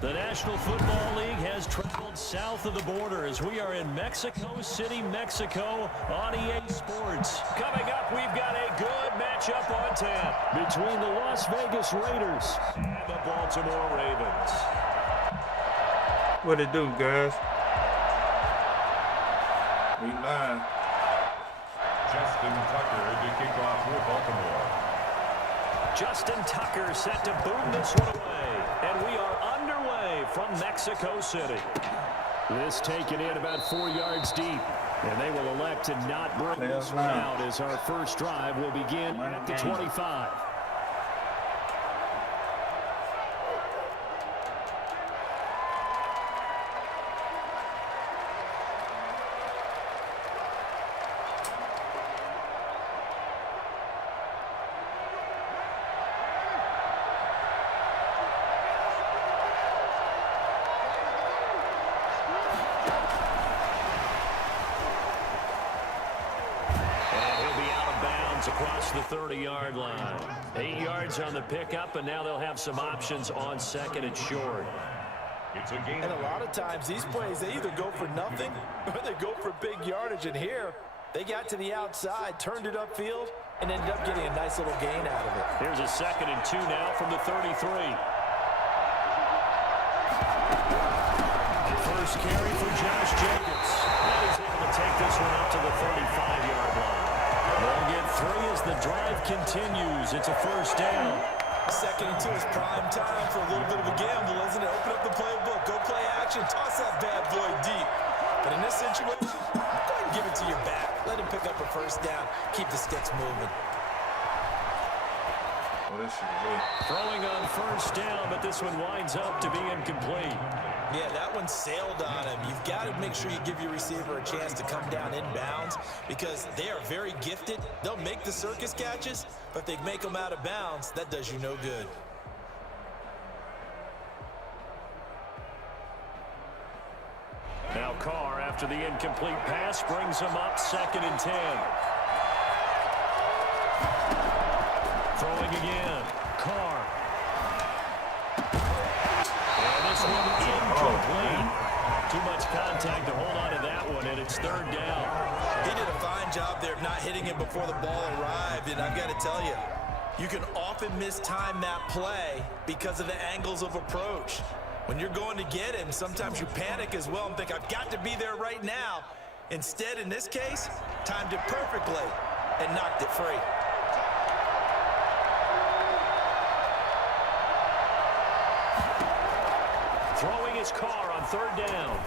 The National Football League has traveled south of the border as we are in Mexico City, Mexico on EA Sports. Coming up, we've got a good matchup on tap between the Las Vegas Raiders and the Baltimore Ravens. What it do, guys? We live. Justin Tucker to kick off for Baltimore. Justin Tucker set to boom this one away. And we are underway from Mexico City. This taken in about 4 yards deep. And they will elect to not bring this one out as our first drive will begin at the 25. Across the 30-yard line. 8 yards on the pickup, and now they'll have some options on second and short. It's a gain. And a lot of times these plays, they either go for nothing or they go for big yardage. And here, they got to the outside, turned it upfield, and ended up getting a nice little gain out of it. Here's a 2nd and 2 now from the 33. First carry for Josh Jacobs. And he's able to take this one up to the 35-yard line. They'll get 3 as the drive continues. It's a first down. 2nd and 2 is prime time for a little bit of a gamble, isn't it? Open up the playbook, go play action, toss that bad boy deep. But in this situation, go ahead and give it to your back. Let him pick up a first down. Keep the sticks moving. Oh, this shit is good. Throwing on first down, but this one winds up to be incomplete. Yeah, that one sailed on him. You've got to make sure you give your receiver a chance to come down inbounds because they are very gifted. They'll make the circus catches, but if they make them out of bounds, that does you no good. Now Carr, after the incomplete pass, brings him up 2nd and 10. Throwing again. Carr. And this one incomplete. Too much contact to hold on to that one, and it's 3rd down. He did a fine job there of not hitting him before the ball arrived, and I've got to tell you, you can often mistime that play because of the angles of approach. When you're going to get him, sometimes you panic as well and think, I've got to be there right now. Instead, in this case, timed it perfectly and knocked it free. Throwing his car on 3rd down.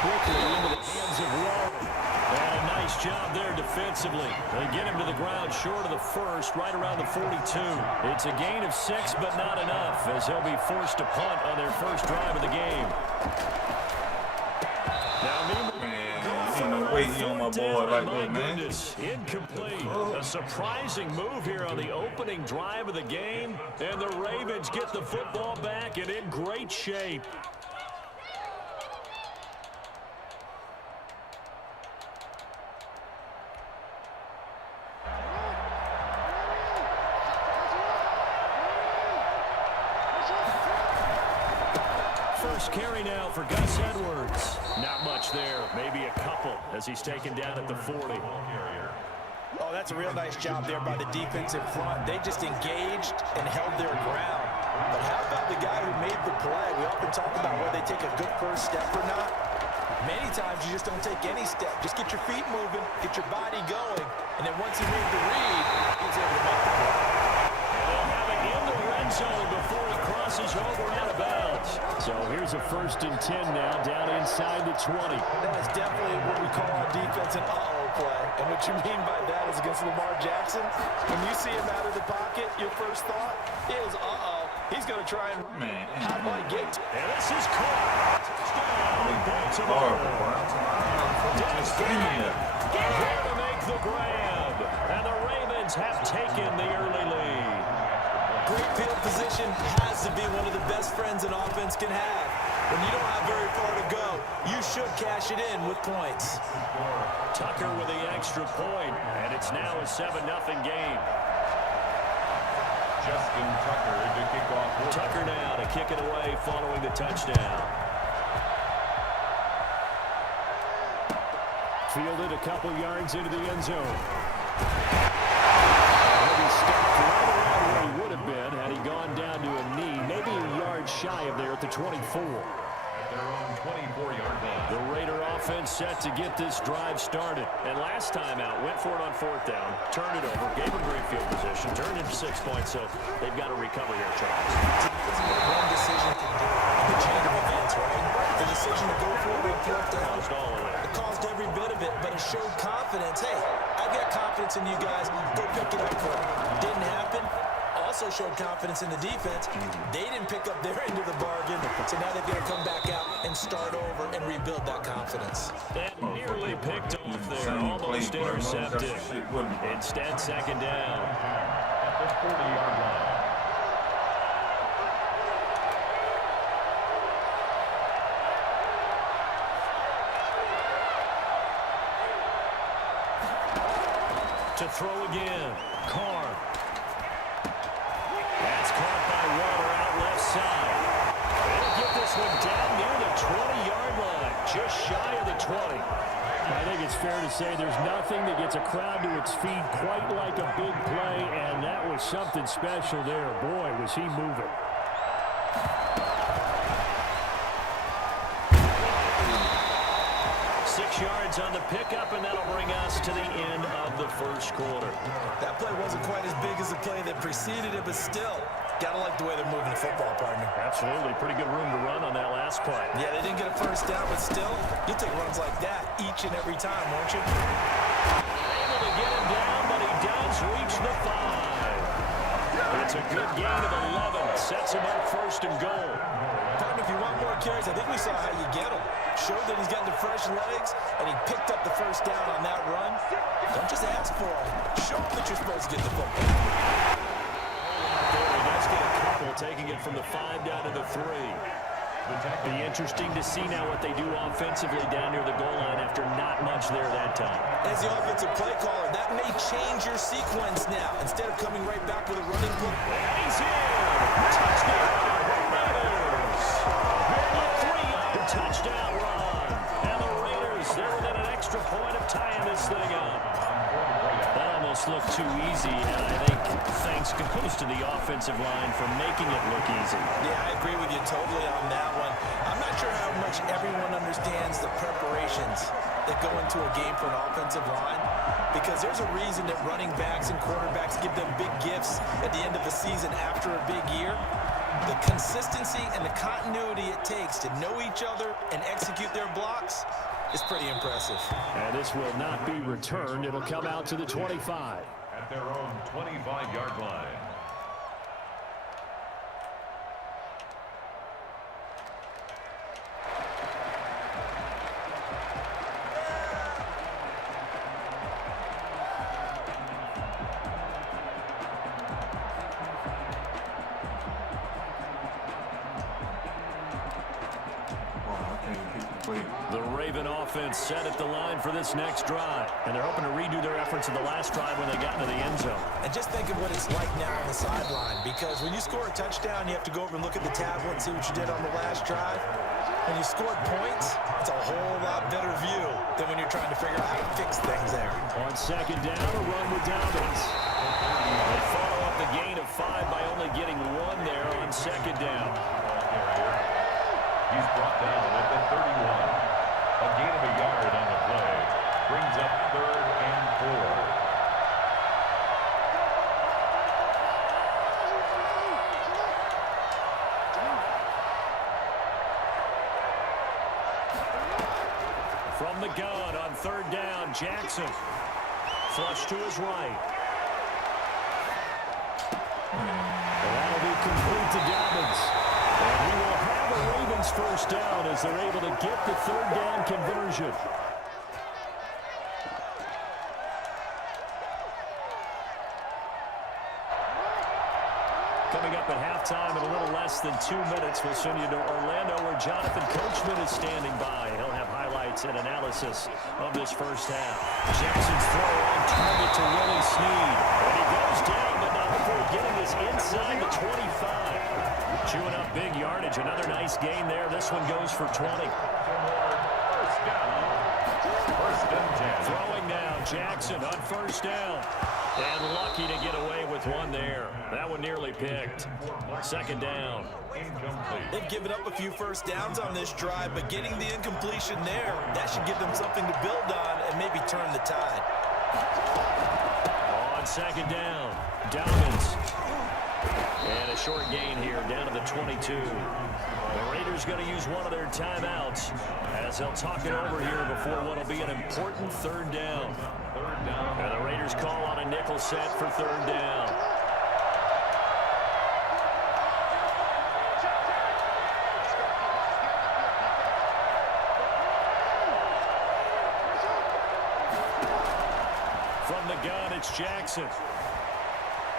Quickly into the hands of Warren. And a nice job there defensively. They get him to the ground short of the first, right around the 42. It's a gain of 6, but not enough, as he'll be forced to punt on their first drive of the game. Now, Ain't no waiting on my boy like that, man. Incomplete. A surprising move here on the opening drive of the game, and the Ravens get the football back and in great shape. First carry now for Gus Edwards. Not much there, maybe a couple as he's taken down at the 40. Oh, that's a real nice job there by the defense in front. They just engaged and held their ground. But how about the guy who made the play? We often talk about whether they take a good first step or not. Many times you just don't take any step. Just get your feet moving, get your body going, and then once he made the read, he's able to make the play. And they'll have it in the red zone before he crosses over out of bounds. So here's a 1st and 10 now, down inside the 20. That is definitely what we call on defense an uh-oh play. And what you mean by that is against Lamar Jackson, when you see him out of the pocket, your first thought is, uh-oh, he's going to try and how do I get to? And this is caught. Touchdown, Baltimore. There to make the grab. And the Ravens have taken the early lead. Great field position has to be one of the best friends an offense can have. When you don't have very far to go, you should cash it in with points. Tucker with the extra point, and it's now a 7-0 game. Justin Justin Tucker to kick off. Tucker now to kick it away following the touchdown. Fielded a couple yards into the end zone. He stopped right around where he would have been had he gone down to a knee, maybe a yard shy of there at the 24. At their own 24-yard line. The Raider offense set to get this drive started. And last time out, went for it on fourth down, turned it over, gave him great field position, turned it to 6 points, so they've got to recover here, Charles. One decision can do in the chain of events, right? The decision to go for it on fourth down. All of it. It caused every bit of it, but it showed confidence. Hey, I've got confidence in you guys. Go pick it up for me. Didn't happen. Also showed confidence in the defense. They didn't pick up their end of the bargain, so now they've got to come back out and start over and rebuild that confidence. That nearly picked off there, almost intercepted. Instead, second down. At the 40-yard line. To throw again. Carr. That's caught by Waller out left side. They'll get this one down near the 20-yard line, just shy of the 20. I think it's fair to say there's nothing that gets a crowd to its feet quite like a big play, and that was something special there. Boy, was he moving. Yards on the pickup, and that'll bring us to the end of the first quarter. That play wasn't quite as big as the play that preceded it, but still, gotta like the way they're moving the football, partner. Absolutely. Pretty good room to run on that last play. Yeah, they didn't get a first down, but still, you take runs like that each and every time, won't you? Able to get him down, but he does reach the 5. It's a good gain of 11. Sets him up first and goal. Partner, if you want more carries, I think we saw how you get them. Showed that he's got the fresh legs, and he picked up the first down on that run. Don't just ask for him. Show him that you're supposed to get the football. There he does get a couple, taking it from the 5 down to the 3. Be interesting to see now what they do offensively down near the goal line after not much there that time. As the offensive play caller, that may change your sequence now. Instead of coming right back with a running play. And he's here! Touchdown! Raiders! A 3-yard touchdown run. And the Raiders, they're within an extra point of tying this thing up. That almost looked too easy, and I think thanks goes to the offensive line for making it look easy. Yeah, I agree with you totally on that one. I'm not sure how much everyone understands the preparations that go into a game for an offensive line, because there's a reason that running backs and quarterbacks give them big gifts at the end of the season after a big year. The consistency and the continuity it takes to know each other and execute their blocks is pretty impressive. And this will not be returned. It'll come out to the 25. At their own 25-yard line. The Raven offense set at the line for this next drive, and they're hoping to redo their efforts in the last drive when they got into the end zone. And just think of what it's like now on the sideline, because when you score a touchdown, you have to go over and look at the tablet and see what you did on the last drive. When you scored points, it's a whole lot better view than when you're trying to figure out how to fix things there. On second down, a run with Dobbins. They follow up the gain of 5 by only getting 1 there on second down. He's brought down at the 31. A gain of a yard on the play. Brings up 3rd and 4. From the gun on 3rd down, Jackson. Flush to his right. That'll be complete to Dobbins. And he will have a Ravens first down as they're able to get the 3rd down conversion. Coming up at halftime in a little less than 2 minutes, we'll send you to Orlando where Jonathan Coachman is standing by. He'll have highlights highlights and analysis of this first half. Jackson's throw on target to Willie Snead. And he goes down, but not before getting this inside the 25. Chewing up big yardage. Another nice gain there. This one goes for 20. First and 10. Throwing now, Jackson on first down. And lucky to get away with one there. That one nearly picked. Second down. Incomplete. They've given up a few first downs on this drive, but getting the incompletion there, that should give them something to build on and maybe turn the tide. On second down, Dobbins. And a short gain here, down to the 22. The Raiders going to use one of their timeouts as they'll talk it over here before what will be an important third down. And the Raiders call on a nickel set for third down. From the gun, it's Jackson.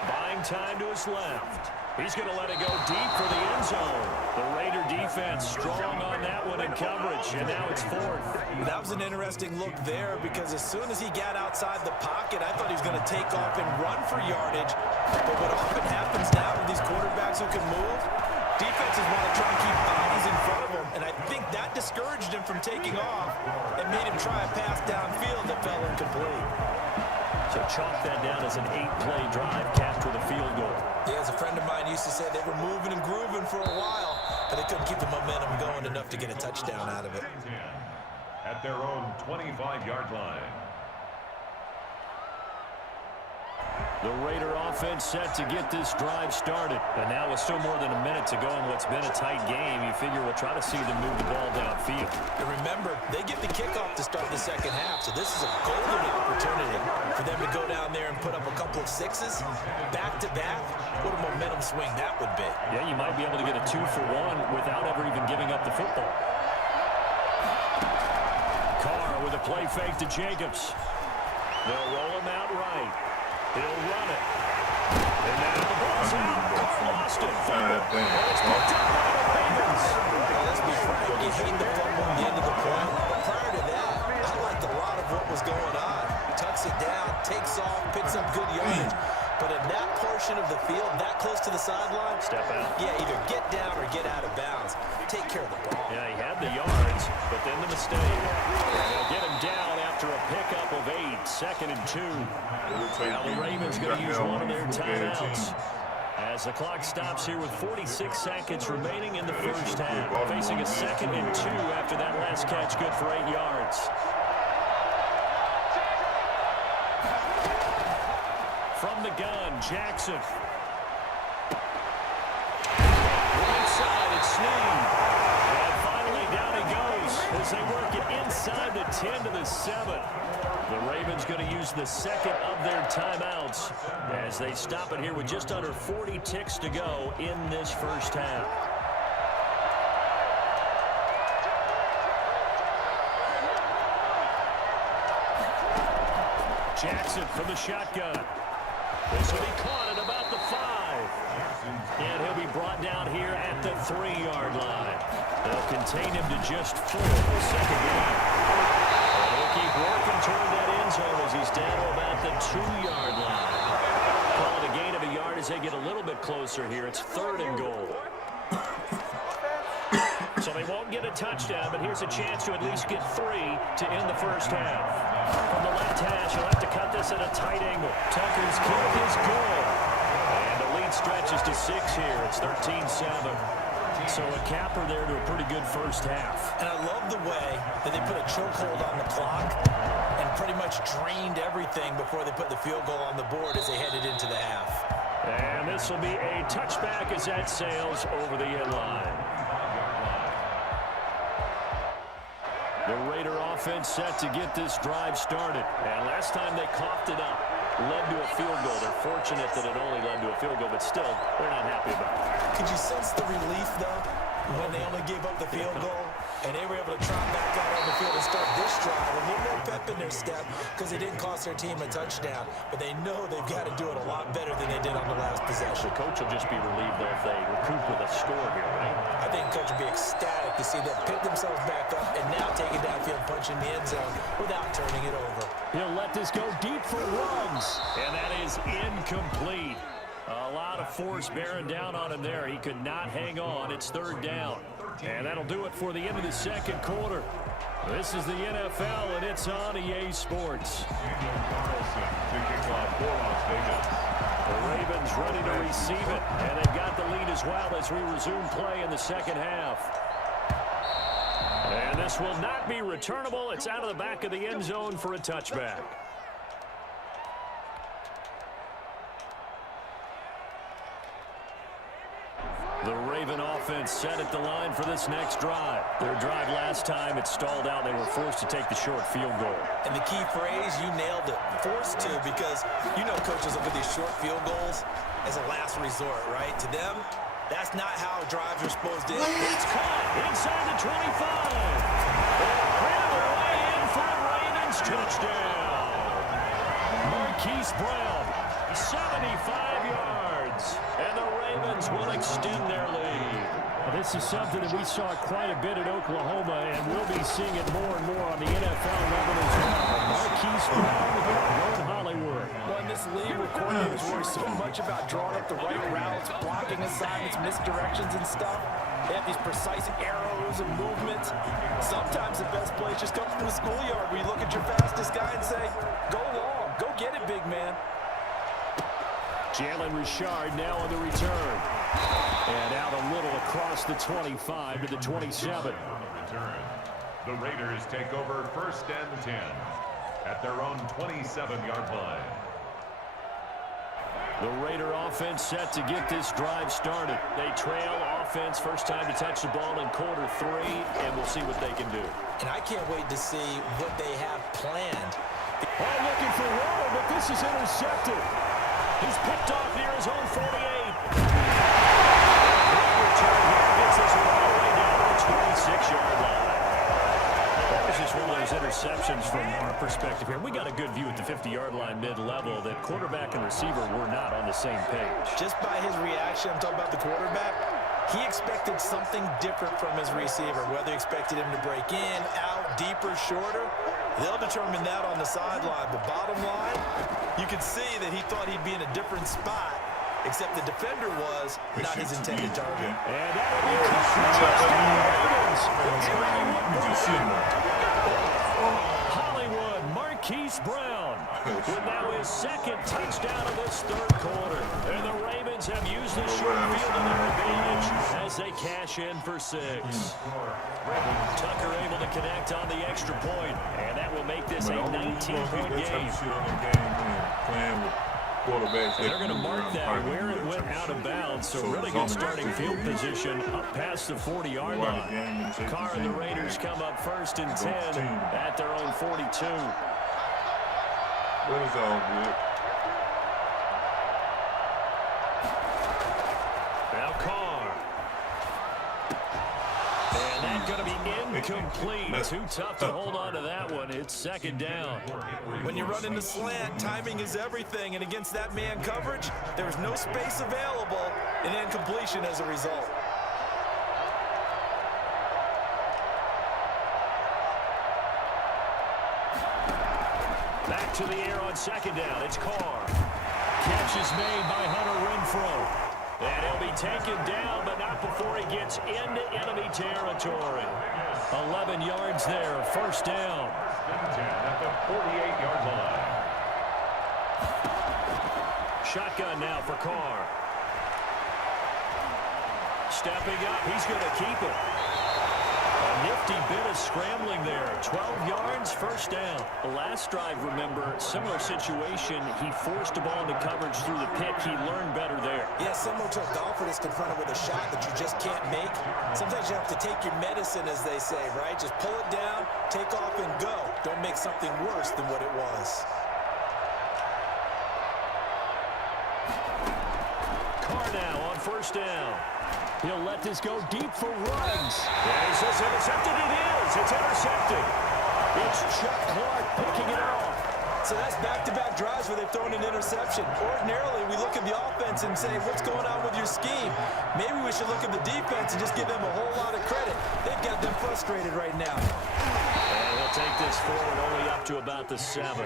Buying time to his left. He's going to let it go deep for the end zone. The Raider defense strong on that one in coverage, and now it's fourth. That was an interesting look there because as soon as he got outside the pocket, I thought he was going to take off and run for yardage. But what often happens now with these quarterbacks who can move, defenses want to try and keep bodies in front of him, and I think that discouraged him from taking off and made him try a pass downfield that fell incomplete. So chalk that down as an 8-play drive capped with a field goal. Yeah, as a friend of mine used to say, they were moving and grooving for a while, but they couldn't keep the momentum going enough to get a touchdown out of it. At their own 25-yard line. The Raider offense set to get this drive started. And now with still more than a minute to go in what's been a tight game, you figure we'll try to see them move the ball downfield. And remember, they get the kickoff to start the second half, so this is a golden opportunity for them to go down there and put up a couple of sixes back-to-back. What a momentum swing that would be. Yeah, you might be able to get a 2-for-1 without ever even giving up the football. Carr with a play fake to Jacobs. They'll roll him out right. He'll run it. And now the ball's out. Lost it. It's picked up by the Ravens. Let's be frank, you hate the fumble at the end of the play. But prior to that, I liked a lot of what was going on. Tucks it down, takes off, picks up good yardage. But in that portion of the field, that close to the sideline, Step out. Yeah, either get down or get out of bounds. Take care of the ball. Yeah, he had the yards, but then the mistake. They'll get him down after a pickup of 8, 2nd and 2. Now the Ravens going to use one of their timeouts as the clock stops here with 46 seconds remaining in the first half. Facing a 2nd and 2 after that last catch, good for 8 yards. From the gun, Jackson. Right side, it's Snead. And finally down he goes as they work it inside the 10 to the 7. The Ravens going to use the second of their timeouts as they stop it here with just under 40 ticks to go in this first half. Jackson from the shotgun. This will be caught at about the 5. And he'll be brought down here at the 3-yard line. They'll contain him to just 4 for the second down. And he'll keep working toward that end zone as he's down to about the 2-yard line. Call it a gain of a yard as they get a little bit closer here. It's 3rd and goal. So they won't get a touchdown, but here's a chance to at least get 3 to end the first half. From the left hash, he'll have to cut this at a tight angle. Tucker's kick is good. And the lead stretches to 6 here. It's 13-7. So a capper there to a pretty good first half. And I love the way that they put a chokehold on the clock and pretty much drained everything before they put the field goal on the board as they headed into the half. And this will be a touchback as that sails over the end line. The Raider offense set to get this drive started. And last time they coughed it up, led to a field goal. They're fortunate that it only led to a field goal, but still, they're not happy about it. Could you sense the relief, though, when they only gave up the field goal? And they were able to trot back out on the field and start this drive. A little more pep in their step because they didn't cost their team a touchdown. But they know they've got to do it a lot better than they did on the last possession. The coach will just be relieved though if they recoup with a score here, right? I think coach will be ecstatic to see them pick themselves back up and now take it downfield, punching the end zone without turning it over. He'll let this go deep for runs. And that is incomplete. A lot of force bearing down on him there. He could not hang on. It's third down. And that'll do it for the end of the second quarter. This is the NFL, and it's on EA Sports. The Ravens ready to receive it, and they've got the lead as well as we resume play in the second half. And this will not be returnable. It's out of the back of the end zone for a touchback. The Raven offense set at the line for this next drive. Their drive last time, it stalled out. They were forced to take the short field goal. And the key phrase, you nailed it, forced to, because you know coaches look at these short field goals as a last resort, right? To them, that's not how drives are supposed to end. It's caught inside the 25. They'll cram their way in for a Ravens touchdown. Marquise Brown, 75 yards. And the Ravens will extend their lead. Well, this is something that we saw quite a bit at Oklahoma, and we'll be seeing it more and more on the NFL level as well. Marquise Brown going Hollywood. Well, in this league where coordinators worry so much about drawing up the right routes, blocking assignments, misdirections and stuff, they have these precise arrows and movements. Sometimes the best plays just come from the schoolyard where you look at your fastest guy and say, go long, go get it, big man. Jalen Richard now on the return. And out a little across the 25 to the 27. The Raiders take over first and 10 at their own 27-yard line. The Raider offense set to get this drive started. They trail offense, first time to touch the ball in quarter 3, and we'll see what they can do. And I can't wait to see what they have planned. Oh, looking for Waller, but this is intercepted. He's picked off near his own 48. Great return here. Gets this one all the way down to the 26-yard line. That was just one of those interceptions from our perspective here. We got a good view at the 50-yard line mid-level that quarterback and receiver were not on the same page. Just by his reaction, I'm talking about the quarterback, he expected something different from his receiver, whether he expected him to break in, out, deeper, shorter. They'll determine that on the sideline. But bottom line, you could see that he thought he'd be in a different spot, except the defender was not his intended target. And that will be Hollywood, Marquise Brown with now his second touchdown of this third quarter. And the Ravens have used the short field to their advantage as they cash in for 6. Tucker able to connect on the extra point, and that will make this a 19-point game. And they're going to mark that where it went out of bounds, so really good starting field position up past the 40-yard line. Carr and the Raiders come up first and 10 at their own 42. That is all good. Now Carr. And that's going to be incomplete. Too tough to hold on to that one. It's second down. When you run into slant, timing is everything, and against that man coverage, there's no space available, and incompletion as a result. Back to the air on second down. It's Carr. Catch is made by Hunter Renfrow. And he'll be taken down, but not before he gets into enemy territory. 11 yards there, first down. At the 48-yard line. Shotgun now for Carr. Stepping up, he's going to keep it. A nifty bit of scrambling there. 12 yards, first down. The last drive, remember, similar situation. He forced the ball into coverage through the pick. He learned better there. Yeah, similar to a golfer that's confronted with a shot that you just can't make. Sometimes you have to take your medicine, as they say, right? Just pull it down, take off, and go. Don't make something worse than what it was. Carr now on first down. He'll let this go deep for Ruggs. And he says intercepted. It is. It's intercepted. It's Chuck Clark picking it off. So that's back-to-back drives where they've thrown an interception. Ordinarily, we look at the offense and say, what's going on with your scheme? Maybe we should look at the defense and just give them a whole lot of credit. They've got them frustrated right now. And he'll take this forward only up to about the 7.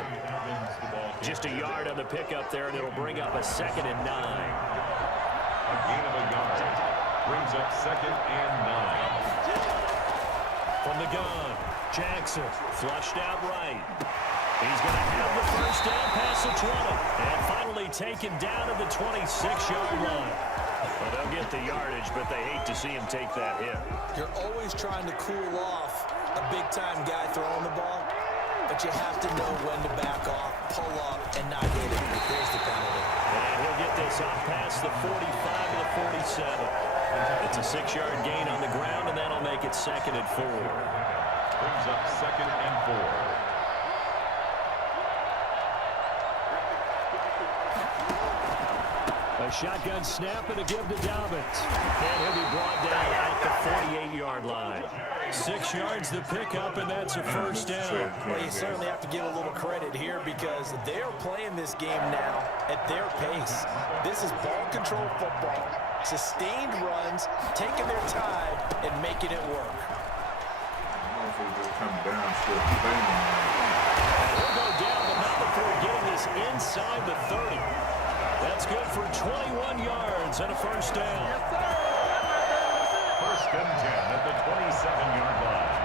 Just a yard on the pickup there, and it'll bring up a 2nd and 9. A gain of a yard. Brings up 2nd and 9. From the gun, Jackson flushed out right. He's going to have the first down past the 20. And finally taken down at the 26-yard line. Well, they'll get the yardage, but they hate to see him take that hit. You're always trying to cool off a big-time guy throwing the ball, but you have to know when to back off, pull up, and not hit it. There's the penalty. And he'll get this up past the 45 to the 47. It's a 6-yard gain on the ground, and that'll make it 2nd and 4. Brings up 2nd and 4. A shotgun snap and a give to Dobbins. And he'll be brought down at the 48-yard line. 6 yards the pickup, and that's a first down. Well, you certainly have to give a little credit here because they're playing this game now at their pace. This is ball control football, sustained runs, taking their time, and making it work. And he'll go down, but not before getting this inside the 30. That's good for 21 yards and a first down. First and 10 at the 27-yard line.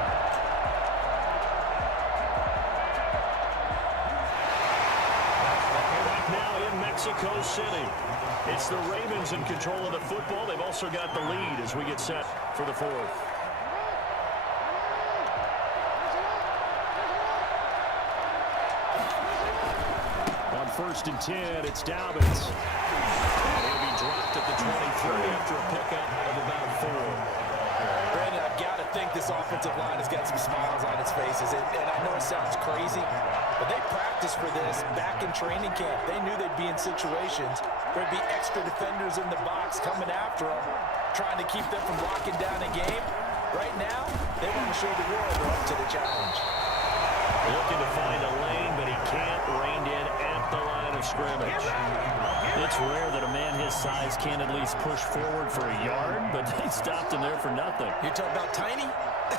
Right now in Mexico City, it's the Ravens in control of the football. They've also got the lead as we get set for the 4th. First and 10, it's Dobbins. And he'll be dropped at the 23 after a pickup of about 4. Brandon, I've got to think this offensive line has got some smiles on its faces. And I know it sounds crazy, but they practiced for this back in training camp. They knew they'd be in situations where there'd be extra defenders in the box coming after them, trying to keep them from locking down a game. Right now, they want to show the world they're up to the challenge. Looking to find a lane, but he can't rein in at the line of scrimmage. It's rare that a man his size can't at least push forward for a yard, but they stopped him there for nothing. You're talking about tiny?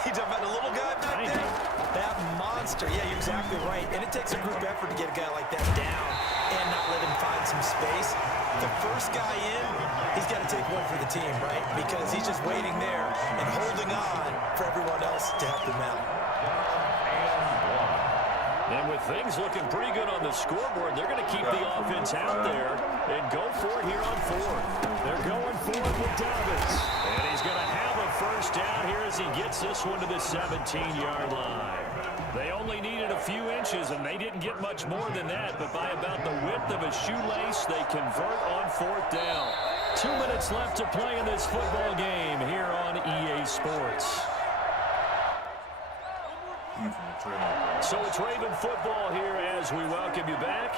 You're talking about the little guy back there? That monster. Yeah, you're exactly right. And it takes a group effort to get a guy like that down and not let him find some space. The first guy in, he's got to take one for the team, right? Because he's just waiting there and holding on for everyone else to help him out. And with things looking pretty good on the scoreboard, they're going to keep the offense out there and go for it here on 4th. They're going for it with Dobbins. And he's going to have a first down here as he gets this one to the 17-yard line. They only needed a few inches, and they didn't get much more than that. But by about the width of a shoelace, they convert on 4th down. 2 minutes left to play in this football game here on EA Sports. So it's Raven football here as we welcome you back.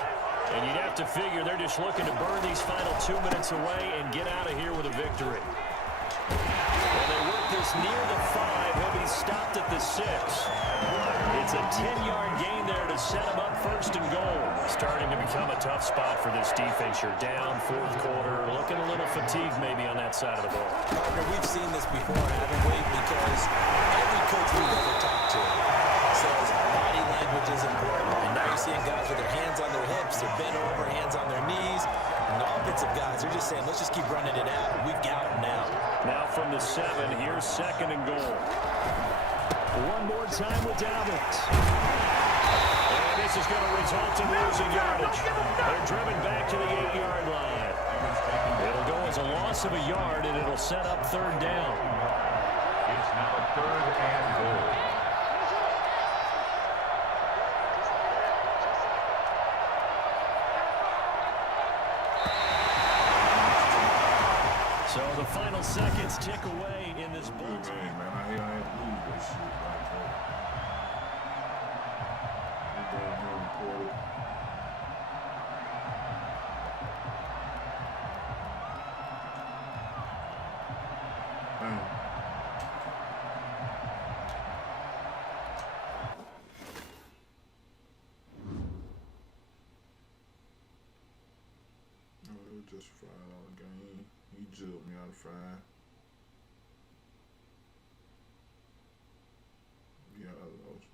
And you'd have to figure they're just looking to burn these final 2 minutes away and get out of here with a victory. Well, they work this near the 5. He'll be stopped at the 6. It's a 10-yard gain there to set him up 1st and goal. Starting to become a tough spot for this defense. You're down 4th quarter, looking a little fatigued maybe on that side of the ball. Partner, we've seen this before, haven't we? Because every coach we've ever talked to says body language is important. And now you're seeing guys with their hands on their hips, they're bent over, hands on their knees. And the offensive guys are just saying, let's just keep running it out. We've got them now. Now from the 7, here's 2nd and goal. One more time with Dobbins. And this is going to result in losing yardage. They're driven back to the 8-yard line. It'll go as a loss of a yard, and it'll set up 3rd down. It's now 3rd and goal. So the final seconds tick away in this ball game. Man, I ain't lose that shit like that. out of 5. Yeah, those.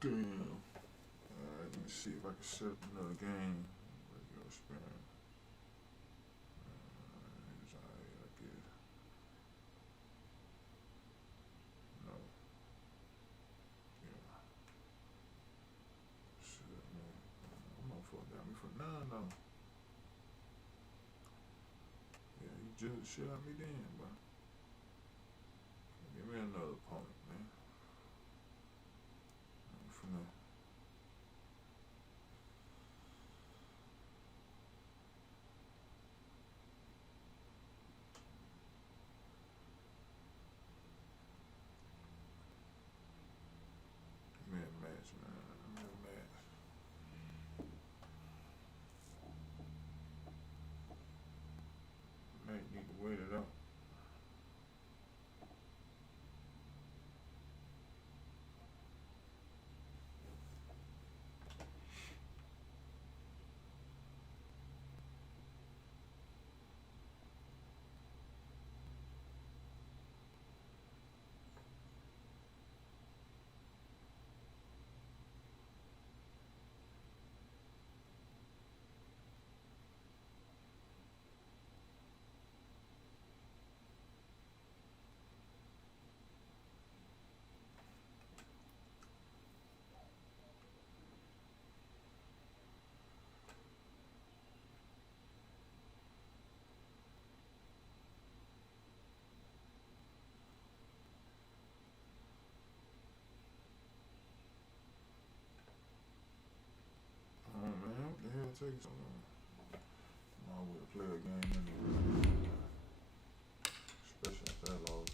Damn. Alright, let me see if I can set up another game. Regular experience. It's alright, I guess. No. Yeah. Shit, man. Motherfucker got me for 9 though. Yeah, he just shit out me then, bro. Give me another opponent, man. From there. Give me a match, man. Give me a match. Might need to wait it out. Oh man, what the hell takes so long? I'm always play a game anyway. Especially at that long.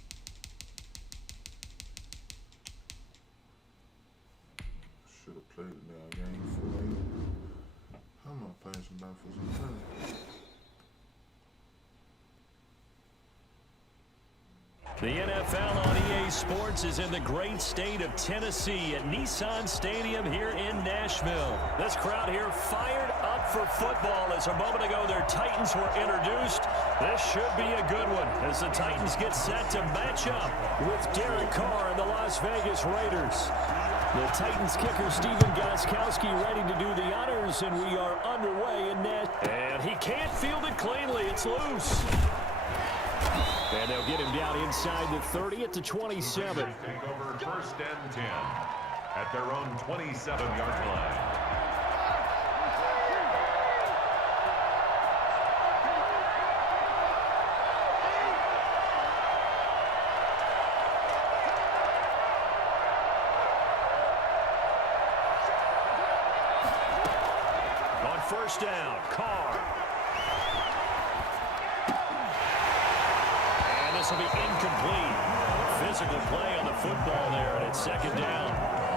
Should have played the damn game before. I'm gonna play some back for some time. The NFL on EA Sports is in the great state of Tennessee at Nissan Stadium here in Nashville. This crowd here fired up for football as a moment ago their Titans were introduced. This should be a good one as the Titans get set to match up with Derek Carr and the Las Vegas Raiders. The Titans kicker Steven Gostkowski ready to do the honors, and we are underway in Nashville. And he can't field it cleanly. It's loose. And they'll get him down inside the 30 at the 27. Take over 1st and 10 at their own 27-yard line. On 1st down, Carr. This will be incomplete. Physical play on the football there, and it's 2nd down.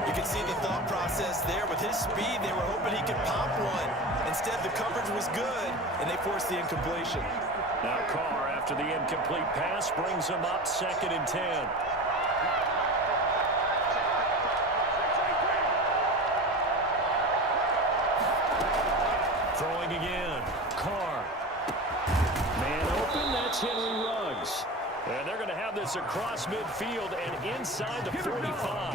You can see the thought process there. With his speed, they were hoping he could pop one. Instead, the coverage was good, and they forced the incompletion. Now Carr, after the incomplete pass, brings him up 2nd and 10. Throwing again. Carr. Man open, that's Henry Ruggs. And they're going to have this across midfield and inside the 45.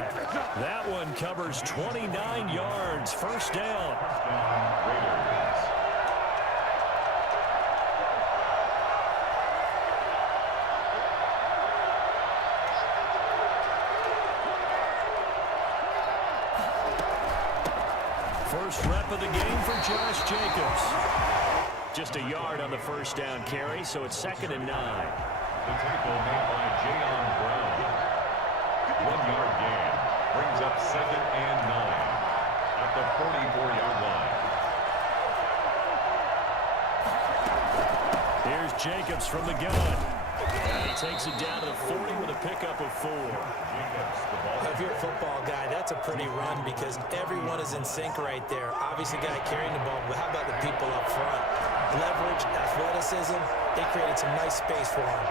That one covers 29 yards. 1st down. First rep of the game for Josh Jacobs. Just a yard on the 1st down carry, so it's 2nd and 9. The tackle made by Jayon Brown. 1-yard gain brings up 2nd and 9 at the 44-yard line. Here's Jacobs from the gun. And he takes it down to the 40 with a pickup of 4. If you're a football guy, that's a pretty run because everyone is in sync right there. Obviously, the guy carrying the ball, but how about the people up front? Leverage, athleticism, they created some nice space for him.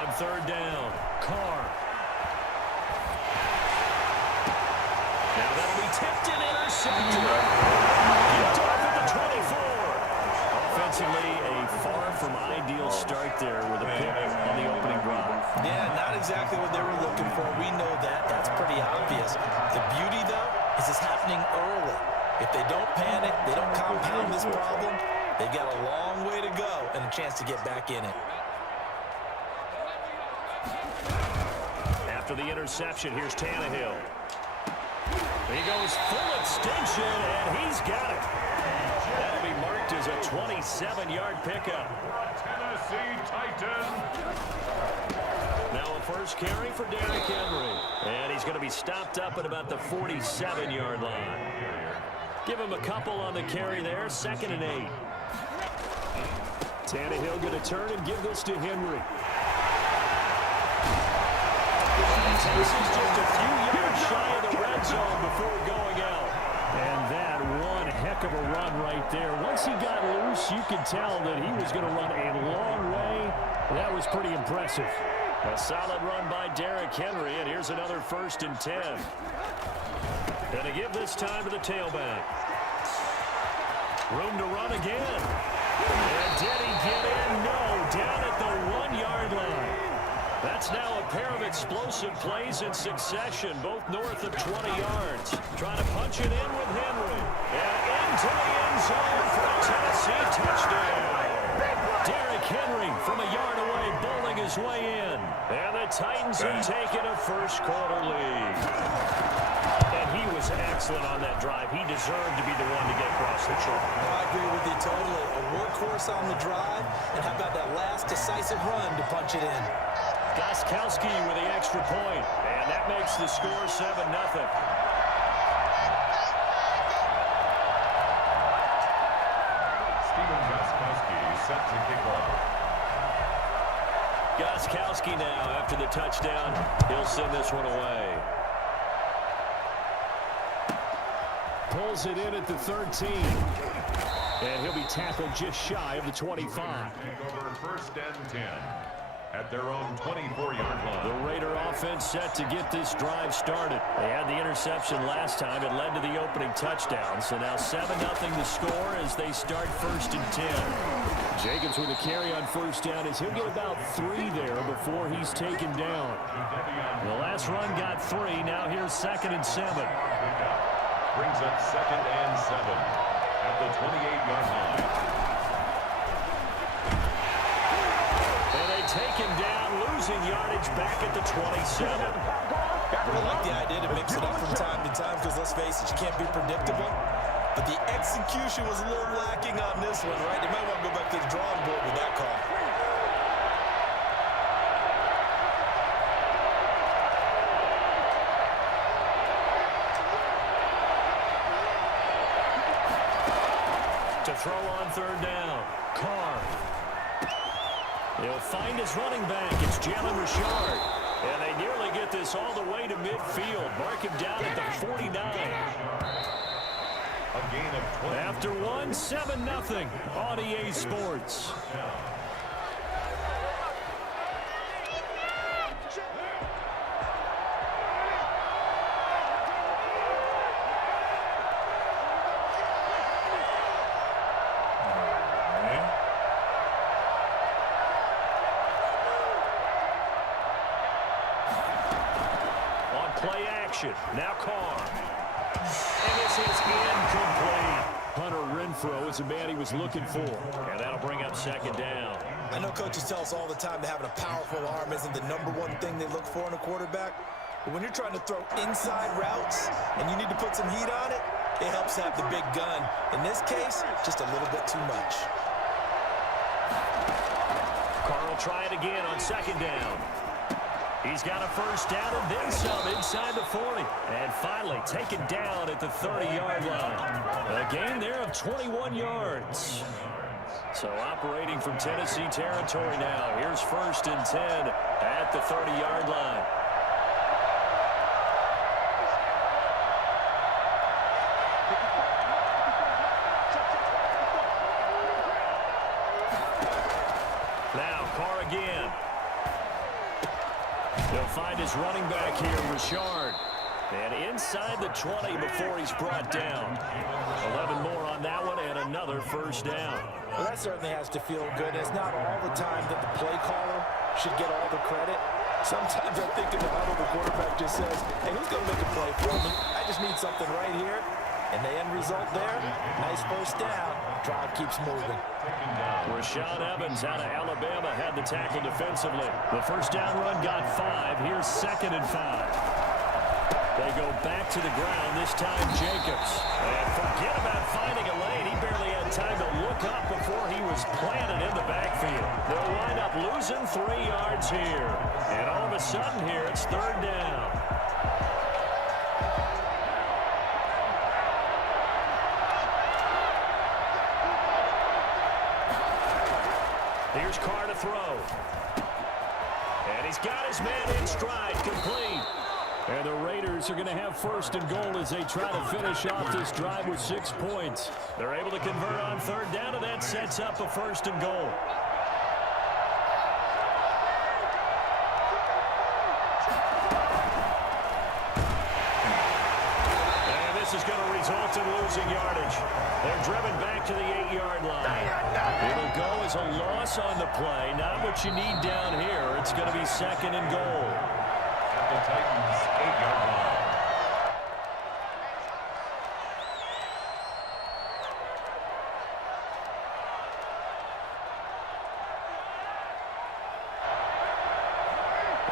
On 3rd down, Carr. Now that'll be tipped and intercepted. Picked off at the 24. Offensively, a far from ideal start there with a pick on the opening drive. Yeah, not exactly what they were looking for. We know that. That's pretty obvious. The beauty, though, is it's happening early. If they don't panic, they don't compound this problem, they've got a long way to go and a chance to get back in it. After the interception, here's Tannehill. He goes full extension, and he's got it. That'll be marked as a 27-yard pickup. Tennessee Titan. Now a first carry for Derrick Henry. And he's going to be stopped up at about the 47-yard line. Give him a couple on the carry there, 2nd and 8. Tannehill going to turn and give this to Henry. This is just a few yards shy of the red zone before going out. And that one heck of a run right there. Once he got loose, you could tell that he was going to run a long way. That was pretty impressive. A solid run by Derrick Henry, and here's another 1st and 10. Going to give this time to the tailback. Room to run again. And did he get in? No, down at the 1-yard line. That's now a pair of explosive plays in succession, both north of 20 yards. Trying to punch it in with Henry. And into the end zone for a Tennessee touchdown. Derrick Henry from a yard away, bowling his way in. And the Titans have taken a first-quarter lead. And he was excellent on that drive. He deserved to be the one to get across the chalk. I agree with you totally. A workhorse on the drive, and how about that last decisive run to punch it in? Gostkowski with the extra point, and that makes the score 7-0. Stephen Gostkowski set to kick off. Gostkowski now, after the touchdown, he'll send this one away. Pulls it in at the 13. And he'll be tackled just shy of the 25. Take over 1st and 10. At their own 24-yard line. The Raider offense set to get this drive started. They had the interception last time. It led to the opening touchdown. So now 7-0 the score as they start 1st and 10. Jacobs with a carry on 1st down as he'll get about 3 there before he's taken down. The last run got 3. Now here's 2nd and 7. Brings up 2nd and 7 at the 28-yard line. Taken down, losing yardage back at the 27. I like the idea to mix it up from time to time because, let's face it, you can't be predictable. But the execution was a little lacking on this one, right? They might want to go back to the drawing board with that call. To throw on 3rd down, Carr. He'll find his running back. It's Jalen Richard. And they nearly get this all the way to midfield. Mark him down at the 49. A gain of 20. After one, 7-0 on EA Sports. Play action. Now Carr. And this is incomplete. Hunter Renfrow is the man he was looking for. And that'll bring up 2nd down. I know coaches tell us all the time that having a powerful arm isn't the #1 thing they look for in a quarterback. But when you're trying to throw inside routes and you need to put some heat on it, it helps to have the big gun. In this case, just a little bit too much. Carr will try it again on 2nd down. He's got a 1st down and then some inside the 40. And finally taken down at the 30-yard line. A gain there of 21 yards. So operating from Tennessee territory now. Here's 1st and 10 at the 30-yard line. Now Carr again. He'll find his running back here, Richard. And inside the 20 before he's brought down. 11 more on that one and another first down. Well, that certainly has to feel good. It's not all the time that the play caller should get all the credit. Sometimes I think in the huddle, the quarterback just says, hey, who's going to make a play for me? I just need something right here. And the end result there, nice first down. Drive keeps moving. Rashaan Evans out of Alabama had the tackle defensively. The first down run got 5. Here's 2nd and 5. They go back to the ground, this time Jacobs. And forget about finding a lane. He barely had time to look up before he was planted in the backfield. They'll wind up losing 3 yards here. And all of a sudden here, it's 3rd down. Here's Carr to throw. And he's got his man in stride, complete. And the Raiders are going to have 1st and goal as they try to finish off this drive with 6 points. They're able to convert on 3rd down, and that sets up a 1st and goal. And this is going to result in losing yardage. They're driven back to the 8-yard line. It'll go as a loss on the play. Not what you need down here. It's going to be 2nd and goal. The Titans 8-yard line.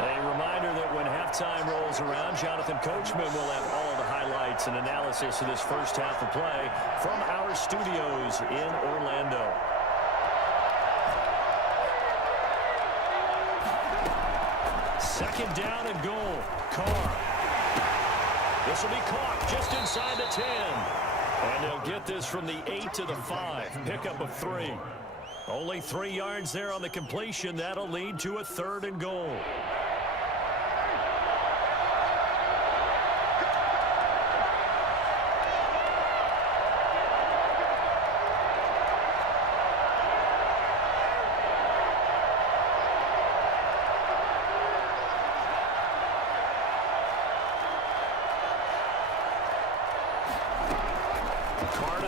A reminder that when halftime rolls around, Jonathan Coachman will have all the highlights and analysis of this first half of play from our studios in Orlando. Second down and goal. Carr. This will be caught just inside the 10. And they'll get this from the 8 to the 5. Pickup of 3. Only 3 yards there on the completion. That'll lead to a 3rd and goal.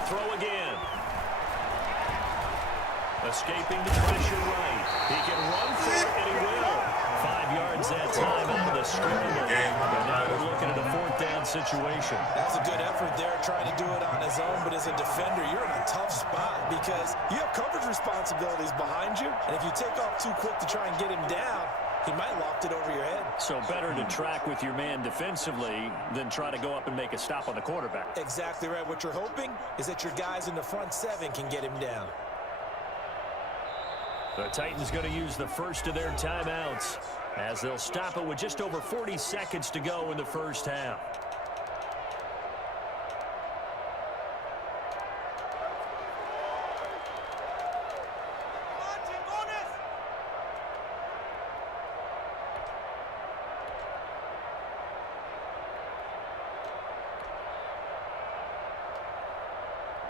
Throw again. Escaping the pressure right. He can run for it, and he will. 5 yards that time out of the scramble. And now we're looking at a 4th down situation. That's a good effort there, trying to do it on his own. But as a defender, you're in a tough spot because you have coverage responsibilities behind you. And if you take off too quick to try and get him down, he might loft it over your head. So better to track with your man defensively than try to go up and make a stop on the quarterback. Exactly right. What you're hoping is that your guys in the front 7 can get him down. The Titans going to use the first of their timeouts as they'll stop it with just over 40 seconds to go in the first half.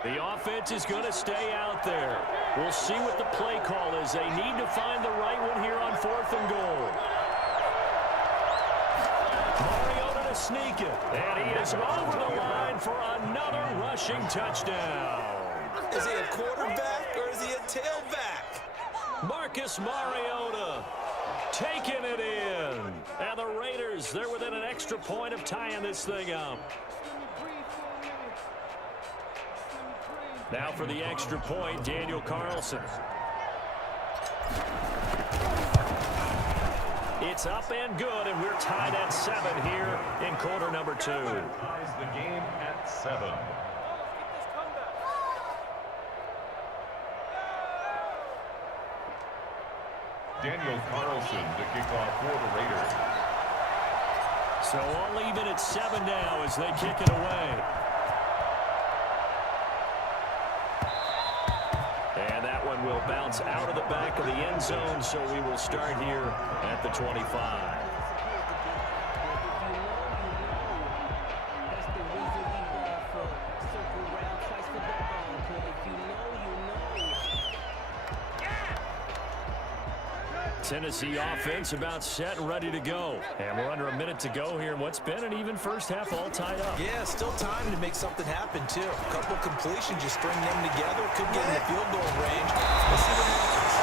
The offense is going to stay out there. We'll see what the play call is. They need to find the right one here on 4th and goal. Mariota to sneak it. And he is over the line for another rushing touchdown. Is he a quarterback or is he a tailback? Marcus Mariota taking it in. And the Raiders, they're within an extra point of tying this thing up. Now for the extra point, Daniel Carlson. It's up and good, and we're tied at 7 here in quarter number 2. Ties the game at 7. Daniel Carlson to kick off for the Raiders. So all even at 7 now as they kick it away. And that one will bounce out of the back of the end zone, so we will start here at the 25. Tennessee offense about set and ready to go. And we're under a minute to go here in what's been an even first half, all tied up. Yeah, still time to make something happen, too. A couple completions, you string them together, could get in the field goal range. Let's see what happens.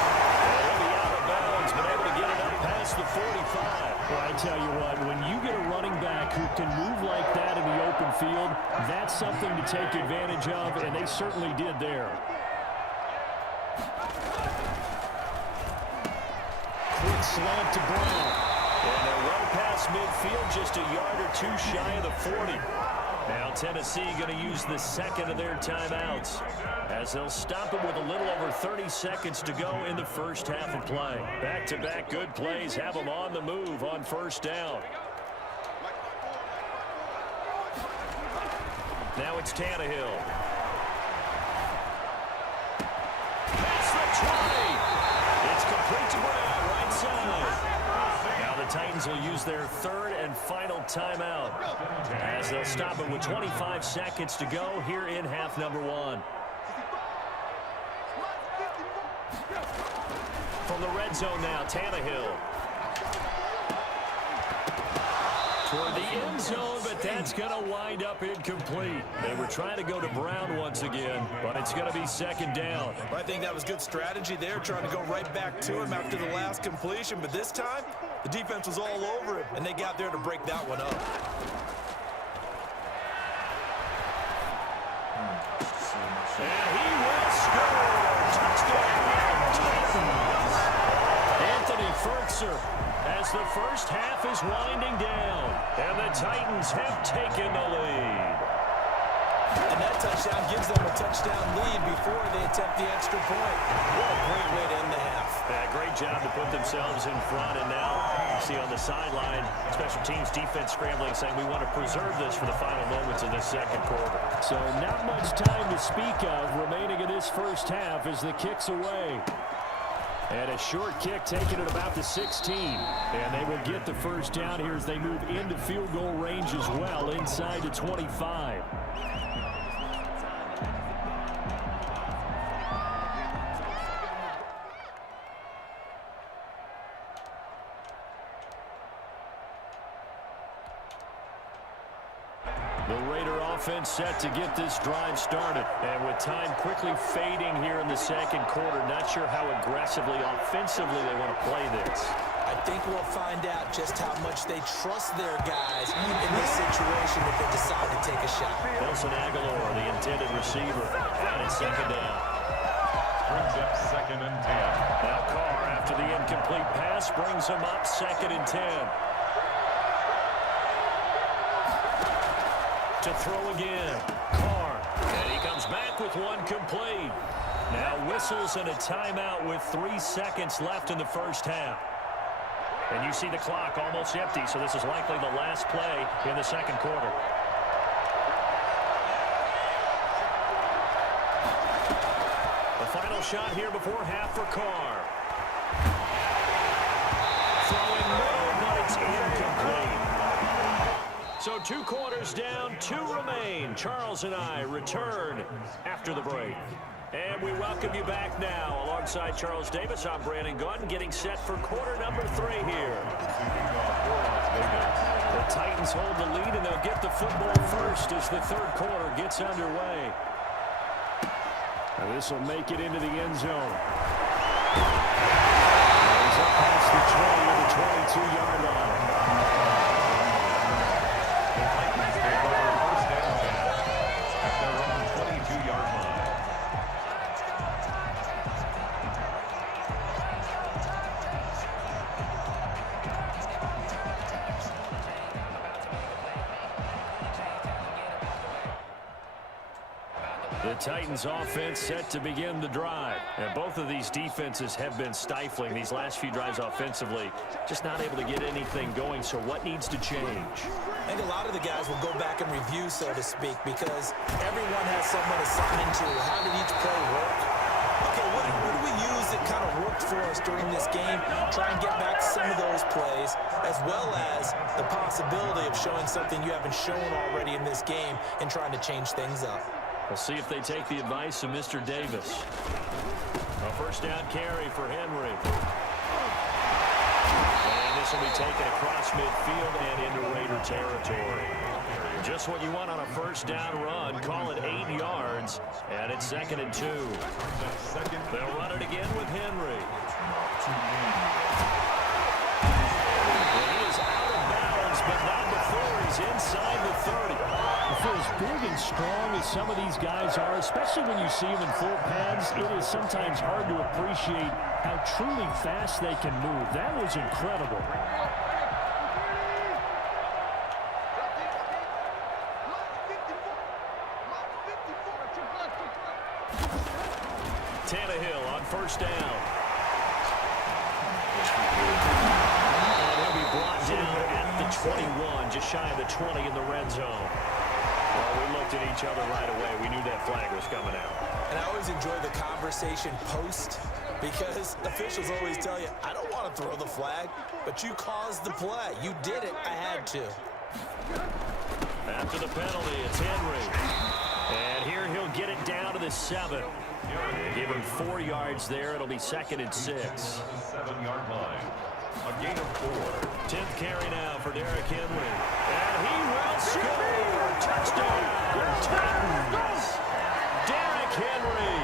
He'll be out of bounds, but able to get it up past the 45. Well, I tell you what, when you get a running back who can move like that in the open field, that's something to take advantage of, and they certainly did there. Quick slant to Brown. And they're well past midfield, just a yard or two shy of the 40. Now Tennessee going to use the second of their timeouts as they'll stop it with a little over 30 seconds to go in the first half of play. Back-to-back good plays have them on the move on first down. Now it's Tannehill. That's the 20. It's complete to Brown, right side. Now the Titans will use their third and final timeout as they'll stop it with 25 seconds to go here in half number one. From the red zone now, Tannehill. Toward the end zone, but that's going to wind up incomplete. They were trying to go to Brown once again, but it's going to be second down. I think that was good strategy there, trying to go right back to him after the last completion. But this time, the defense was all over him, and they got there to break that one up. And he will score. Touchdown, Titans. Anthony Fertzer, as the first half is winding down, and the Titans have taken the lead. And that touchdown gives them a touchdown lead before they attempt the extra point. What a great way to end the half. Great job to put themselves in front, and now you see on the sideline, special teams defense scrambling, saying we want to preserve this for the final moments of this second quarter. So not much time to speak of remaining in this first half as the kick's away. And a short kick taken at about the 16. And they will get the first down here as they move into field goal range as well, inside the 25. The Raider offense set to get this drive started. And with time quickly fading here in the second quarter, not sure how aggressively, offensively they want to play this. I think we'll find out just how much they trust their guys in this situation if they decide to take a shot. Nelson Aguilar, the intended receiver, and it's second down. Brings up second and 10. Now Carr, after the incomplete pass, brings him up second and 10. To throw again, Carr, and he comes back with one complete. Now whistles and a timeout with 3 seconds left in the first half. And you see the clock almost empty, so this is likely the last play in the second quarter. The final shot here before half for Carr. Throwing no, but it's incomplete. So 2 quarters down, 2 remain. Charles and I return after the break. And we welcome you back now. Alongside Charles Davis, I'm Brandon Gunn, getting set for quarter number 3 here. The Titans hold the lead, and they'll get the football first as the third quarter gets underway. And this will make it into the end zone. He's up past the 20 to the 22-yard line. First down at their own 22-yard line. The Titans offense set to begin the drive. And both of these defenses have been stifling these last few drives offensively. Just not able to get anything going, so what needs to change? I think a lot of the guys will go back and review, so to speak, because everyone has someone assigned to how did each play work. Okay, what do we use that kind of worked for us during this game? Try and get back some of those plays, as well as the possibility of showing something you haven't shown already in this game and trying to change things up. We'll see if they take the advice of Mr. Davis. A first down carry for Henry. this will be taken across midfield and into Raider territory. Just what you want on a first down run. Call it 8 yards, and it's 2nd and 2. They'll run it again with Henry. Well, he is out of bounds, but not before he's inside the 30. For as big and strong as some of these guys are, especially when you see them in full pads, it is sometimes hard to appreciate how truly fast they can move. That was incredible. Tannehill on first down. And he'll be brought down at the 21, just shy of the 20 in the red zone. Well, we looked at each other right away. We knew that flag was coming out. And I always enjoy the conversation post because officials always tell you, I don't want to throw the flag, but you caused the play. You did it. I had to. After the penalty, it's Henry. And here he'll get it down to the 7. Give him 4 yards there. It'll be 2nd and 6. 7-yard line. A gain of 4. 10th carry now for Derrick Henry. And he will score. Touchdown, Titans. Derrick Henry,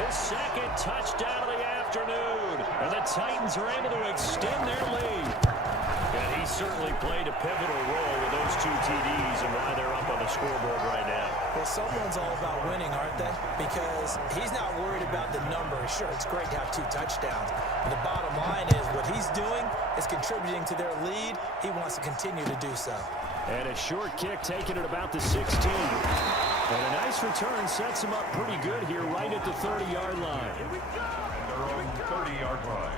his 2nd touchdown of the afternoon. And the Titans are able to extend their lead. And he certainly played a pivotal role with those 2 TDs and why they're up on the scoreboard right now. Well, someone's all about winning, aren't they? Because he's not worried about the numbers. Sure, it's great to have 2 touchdowns. But the bottom line is what he's doing is contributing to their lead. He wants to continue to do so. And a short kick taken at about the 16. And a nice return sets him up pretty good here right at the 30-yard line. Their own 30-yard line.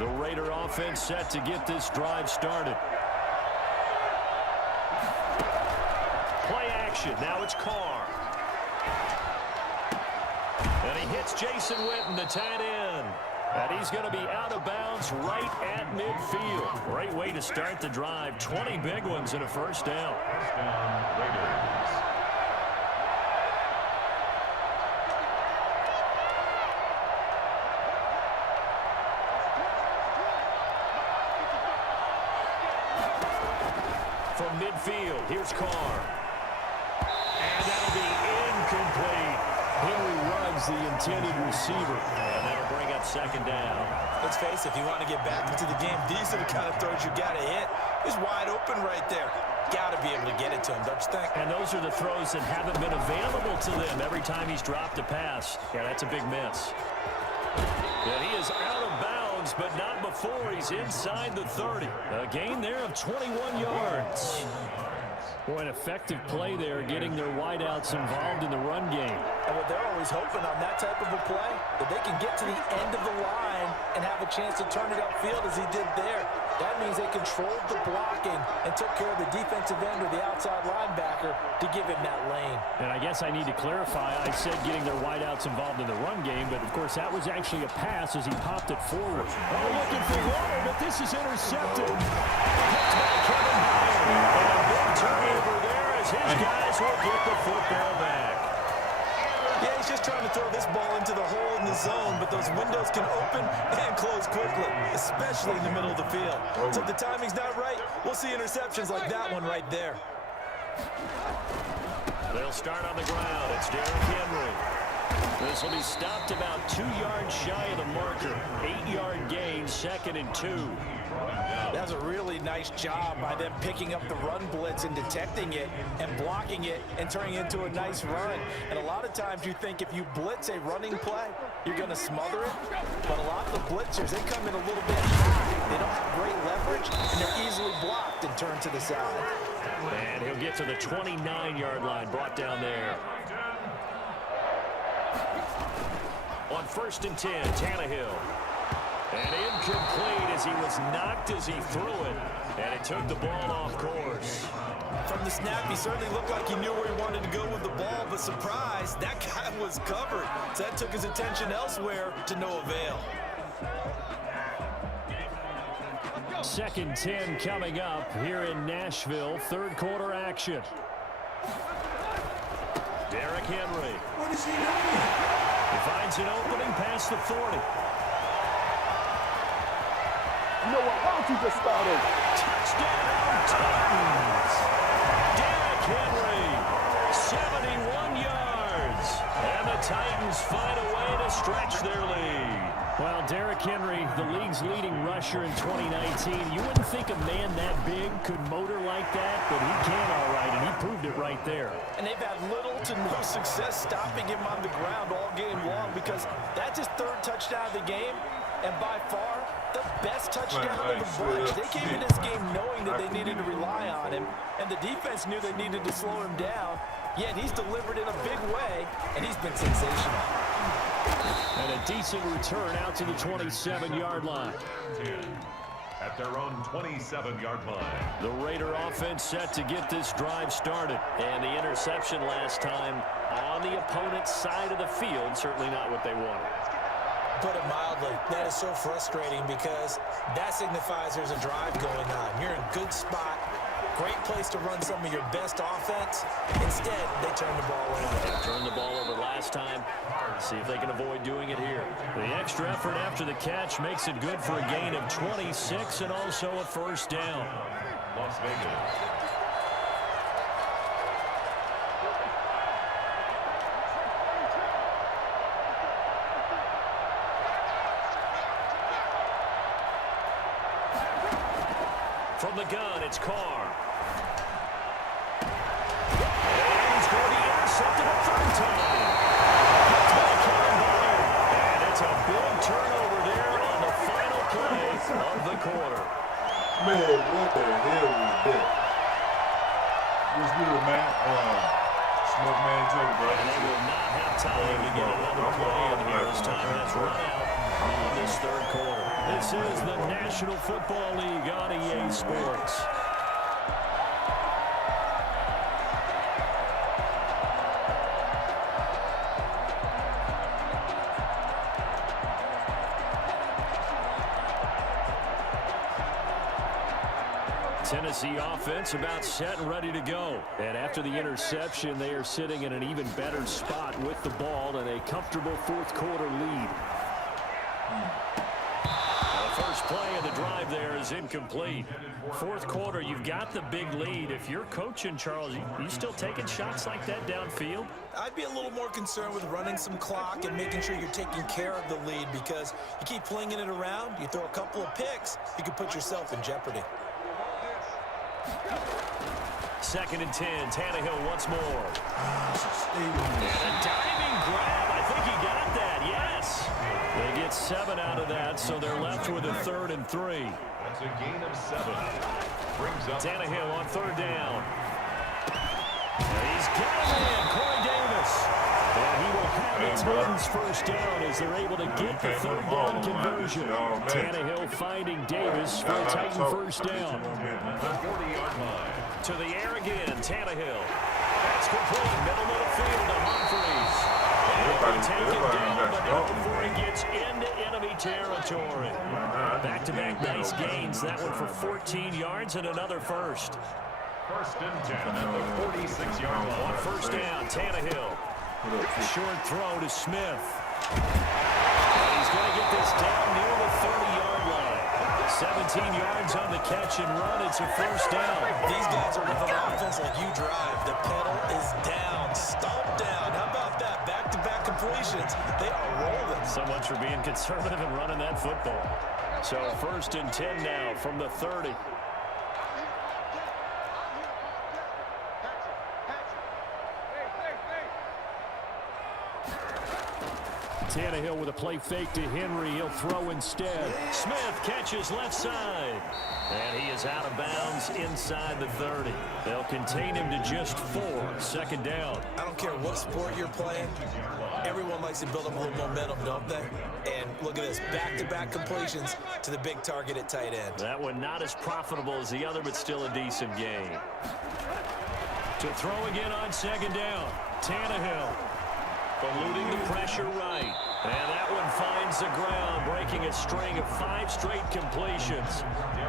The Raider offense set to get this drive started. Play action. Now it's Carr. And he hits Jason Witten, the tight end. And he's going to be out of bounds right at midfield. Great way to start the drive. 20 big ones and a first down. First down, Raiders. From midfield, here's Carr. And that'll be incomplete. Henry runs the intended receiver. And that'll bring up 2nd down. Let's face it, if you want to get back into the game, these are the kind of throws you got to hit. He's wide open right there. Got to be able to get it to him, don't you think? And those are the throws that haven't been available to them every time he's dropped a pass. Yeah, that's a big miss. And he is out of bounds, but not before he's inside the 30. A gain there of 21 yards. Boy, an effective play there, getting their wideouts involved in the run game. And what they're always hoping on that type of a play, that they can get to the end of the line and have a chance to turn it upfield as he did there. That means they controlled the blocking and took care of the defensive end or the outside linebacker to give him that lane. And I guess I need to clarify, I said getting their wideouts involved in the run game, but of course that was actually a pass as he popped it forward. Oh, looking for water, but this is intercepted. Picked by Kevin Byard. And a big turnover there as his guys will get the football back. Yeah, he's just trying to throw this ball into the hole in the zone, but those windows can open and close quickly, especially in the middle of the field. So if the timing's not right, we'll see interceptions like that one right there. They'll start on the ground. It's Derrick Henry. This will be stopped about 2 yards shy of the marker. 8-yard gain, 2nd and 2. That was a really nice job by them picking up the run blitz and detecting it and blocking it and turning it into a nice run. And a lot of times you think if you blitz a running play, you're going to smother it. But a lot of the blitzers, they come in a little bit high. They don't have great leverage, and they're easily blocked and turned to the side. And he'll get to the 29-yard line, brought down there. On 1st and 10, Tannehill. And incomplete as he was knocked as he threw it. And it took the ball off course. From the snap, he certainly looked like he knew where he wanted to go with the ball, but surprise, that guy was covered. So that took his attention elsewhere to no avail. 2nd 10 coming up here in Nashville. 3rd quarter action. Derrick Henry. What is he doing? He finds an opening past the 40. You know what? Why don't you just start over? Touchdown, Titans! Derrick Henry, 71 yards. And the Titans find a way to stretch their lead. Well, Derrick Henry, the league's leading rusher in 2019. You wouldn't think a man that big could motor like that, but he can all right, and he proved it right there. And they've had little to no success stopping him on the ground all game long because that's his third touchdown of the game, and by far the best touchdown of the bunch. They came in this game knowing that they needed to rely on him, and the defense knew they needed to slow him down, yet he's delivered in a big way, and he's been sensational. And a decent return out to the 27-yard line. 10 at their own 27-yard line. The Raider offense set to get this drive started. And the interception last time on the opponent's side of the field, certainly not what they wanted. Put it mildly, that is so frustrating because that signifies there's a drive going on. You're in a good spot, great place to run some of your best offense. Instead, they turn the ball over. They turned the ball over last time. See if they can avoid doing it here. The extra effort after the catch makes it good for a gain of 26 and also a first down. Las Vegas. From the gun, it's Carr. And he's going to be intercepted a third time. And it's a big turnover there on the final play of the quarter. Man, what the hell was that? What's good, man? Smoke man Joe, bro. And they will not have time to get another play in here. This time that's run out on this third quarter. This is the National Football League on EA Sports. Tennessee offense about set and ready to go. And after the interception, they are sitting in an even better spot with the ball and a comfortable fourth quarter lead. The first play of the drive there is incomplete. Fourth quarter, you've got the big lead. If you're coaching, Charles, you still taking shots like that downfield? I'd be a little more concerned with running some clock and making sure you're taking care of the lead because you keep flinging it around, you throw a couple of picks, you can put yourself in jeopardy. 2nd and 10, Tannehill once more. And a diving grab. I think he got that, yes. They get 7 out of that, so they're left with a 3rd and 3. That's a gain of 7. Brings up Tannehill on 3rd down. And he's got him in, Corey Davis. And he will have the Titans first down as they're able to get the 3rd down conversion. Tannehill finding Davis for a Titan first down. the 40-yard line. To the air again, Tannehill. That's complete, middle of the field to Humphries. And they take it down, but not before he gets into enemy territory. Back-to-back nice gains. That one for 14 yards and another first. 1st and 10 at the 46-yard line. On first down, Tannehill. Short throw to Smith. And he's going to get this down near the 30-yard line. 17 yards on the catch and run. It's a first down. These guys are running offense like you drive. The pedal is down, stomp down. How about that? Back-to-back completions. They are rolling. So much for being conservative and running that football. So 1st and 10 now from the 30. Tannehill with a play fake to Henry. He'll throw instead. Smith catches left side. And he is out of bounds inside the 30. They'll contain him to just 4. 2nd down. I don't care what sport you're playing. Everyone likes to build up a little momentum, don't they? And look at this, back-to-back completions to the big target at tight end. That one not as profitable as the other, but still a decent game. To throw again on 2nd down. Tannehill. Eluding the pressure right. And that one finds the ground, breaking a string of 5 straight completions.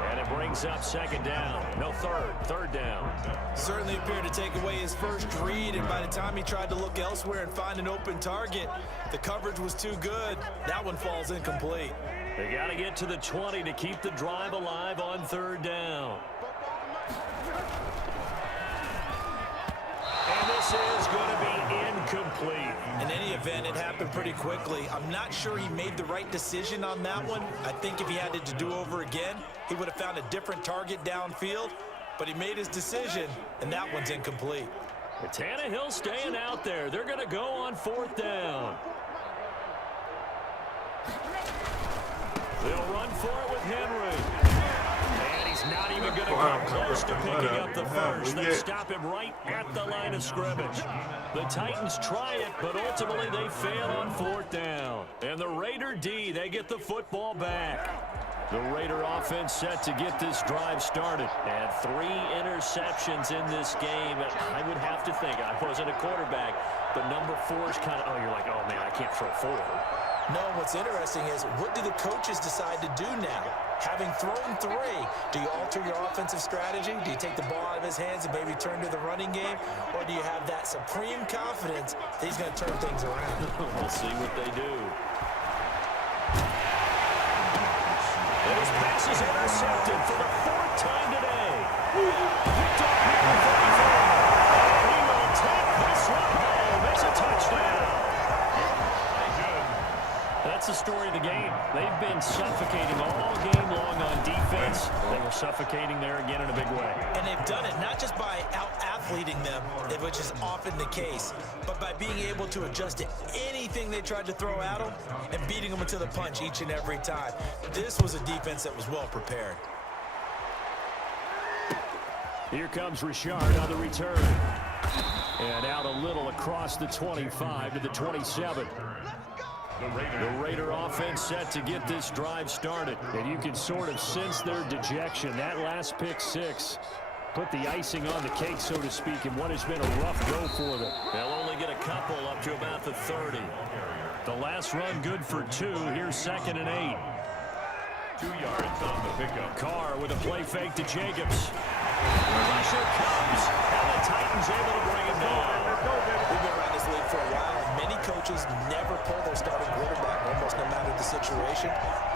And it brings up 2nd down. No, 3rd down. Certainly appeared to take away his first read, and by the time he tried to look elsewhere and find an open target, the coverage was too good. That one falls incomplete. They got to get to the 20 to keep the drive alive on third down. And this is going to be incomplete. In any event, it happened pretty quickly. I'm not sure he made the right decision on that one. I think if he had it to do over again, he would have found a different target downfield. But he made his decision, and that one's incomplete. Tannehill staying out there. They're going to go on fourth down. They'll run for it with Henry. And he's not even going to come close to picking up the first. They stop him right at the line of scrimmage. The Titans try it, but ultimately they fail on fourth down. And the Raider D, they get the football back. The Raider offense set to get this drive started. And 3 interceptions in this game. I would have to think, I wasn't a quarterback, but number 4 is kind of, oh, you're like, oh, man, I can't throw 4. No, what's interesting is, what do the coaches decide to do now? Having thrown 3, do you alter your offensive strategy? Do you take the ball out of his hands and maybe turn to the running game? Or do you have that supreme confidence that he's going to turn things around? We'll see what they do. This pass is intercepted for the 4th time today. Picked up here at 34. He will take this one home. It's a touchdown. That's the story of the game. They've been suffocating all game long on defense. They were suffocating there again in a big way. And they've done it not just by out-athleting them, which is often the case, but by being able to adjust to anything they tried to throw at them and beating them into the punch each and every time. This was a defense that was well prepared. Here comes Richard on the return. And out a little across the 25 to the 27. The Raider offense set to get this drive started. And you can sort of sense their dejection. That last pick 6 put the icing on the cake, so to speak, in what has been a rough go for them. They'll only get a couple up to about the 30. The last run good for 2. Here's 2nd and 8. 2 yards on the pickup. Carr with a play fake to Jacobs. Pressure comes, and the Titans able to bring it down. We've been around this league for a while, and many coaches never pull their starting quarterback, almost no matter the situation.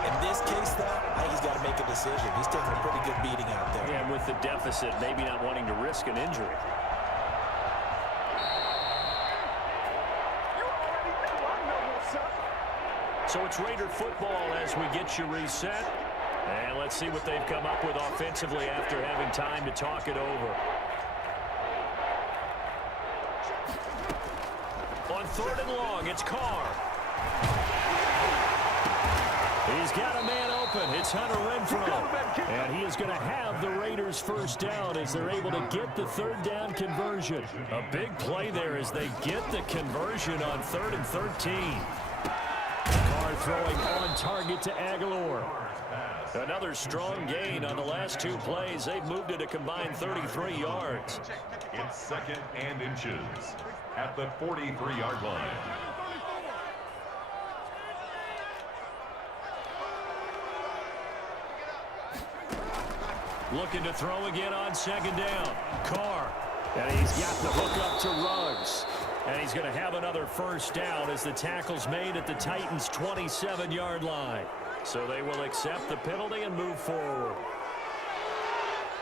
In this case, though, I think he's got to make a decision. He's taking a pretty good beating out there. Yeah, with the deficit, maybe not wanting to risk an injury. So it's Raider football as we get you reset. And let's see what they've come up with offensively after having time to talk it over. On 3rd and long, it's Carr. He's got a man open. It's Hunter Renfrow. And he is going to have the Raiders first down as they're able to get the 3rd down conversion. A big play there as they get the conversion on 3rd and 13. Carr throwing on target to Aguilar. Another strong gain on the last 2 plays. They've moved it a combined 33 yards. It's 2nd and inches at the 43-yard line. Looking to throw again on 2nd down. Carr. And he's got the hook up to Ruggs. And he's going to have another first down as the tackle's made at the Titans' 27-yard line. So they will accept the penalty and move forward.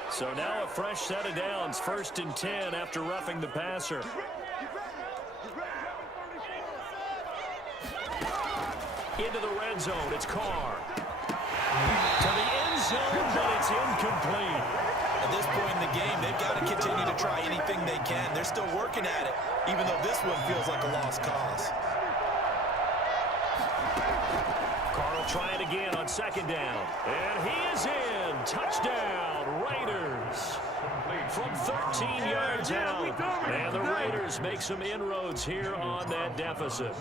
So now a fresh set of downs, 1st and 10 after roughing the passer. Into the red zone, it's Carr. To the end zone, but it's incomplete. At this point in the game, they've got to continue to try anything they can. They're still working at it, even though this one feels like a lost cause. Carr will try it again on 2nd down. And he is in. Touchdown, Raiders. From 13 yards out. And the Raiders make some inroads here on that deficit.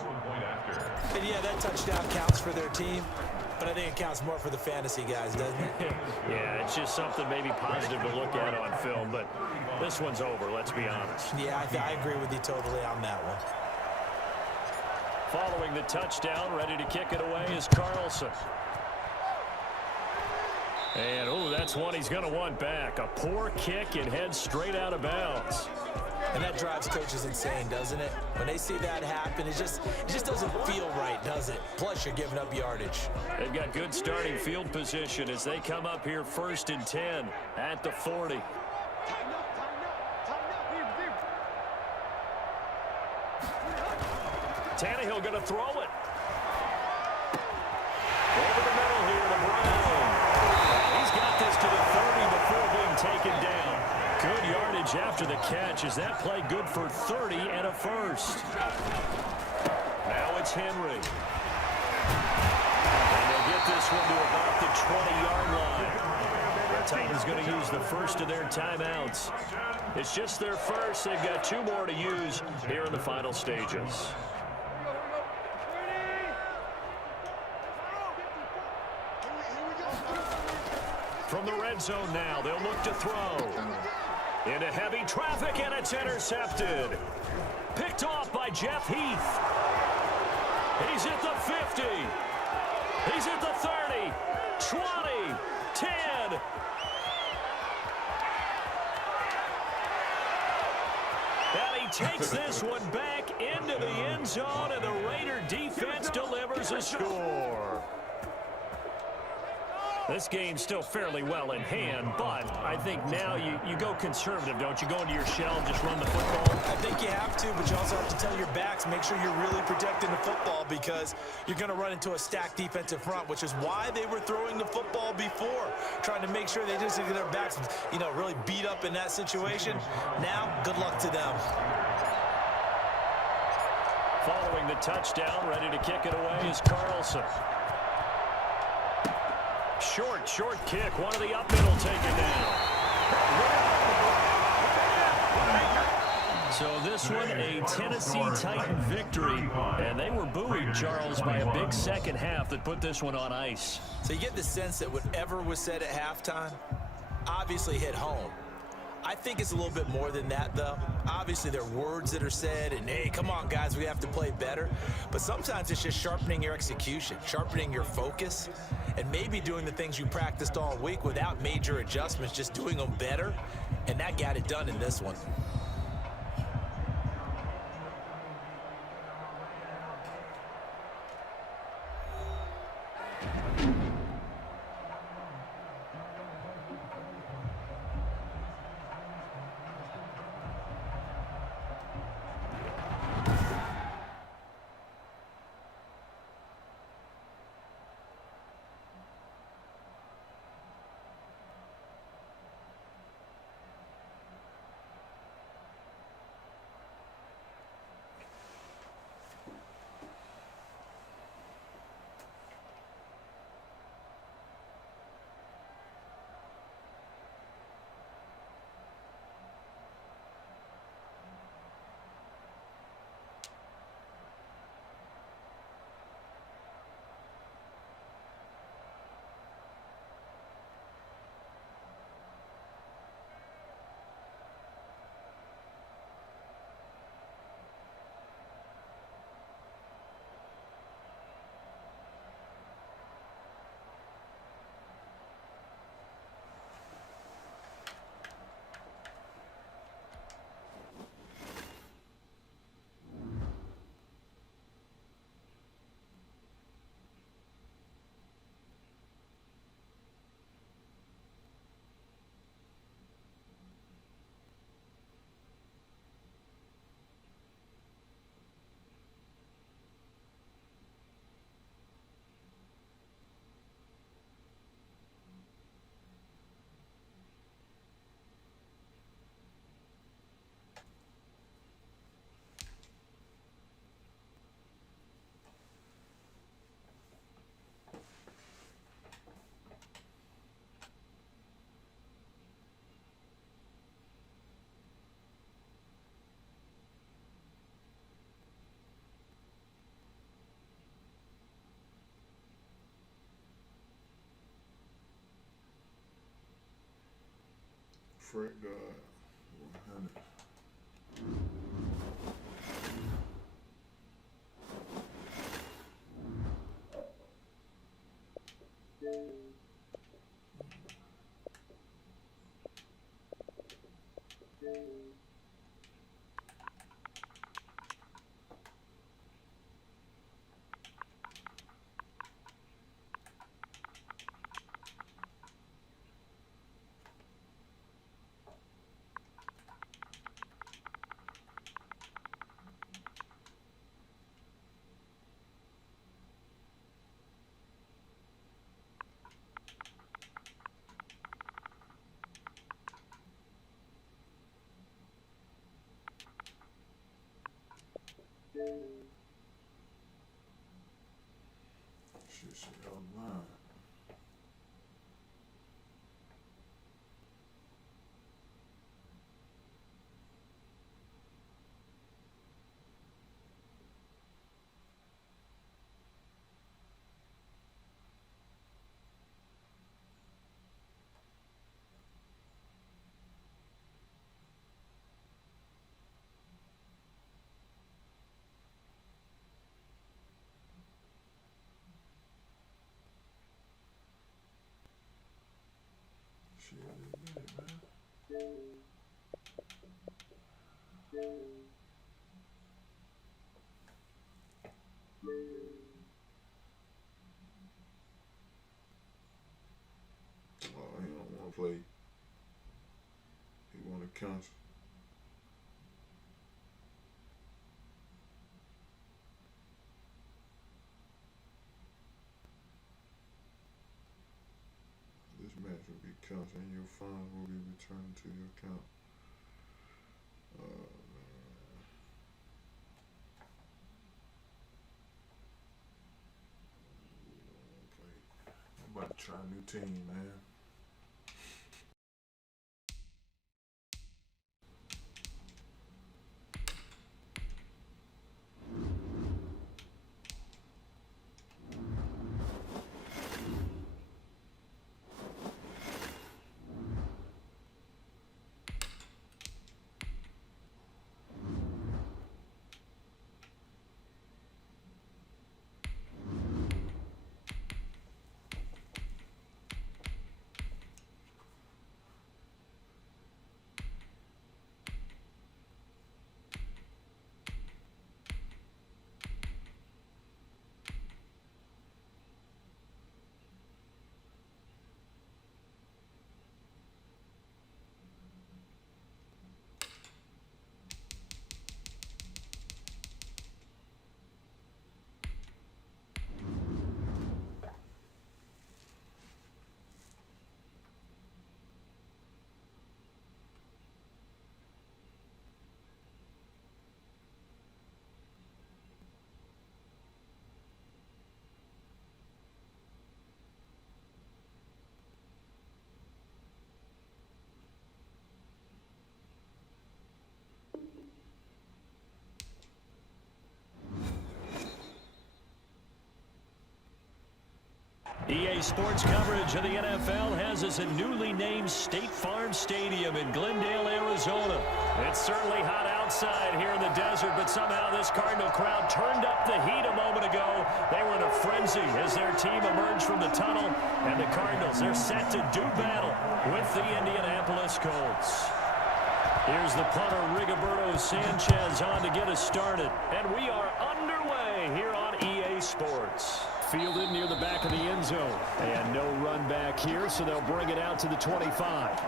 And yeah, that touchdown counts for their team, but I think it counts more for the fantasy guys, doesn't it? Yeah, it's just something maybe positive to look at on film, but this one's over, let's be honest. Yeah, I agree with you totally on that one. Following the touchdown, ready to kick it away is Carlson. And, oh, that's one he's going to want back. A poor kick and heads straight out of bounds. And that drives coaches insane, doesn't it? When they see that happen, it just doesn't feel right, does it? Plus, you're giving up yardage. They've got good starting field position as they come up here 1st and 10 at the 40. Tannehill going to throw it. Over the middle here to Brown. He's got this to the 30 before being taken down. Good yardage after the catch. Is that play good for 30 and a first? Now it's Henry. And they'll get this one to about the 20-yard line. The Titans going to use the first of their timeouts. It's just their first. They've got 2 more to use here in the final stages. From the red zone now, they'll look to throw. Into heavy traffic, and it's intercepted. Picked off by Jeff Heath. He's at the 50. He's at the 30, 20, 10. And he takes this one back into the end zone, and the Raider defense delivers a score. This game's still fairly well in hand, but I think now you go conservative, don't you? Go into your shell and just run the football? I think you have to, but you also have to tell your backs, make sure you're really protecting the football because you're going to run into a stacked defensive front, which is why they were throwing the football before, trying to make sure they just get their backs, really beat up in that situation. Now, good luck to them. Following the touchdown, ready to kick it away is Carlson. Short kick. One of the up middle taken down. So this one, a Tennessee Titan victory. And they were buoyed, Charles, by a big second half that put this one on ice. So you get the sense that whatever was said at halftime obviously hit home. I think it's a little bit more than that, though. Obviously, there are words that are said, and, hey, come on, guys, we have to play better. But sometimes it's just sharpening your execution, sharpening your focus, and maybe doing the things you practiced all week without major adjustments, just doing them better. And that got it done in this one. Fred God, 100. Shit, I was blind. Shit, I didn't get it, man. Oh, he don't want to play. He want to cancel. This match will be canceled and your funds will be returned to your account. Man. I'm about to try a new team, man. EA Sports coverage of the NFL has us at newly named State Farm Stadium in Glendale, Arizona. It's certainly hot outside here in the desert, but somehow this Cardinal crowd turned up the heat a moment ago. They were in a frenzy as their team emerged from the tunnel, and the Cardinals, they're set to do battle with the Indianapolis Colts. Here's the punter, Rigoberto Sanchez, on to get us started. And we are underway here on EA Sports. Fielded near the back of the end zone. And no run back here, so they'll bring it out to the 25.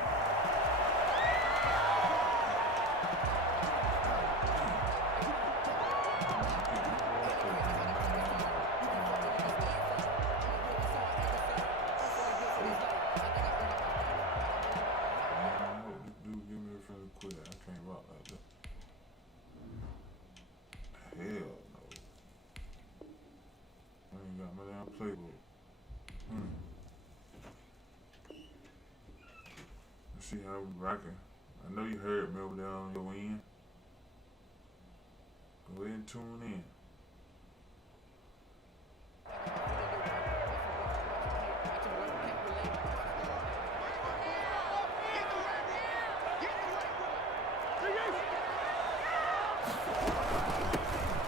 See how we rocking. I know you heard me over there on your end. Go ahead and tune in.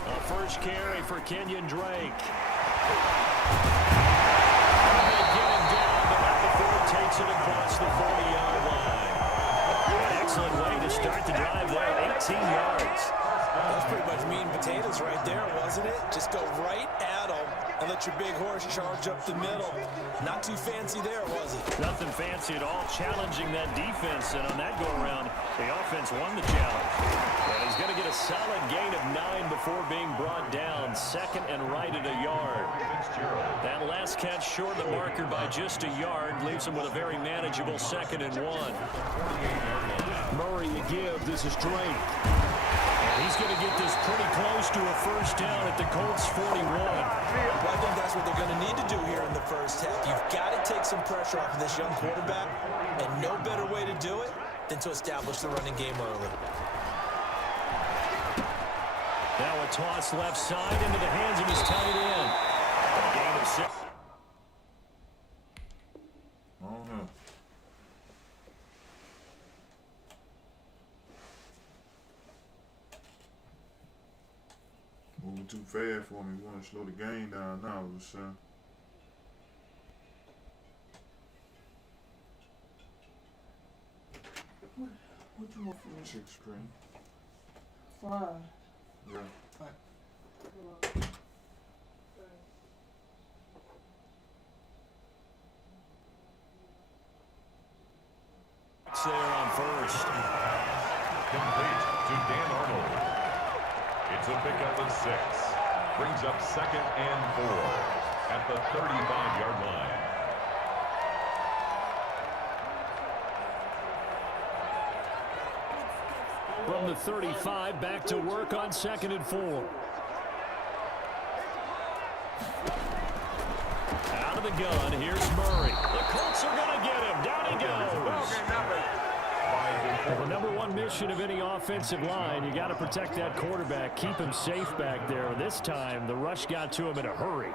A first carry for Kenyon Drake. Takes it across the 40-yard line. An excellent way to start the drive there, 18 yards. That was pretty much meat and potatoes right there, wasn't it? Just go right at them and let your big horse charge up the middle. Not too fancy there, was it? Nothing fancy at all, challenging that defense. And on that go-around, the offense won the challenge. And he's going to get a solid gain of 9 before being brought down. Second and right at a yard. That last catch short of the marker by just a yard leaves him with a very manageable 2nd and 1. Murray to give. This is Drake. And he's going to get this pretty close to a first down at the Colts 41. Well, I think that's what they're going to need to do here in the first half. You've got to take some pressure off of this young quarterback, and no better way to do it than to establish the running game early. Now a toss left side into the hands of his tight end. A gain of 6. Oh, no. Moving too fast for me. Want to slow the game down now, I was saying. What you want from the 6 screen? 5. Yeah. There on first. Complete to Dan Arnold. It's a pickup of 6. Brings up 2nd and 4 at the 35-yard line. From the 35, back to work on 2nd and 4. Out of the gun, here's Murray. The Colts are going to get him. Down he goes. Well, the number one mission of any offensive line, you got to protect that quarterback, keep him safe back there. This time, the rush got to him in a hurry.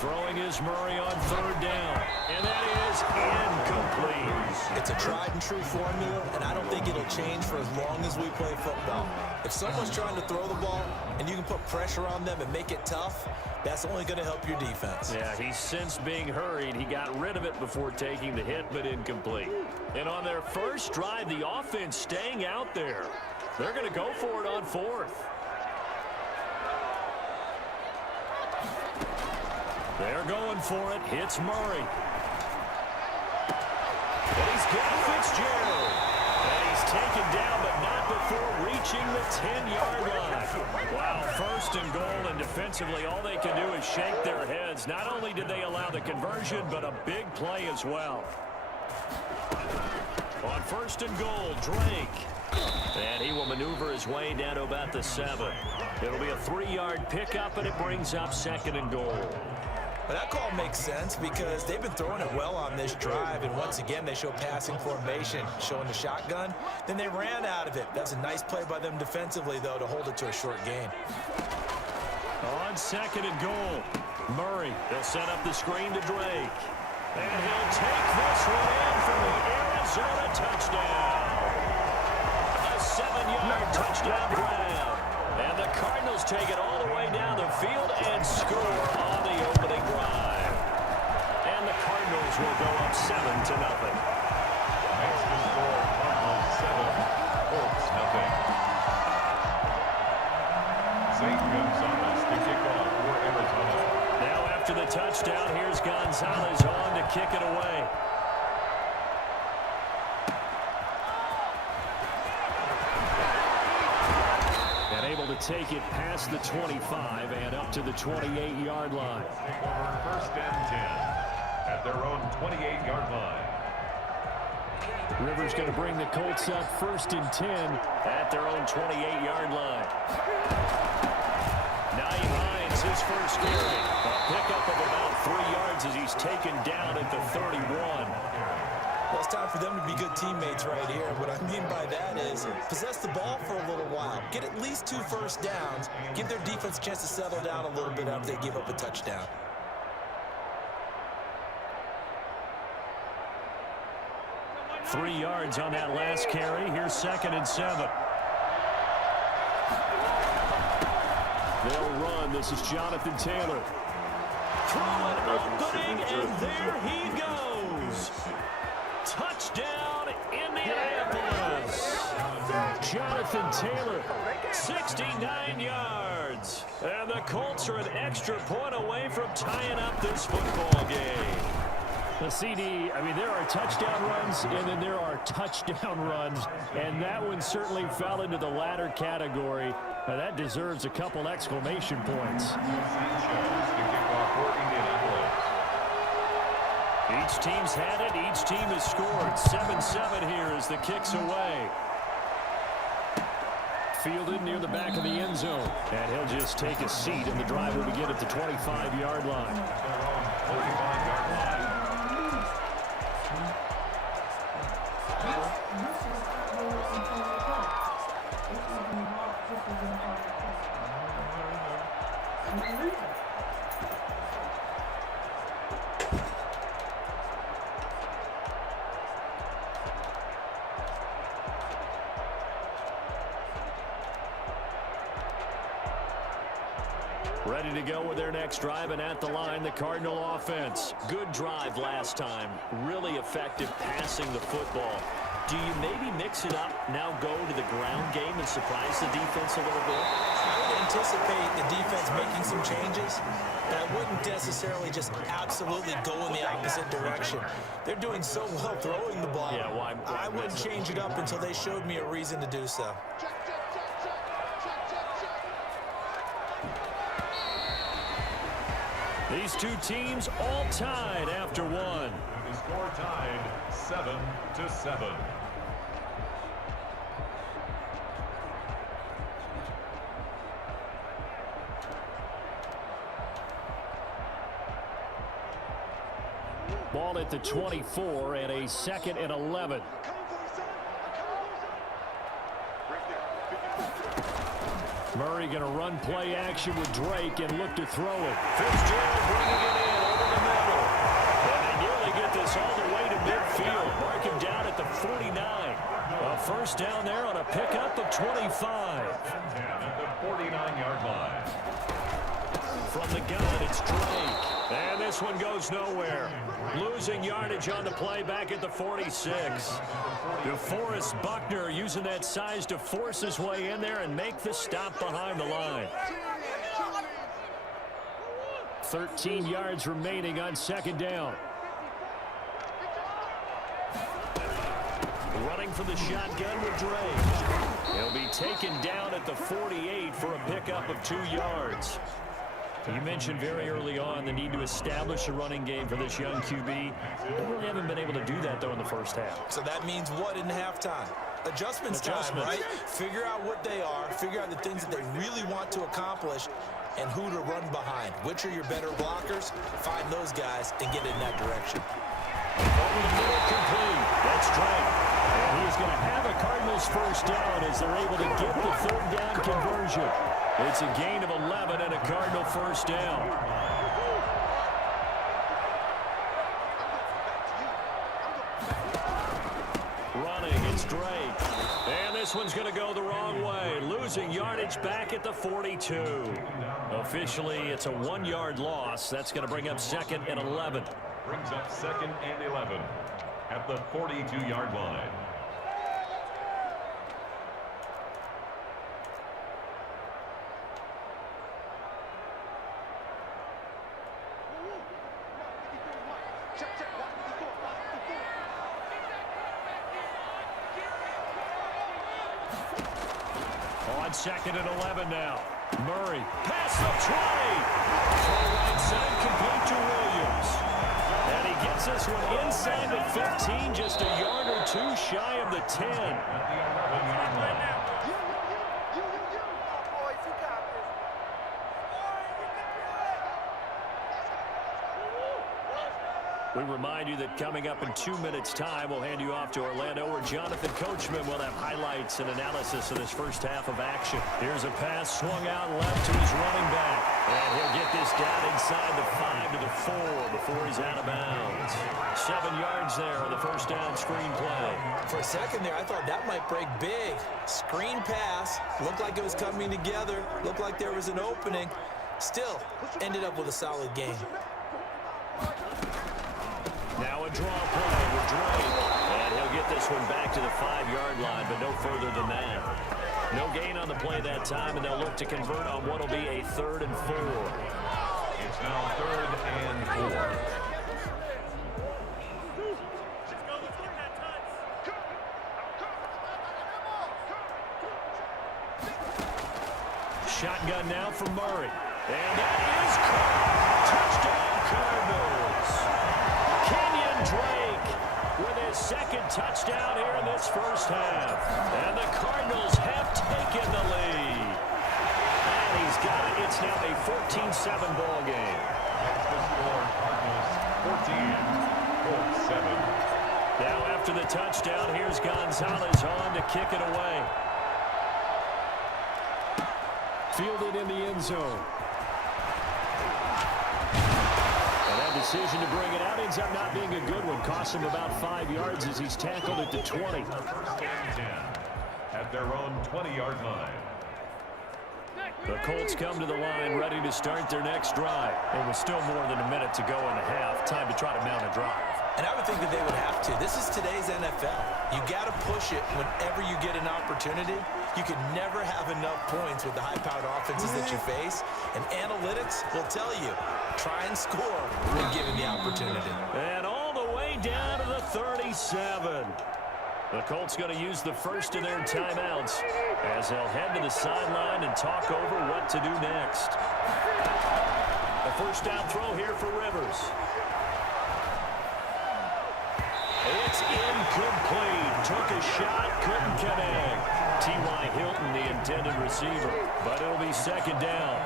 Throwing is Murray on 3rd down, and that is incomplete. It's a tried and true formula, and I don't think it'll change for as long as we play football. If someone's trying to throw the ball and you can put pressure on them and make it tough, that's only going to help your defense. Yeah, he sensed being hurried. He got rid of it before taking the hit, but incomplete. And on their first drive, the offense staying out there. They're going to go for it on 4th. They're going for it. Hits Murray. And he's got Fitzgerald. And he's taken down, but not before reaching the 10-yard line. Wow, 1st and goal, and defensively, all they can do is shake their heads. Not only did they allow the conversion, but a big play as well. On 1st and goal, Drake. And he will maneuver his way down to about the 7. It'll be a 3-yard pickup, and it brings up 2nd and goal. But that call makes sense because they've been throwing it well on this drive, and once again they show passing formation, showing the shotgun. Then they ran out of it. That's a nice play by them defensively, though, to hold it to a short gain. On 2nd and goal, Murray. They'll set up the screen to Drake. And he'll take this one in for the Arizona touchdown. A 7-yard touchdown grab. And the Cardinals take it all the way down the field and score on the opening drive. And the Cardinals will go up 7-0. Next to score, Cardinals 7, Colts nothing. St. Gonzalez to kick off for Arizona. Now after the touchdown, here's Gonzalez on to kick it away. Able to take it past the 25 and up to the 28-yard line. Take over 1st and 10 at their own 28-yard line. Rivers going to bring the Colts up 1st and 10 at their own 28-yard line. Nyheim Hines, his first carry. A pickup of about 3 yards as he's taken down at the 31. Well, it's time for them to be good teammates right here. What I mean by that is possess the ball for a little while. Get at least 2 first downs. Give their defense a chance to settle down a little bit after they give up a touchdown. Three yards on that last carry. Here's 2nd and 7. They'll run. This is Jonathan Taylor. Throw an opening, and there he goes. Touchdown, Indianapolis. Jonathan Taylor, 69 yards. And the Colts are an extra point away from tying up this football game. The CD, I mean, there are touchdown runs, and then there are touchdown runs, and that one certainly fell into the latter category. Now, that deserves a couple exclamation points. Each team's had it. Each team has scored. 7-7 here as the kick's away. Fielded near the back of the end zone. And he'll just take a seat, and the drive will begin at the 25-yard line. 45-yard line. Ready to go with their next drive, and at the line, the Cardinal offense. Good drive last time. Really effective passing the football. Do you maybe mix it up, now go to the ground game and surprise the defense a little bit? I would anticipate the defense making some changes, but I wouldn't necessarily just absolutely go in the opposite direction. They're doing so well throwing the ball. Yeah, well, I wouldn't change it up until they showed me a reason to do so. These two teams all tied after one. The score tied 7-7. Ball at the 24 and a 2nd and 11. Murray going to run play action with Drake and look to throw it. Fitzgerald bringing it in over the middle. And they nearly get this all the way to midfield. Mark him down at the 49. A first down there on a pickup of 25. At the 49-yard line. From the gun, it's Drake. And this one goes nowhere. Losing yardage on the play back at the 46. DeForest Buckner using that size to force his way in there and make the stop behind the line. 13 yards remaining on 2nd down. Running for the shotgun with Drake. He'll be taken down at the 48 for a pickup of 2 yards. You mentioned very early on the need to establish a running game for this young QB. They really haven't been able to do that, though, in the first half. So that means what in halftime? Adjustments time, right? Figure out what they are, figure out the things that they really want to accomplish, and who to run behind. Which are your better blockers? Find those guys and get in that direction. Over the middle, complete. That's Drake. And he's going to have a Cardinals first down as they're able to get the 3rd down conversion. It's a gain of 11 and a Cardinal first down. Running, it's Drake. And this one's going to go the wrong way. Losing yardage back at the 42. Officially, it's a 1-yard loss. That's going to bring up 2nd and 11. Brings up 2nd and 11 at the 42-yard line. On 2nd and 11 now. Murray, pass the 20. Throw right side, complete to Williams. And he gets this one inside the 15, just a yard or 2 shy of the 10. We remind you that coming up in 2 minutes' time, we'll hand you off to Orlando, where Jonathan Coachman will have highlights and analysis of this first half of action. Here's a pass swung out left to his running back. And he'll get this down inside the 5 to the 4 before he's out of bounds. 7 yards there on the first down screen play. For a second there, I thought that might break big. Screen pass. Looked like it was coming together. Looked like there was an opening. Still, ended up with a solid game. Now a draw play with Drake. And he'll get this one back to the 5-yard line, but no further than that. No gain on the play that time, and they'll look to convert on what will be a 3rd and 4. It's now 3rd and 4. shotgun now for Murray. And that is caught. Touchdown, Cardinals. Kenyon Drake with his second touchdown here in this first half. And the Cardinals have taken the lead. And he's got it. It's now a 14-7 ball game. That's the score. Cardinals 14, Colts 7. Now after the touchdown, here's Gonzalez on to kick it away. Fielded in the end zone. And that decision to bring it out ends up not being a good one. Cost him about 5 yards as he's tackled at the 20. First and 10 at their own 20-yard line. The Colts come to the line ready to start their next drive. It was still more than a minute to go in the half. Time to try to mount a drive. And I would think that they would have to. This is today's NFL. You got to push it whenever you get an opportunity. You can never have enough points with the high-powered offenses that you face. And analytics will tell you, try and score when given the opportunity. And all the way down to the 37. The Colts going to use the first of their timeouts as they'll head to the sideline and talk over what to do next. The first down throw here for Rivers. It's incomplete. Took a shot, couldn't connect. T.Y. Hilton, the intended receiver, but it'll be second down.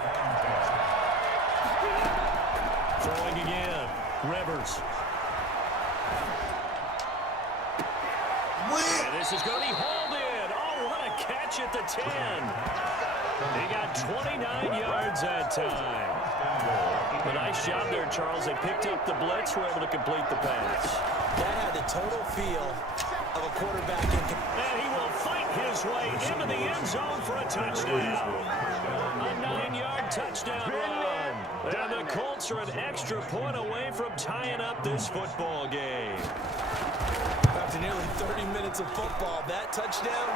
Throwing again. Rivers. And this is going to be hauled in. Oh, what a catch at the 10. He got 29 yards that time. A nice job there, Charles. They picked up the blitz, were able to complete the pass. That had the total feel of a quarterback. And he will fight his way into the end zone for a touchdown. A 9-yard touchdown run. And the Colts are an extra point away from tying up this football game. After nearly 30 minutes of football, that touchdown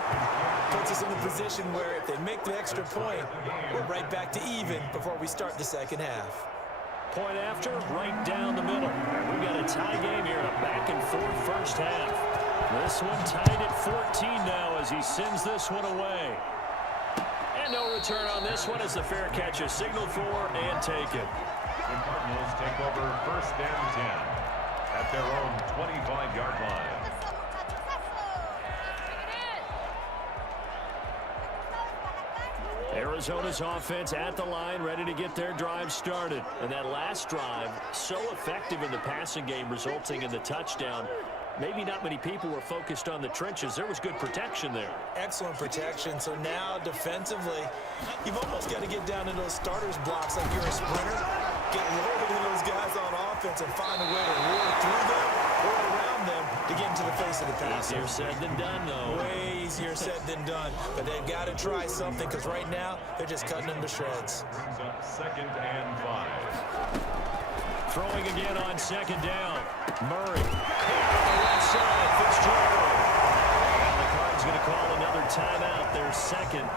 puts us in a position where if they make the extra point, we're right back to even before we start the second half. Point after, right down the middle. We've got a tie game here, a back-and-forth first half. This one tied at 14 now as he sends this one away. And no return on this one as the fair catch is signaled for and taken. The Cardinals take over first and 10 at their own 25-yard line. Arizona's offense at the line, ready to get their drive started. And that last drive, so effective in the passing game, resulting in the touchdown. Maybe not many people were focused on the trenches. There was good protection there. Excellent protection. So now defensively, you've almost got to get down into those starters blocks like you're a sprinter. Get lower than those guys on offense and find a way to roar through them or around them to get into the face of the passer. Easier said than done, though. Way easier said than done. But they've got to try something because right now they're just cutting them to shreds. Brings up second and 5. Throwing again on second down. Murray. On the left side, Fitzgerald. And the Cards going to call another timeout, their second,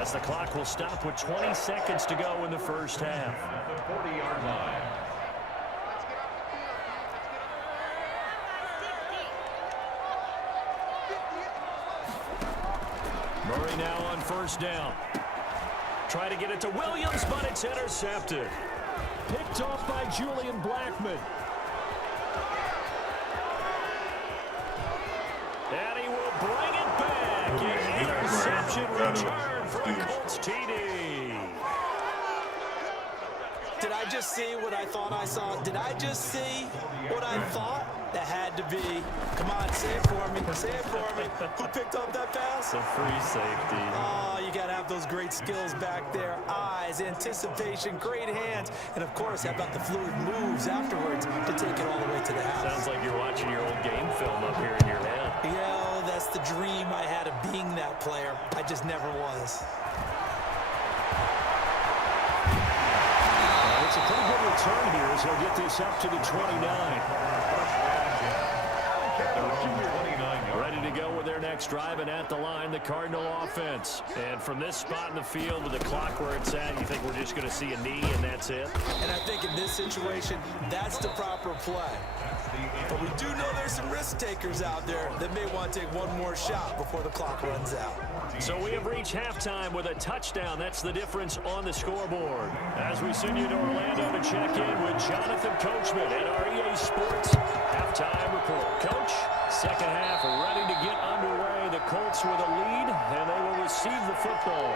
as the clock will stop with 20 seconds to go in the first half. At the 40-yard line. Murray now on first down. Try to get it to Williams, but it's intercepted. Picked off by Julian Blackman. And he will bring it back. An interception return for a Colts TD. Did I just see what I thought I saw? Did I just see what I thought? That had to be. Come on, say it for me. Say it for me. Who picked up that pass? The free safety. Oh, you got to have those great skills back there. Eyes, anticipation, great hands. And, of course, how about the fluid moves afterwards to take it all the way to the house? Sounds like you're watching your old game film up here in your head. Yeah, that's the dream I had of being that player. I just never was. It's a pretty good return here as he'll get this up to the 29. Ready to go with their next drive, and at the line, the Cardinal offense. And from this spot in the field with the clock where it's at, you think we're just going to see a knee and that's it? And I think in this situation, that's the proper play. But we do know there's some risk takers out there that may want to take one more shot before the clock runs out. So we have reached halftime with a touchdown. That's the difference on the scoreboard. As we send you to Orlando to check in with Jonathan Coachman at our EA Sports halftime report. Coach, second half ready to get underway. The Colts with a lead, and they will receive the football.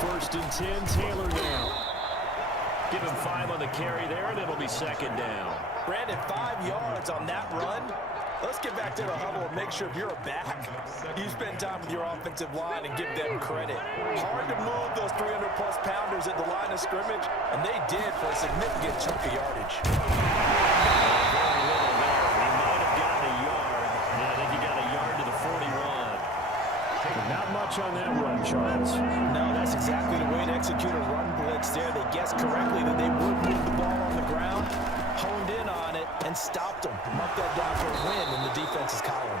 First and 10, Taylor now. Give him 5 on the carry there, and it'll be second down. Brandon, 5 yards on that run. Let's get back to the huddle and make sure if you're a back, you spend time with your offensive line and give them credit. Hard to move those 300-plus pounders at the line of scrimmage, and they did for a significant chunk of yardage. Very little there. He might have gotten a yard. Yeah, I think he got a yard to the 41. Not much on that run, Charles. No, that's exactly the way to execute a run blitz there. They guessed correctly that they would move the ball on the ground, honed in on it, and stopped them. Mark that down for a win in the defense's column.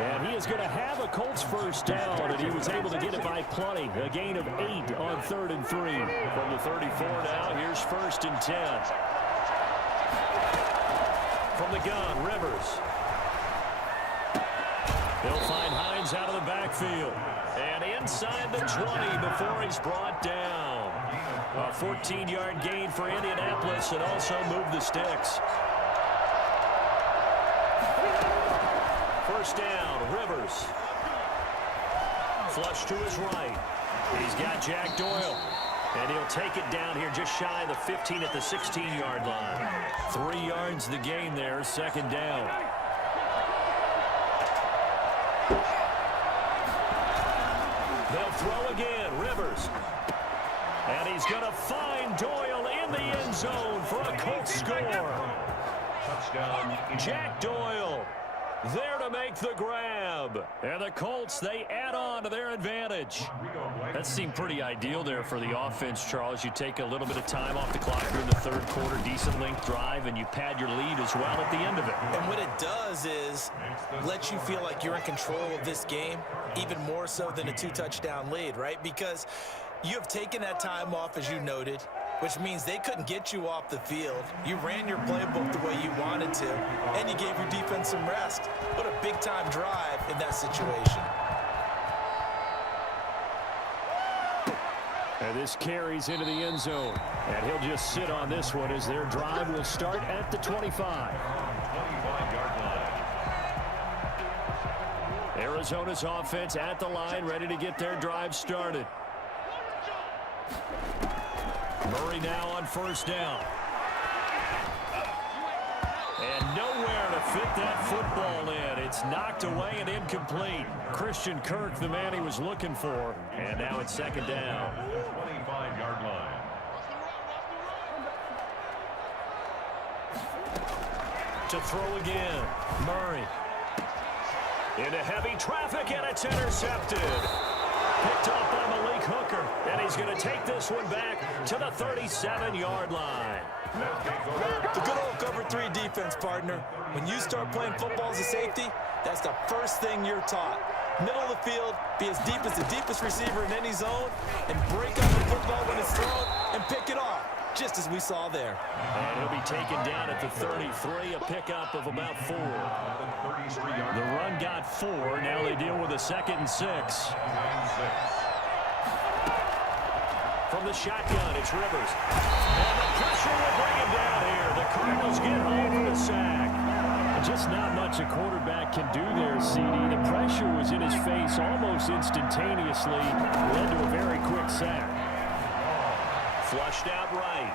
And he is going to have a Colts first down, and he was able to get it by plenty. A gain of 8 on 3rd and 3. From the 34 now, here's 1st and 10. From the gun, Rivers. He'll find Hines out of the backfield. And inside the 20 before he's brought down. A 14-yard gain for Indianapolis and also moved the sticks. First down, Rivers. Flush to his right. He's got Jack Doyle. And he'll take it down here just shy of the 15 at the 16-yard line. 3 yards the gain there, second down. They'll throw again, Rivers. And he's going to find Doyle in the end zone for a Colts score. Touchdown. Jack Doyle there to make the grab. And the Colts, they add on to their advantage. That seemed pretty ideal there for the offense, Charles. You take a little bit of time off the clock during the third quarter, decent length drive, and you pad your lead as well at the end of it. And what it does is let you feel like you're in control of this game, even more so than a 2-touchdown lead, right? Because you have taken that time off, as you noted, which means they couldn't get you off the field. You ran your playbook the way you wanted to, and you gave your defense some rest. What a big-time drive in that situation. And this carries into the end zone. And he'll just sit on this one as their drive will start at the 25. 25-yard line. Arizona's offense at the line, ready to get their drive started. Murray now on first down. And nowhere to fit that football in. It's knocked away and incomplete. Christian Kirk, the man he was looking for. And now it's second down. 25-yard line. To throw again. Murray. Into heavy traffic, and it's intercepted. Picked off by Malik Hooker, and he's going to take this one back to the 37-yard line. The good old cover 3 defense, partner. When you start playing football as a safety, that's the first thing you're taught. Middle of the field, be as deep as the deepest receiver in any zone, and break up the football when it's thrown and pick it off, just as we saw there. And he'll be taken down at the 33, a pickup of about 4. The run got 4. Now they deal with a 2nd and 6. From the shotgun, it's Rivers. And the pressure will bring him down here. The Cardinals get home with a sack. Just not much a quarterback can do there, CD. The pressure was in his face almost instantaneously. Led to a very quick sack. Flushed out right.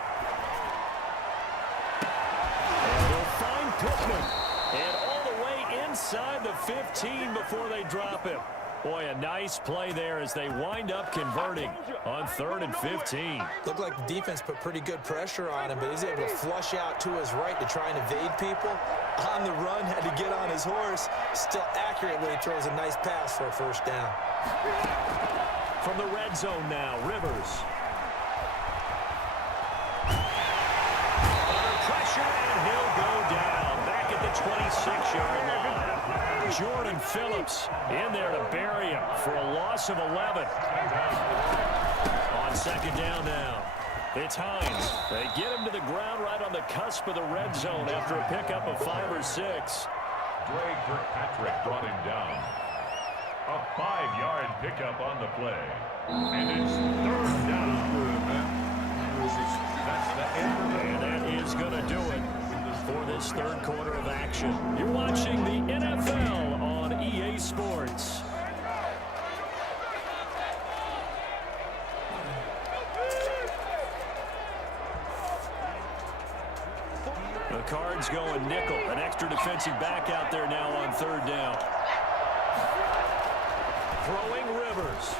And he'll find Pittman. And all the way inside the 15 before they drop him. Boy, a nice play there as they wind up converting on 3rd and 15. Looked like the defense put pretty good pressure on him, but he's able to flush out to his right to try and evade people. On the run, had to get on his horse. Still accurately throws a nice pass for a first down. From the red zone now, Rivers. Under pressure, and he'll go down. Back at the 26-yard line. Jordan Phillips in there to bury him for a loss of 11. On second down now, it's Hines. They get him to the ground right on the cusp of the red zone after a pickup of 5 or 6. Dre Kirkpatrick brought him down. A 5-yard pickup on the play. And it's third down. That's the end of it. And that is going to do it for this third quarter of action. You're watching the NFL on EA Sports. The Cards going nickel. An extra defensive back out there now on third down. Throwing Rivers.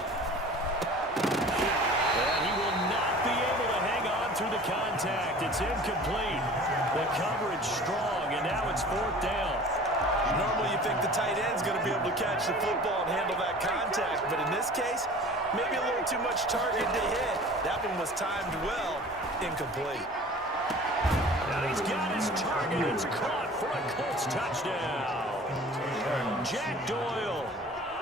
And he will not be able to hang on through the contact. It's incomplete. The coverage strong, and now it's fourth down. Normally you think the tight end's going to be able to catch the football and handle that contact, but in this case, maybe a little too much target to hit. That one was timed well. Incomplete. And he's got his target. It's caught for a Colts touchdown. Jack Doyle,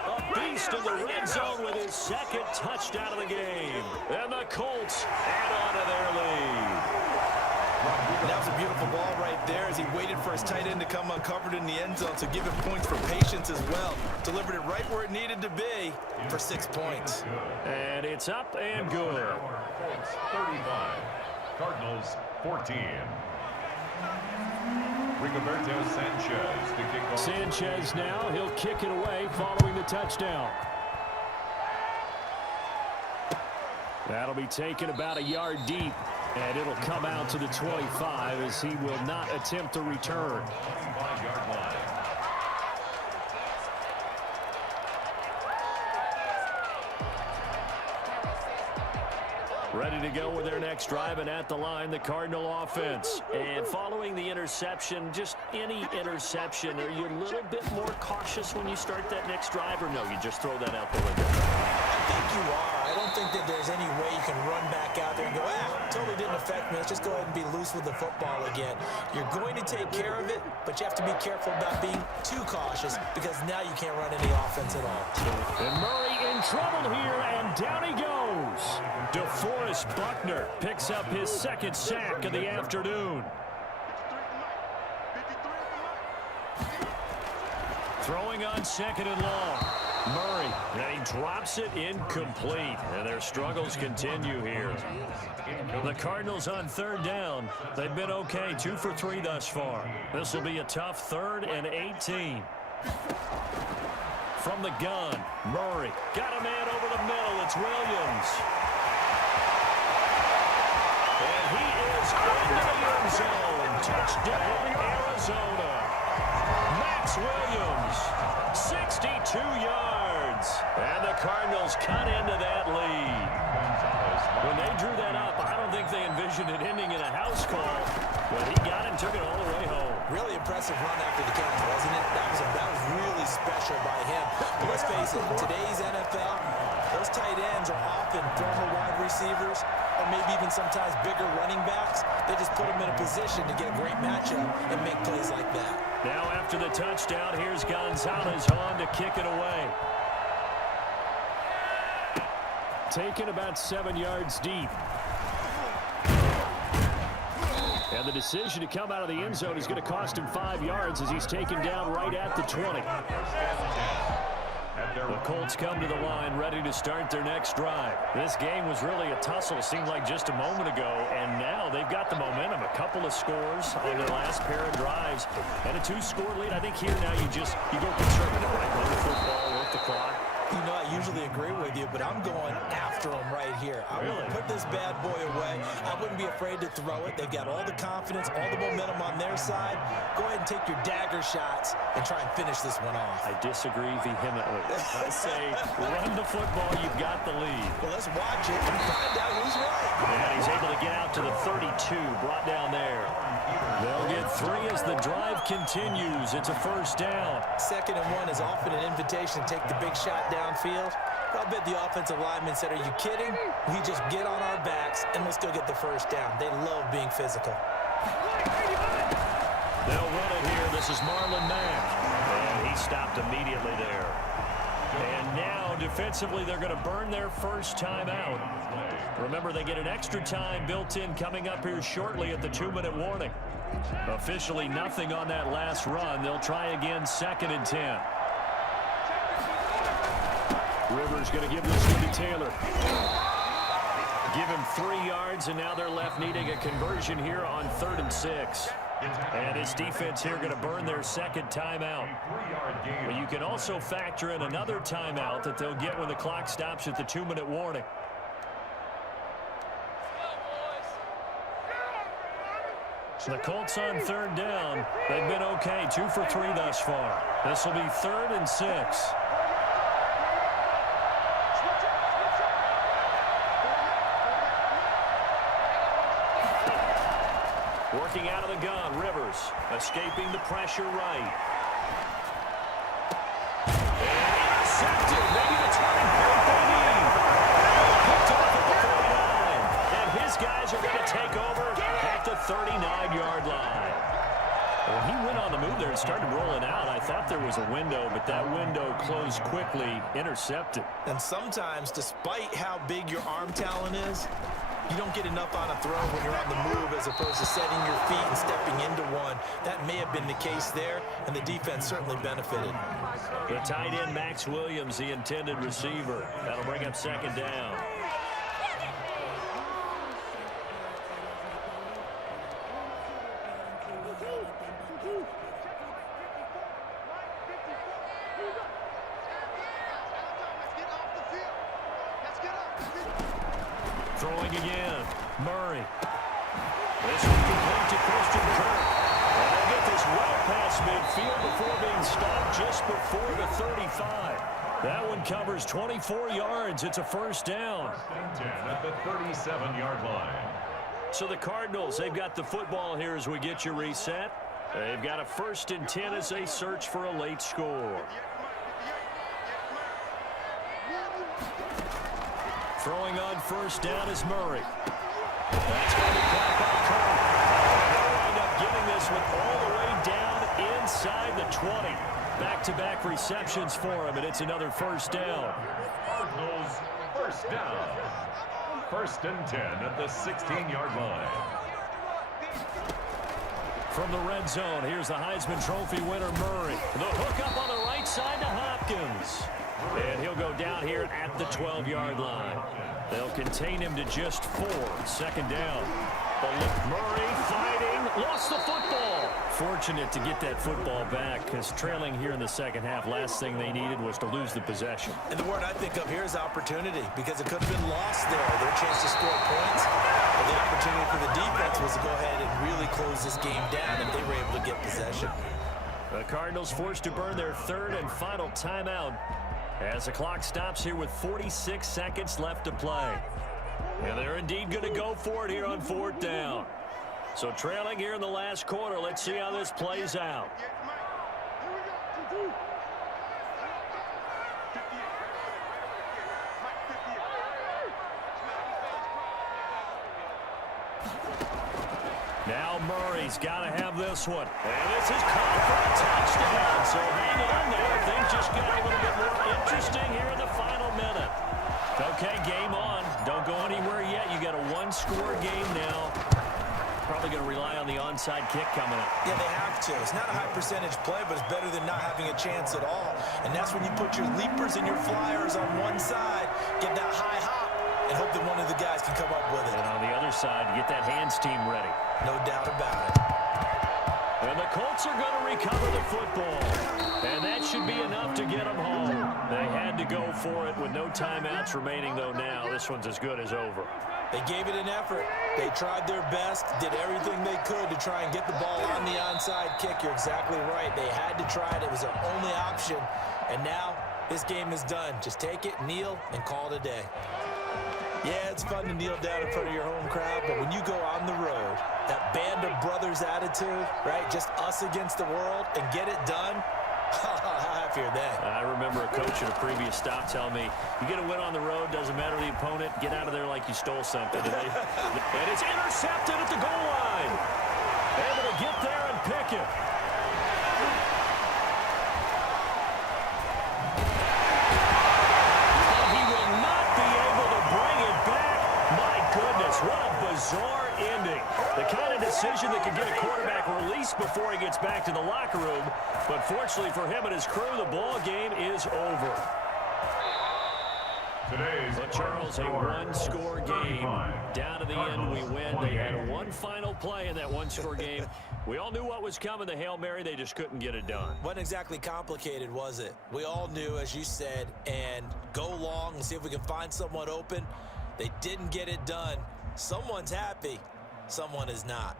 a beast in the red zone with his second touchdown of the game. And the Colts add on to their lead. That was a beautiful ball right there as he waited for his tight end to come uncovered in the end zone, so give him points for patience as well. Delivered it right where it needed to be for 6 points. And it's up and good. Colts 35. Cardinals 14. Rigoberto Sanchez to kick off. Sanchez now, he'll kick it away following the touchdown. That'll be taken about a yard deep, and it'll come out to the 25 as he will not attempt a return. 5-yard line. Ready to go with their next drive, and at the line, the Cardinal offense. And following the interception, just any interception, are you a little bit more cautious when you start that next drive, or no, you just throw that out the window? I think you are. I don't think that there's any way you can run back out there and go, totally didn't affect me. Let's just go ahead and be loose with the football again. You're going to take care of it, but you have to be careful about being too cautious because now you can't run any offense at all. And Murray in trouble here, and down he goes. DeForest Buckner picks up his second sack of the afternoon. Throwing on second and long. Murray, and he drops it incomplete. And their struggles continue here. The Cardinals on third down. They've been okay, 2 for 3 thus far. This will be a tough 3rd and 18. From the gun, Murray got a man over the middle. It's Williams. And he is into the end zone. Touchdown, Arizona. Max Williams, 62 yards. And the Cardinals cut into that lead. When they drew that up, I don't think they envisioned it ending in a house call. But he got it and took it all the way home. Really impressive run after the catch, wasn't it? That was really special by him. But let's face it, today's NFL, those tight ends are often former wide receivers or maybe even sometimes bigger running backs. They just put them in a position to get a great matchup and make plays like that. Now after the touchdown, here's Gonzalez on to kick it away. Taken about 7 yards deep. And the decision to come out of the end zone is going to cost him 5 yards as he's taken down right at the 20. The Colts come to the line ready to start their next drive. This game was really a tussle, seemed like just a moment ago, and now they've got the momentum. A couple of scores on their last pair of drives, and a 2-score lead. I think here now you go conservative, right? Run the football, work the clock. You know, I usually agree with you, but I'm going after him right here. I want to put this bad boy away. I wouldn't be afraid to throw it. They've got all the confidence, all the momentum on their side. Go ahead and take your dagger shots and try and finish this one off. I disagree vehemently. I say run the football, you've got the lead. Well, let's watch it and find out who's right. And he's able to get out to the 32, brought down there. They'll get 3 as the drive continues. It's a first down. 2nd and 1 is often an invitation to take the big shot downfield. But I bet the offensive lineman said, are you kidding? We just get on our backs and let's go get the first down. They love being physical. They'll run it here. The This is Marlon Mack. And he stopped immediately there. And now, defensively, they're going to burn their first timeout. Remember, they get an extra time built in coming up here shortly at the 2-minute warning. Officially nothing on that last run. They'll try again, 2nd and 10. Rivers going to give this one to Taylor. Give him 3 yards, and now they're left needing a conversion here on 3rd and 6. And his defense here going to burn their second timeout. But you can also factor in another timeout that they'll get when the clock stops at the 2-minute warning. The Colts on 3rd down. They've been okay, 2 for 3 thus far. This will be 3rd and 6. Working out of the gun, Rivers escaping the pressure right. And intercepted. Maybe the turning point they need. Picked off at the 39. And his guys are going to take over at the 39-yard line. Well, he went on the move there and started rolling out. I thought there was a window, but that window closed quickly, intercepted. And sometimes, despite how big your arm talent is, you don't get enough on a throw when you're on the move as opposed to setting your feet and stepping into one. That may have been the case there, and the defense certainly benefited. The tight end, Max Williams, the intended receiver. That'll bring up 2nd down. Throwing again. Murray. This one complete to Christian Kirk. And they get this well past midfield before being stopped just before the 35. That one covers 24 yards. It's a 1st down. 10 at the 37-yard line. So the Cardinals, they've got the football here as we get you reset. They've got a 1st and 10 as they search for a late score. Throwing on 1st down is Murray. That's going to be caught by Kirk. They'll wind up getting this one all the way down inside the 20. Back-to-back receptions for him, and it's another 1st down. Cardinals, 1st down. 1st and 10 at the 16-yard line. From the red zone, here's the Heisman Trophy winner, Murray. The hook up on the right side to Hopkins. And he'll go down here at the 12-yard line. They'll contain him to just 4. 2nd down. Murray fighting. Lost the football. Fortunate to get that football back because trailing here in the second half, last thing they needed was to lose the possession. And the word I think of here is opportunity because it could have been lost there. Their chance to score points. But the opportunity for the defense was to go ahead and really close this game down if they were able to get possession. The Cardinals forced to burn their 3rd and final timeout as the clock stops here with 46 seconds left to play. And they're indeed going to go for it here on 4th down. So trailing here in the last quarter, let's see how this plays out. Now Murray's got to have this one. And this is caught for a touchdown. So hang on there. Things just got a little bit more interesting here in the final minute. Okay, game on. Don't go anywhere yet. You got a 1-score game now. Probably going to rely on the onside kick coming up. Yeah, they have to. It's not a high percentage play, but it's better than not having a chance at all. And that's when you put your leapers and your flyers on one side, get that high hop, and hope that one of the guys can come up with it. And on the other side, get that hands team ready. No doubt about it. And the Colts are going to recover the football. And that should be enough to get them home. They had to go for it with no timeouts remaining, though now this one's as good as over. They gave it an effort. They tried their best, did everything they could to try and get the ball on the onside kick. You're exactly right. They had to try it. It was their only option. And now this game is done. Just take it, kneel, and call it a day. Yeah, it's fun to kneel down in front of your home crowd, but when you go on the road, that band of brothers attitude, right, just us against the world, and get it done, how happy are they? I remember a coach at a previous stop telling me, you get a win on the road, doesn't matter the opponent, get out of there like you stole something. And it's intercepted at the goal line. Able to get there and pick it. decision that could get a quarterback released before he gets back to the locker room. But fortunately for him and his crew, the ball game is over. But Charles, a one-score game. Down to the end, we win. They had one final play in that one-score game. We all knew what was coming, the Hail Mary. They just couldn't get it done. Wasn't exactly complicated, was it? We all knew, as you said, and go long and see if we can find someone open. They didn't get it done. Someone's happy. Someone is not.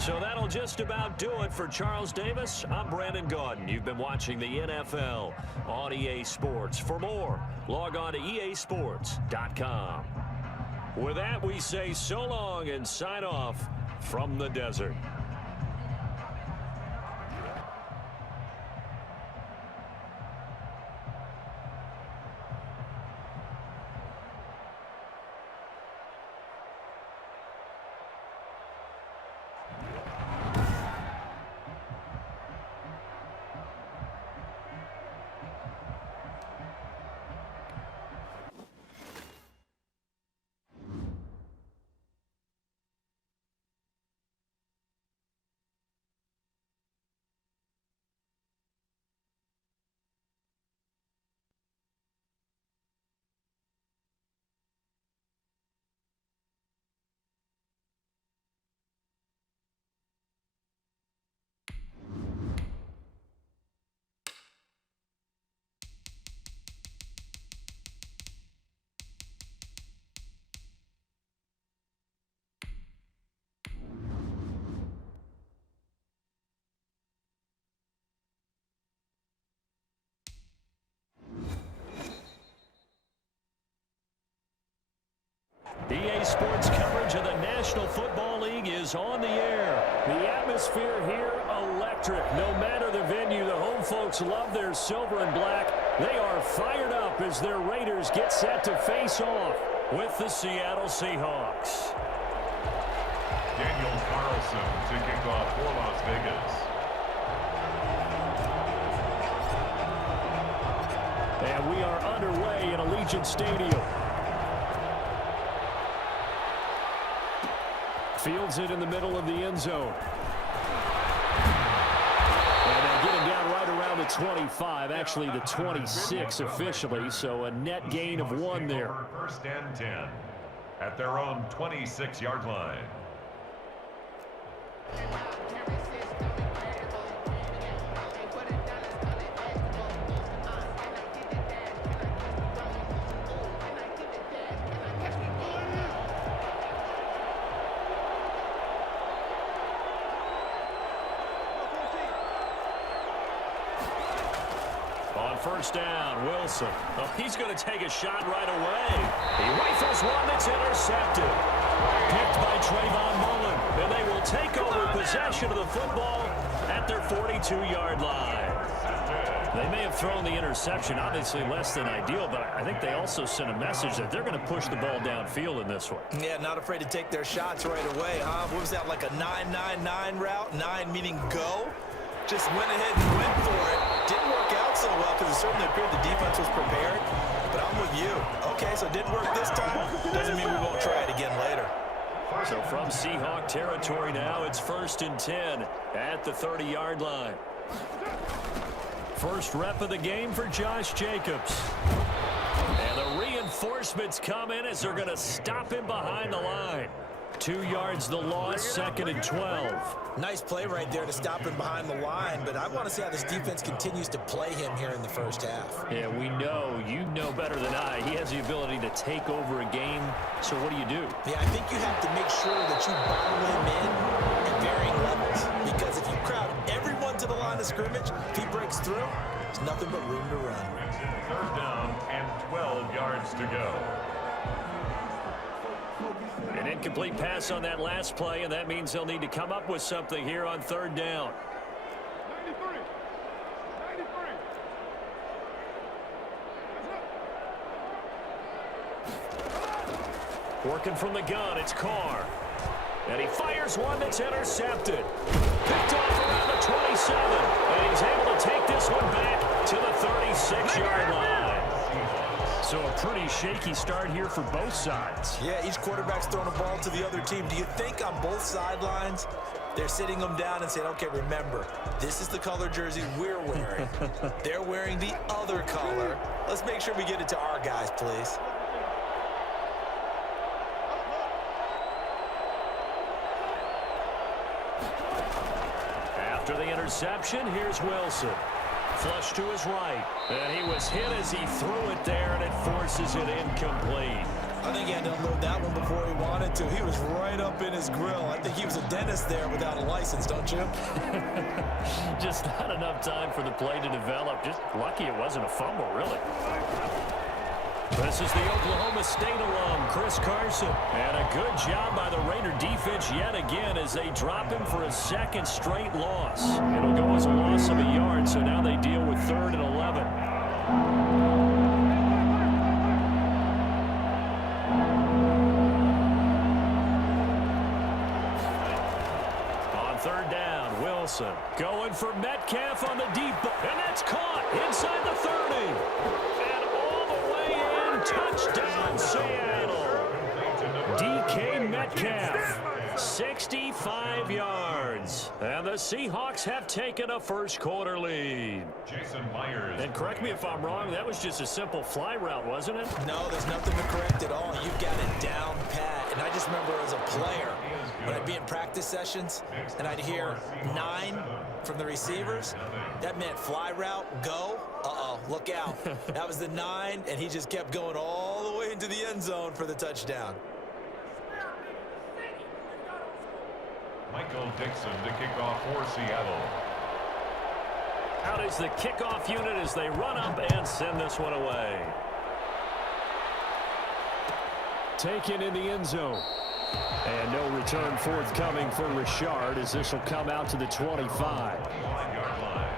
So that'll just about do it for Charles Davis. I'm Brandon Gaudin. You've been watching the NFL on EA Sports. For more, log on to easports.com. With that, we say so long and sign off from the desert. EA Sports coverage of the National Football League is on the air. The atmosphere here, electric. No matter the venue, the home folks love their silver and black. They are fired up as their Raiders get set to face off with the Seattle Seahawks. Daniel Carlson to kick off for Las Vegas. And we are underway in Allegiant Stadium. Fields it in the middle of the end zone. And they get him down right around the 25, actually the 26 officially, so a net gain of 1 there. First and 10 at their own 26-yard line. First down, Wilson. Oh, he's going to take a shot right away. He rifles one that's intercepted. Picked by Trayvon Mullen. And they will take over possession of the football at their 42-yard line. They may have thrown the interception, obviously less than ideal, but I think they also sent a message that they're going to push the ball downfield in this one. Yeah, not afraid to take their shots right away, huh? What was that, like a 9-9-9 route? 9 meaning go? Just went ahead and went for it. Didn't work out so well because it certainly appeared the defense was prepared. But I'm with you. Okay, so it didn't work this time. Doesn't mean we won't try it again later. So from Seahawk territory now, it's 1st and 10 at the 30-yard line. First rep of the game for Josh Jacobs. And the reinforcements come in as they're going to stop him behind the line. 2 yards the loss, 2nd and 12. Nice play right there to stop him behind the line, but I want to see how this defense continues to play him here in the first half. Yeah, we know, you know better than I, he has the ability to take over a game, so what do you do? Yeah, I think you have to make sure that you bottle him in at varying levels, because if you crowd everyone to the line of scrimmage, if he breaks through, there's nothing but room to run. 3rd down and 12 yards to go. An incomplete pass on that last play, and that means they'll need to come up with something here on third down. Working from the gun, it's Carr. And he fires one that's intercepted. Picked off around the 27. And he's able to take this one back to the 36-yard line. So a pretty shaky start here for both sides. Yeah, each quarterback's throwing a ball to the other team. Do you think on both sidelines they're sitting them down and saying, okay, remember, this is the color jersey we're wearing. They're wearing the other color. Let's make sure we get it to our guys, please. After the interception, here's Wilson. Flush to his right. And he was hit as he threw it there, and it forces it incomplete. I think he had to unload that one before he wanted to. He was right up in his grill. I think he was a dentist there without a license, don't you? Just not enough time for the play to develop. Just lucky it wasn't a fumble, really. This is the Oklahoma State alum, Chris Carson. And a good job by the Raider defense yet again as they drop him for a second straight loss. It'll go as a loss of a yard, so now they deal with 3rd and 11. On 3rd down, Wilson going for Metcalf on the deep ball. And that's caught inside the 30. Touchdown, Seattle. DK Metcalf, 65 yards. And the Seahawks have taken a first-quarter lead. Jason Myers. And correct me if I'm wrong, that was just a simple fly route, wasn't it? No, there's nothing to correct at all. You've got it down pat. And I just remember as a player, when I'd be in practice sessions, and I'd hear 9 from the receivers, that meant fly route, go. Uh-oh, look out. That was the 9, and he just kept going all the way into the end zone for the touchdown. Michael Dixon to kick off for Seattle. Out is the kickoff unit as they run up and send this one away. Taken in the end zone. And no return forthcoming for Richard as this will come out to the 25. 5-yard line.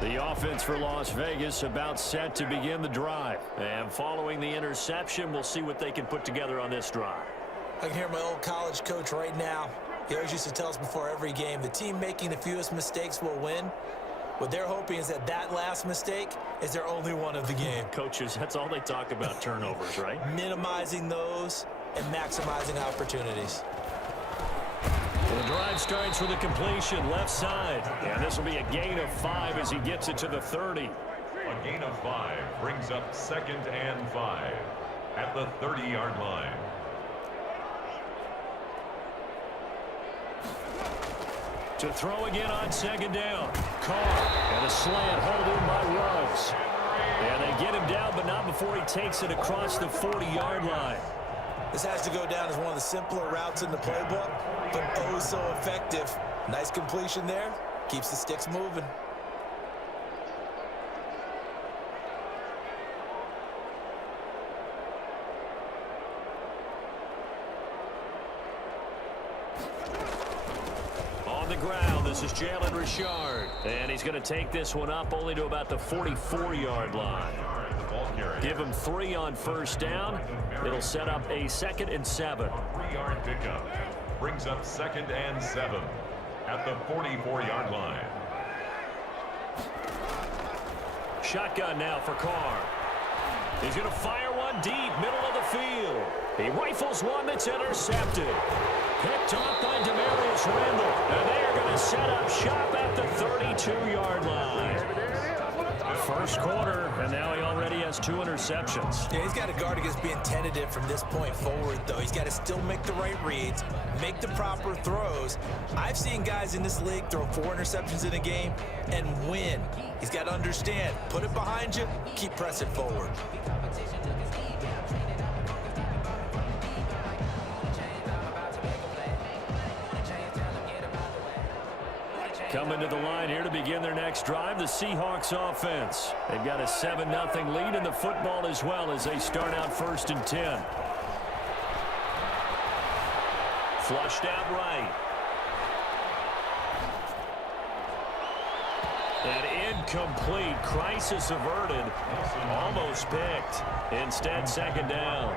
The offense for Las Vegas about set to begin the drive. And following the interception, we'll see what they can put together on this drive. I can hear my old college coach right now. He always used to tell us before every game, the team making the fewest mistakes will win. What they're hoping is that that last mistake is their only one of the game. Coaches, that's all they talk about, turnovers, right? Minimizing those and maximizing opportunities. Well, the drive starts with a completion left side. And this will be a gain of 5 as he gets it to the 30. A gain of 5 brings up 2nd and 5 at the 30-yard line. To throw again on 2nd down. Carr and a slant held in by Ruggs. And they get him down, but not before he takes it across the 40-yard line. This has to go down as one of the simpler routes in the playbook, but oh so effective. Nice completion there. Keeps the sticks moving. On the ground, this is Jalen Richard. And he's going to take this one up only to about the 44-yard line. Give him 3 on 1st down. It'll set up a 2nd and 7. 3-yard pickup brings up 2nd and 7 at the 44-yard line. Shotgun now for Carr. He's going to fire one deep, middle of the field. He rifles one that's intercepted. Picked off by Demarius Randall. And they are going to set up shop at the 32-yard line. First quarter, and now he already has 2 interceptions. Yeah, he's got to guard against being tentative from this point forward, though. He's got to still make the right reads, make the proper throws. I've seen guys in this league throw 4 interceptions in a game and win. He's got to understand, put it behind you, keep pressing forward. Coming to the line here to begin their next drive, the Seahawks offense. They've got a 7-0 lead in the football as well as they start out 1st and 10. Flushed out right. And incomplete. Crisis averted. Almost picked. Instead, 2nd down.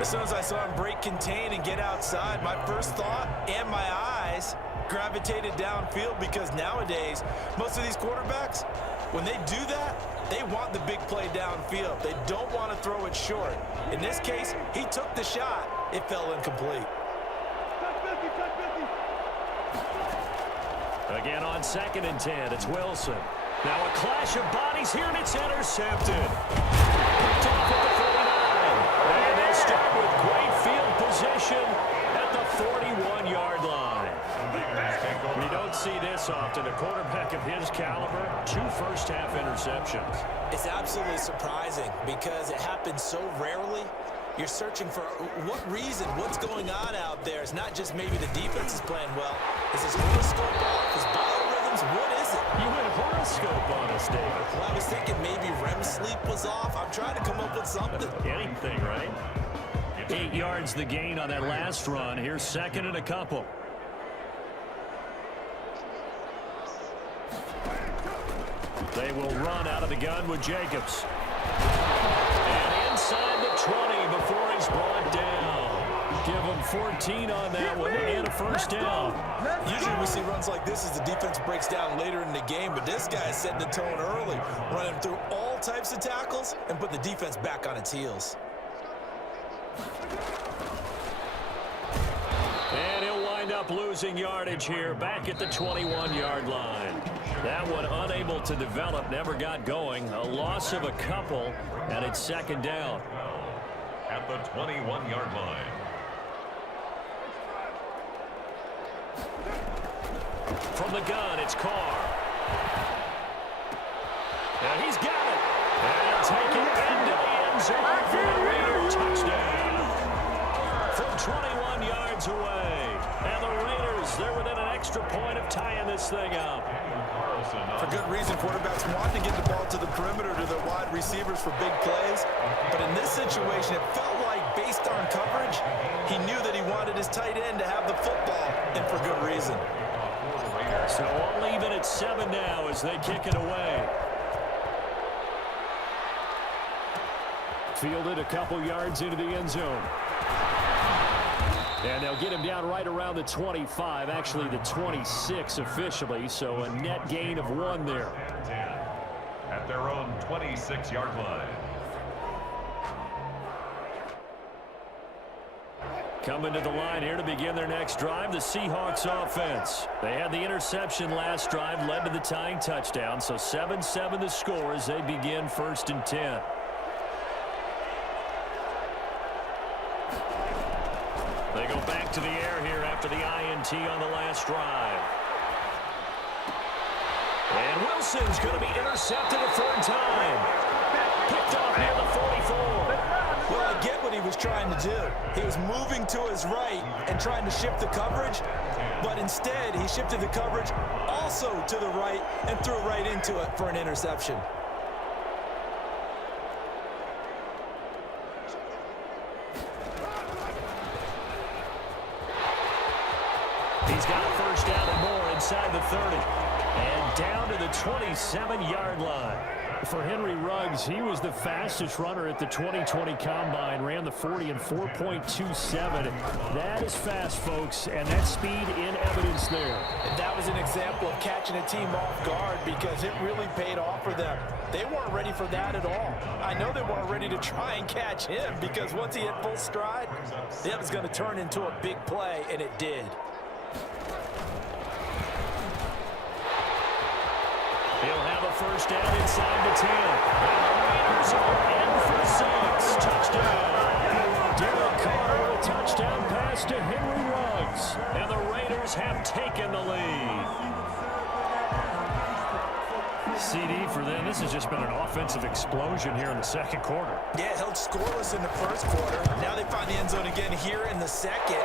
As soon as I saw him break contain and get outside, my first thought and my eyes gravitated downfield, because nowadays, most of these quarterbacks, when they do that, they want the big play downfield. They don't want to throw it short. In this case, he took the shot. It fell incomplete. Again on 2nd and 10, it's Wilson. Now a clash of bodies here, and it's intercepted. Picked off at the 49. And they'll start with great field position at the 41-yard line. We don't see this often. A quarterback of his caliber, 2 first-half interceptions. It's absolutely surprising because it happens so rarely. You're searching for what reason, what's going on out there. It's not just maybe the defense is playing well. Is his horoscope off? His biorhythms? What is it? You went horoscope on us, David. Well, I was thinking maybe REM sleep was off. I'm trying to come up with something. Anything, right? 8 yards the gain on that last run. Here's 2nd and a couple. They will run out of the gun with Jacobs. And inside the 20 before he's brought down. Give him 14 on that one and a first down. Usually we see runs like this as the defense breaks down later in the game, but this guy is setting the tone early, running through all types of tackles and put the defense back on its heels. And he'll wind up losing yardage here back at the 21-yard line. That one unable to develop, never got going. A loss of a couple, and it's 2nd down. At the 21-yard line. From the gun, it's Carr. And he's got it. And he'll take it into the end zone for a Raider touchdown. From 21 yards away. And the Raiders, they're within an extra point of tying this thing up. For good reason, quarterbacks want to get the ball to the perimeter to their wide receivers for big plays. But in this situation, it felt like, based on coverage, he knew that he wanted his tight end to have the football, and for good reason. So we'll leave it at 7 now as they kick it away. Fielded a couple yards into the end zone. And they'll get him down right around the 25, actually the 26 officially, so a net gain of 1 there. At their own 26-yard line. Coming to the line here to begin their next drive, the Seahawks offense. They had the interception last drive, led to the tying touchdown, so 7-7 the score as they begin 1st and 10. They go back to the air here after the INT on the last drive. And Wilson's going to be intercepted a 3rd time. Picked off near the 44. Well, I get what he was trying to do. He was moving to his right and trying to shift the coverage, but instead he shifted the coverage also to the right and threw right into it for an interception. He's got a first down and more inside the 30. And down to the 27-yard line. For Henry Ruggs, he was the fastest runner at the 2020 Combine, ran the 40 in 4.27. That is fast, folks, and that speed in evidence there. And that was an example of catching a team off guard because it really paid off for them. They weren't ready for that at all. I know they weren't ready to try and catch him because once he hit full stride, that was going to turn into a big play, and it did. He'll have a first down inside the 10. And the Raiders are in for 6. Touchdown. Derek Carr with a touchdown pass to Henry Ruggs. And the Raiders have taken the lead. CD for them. This has just been an offensive explosion here in the 2nd quarter. Yeah, held scoreless in the 1st quarter. Now they find the end zone again here in the 2nd.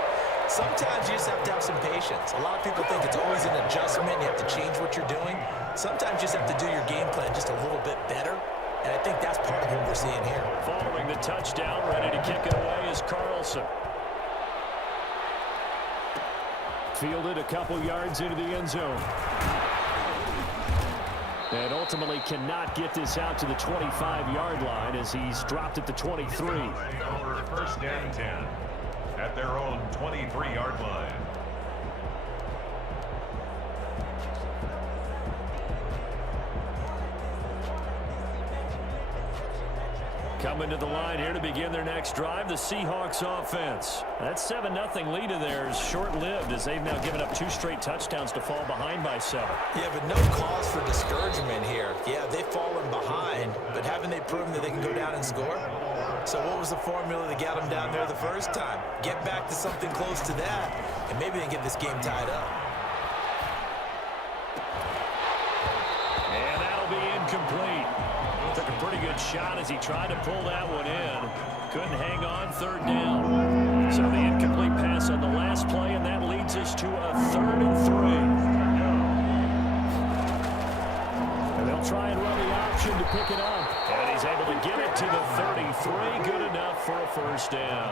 Sometimes you just have to have some patience. A lot of people think it's always an adjustment. You have to change what you're doing. Sometimes you just have to do your game plan just a little bit better. And I think that's part of what we're seeing here. Following the touchdown, ready to kick it away is Carlson. Fielded a couple yards into the end zone. And ultimately cannot get this out to the 25-yard line as he's dropped at the 23. First down 10 at their own 23-yard line. Coming to the line here to begin their next drive, the Seahawks offense. That 7-0 lead of theirs short-lived as they've now given up 2 straight touchdowns to fall behind by 7. Yeah, but no cause for discouragement here. Yeah, they've fallen behind, but haven't they proven that they can go down and score? So what was the formula that got them down there the first time? Get back to something close to that, and maybe they can get this game tied up. And that'll be incomplete. Took a pretty good shot as he tried to pull that one in. Couldn't hang on, 3rd down. So the incomplete pass on the last play, and that leads us to a 3rd and 3. And they'll try and run the option to pick it up. And he's able to get it to the 33. Good enough for a 1st down.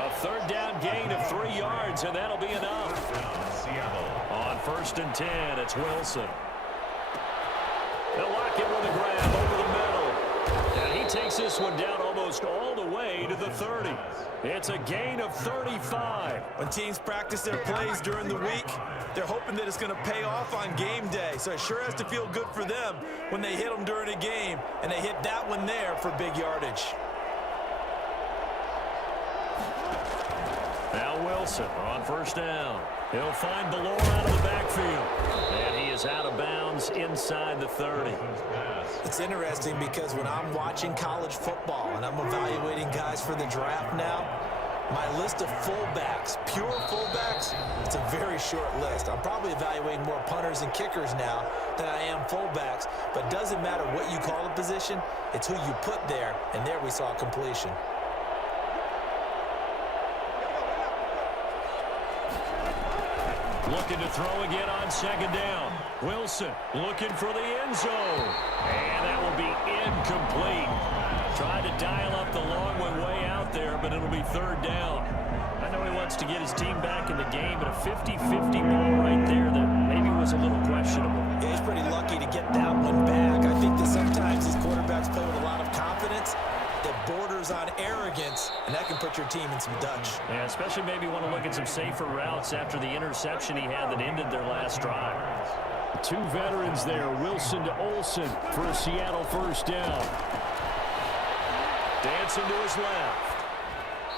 A 3rd down gain of 3 yards, and that'll be enough. On 1st and 10, it's Wilson. They'll lock it with a grab over the middle. And he takes this one down almost all the way to the 30. It's a gain of 35. When teams practice their plays during the week, they're hoping that it's going to pay off on game day. So it sure has to feel good for them when they hit them during a game, and they hit that one there for big yardage. Now Wilson on 1st down. He'll find Ballore out of the backfield. And he is out of bounds inside the 30. It's interesting because when I'm watching college football and I'm evaluating guys for the draft now, my list of fullbacks, pure fullbacks, it's a very short list. I'm probably evaluating more punters and kickers now than I am fullbacks, but it doesn't matter what you call a position, it's who you put there, and there we saw completion. Looking to throw again on 2nd down. Wilson looking for the end zone. And that will be incomplete. Tried to dial up the long one way out there, but it'll be 3rd down. I know he wants to get his team back in the game, but a 50-50 ball right there that maybe was a little questionable. Yeah, he's pretty lucky to get that one back. I think that sometimes these quarterbacks play with a lot of confidence that borders on arrogance, and that can put your team in some Dutch. Yeah, especially maybe want to look at some safer routes after the interception he had that ended their last drive. 2 veterans there, Wilson to Olsen for a Seattle 1st down. Dancing to his left.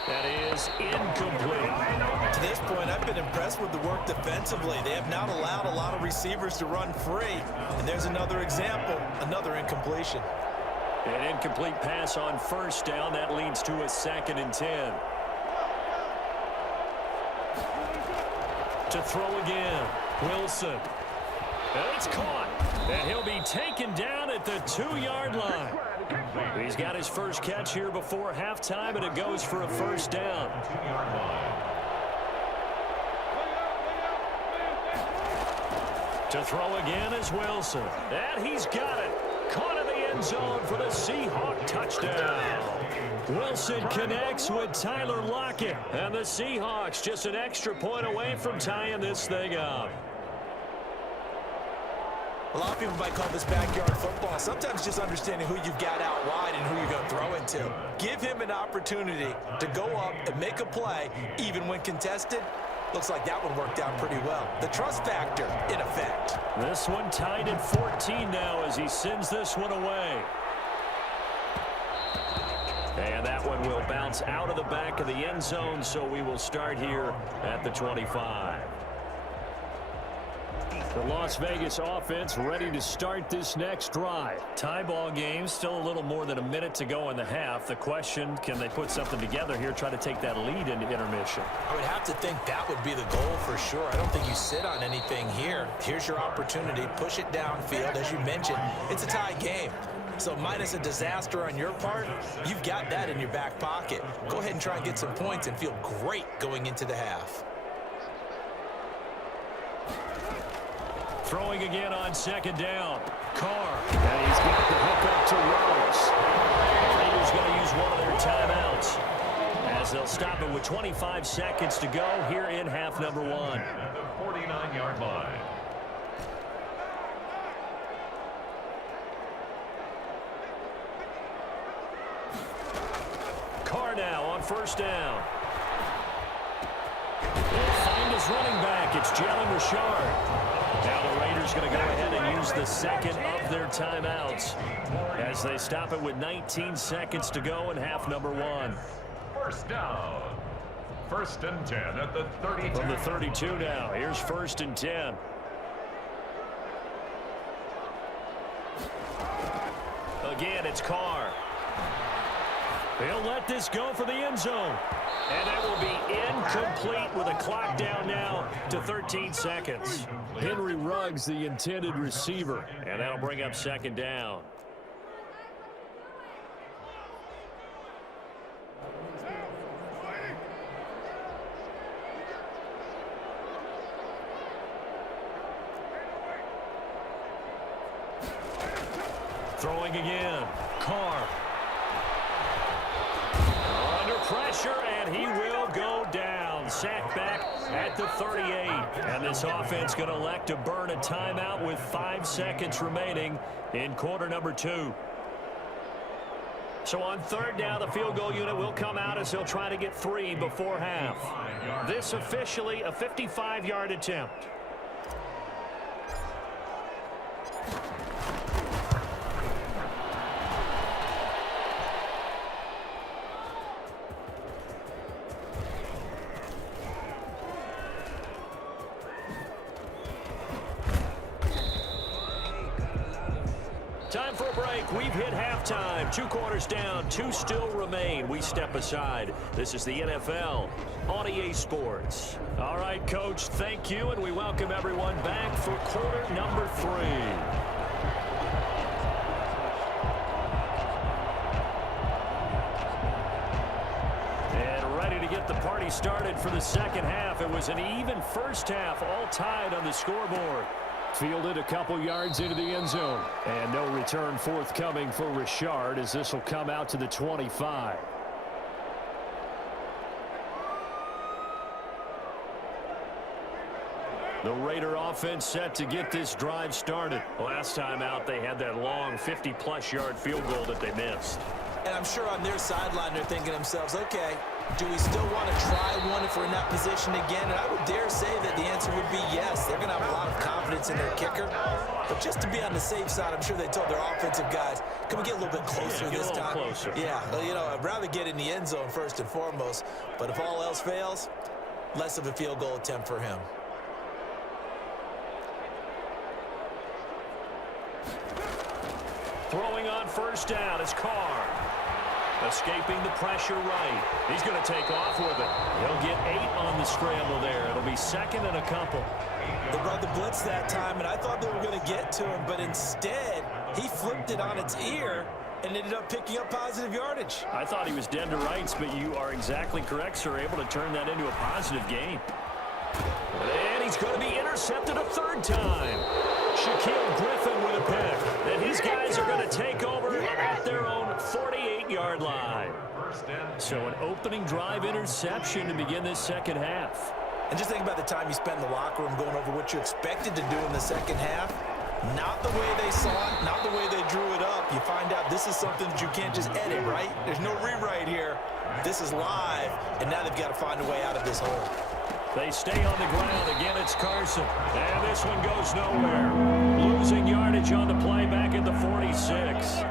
That is incomplete. To this point, I've been impressed with the work defensively. They have not allowed a lot of receivers to run free. And there's another example, another incompletion. An incomplete pass on 1st down. That leads to a 2nd and 10. To throw again, Wilson. And it's caught. And he'll be taken down at the 2-yard line. He's got his first catch here before halftime, and it goes for a 1st down. To throw again is Wilson. And he's got it. Caught in the end zone for the Seahawk touchdown. Wilson connects with Tyler Lockett. And the Seahawks just an extra point away from tying this thing up. A lot of people might call this backyard football. Sometimes just understanding who you've got out wide and who you're going to throw it to. Give him an opportunity to go up and make a play, even when contested. Looks like that one worked out pretty well. The trust factor, in effect. This one tied at 14 now as he sends this one away. And that one will bounce out of the back of the end zone, so we will start here at the 25. The Las Vegas offense ready to start this next drive. Tie ball game, still a little more than a minute to go in the half. The question, can they put something together here, try to take that lead into intermission? I would have to think that would be the goal for sure. I don't think you sit on anything here. Here's your opportunity. Push it downfield. As you mentioned, it's a tie game. So minus a disaster on your part, you've got that in your back pocket. Go ahead and try and get some points and feel great going into the half. Throwing again on second down. Carr. And he's got the hook up to Rose. The Raiders going to use one of their timeouts, as they'll stop it with 25 seconds to go here in half number one. At the 49-yard line. Carr now on first down. They'll find his running back. It's Jalen Richard. Now the Raiders going to go ahead and use the second of their timeouts as they stop it with 19 seconds to go in half number one. First down. First and 10 at the 32. From the 32 now. Here's first and 10. Again, it's Carr. He'll let this go for the end zone. And that will be incomplete with a clock down now to 13 seconds. Henry Ruggs, the intended receiver. And that'll bring up second down. Throwing again. Carr. Under pressure, and he will go down. Sacked back at the 38. And this offense going to elect to burn a timeout with 5 seconds remaining in quarter number 2. So on third down, the field goal unit will come out as he'll try to get 3 before half. This officially a 55-yard attempt. Time for a break. We've hit halftime. 2 quarters down. 2 still remain. We step aside. This is the NFL on EA Sports. All right, Coach, thank you, and we welcome everyone back for quarter number 3. And ready to get the party started for the second half. It was an even first half, all tied on the scoreboard. Fielded a couple yards into the end zone. And no return forthcoming for Richard as this will come out to the 25. The Raider offense set to get this drive started. Last time out, they had that long 50-plus yard field goal that they missed. And I'm sure on their sideline they're thinking to themselves, okay, do we still want to try one if we're in that position again? And I would dare say that the answer would be yes. They're going to have a lot of confidence in their kicker. But just to be on the safe side, I'm sure they told their offensive guys, can we get a little bit closer this time? Closer. Yeah, well, you know, I'd rather get in the end zone first and foremost. But if all else fails, less of a field goal attempt for him. Throwing on first down is Carr. Escaping the pressure right. He's going to take off with it. He'll get 8 on the scramble there. It'll be second and a couple. They brought the blitz that time, and I thought they were going to get to him, but instead, he flipped it on its ear and ended up picking up positive yardage. I thought he was dead to rights, but you are exactly correct, sir. Able to turn that into a positive gain. And he's going to be intercepted a third time. Shaquille Griffin with a pick. And his guys are going to take over at their own 48-yard line. So an opening drive interception to begin this second half. And just think about the time you spent in the locker room going over what you expected to do in the second half. Not the way they saw it, not the way they drew it up. You find out this is something that you can't just edit, right? There's no rewrite here. This is live, and now they've got to find a way out of this hole. They stay on the ground. Again, it's Carson. And this one goes nowhere. Losing yardage on the play back at the 46.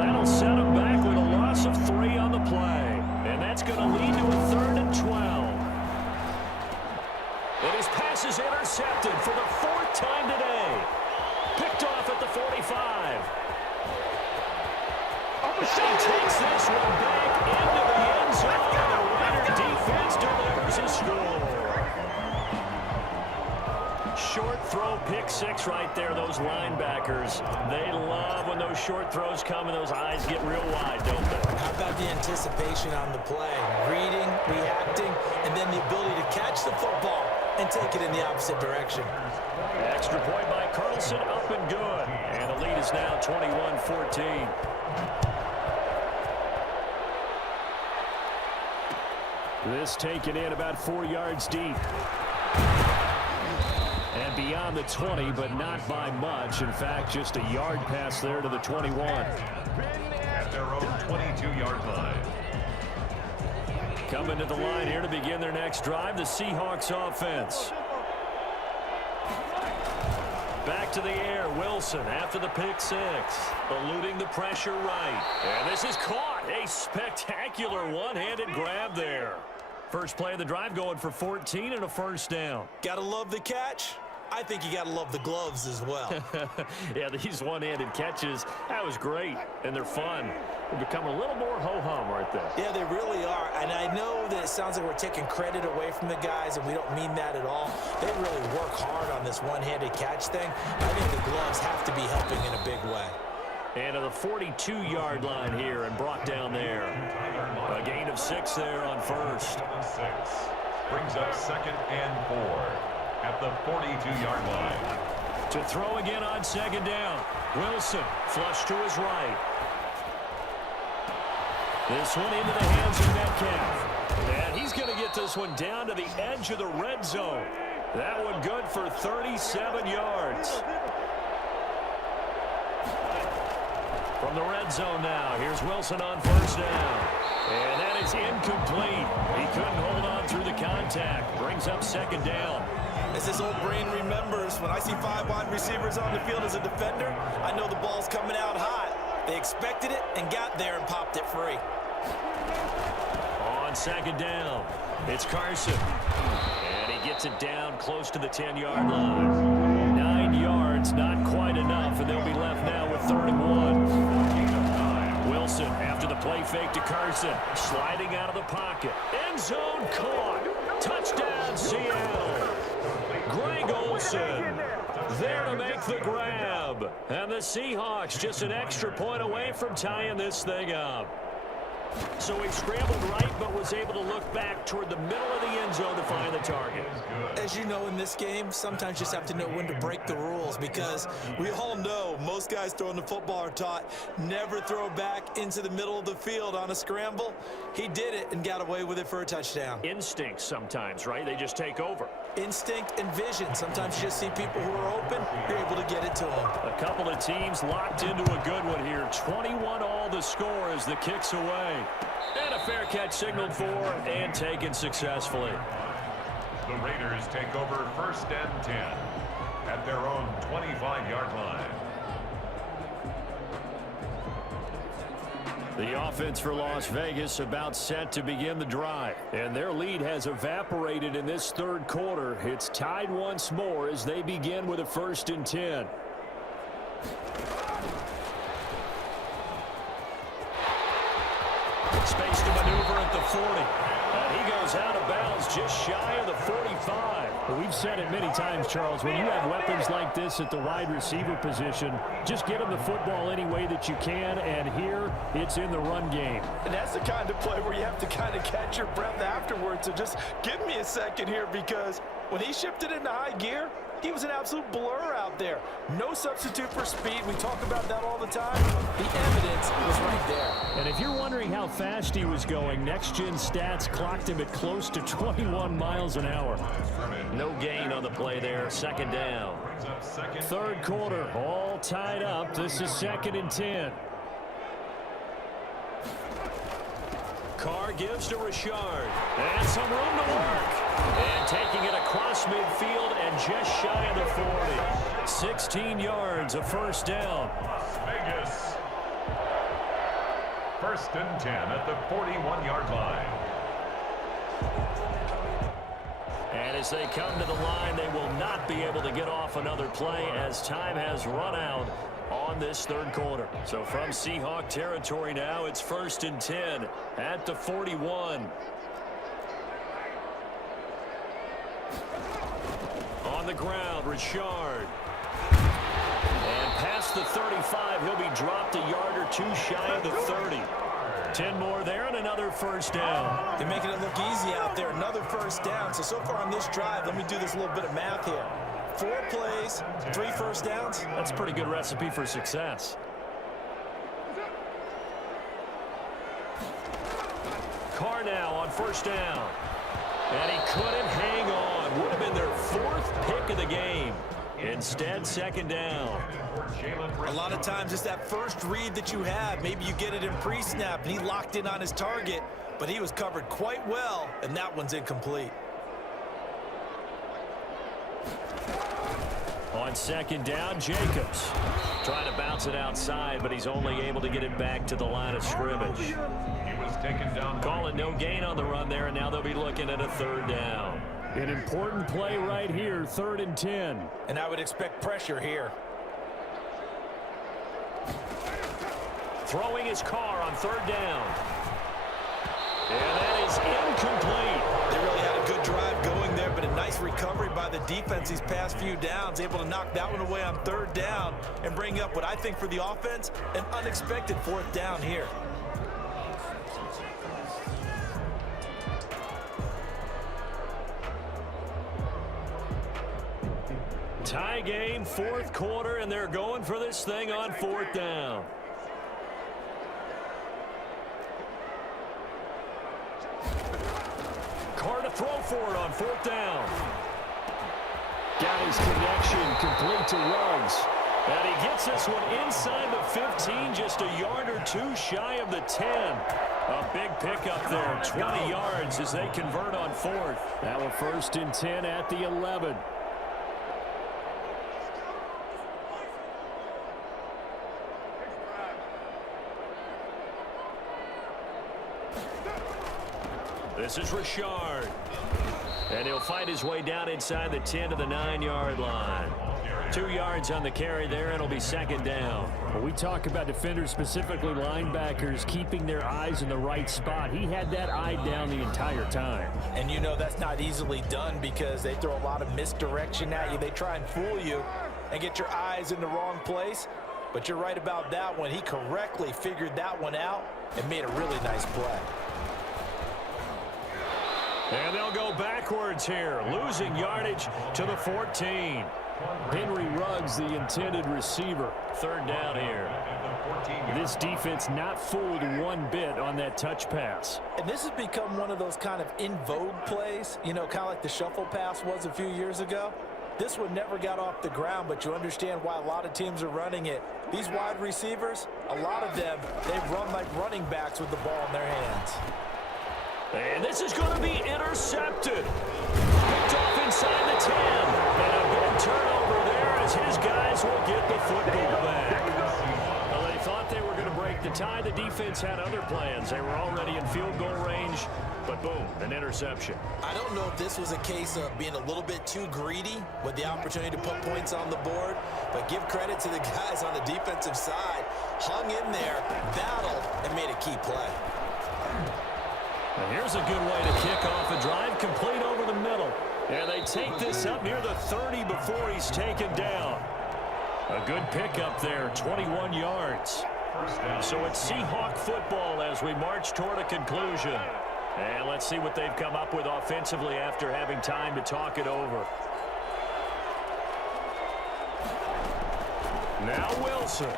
That'll set him back with a loss of 3 on the play. And that's going to lead to a 3rd and 12. And his pass is intercepted for the 4th time today. Picked off at the 45. He takes this one back into the end zone. The Raider defense delivers a score. short throw, pick six right there, those linebackers. They love when those short throws come and those eyes get real wide, don't they? How about the anticipation on the play? Reading, reacting, and then the ability to catch the football and take it in the opposite direction. Extra point by Carlson, up and good. And the lead is now 21-14. This taken in about 4 yards deep. And beyond the 20, but not by much. In fact, just a yard pass there to the 21. At their own 22-yard line. Coming to the line here to begin their next drive, the Seahawks offense. Back to the air, Wilson after the pick six. Eluding the pressure right. And this is caught. A spectacular one-handed grab there. First play of the drive going for 14 and a first down. Gotta love the catch. I think you gotta love the gloves as well. Yeah, these one-handed catches, that was great. And they're fun. They become a little more ho-hum, aren't they? Yeah, they really are. And I know that it sounds like we're taking credit away from the guys, and we don't mean that at all. They really work hard on this one-handed catch thing. I think the gloves have to be helping in a big way. And to the 42-yard line here and brought down there. A gain of 6 there on first. 6 brings up 2nd and 4 at the 42-yard line. To throw again on 2nd down. Wilson flush to his right. This one into the hands of Metcalf. And he's going to get this one down to the edge of the red zone. That one good for 37 yards. From the red zone now, here's Wilson on first down. And that is incomplete. He couldn't hold on through the contact. Brings up 2nd down. As this old brain remembers, when I see 5 wide receivers on the field as a defender, I know the ball's coming out hot. They expected it and got there and popped it free. On 2nd down, it's Carson. And he gets it down close to the 10-yard line. 9 yards, not quite enough, and they'll be left now with 3rd and 1. Wilson after the play fake to Carson. Sliding out of the pocket. End zone caught. Touchdown, Seattle. Greg Olsen there to make the grab. And the Seahawks just an extra point away from tying this thing up. So he scrambled right, but was able to look back toward the middle of the end zone to find the target. As you know, in this game, sometimes you just have to know when to break the rules, because we all know most guys throwing the football are taught never throw back into the middle of the field on a scramble. He did it and got away with it for a touchdown. Instinct sometimes, right? They just take over. Instinct and vision. Sometimes you just see people who are open, you're able to get it to them. A couple of teams locked into a good one here. 21-all the score as the kick's away. And a fair catch signaled for and taken successfully. The Raiders take over 1st and 10 at their own 25-yard line. The offense for Las Vegas about set to begin the drive. And their lead has evaporated in this 3rd quarter. It's tied once more as they begin with a 1st and 10. Space to maneuver at the 40. And he goes out of bounds just shy of the 45. Well, we've said it many times, Charles, when you have weapons like this at the wide receiver position, just get them the football any way that you can, and here it's in the run game. And that's the kind of play where you have to kind of catch your breath afterwards. So just give me a second here, because when he shifted into high gear, he was an absolute blur out there. No substitute for speed. We talk about that all the time. The evidence was right there. And if you're wondering how fast he was going, next-gen stats clocked him at close to 21 miles an hour. No gain on the play there. 2nd down. 3rd quarter, all tied up. This is 2nd and 10. Carr gives to Richard. And some room to work. And taking it across midfield and just shy of the 40. 16 yards, a 1st down. Vegas. 1st and 10 at the 41-yard line. And as they come to the line, they will not be able to get off another play as time has run out on this 3rd quarter. So from Seahawk territory now, it's 1st and 10 at the 41. on the ground, Richard. And past the 35, he'll be dropped a yard or two shy of the 30. 10 more there and another first down. They're making it look easy out there. Another first down. So far on this drive, let me do this little bit of math here. 4 plays, 3 first downs. That's a pretty good recipe for success. Carr now on first down. And he couldn't hang on. Would have been their 4th pick of the game. Instead, second down. A lot of times it's that first read that you have. Maybe you get it in pre-snap, and he locked in on his target, but he was covered quite well, and that one's incomplete. On second down, Jacobs trying to bounce it outside, but he's only able to get it back to the line of scrimmage. He was taken down. Calling no gain on the run there, and now they'll be looking at a third down. An important play right here, 3rd and 10. And I would expect pressure here. Throwing his Carr on third down. And that is incomplete. They really had a good drive going there, but a nice recovery by the defense these past few downs, able to knock that one away on third down and bring up what I think for the offense, an unexpected 4th down here. Tie game, 4th quarter, and they're going for this thing on 4th down. Carr to throw for it on 4th down. Got his connection complete to Ruggs. And he gets this one inside the 15, just a yard or two shy of the 10. A big pickup there, 20 yards as they convert on 4th. Now a 1st and 10 at the 11. This is Richard. And he'll fight his way down inside the 10 to the 9-yard line. 2 yards on the carry there, and it'll be second down. When we talk about defenders, specifically linebackers, keeping their eyes in the right spot, he had that eye down the entire time. And you know that's not easily done because they throw a lot of misdirection at you. They try and fool you and get your eyes in the wrong place. But you're right about that one. He correctly figured that one out and made a really nice play. And they'll go backwards here, losing yardage to the 14. Henry Ruggs, the intended receiver. Third down here. This defense not fooled one bit on that touch pass. And this has become one of those kind of in vogue plays, you know, kind of like the shuffle pass was a few years ago. This one never got off the ground, but you understand why a lot of teams are running it. These wide receivers, a lot of them, they run like running backs with the ball in their hands. And this is going to be intercepted. Picked off inside the 10. And a big turnover there as his guys will get the football back. Well, they thought they were going to break the tie. The defense had other plans. They were already in field goal range. But boom, an interception. I don't know if this was a case of being a little bit too greedy with the opportunity to put points on the board, but give credit to the guys on the defensive side. Hung in there, battled, and made a key play. And here's a good way to kick off a drive, complete over the middle. And they take this up near the 30 before he's taken down. A good pickup there, 21 yards. So it's Seahawk football as we march toward a conclusion. And let's see what they've come up with offensively after having time to talk it over. Now Wilson.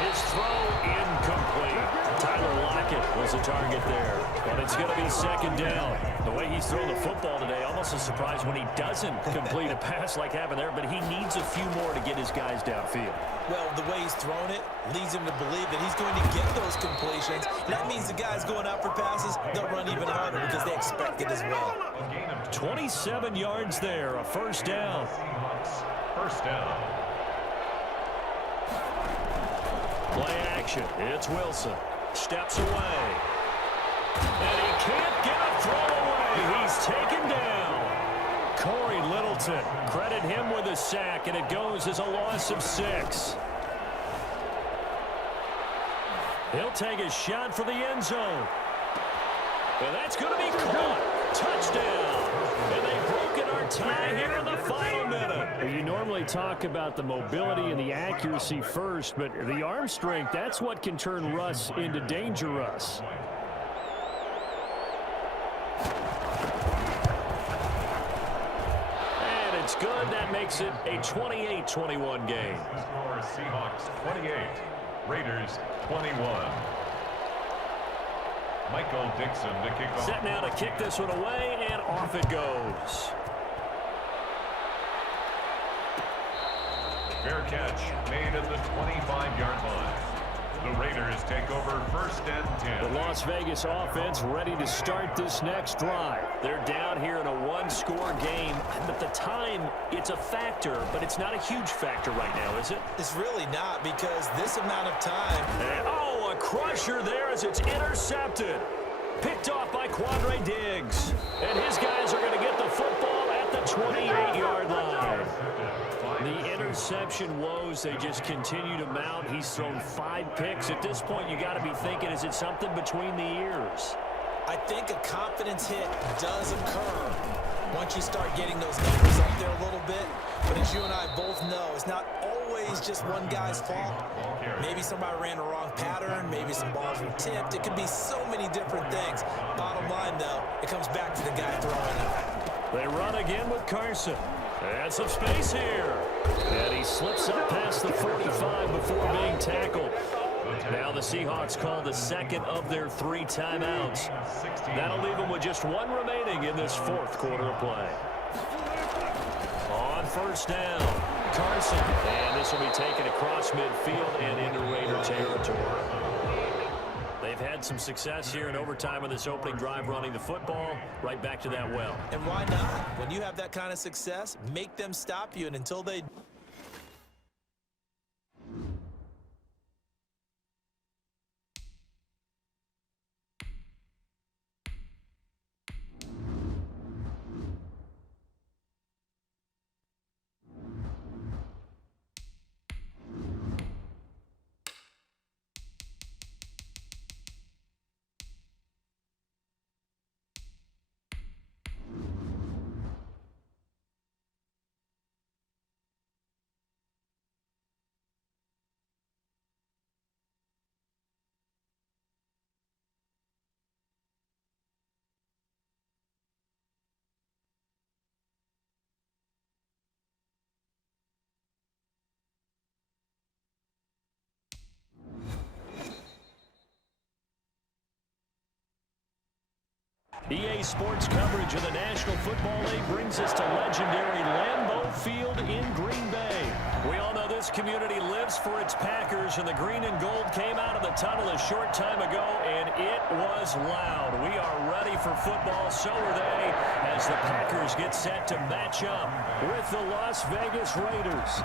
His throw incomplete. Tyler Lockett was the target there. But it's going to be second down. The way he's thrown the football today, almost a surprise when he doesn't complete a pass like happened there, but he needs a few more to get his guys downfield. Well, the way he's thrown it leads him to believe that he's going to get those completions. That means the guys going out for passes, they'll run even harder because they expect it as well. 27 yards there, a first down. First down. Play action. It's Wilson. Steps away. And he can't get a throw away. He's taken down. Corey Littleton. Credit him with a sack, and it goes as a loss of 6. He'll take a shot for the end zone. And that's going to be caught. Touchdown. And they've broken our tie here in the normally talk about the mobility and the accuracy first, but the arm strength, that's what can turn Russ into danger Russ. And it's good. That makes it a 28-21 game. Score Seahawks 28, Raiders 21. Michael Dixon to kick off. Set now to kick this one away, and off it goes. Fair catch made at the 25-yard line. The Raiders take over 1st and 10. The Las Vegas offense ready to start this next drive. They're down here in a one-score game. At the time, it's a factor, but it's not a huge factor right now, is it? It's really not, because this amount of time. And, oh, a crusher there as it's intercepted. Picked off by Quandre Diggs. And his guys are going to get the football at the 28-yard line. The interception woes, they just continue to mount. He's thrown 5 picks. At this point, you got to be thinking, is it something between the ears? I think a confidence hit does occur once you start getting those numbers up there a little bit. But as you and I both know, it's not always just one guy's fault. Maybe somebody ran the wrong pattern. Maybe some balls were tipped. It could be so many different things. Bottom line, though, it comes back to the guy throwing it. They run again with Carson. And some space here. And he slips up past the 45 before being tackled. Now the Seahawks call the second of their 3 timeouts. That'll leave them with just 1 remaining in this 4th quarter of play. On 1st down, Carson. And this will be taken across midfield and into Raider territory. They've had some success here in overtime on this opening drive running the football. Right back to that well. And why not? When you have that kind of success, make them stop you, and until they... EA Sports coverage of the National Football League brings us to legendary Lambeau Field in Green Bay. We all know this community lives for its Packers, and the green and gold came out of the tunnel a short time ago, and it was loud. We are ready for football, so are they, as the Packers get set to match up with the Las Vegas Raiders.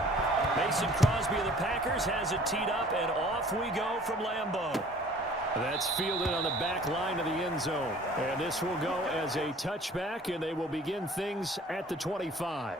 Mason Crosby of the Packers has it teed up, and off we go from Lambeau. That's fielded on the back line of the end zone. And this will go as a touchback, and they will begin things at the 25.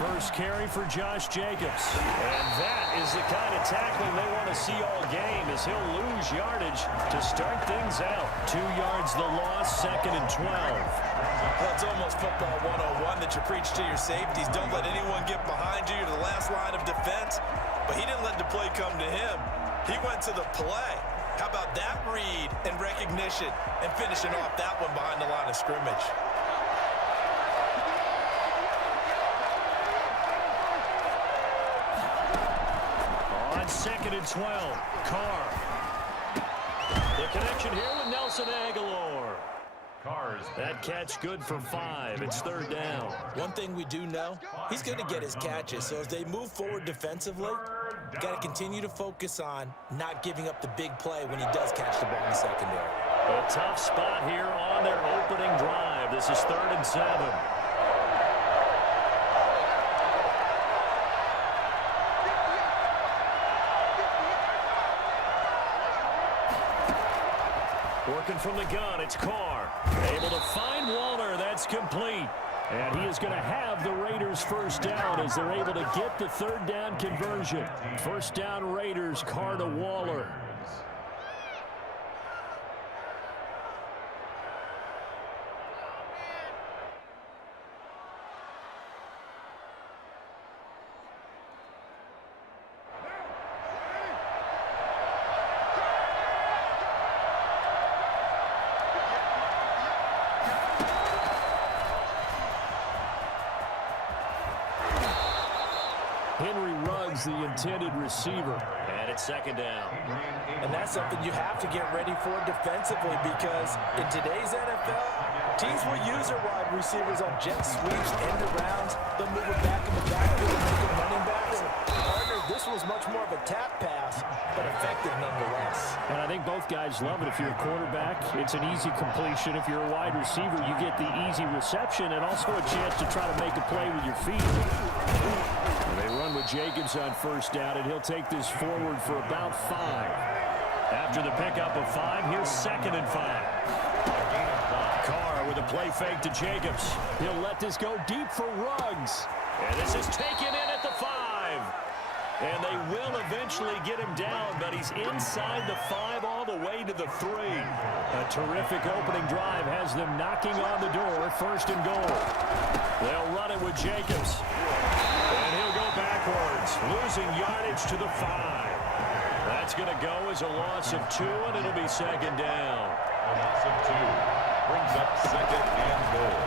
First carry for Josh Jacobs. And that is the kind of tackling they want to see all game, as he'll lose yardage to start things out. 2 yards the loss, 2nd and 12. Well, it's almost football 101 that you preach to your safeties. Don't let anyone get behind you. You're the last line of defense. But he didn't let the play come to him. He went to the play. How about that read and recognition and finishing off that one behind the line of scrimmage? On 2nd and 12, Carr. The connection here with Nelson Aguilar. Carr's That catch good for 5. It's 3rd down. One thing we do know, he's going to get his catches. So as they move forward defensively, you got to continue to focus on not giving up the big play when he does catch the ball in the secondary. A tough spot here on their opening drive. This is 3rd and 7. Working from the gun, it's Carr. Able to find Waller. That's complete. And he is going to have the Raiders first down as they're able to get the third down conversion. First down Raiders, Carr to Waller. The intended receiver. And it's second down. And that's something you have to get ready for defensively, because in today's NFL, teams will use their wide receivers on jet sweeps, end arounds. They'll move it back in the backfield and make them running backs. Partner, this was much more of a tap pass, but effective nonetheless. And I think both guys love it. If you're a quarterback, it's an easy completion. If you're a wide receiver, you get the easy reception and also a chance to try to make a play with your feet. They run with Jacobs on first down, and he'll take this forward for about 5. After the pickup of 5, here's 2nd and 5. Carr with a play fake to Jacobs. He'll let this go deep for Ruggs. And this is taken in at the 5. And they will eventually get him down, but he's inside the 5 all the way to the 3. A terrific opening drive has them knocking on the door. 1st and goal. They'll run it with Jacobs. And he'll go backwards, losing yardage to the 5. That's going to go as a loss of 2, and it'll be 2nd down. A loss of 2 brings up 2nd and goal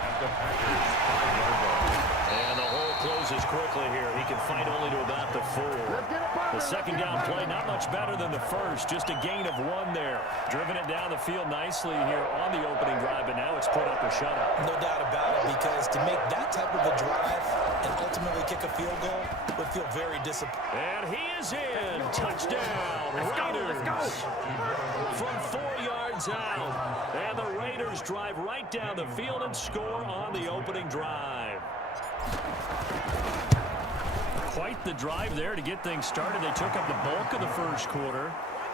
at the Packers' 5-yard line. And the hole closes quickly here. He can fight only to about the 4. The 2nd down play, not much better than the 1st. Just a gain of 1 there. Driven it down the field nicely here on the opening drive, but now it's put up or shut up. No doubt about it, because to make that type of a drive and ultimately kick a field goal would feel very disappointing. And he is in. Touchdown, Raiders. From 4 yards out. And the Raiders drive right down the field and score on the opening drive. Quite the drive there to get things started. They took up the bulk of the first quarter,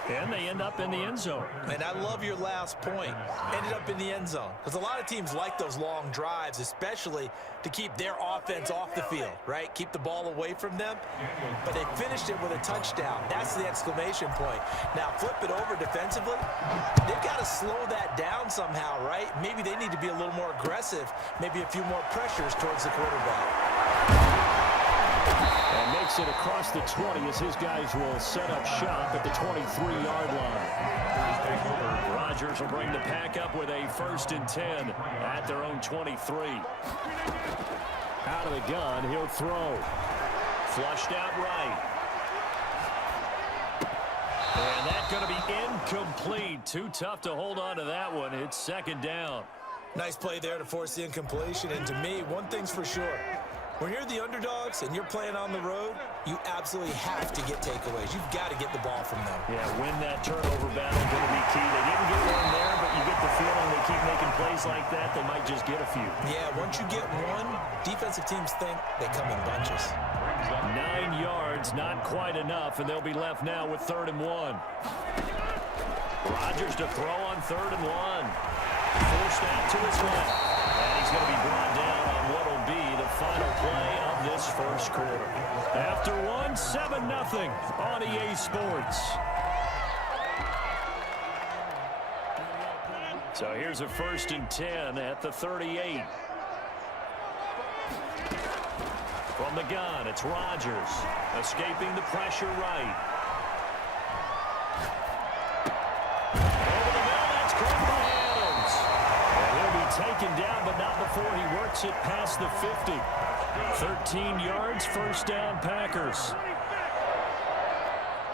and they end up in the end zone. And I love your last point. Ended up in the end zone. Because a lot of teams like those long drives, especially to keep their offense off the field, right? Keep the ball away from them. But they finished it with a touchdown. That's the exclamation point. Now, flip it over defensively. They've got to slow that down somehow, right? Maybe they need to be a little more aggressive. Maybe a few more pressures towards the quarterback. And makes it across the 20 as his guys will set up shop at the 23-yard line. Rodgers will bring the pack up with a 1st and 10 at their own 23. Out of the gun, he'll throw. Flushed out right. And that's going to be incomplete. Too tough to hold on to that one. It's 2nd down. Nice play there to force the incompletion. And to me, one thing's for sure. When you're the underdogs and you're playing on the road, you absolutely have to get takeaways. You've got to get the ball from them. Yeah, win that turnover battle going to be key. They didn't get one there, but you get the feeling they keep making plays like that, they might just get a few. Yeah, once you get one, defensive teams think they come in bunches. 9 yards, not quite enough, and they'll be left now with 3rd and 1. Rodgers to throw on 3rd and 1. Forced out to his left. And he's going to be brought down on what will be the final play of this first quarter. After 7-0 on EA Sports. So here's a 1st and 10 at the 38. From the gun, it's Rodgers. Escaping the pressure right. Over the middle, that's caught by Adams. And he'll be taken down, but not before he works it past the 50. 13 yards, 1st down, Packers.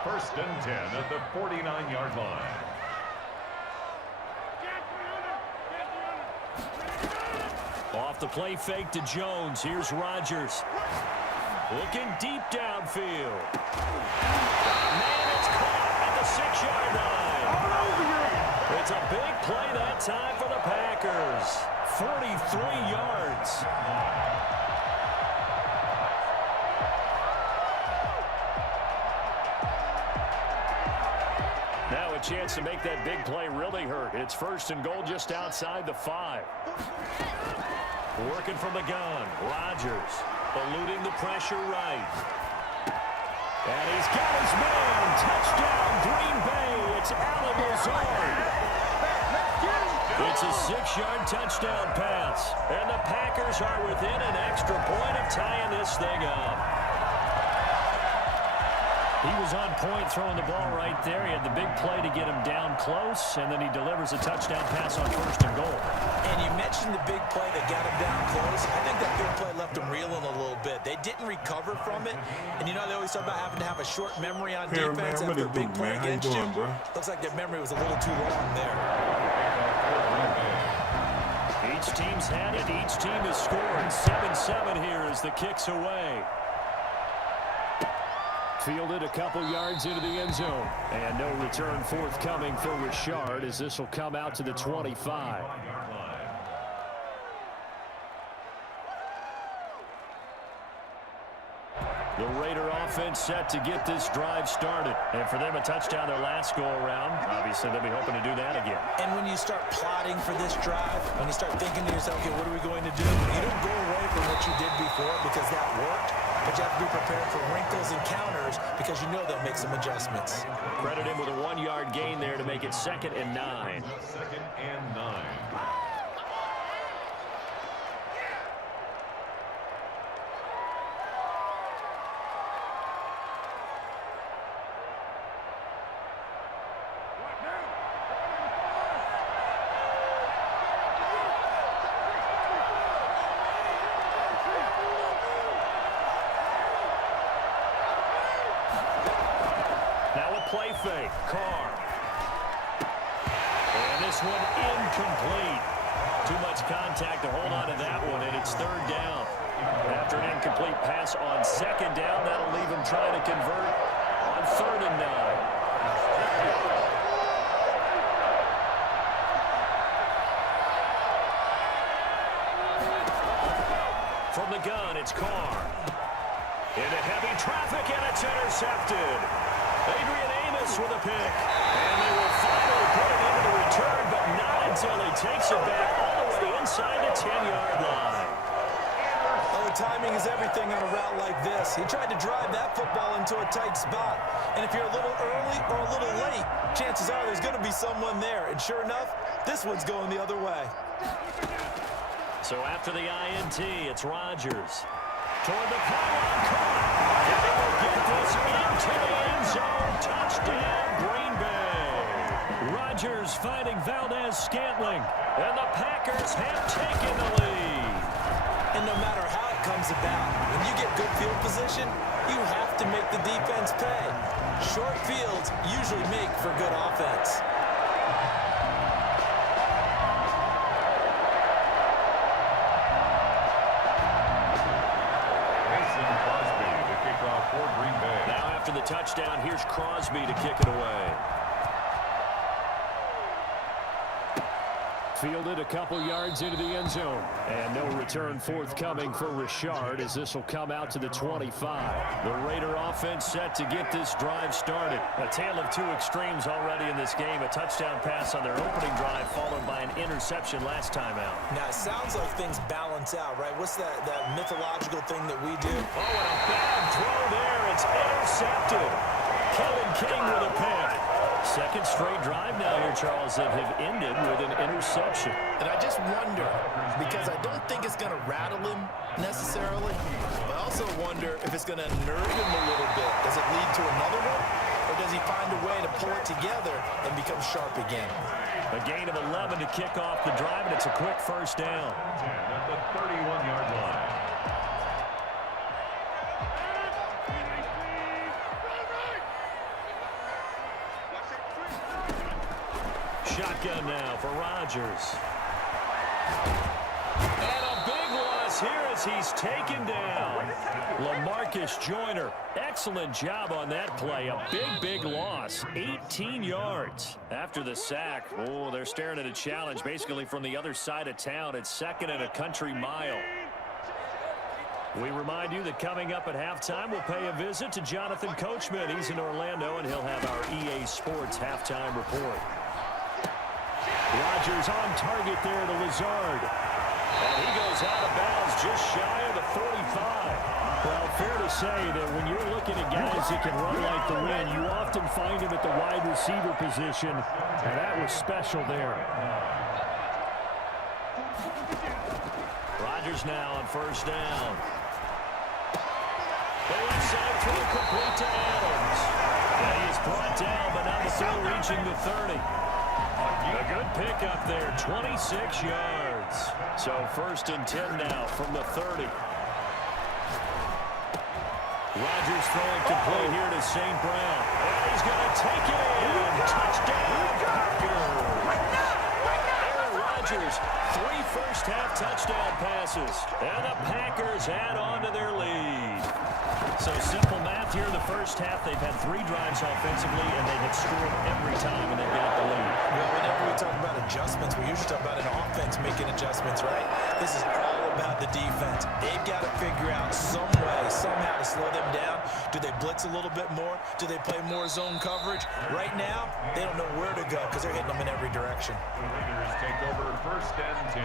1st and 10 at the 49-yard line. Off the play fake to Jones. Here's Rodgers. Looking deep downfield. Man, it's caught at the 6-yard line. It's a big play that time for the Packers. 43 yards. Now a chance to make that big play really hurt. It's 1st and goal just outside the 5. Working from the gun. Rodgers eluding the pressure right. And he's got his man. Touchdown, Green Bay. It's Allen Lazard. It's a 6-yard touchdown pass. And the Packers are within an extra point of tying this thing up. He was on point throwing the ball right there. He had the big play to get him down close, and then he delivers a touchdown pass on 1st and goal. And you mentioned the big play that got him down close. I think that big play left him reeling a little bit. They didn't recover from it. And you know they always talk about having to have a short memory on defense after a big play against you. Looks like their memory was a little too long there. Each team's had it. Each team has scored. 7-7 here as the kick's away. Fielded a couple yards into the end zone. And no return forthcoming for Richard as this will come out to the 25. The Raider offense set to get this drive started. And for them, a touchdown their last go-around. Obviously, they'll be hoping to do that again. And when you start plotting for this drive, when you start thinking to yourself, okay, what are we going to do? You don't go away from what you did before because that worked. But you have to be prepared for wrinkles and counters because you know they'll make some adjustments. Credit him with a 1-yard gain there to make it 2nd and 9. 2nd and 9. Play fake. Carr. And this one incomplete. Too much contact to hold on to that one, and it's 3rd down. After an incomplete pass on 2nd down, that'll leave him trying to convert on 3rd and 9. From the gun, it's Carr. Into heavy traffic, and it's intercepted. Adrian Amos with a pick. And they will finally put it into the return, but not until he takes it back all the way inside the 10-yard line. Oh, timing is everything on a route like this. He tried to drive that football into a tight spot. And if you're a little early or a little late, chances are there's going to be someone there. And sure enough, this one's going the other way. So after the INT, it's Rodgers. Toward the pylon, caught. And they will get this into the end zone. Touchdown, Green Bay. Rodgers finding Valdez-Scantling. And the Packers have taken the lead. And no matter how it comes about, when you get good field position, you have to make the defense pay. Short fields usually make for good offense. Now after the touchdown, here's Crosby to kick it away. Fielded a couple yards into the end zone. And no return forthcoming for Richard as this will come out to the 25. The Raider offense set to get this drive started. A tale of 2 extremes already in this game. A touchdown pass on their opening drive followed by an interception last time out. Now, it sounds like things balance out, right? What's that mythological thing that we do? Oh, and a bad throw there. It's intercepted. Kevin King with a pick. Second straight drive now here, Charles, that have ended with an interception. And I just wonder, because I don't think it's going to rattle him necessarily, but I also wonder if it's going to nerve him a little bit. Does it lead to another one? Or does he find a way to pull it together and become sharp again? A gain of 11 to kick off the drive, and it's a quick first down. At the 31-yard line. Shotgun now for Rodgers. And a big loss here as he's taken down. LaMarcus Joyner, excellent job on that play. A big loss. 18 yards after the sack. Oh, they're staring at a challenge basically from the other side of town. It's 2nd and a country mile. We remind you that coming up at halftime, we'll pay a visit to Jonathan Coachman. He's in Orlando, and he'll have our EA Sports halftime report. Rodgers on target there to Lazard. And he goes out of bounds just shy of the 45. Well, fair to say that when you're looking at guys that can run like the wind, you often find him at the wide receiver position, and that was special there. Rodgers now on first down. The left side throw complete to Adams. And he is brought down, but now the throw reaching the 30. A good pickup there, 26 yards. So first and 10 now from the 30. Rodgers throwing complete here to St. Brown. And he's going to take it in. Touchdown, Packers. Aaron Rodgers, 3 first-half touchdown passes. And the Packers add on to their lead. So simple math here in the first half. They've had 3 drives offensively, and they had scored every time when they got the lead. Well, whenever we talk about adjustments, we usually talk about an offense making adjustments, right? This is all about the defense. They've got to figure out some way, somehow to slow them down. Do they blitz a little bit more? Do they play more zone coverage? Right now, they don't know where to go because they're hitting them in every direction. The Raiders take over first and 10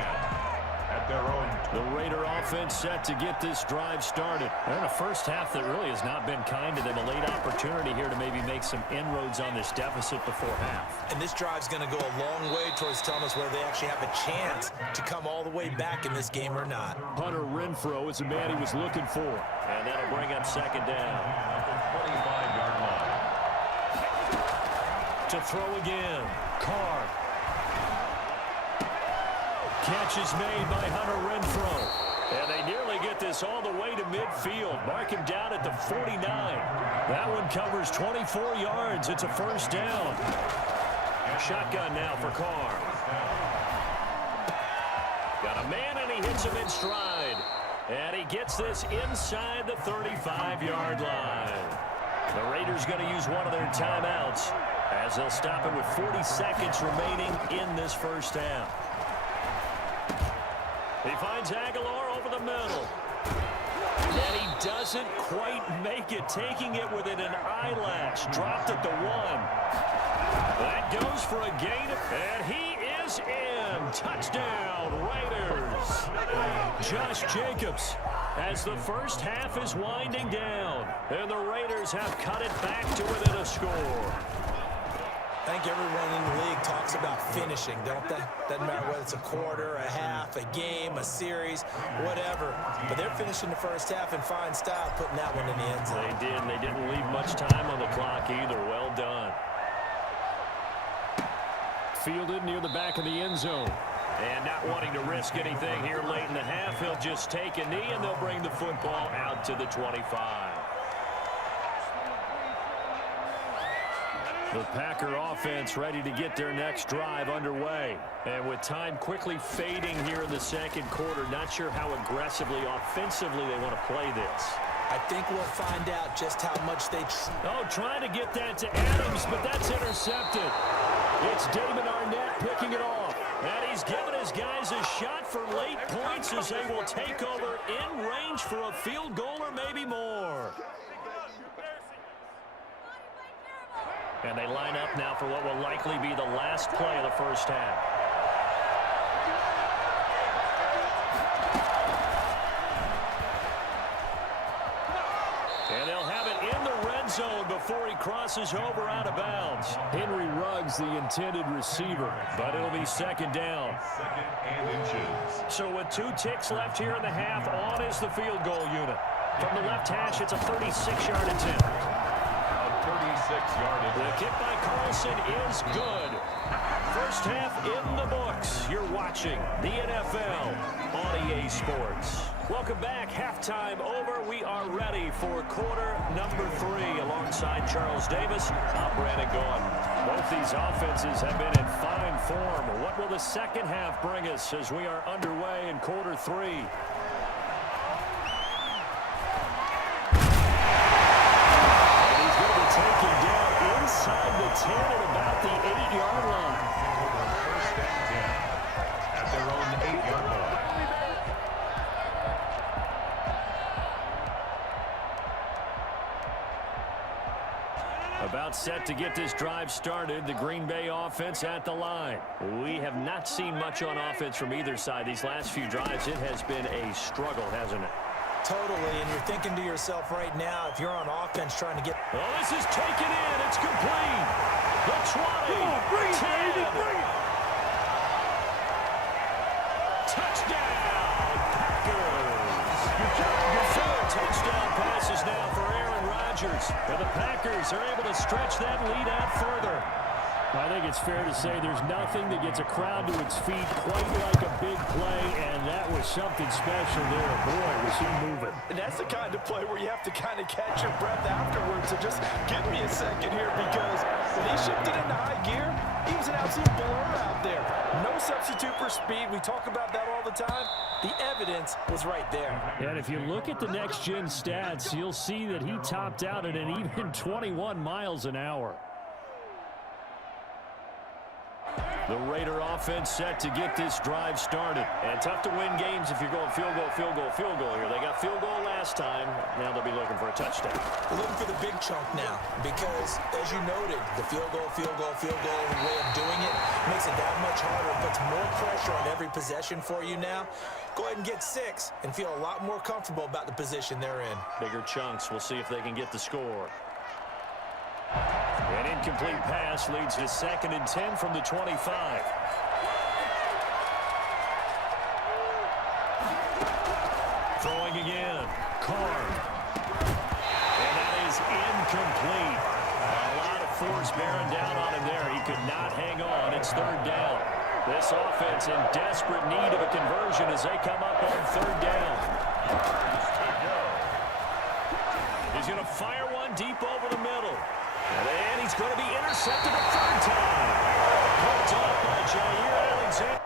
at their own. The Raider offense set to get this drive started. They're in a first half that really has not been kind to them. A late opportunity here to maybe make some inroads on this deficit before half. And this drive's going to go a long way towards telling us whether they actually have a chance to come all the way back in this game or not. Hunter Renfrow is the man he was looking for. And that'll bring up second down. At the 25-yard line. To throw again. Carr. Catch is made by Hunter Renfrow. And they nearly get this all the way to midfield. Mark him down at the 49. That one covers 24 yards. It's a first down. Shotgun now for Carr. Got a man, and he hits him in stride. And he gets this inside the 35-yard line. The Raiders going to use one of their timeouts as they'll stop it with 40 seconds remaining in this first half. He finds Aguilar over the middle. And he doesn't quite make it, taking it within an eyelash. Dropped at the 1. That goes for a gain, and he is in. Touchdown, Raiders. Josh Jacobs, as the first half is winding down, and the Raiders have cut it back to within a score. I think everyone in the league talks about finishing, don't they? Doesn't matter whether it's a quarter, a half, a game, a series, whatever. But they're finishing the first half in fine style, putting that one in the end zone. They did, and they didn't leave much time on the clock either. Well done. Fielded near the back of the end zone. And not wanting to risk anything here late in the half, he'll just take a knee, and they'll bring the football out to the 25. The Packer offense ready to get their next drive underway. And with time quickly fading here in the second quarter, not sure how aggressively, offensively they want to play this. I think we'll find out just how much they... trying to get that to Adams, but that's intercepted. It's Damon Arnett picking it off. And he's given his guys a shot for late points as they will take over in range for a field goal or maybe more. And they line up now for what will likely be the last play of the first half. And they'll have it in the red zone before he crosses over out of bounds. Henry Ruggs, the intended receiver, but it'll be second down. Second and inches. So with 2 ticks left here in the half, on is the field goal unit. From the left hash, it's a 36-yard attempt. 36-yard The kick by Carlson is good. First half in the books. You're watching the NFL on EA Sports. Welcome back. Halftime over. We are ready for quarter number 3 alongside Charles Davis. I'm Brandon Gaudin. Both these offenses have been in fine form. What will the second half bring us as we are underway in quarter 3? Taken down inside the 10 at about the 8-yard line. First and 10 at their own 8-yard line. timeout set to get this drive started. The Green Bay offense at the line. We have not seen much on offense from either side. These last few drives, it has been a struggle, hasn't it? Totally, and you're thinking to yourself right now, if you're on offense trying to get... Oh, this is taken in. It's complete. The 20. Bring it, baby, bring it. Touchdown, Packers. Four touchdown passes now for Aaron Rodgers. And the Packers are able to stretch that lead out further. I think it's fair to say there's nothing that gets a crowd to its feet quite like a big play, and that was something special there. Boy, was he moving. And that's the kind of play where you have to kind of catch your breath afterwards. So just give me a second here, because when he shifted into high gear, he was an absolute blur out there. No substitute for speed. We talk about that all the time. The evidence was right there. And if you look at the next-gen stats, you'll see that he topped out at an even 21 miles an hour. The Raider offense set to get this drive started. And tough to win games if you're going field goal, field goal, field goal here. They got field goal last time. Now they'll be looking for a touchdown. We're looking for the big chunk now because, as you noted, the field goal way of doing it makes it that much harder. It puts more pressure on every possession for you now. Go ahead and get 6 and feel a lot more comfortable about the position they're in. Bigger chunks. We'll see if they can get the score. An incomplete pass leads to 2nd and 10 from the 25. Throwing again. Carr. And that is incomplete. A lot of force bearing down on him there. He could not hang on. It's 3rd down. This offense in desperate need of a conversion as they come up on 3rd down. He's going to fire one deep over the middle. And he's going to be intercepted a 3rd time. Picked off by Jair Alexander.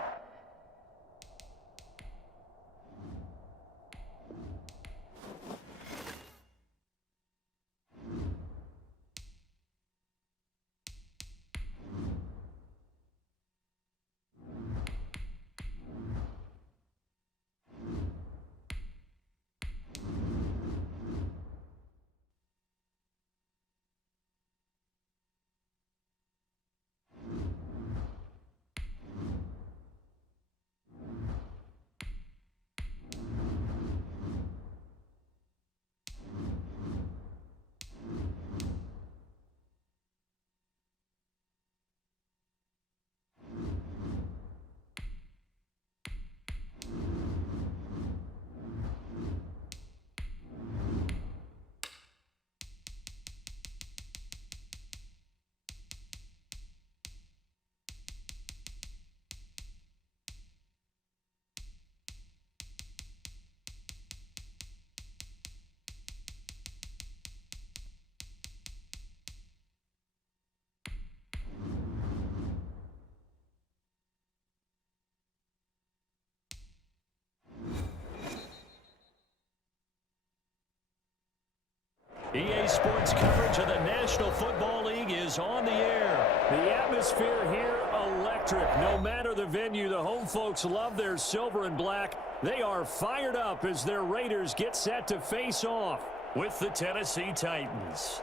EA Sports coverage of the National Football League is on the air. The atmosphere here, electric. No matter the venue, the home folks love their silver and black. They are fired up as their Raiders get set to face off with the Tennessee Titans.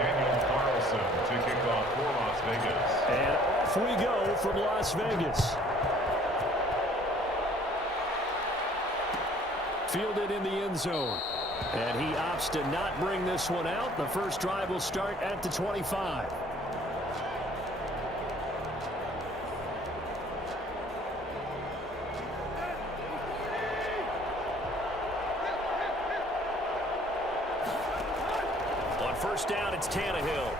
And off we go from Las Vegas. Fielded in the end zone. And he opts to not bring this one out. The first drive will start at the 25. On first down, it's Tannehill.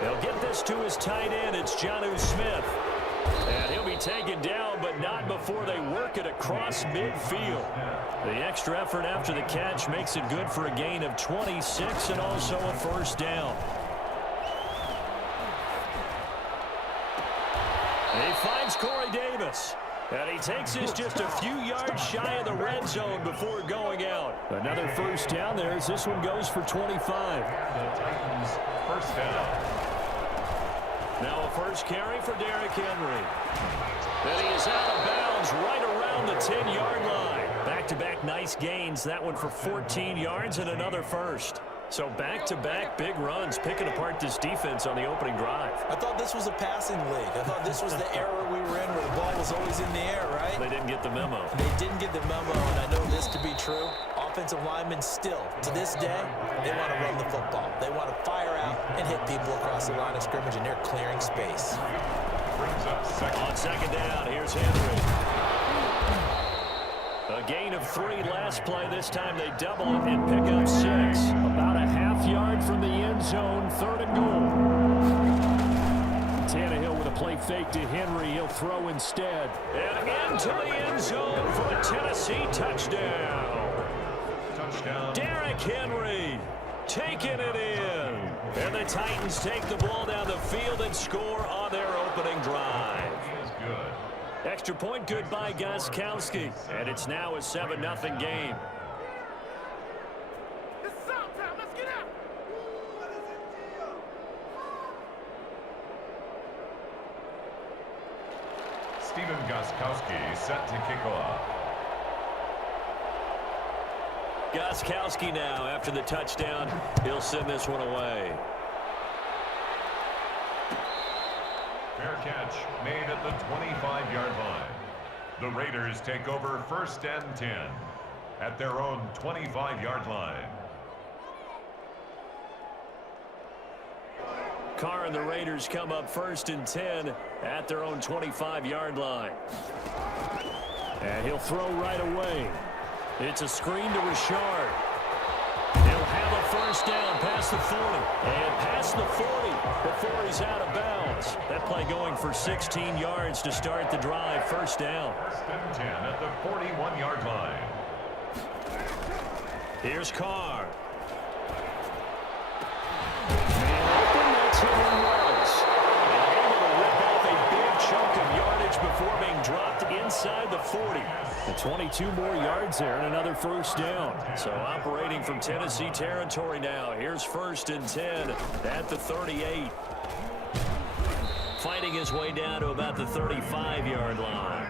They'll get this to his tight end. It's Jonnu Smith. And he'll be taken down, but not before they work it across midfield. The extra effort after the catch makes it good for a gain of 26 and also a first down. He finds Corey Davis. And he takes this just a few yards shy of the red zone before going out. Another first down there as this one goes for 25. The Titans first down. Now a first carry for Derrick Henry. And he is out of bounds right around the 10-yard line. Back-to-back nice gains. That one for 14 yards and another first. So back-to-back big runs, picking apart this defense on the opening drive. I thought this was a passing league. I thought this was the era we were in where the ball was always in the air, right? They didn't get the memo. They didn't get the memo, and I know this to be true. Offensive linemen still, to this day, they want to run the football. They want to fire out and hit people across the line of scrimmage, and they're clearing space. On second down, here's Henry. A gain of 3 last play. This time they double it and pick up 6. About a half-yard from the end zone, 3rd and goal. Tannehill with a play fake to Henry. He'll throw instead. And into the end zone for a Tennessee touchdown. Derrick Henry taking it in. And the Titans take the ball down the field and score on their opening drive. Extra point good by Gostkowski. And it's now a 7-0 game. Stephen Gostkowski set to kick off. Gostkowski now after the touchdown. He'll send this one away. Fair catch made at the 25-yard line. The Raiders take over 1st and 10 at their own 25-yard line. Carr and the Raiders come up 1st and 10 at their own 25-yard line. And he'll throw right away. It's a screen to Richard. He'll have a first down past the 40. And past the 40 before he's out of bounds. That play going for 16 yards to start the drive. First down. 1st and 10 at the 41-yard line. Here's Carr. That's him in rows. And able to rip off a big chunk of yardage before being dropped inside the 40. The 22 more yards there and another first down. So operating from Tennessee territory now. Here's 1st and 10 at the 38. Fighting his way down to about the 35-yard line.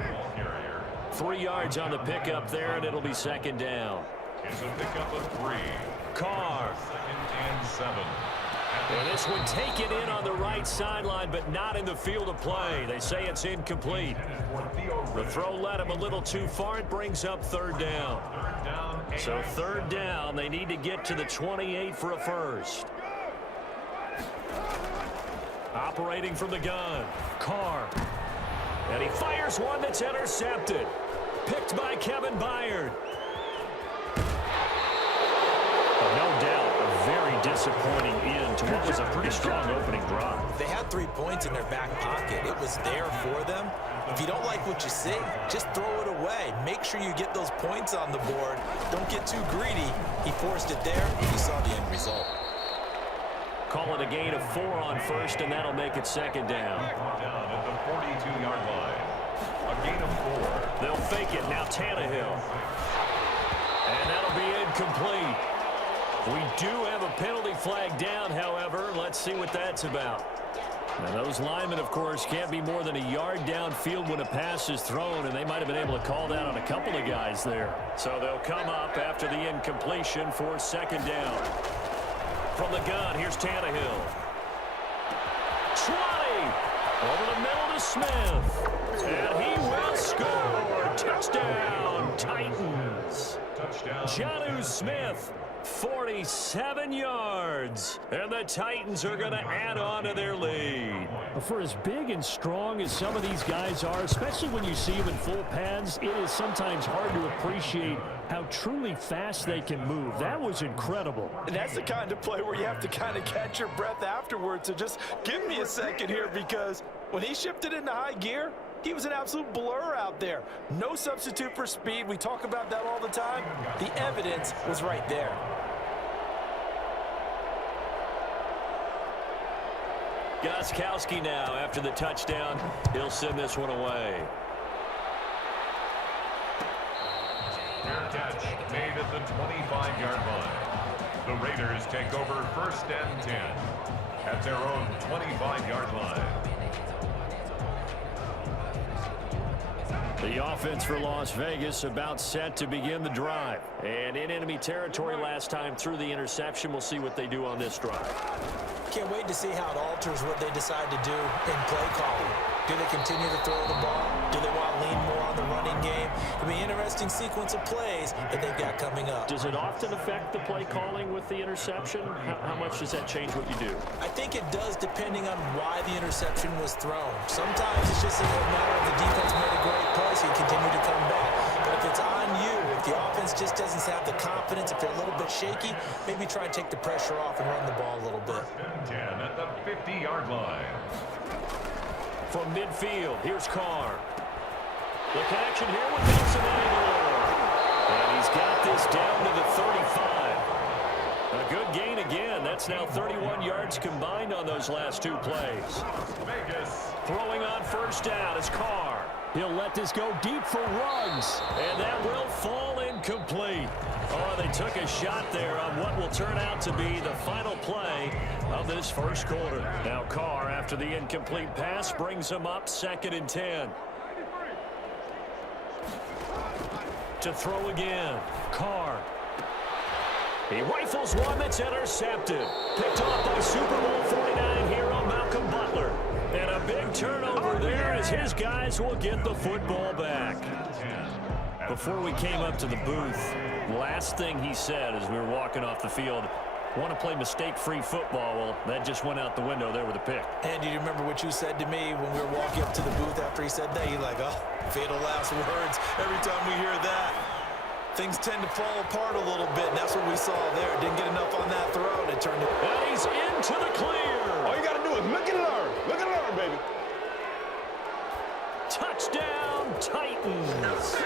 3 yards on the pickup there, and it'll be 2nd down. It's a pickup of 3. Carr. 2nd and 7. And this one taken in on the right sideline, but not in the field of play. They say it's incomplete. The throw led him a little too far. It brings up 3rd down. So 3rd down, they need to get to the 28 for a first. Operating from the gun, Carr. And he fires one that's intercepted. Picked by Kevin Byard. No doubt, a very disappointing end to what was a pretty strong opening drive. They had 3 points in their back pocket. It was there for them. If you don't like what you see, just throw it away. Make sure you get those points on the board. Don't get too greedy. He forced it there. You saw the end result. Call it a gain of 4 on first, and that'll make it 2nd down. Down at the 42-yard line. A gain of 4. They'll fake it. Now Tannehill. And that'll be incomplete. We do have a penalty flag down, however. Let's see what that's about. Now, those linemen, of course, can't be more than a yard downfield when a pass is thrown, and they might have been able to call that on a couple of guys there. So they'll come up after the incompletion for 2nd down. From the gun, here's Tannehill. 20! Over the middle to Smith. And he will score. Touchdown, Titans. Touchdown. Jonnu Smith. 47 yards, and the Titans are going to add on to their lead. For as big and strong as some of these guys are, especially when you see them in full pads, it is sometimes hard to appreciate how truly fast they can move. That was incredible. And that's the kind of play where you have to kind of catch your breath afterwards. So just give me a second here, because when he shifted into high gear, he was an absolute blur out there. No substitute for speed. We talk about that all the time. The evidence was right there. Gostkowski now after the touchdown. He'll send this one away. Fair catch made at the 25-yard line. The Raiders take over 1st and 10 at their own 25-yard line. The offense for Las Vegas about set to begin the drive. And in enemy territory last time through the interception. We'll see what they do on this drive. Can't wait to see how it alters what they decide to do in play calling. Do they continue to throw the ball? Do they want to lean more on the running game? It'll be an interesting sequence of plays that they've got coming up. Does it often affect the play calling with the interception? How much does that change what you do? I think it does depending on why the interception was thrown. Sometimes it's just a matter of the defense made a great play, so you continue to come back. But if it's on you, if the offense just doesn't have the confidence, if they're a little bit shaky, maybe try and take the pressure off and run the ball a little bit. 10 at the 50-yard line. From midfield, here's Carr. The connection here with Nelson Aguilar. And he's got this down to the 35. A good gain again. That's now 31 yards combined on those last two plays. Vegas. Throwing on 1st down is Carr. He'll let this go deep for Ruggs. And that will fall incomplete. Oh, they took a shot there on what will turn out to be the final play of this first quarter. Now Carr, after the incomplete pass, brings him up 2nd and 10. To throw again. Carr. He rifles one that's intercepted. Picked off by Super Bowl 49 hero Malcolm Butler. And a big turnover there as his guys will get the football back. Before we came up to the booth, last thing he said as we were walking off the field, want to play mistake-free football. Well, that just went out the window there with a pick. And do you remember what you said to me when we were walking up to the booth after he said that? You're like, oh, fatal last words. Every time we hear that, things tend to fall apart a little bit, and that's what we saw there. Didn't get enough on that throw, and it turned it. And he's into the clear. All you got to do is look and learn. Look and learn, baby. Touchdown, Titans.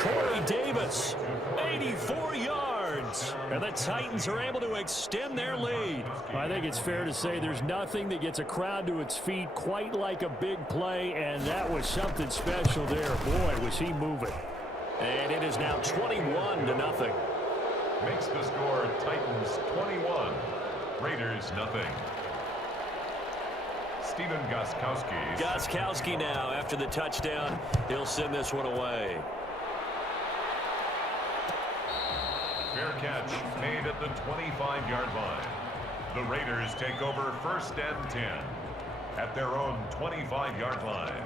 Corey Davis, 84 yards. And the Titans are able to extend their lead. I think it's fair to say there's nothing that gets a crowd to its feet quite like a big play, and that was something special there. Boy, was he moving. And it is now 21-0. Makes the score Titans 21, Raiders nothing. Steven Gostkowski. Gostkowski now, after the touchdown, he'll send this one away. Fair catch made at the 25-yard line. The Raiders take over 1st and 10 at their own 25-yard line.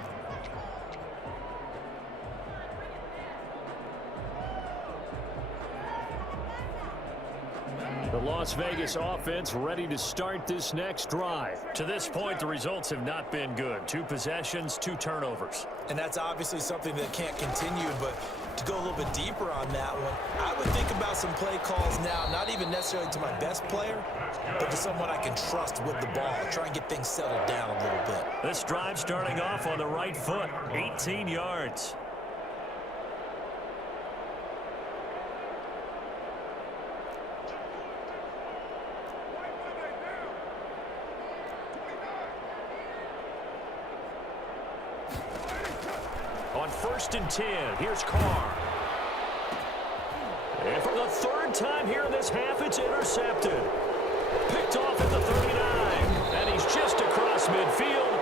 The Las Vegas offense ready to start this next drive. To this point, the results have not been good. 2 possessions, 2 turnovers. And that's obviously something that can't continue, but to go a little bit deeper on that one, I would think about some play calls now, not even necessarily to my best player, but to someone I can trust with the ball. Try and get things settled down a little bit. This drive starting off on the right foot, 18 yards. On 1st and 10, here's Carr. And for the 3rd time here in this half, it's intercepted. Picked off at the 39, and he's just across midfield.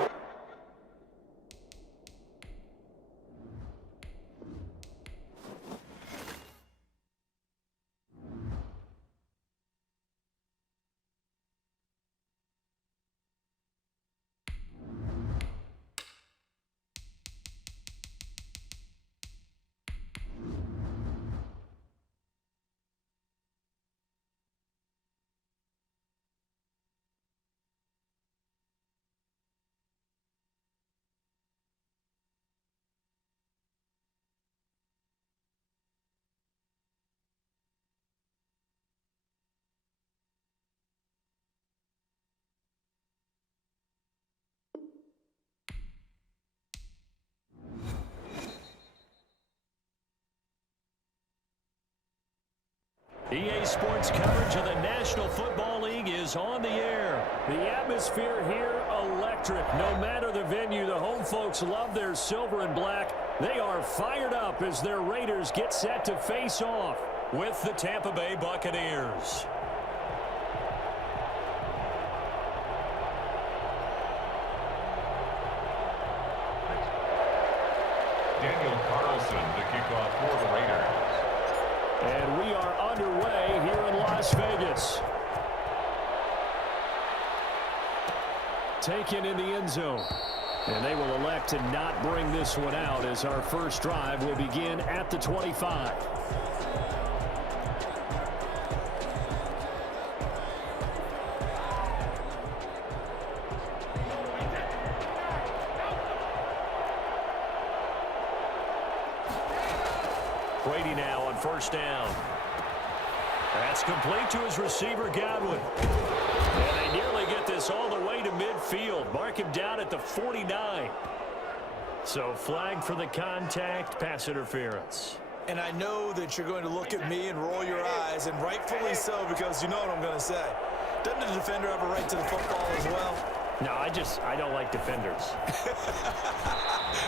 EA Sports coverage of the National Football League is on the air. The atmosphere here, electric. No matter the venue, the home folks love their silver and black. They are fired up as their Raiders get set to face off with the Tampa Bay Buccaneers. to kick off for the Raiders. And we are underway here in Las Vegas. Taken in the end zone. And they will elect to not bring this one out as our first drive will begin at the 25. Brady now on first down. That's complete to his receiver, Godwin. And they nearly get this all the way to midfield. Mark him down at the 49. So flag for the contact, pass interference. And I know that you're going to look at me and roll your eyes, and rightfully so, because you know what I'm going to say. Doesn't the defender have a right to the football as well? No, I don't like defenders.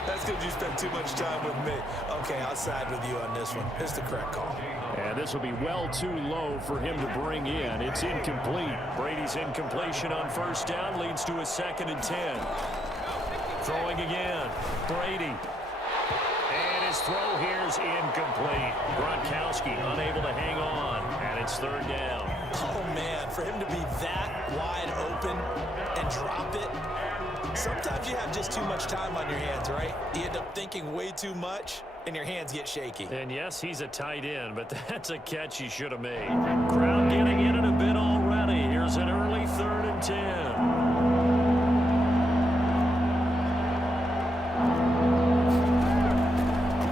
That's because you spent too much time with me. Okay, I'll side with you on this one. It's the correct call. And this will be well too low for him to bring in. It's incomplete. Brady's incompletion on first down leads to a 2nd and 10. Throwing again. Brady. And his throw here is incomplete. Gronkowski unable to hang on. And it's 3rd down. Oh, man, for him to be that wide open and drop it. Sometimes you have just too much time on your hands, right? You end up thinking way too much, and your hands get shaky. And yes, he's a tight end, but that's a catch he should have made. Crowd getting in it a bit already. Here's an early 3rd and 10.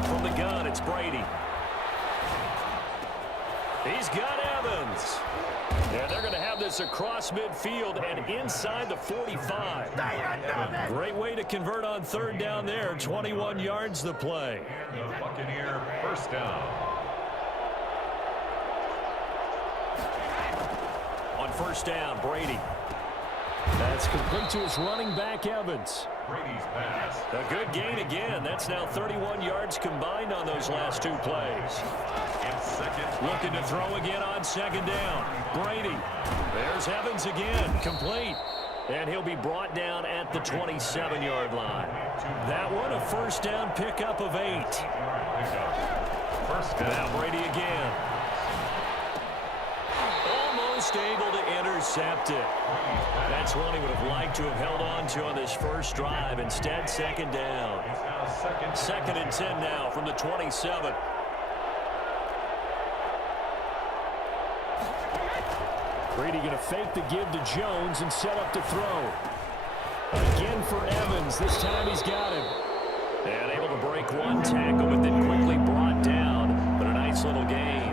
From the gun, it's Brady. He's got Evans. And they're going to have this across midfield and inside the 45. Great way to convert on 3rd down there. 21 yards the play. And the Buccaneer first down. On first down, Brady. That's complete to his running back, Evans. Brady's pass. A good gain again. That's now 31 yards combined on those last 2 plays. It's 2nd. Looking to throw again on 2nd down. Brady. There's Evans again. Complete. And he'll be brought down at the 27-yard line. That one a first down pickup of 8. First down. Now Brady again. Almost able to intercept it. That's one he would have liked to have held on to on this first drive. Instead, 2nd down. 2nd and 10 now from the 27. Brady going to fake the give to Jones and set up to throw. Again for Evans. This time he's got him. And able to break one tackle, but then quickly brought down. But a nice little gain.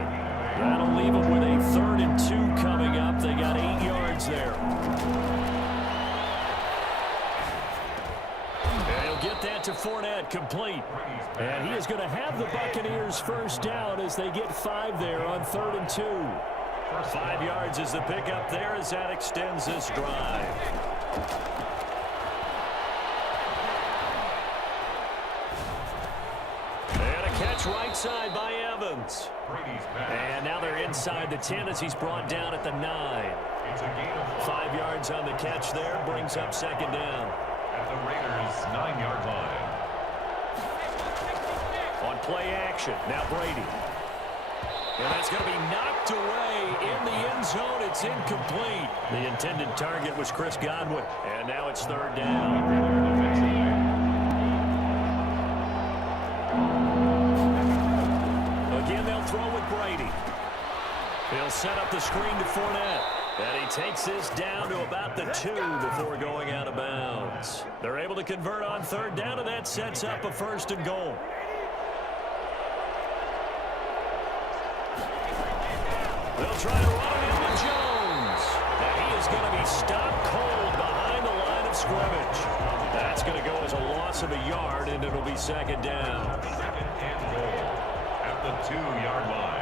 That'll leave him with a 3rd and 2 coming up. They got 8 yards there. And he'll get that to Fournette, complete. And he is going to have the Buccaneers first down as they get 5 there on 3rd and 2. 5 yards is the pickup there as that extends this drive. And a catch right side by Evans. And now they're inside the 10 as he's brought down at the 9. 5 yards on the catch there, brings up 2nd down. At the Raiders' 9-yard line. On play action, now Brady. And that's going to be knocked away in the end zone. It's incomplete. The intended target was Chris Godwin. And now it's 3rd down. Again, they'll throw with Brady. He'll set up the screen to Fournette. And he takes this down to about the 2 before going out of bounds. They're able to convert on 3rd down, and that sets up a 1st and goal. They'll try to run it into Jones. And he is going to be stopped cold behind the line of scrimmage. That's going to go as a loss of a yard, and it'll be 2nd down. 2nd and goal at the 2-yard line.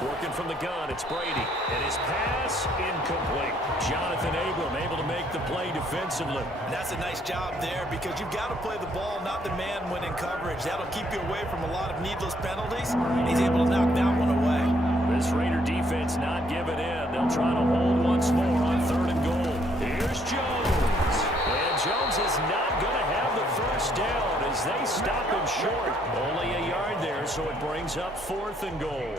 Working from the gun, it's Brady. And his pass, incomplete. Jonathan Abram able to make the play defensively. And that's a nice job there because you've got to play the ball, not the man when in coverage. That'll keep you away from a lot of needless penalties. He's able to knock that one away. This Raider defense not giving in. They'll try to hold once more on 3rd and goal. Here's Jones. And Jones is not going to have the first down as they stop him short. Only a yard there, so it brings up 4th and goal.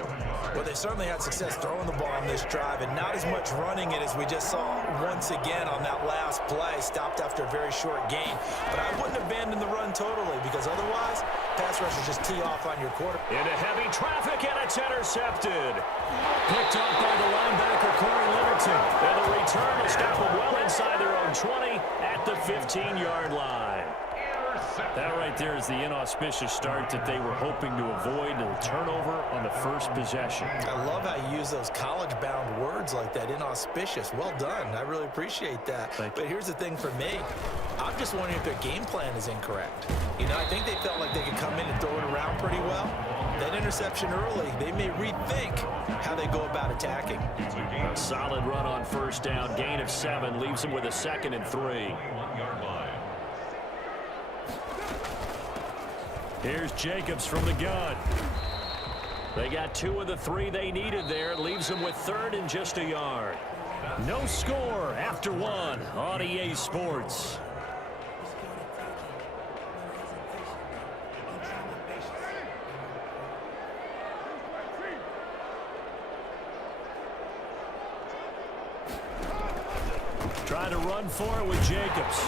Well, they certainly had success throwing the ball on this drive, and not as much running it as we just saw once again on that last play. Stopped after a very short gain. But I wouldn't abandon the run totally, because otherwise, pass rushers just tee off on your quarter. Into heavy traffic, and it's intercepted. Picked off by the linebacker, Corey Littleton. And the return will stop them well inside their own 20 at the 15-yard line. That right there is the inauspicious start that they were hoping to avoid, a turnover on the first possession. I love how you use those college-bound words like that, inauspicious. Well done. I really appreciate that. But here's the thing for me. I'm just wondering if their game plan is incorrect. You know, I think they felt like they could come in and throw it around pretty well. That interception early, they may rethink how they go about attacking. A solid run on first down. Gain of 7 leaves them with a 2nd and 3. Here's Jacobs from the gun. They got 2 of the 3 they needed there. It leaves them with 3rd and just a yard. No score after 1 on EA Sports. Trying to run for it with Jacobs.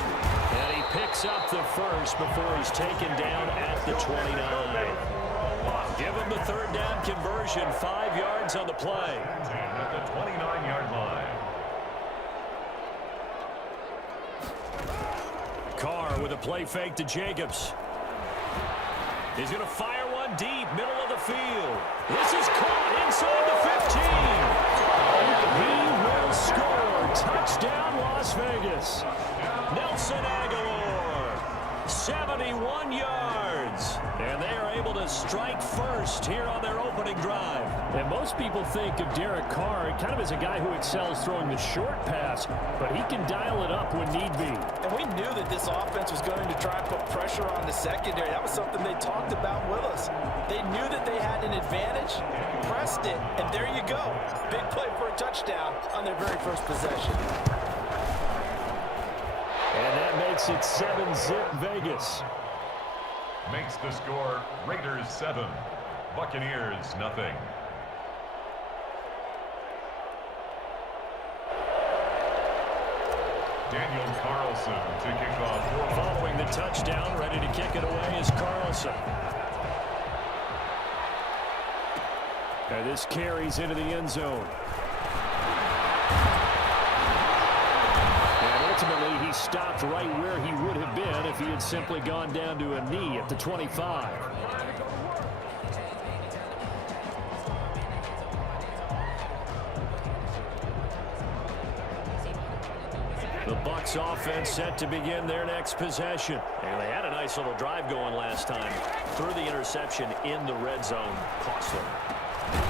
And he picks up the first before he's taken down at the 29. Give him the 3rd down conversion, 5 yards on the play. At the 29-yard line. Carr with a play fake to Jacobs. He's going to fire one deep, middle of the field. This is caught inside the 15. He will score. Touchdown, Las Vegas. Nelson Aguilar, 71 yards. And they are able to strike first here on their opening drive. And most people think of Derek Carr kind of as a guy who excels throwing the short pass, but he can dial it up when need be. And we knew that this offense was going to try and put pressure on the secondary. That was something they talked about with us. They knew that they had an advantage, pressed it, and there you go. Big play for a touchdown on their very first possession. And that makes it 7-zip Vegas. Makes the score Raiders 7, Buccaneers nothing. Daniel Carlson to kick off. Following the touchdown, ready to kick it away is Carlson. And this carries into the end zone. And ultimately, he stopped right where he would have been if he had simply gone down to a knee at the 25. The Bucs offense set to begin their next possession. And they had a nice little drive going last time. Threw the interception in the red zone. Costly.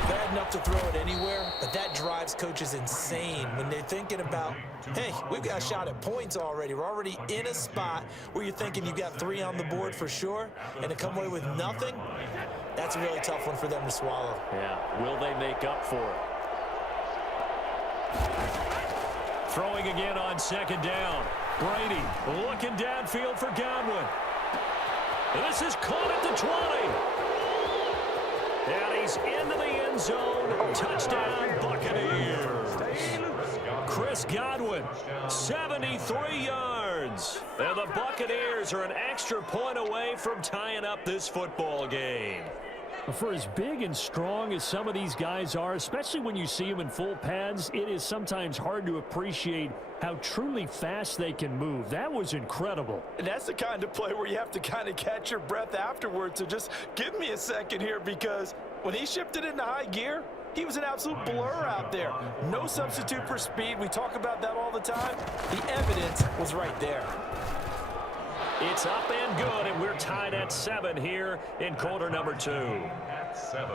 Bad enough to throw it anywhere, but that drives coaches insane when they're thinking about, hey, we've got a shot at points already. We're already in a spot where you're thinking you've got 3 on the board for sure, and to come away with nothing, that's a really tough one for them to swallow. Yeah, will they make up for it? Throwing again on 2nd down. Brady looking downfield for Godwin. This is caught at the 20. And he's into the end zone. Touchdown, Buccaneers. Chris Godwin, 73 yards. And the Buccaneers are an extra point away from tying up this football game. For as big and strong as some of these guys are, especially when you see them in full pads, it is sometimes hard to appreciate how truly fast they can move. That was incredible. And that's the kind of play where you have to kind of catch your breath afterwards. So just give me a second here, because when he shifted into high gear, he was an absolute blur out there. No substitute for speed. We talk about that all the time. The evidence was right there. It's up and good, and we're tied at 7 here in quarter number 2. At 7.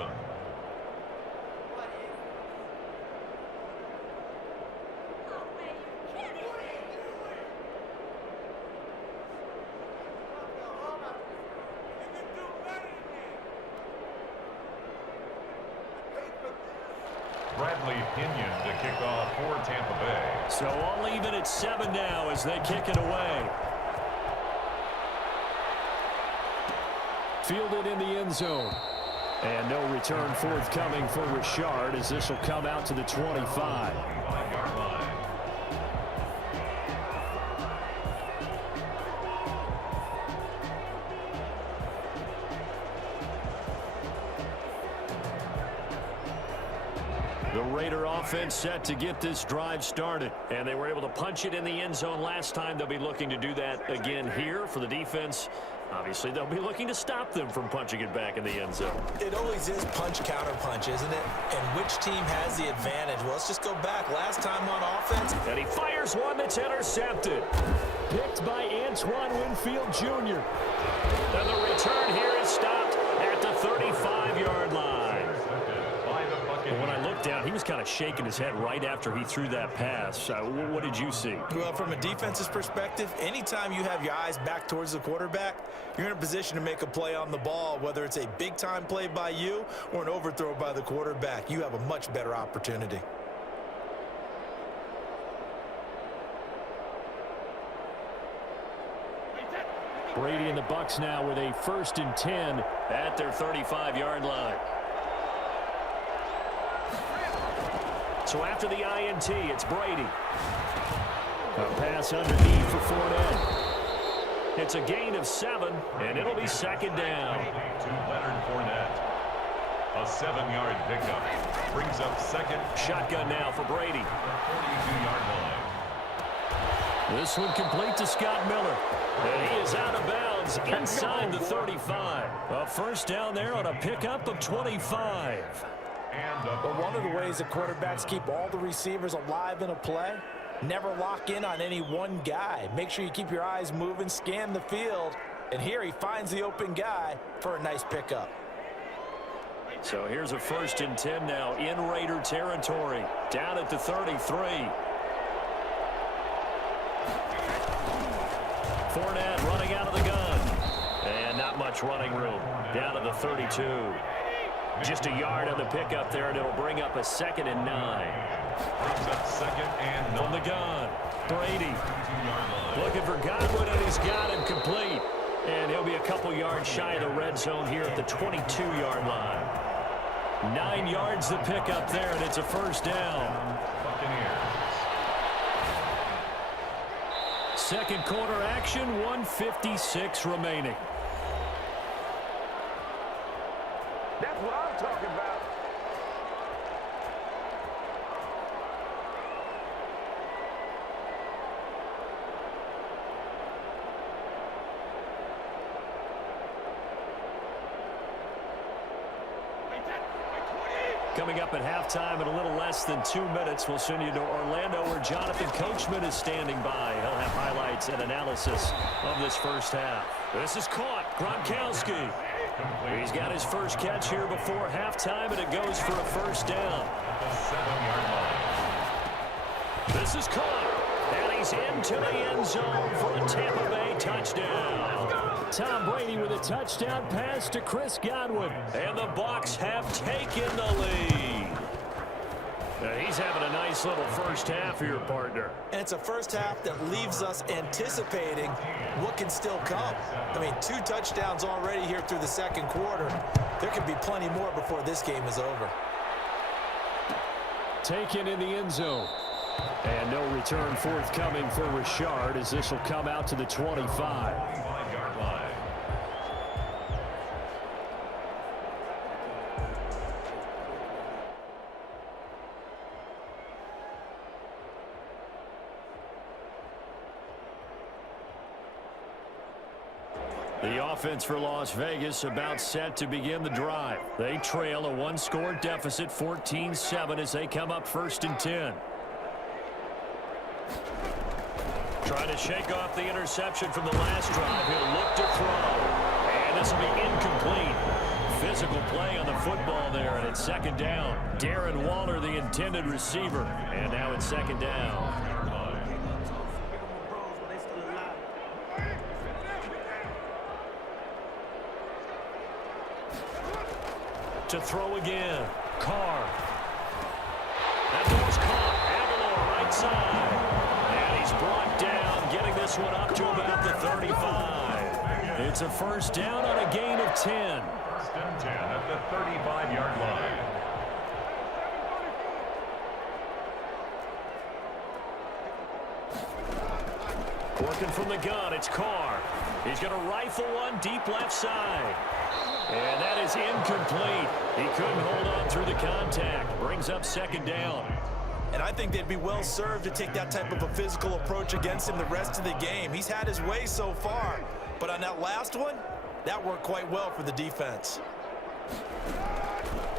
Bradley Pinion to kick off for Tampa Bay. So all even at 7 now as they kick it away. Fielded in the end zone. And no return forthcoming for Richard as this will come out to the 25. The Raider offense set to get this drive started. And they were able to punch it in the end zone last time. They'll be looking to do that again here for the defense. Obviously, they'll be looking to stop them from punching it back in the end zone. It always is punch-counter-punch, isn't it? And which team has the advantage? Well, let's just go back. Last time on offense. And he fires one that's intercepted. Picked by Antoine Winfield Jr. And the return here is stopped at the 35-yard line. And when I looked down, he was kind of shaking his head right after he threw that pass. What did you see? Well, from a defense's perspective, anytime you have your eyes back towards the quarterback, you're in a position to make a play on the ball, whether it's a big-time play by you or an overthrow by the quarterback. You have a much better opportunity. Brady and the Bucs now with a 1st and 10 at their 35-yard line. So after the INT, it's Brady. A pass underneath for Fournette. It's a gain of 7, and it'll be 2nd down. To Leonard Fournette. A 7-yard pickup. Brings up 2nd. Shotgun now for Brady. 42-yard line. This one complete to Scott Miller. And he is out of bounds inside the 35. A 1st down there on a pickup of 25. But one of the ways that quarterbacks keep all the receivers alive in a play, never lock in on any one guy. Make sure you keep your eyes moving, scan the field, and here he finds the open guy for a nice pickup. So here's a 1st and 10 now in Raider territory, down at the 33. Fournette running out of the gun. And not much running room, down to the 32. Just a yard on the pickup there, and it'll bring up a 2nd and 9. Brings up 2nd and 9. From the gun, Brady looking for Godwin, and he's got him complete. And he'll be a couple yards shy of the red zone here at the 22-yard line. 9 yards the pickup there, and it's a 1st down. Buccaneers. 2nd quarter action, 1:56 remaining. That's what I'm talking about. Coming up at halftime in a little less than 2 minutes, we'll send you to Orlando where Jonathan Coachman is standing by. He'll have highlights and analysis of this 1st half. This is caught. Gronkowski. He's got his 1st catch here before halftime, and it goes for a 1st down. The 7-yard line. This is caught, and he's into the end zone for a Tampa Bay touchdown. Tom Brady with a touchdown pass to Chris Godwin, and the Bucs have taken the lead. Now he's having a nice little 1st half here, partner. And it's a 1st half that leaves us anticipating what can still come. I mean, 2 touchdowns already here through the 2nd quarter. There could be plenty more before this game is over. Taken in the end zone. And no return forthcoming for Richard as this will come out to the 25. 5-yard line. The offense for Las Vegas about set to begin the drive. They trail a 1-score deficit, 14-7 as they come up 1st and 10. Trying to shake off the interception from the last drive. He'll look to throw. And this will be incomplete. Physical play on the football there, and it's 2nd down. Darren Waller, the intended receiver. And now it's 2nd down. To throw again. Carr. That ball's caught. Aguilar right side. And he's brought down, getting this this one up to about the 35. It's a first down on a gain of 10. First and 10 at the 35-yard line. Working from the gun, it's Carr. He's going to rifle one deep left side. And that is incomplete. He couldn't hold on through the contact. Brings up second down. And I think they'd be well served to take that type of a physical approach against him the rest of the game. He's had his way so far. But on that last one, that worked quite well for the defense.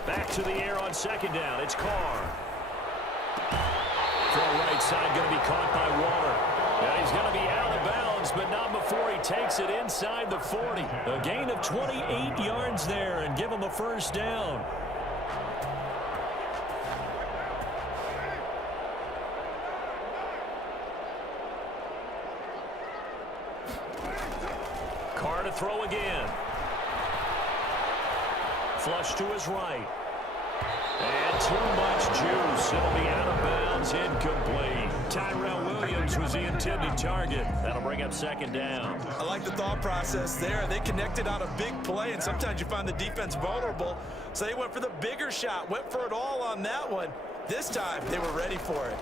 Back to the air on second down. It's Carr. Throw right side going to be caught by Waller. Now he's going to be out of bounds, but not before he takes it inside the 40. A gain of 28 yards there and give him a first down. Carr to throw again. Flush to his right. And too much juice. It'll be out of bounds, incomplete. Tyrell Williams was the intended target. That'll bring up second down. I like the thought process there. They connected on a big play, and sometimes you find the defense vulnerable. So they went for the bigger shot, went for it all on that one. This time, they were ready for it.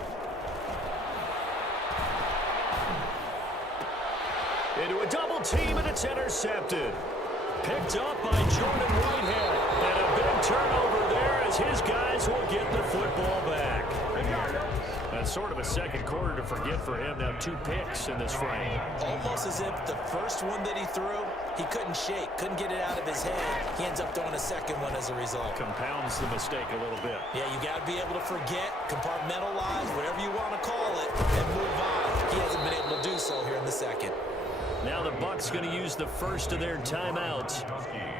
Into a double team, and it's intercepted. Picked up by Jordan Whitehead. And a big turnover there as his guys will get the football back. That's sort of a second quarter to forget for him. Now 2 picks in this frame. Almost as if the first one that he threw, he couldn't shake, couldn't get it out of his head. He ends up throwing a second one as a result. Compounds the mistake a little bit. Yeah, you got to be able to forget, compartmentalize, whatever you want to call it, and move on. He hasn't been able to do so here in the second. Now the Bucs going to use the first of their timeouts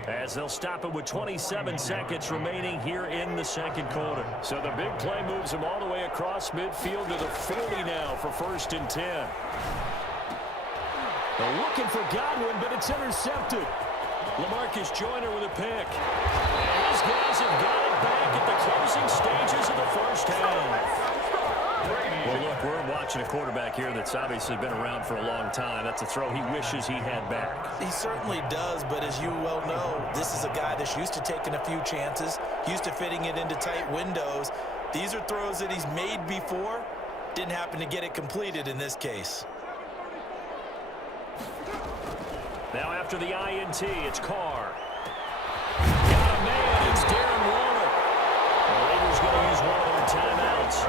as they'll stop it with 27 seconds remaining here in the second quarter. So the big play moves them all the way across midfield to the 40 now for first and 10. They're looking for Godwin, but it's intercepted. LaMarcus Joyner with a pick. And his guys have got it back at the closing stages of the first half. Well, look, we're watching a quarterback here that's obviously been around for a long time. That's a throw he wishes he had back. He certainly does, but as you well know, this is a guy that's used to taking a few chances, used to fitting it into tight windows. These are throws that he's made before. Didn't happen to get it completed in this case. Now after the INT, it's Carr. Got a man, it's Darren Waller. The Raiders going to use one of their timeouts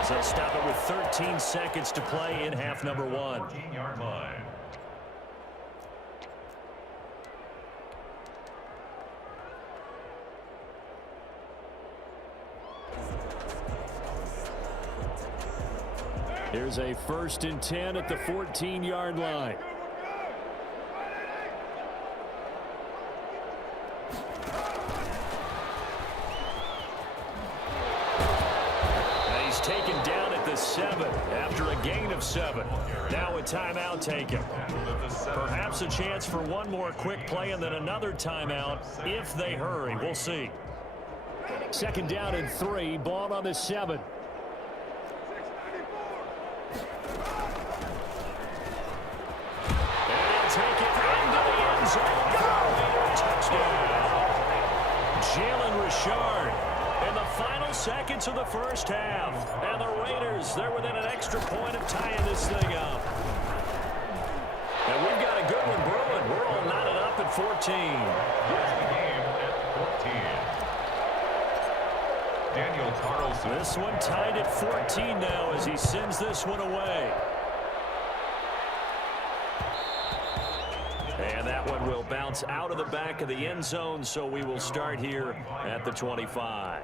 as they'll stop it with 13 seconds to play in half number 1. 14-yard line. Here's a first and 10 at the 14-yard line. Taken down at the 7 after a gain of 7. Now a timeout taken. Perhaps a chance for one more quick play and then another timeout if they hurry. We'll see. Second down and 3. Ball on the 7. And he'll take it into the end zone for a Raider touchdown. Jalen Richard. In the final seconds of the first half. And the Raiders, they're within an extra point of tying this thing up. And we've got a good one brewing. We're all knotted up at 14. Here's the game at 14. Daniel Carlson. This one tied at 14 now as he sends this one away. And that one will bounce out of the back of the end zone, so we will start here at the 25.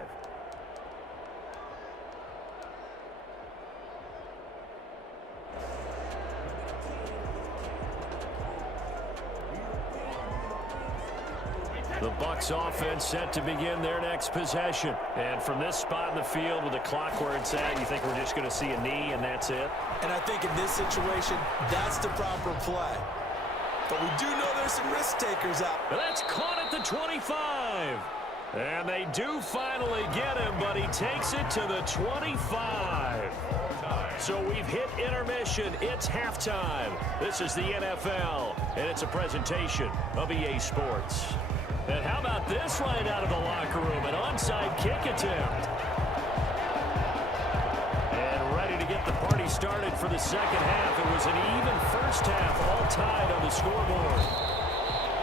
The Bucs offense set to begin their next possession. And from this spot in the field with the clock where it's at, you think we're just going to see a knee and that's it? And I think in this situation, that's the proper play. But we do know there's some risk takers out. That's caught at the 25. And they do finally get him, but he takes it to the 25. So we've hit intermission. It's halftime. This is the NFL, and it's a presentation of EA Sports. And how about this right out of the locker room? An onside kick attempt. And ready to get the party started for the second half. It was an even first half, all tied on the scoreboard.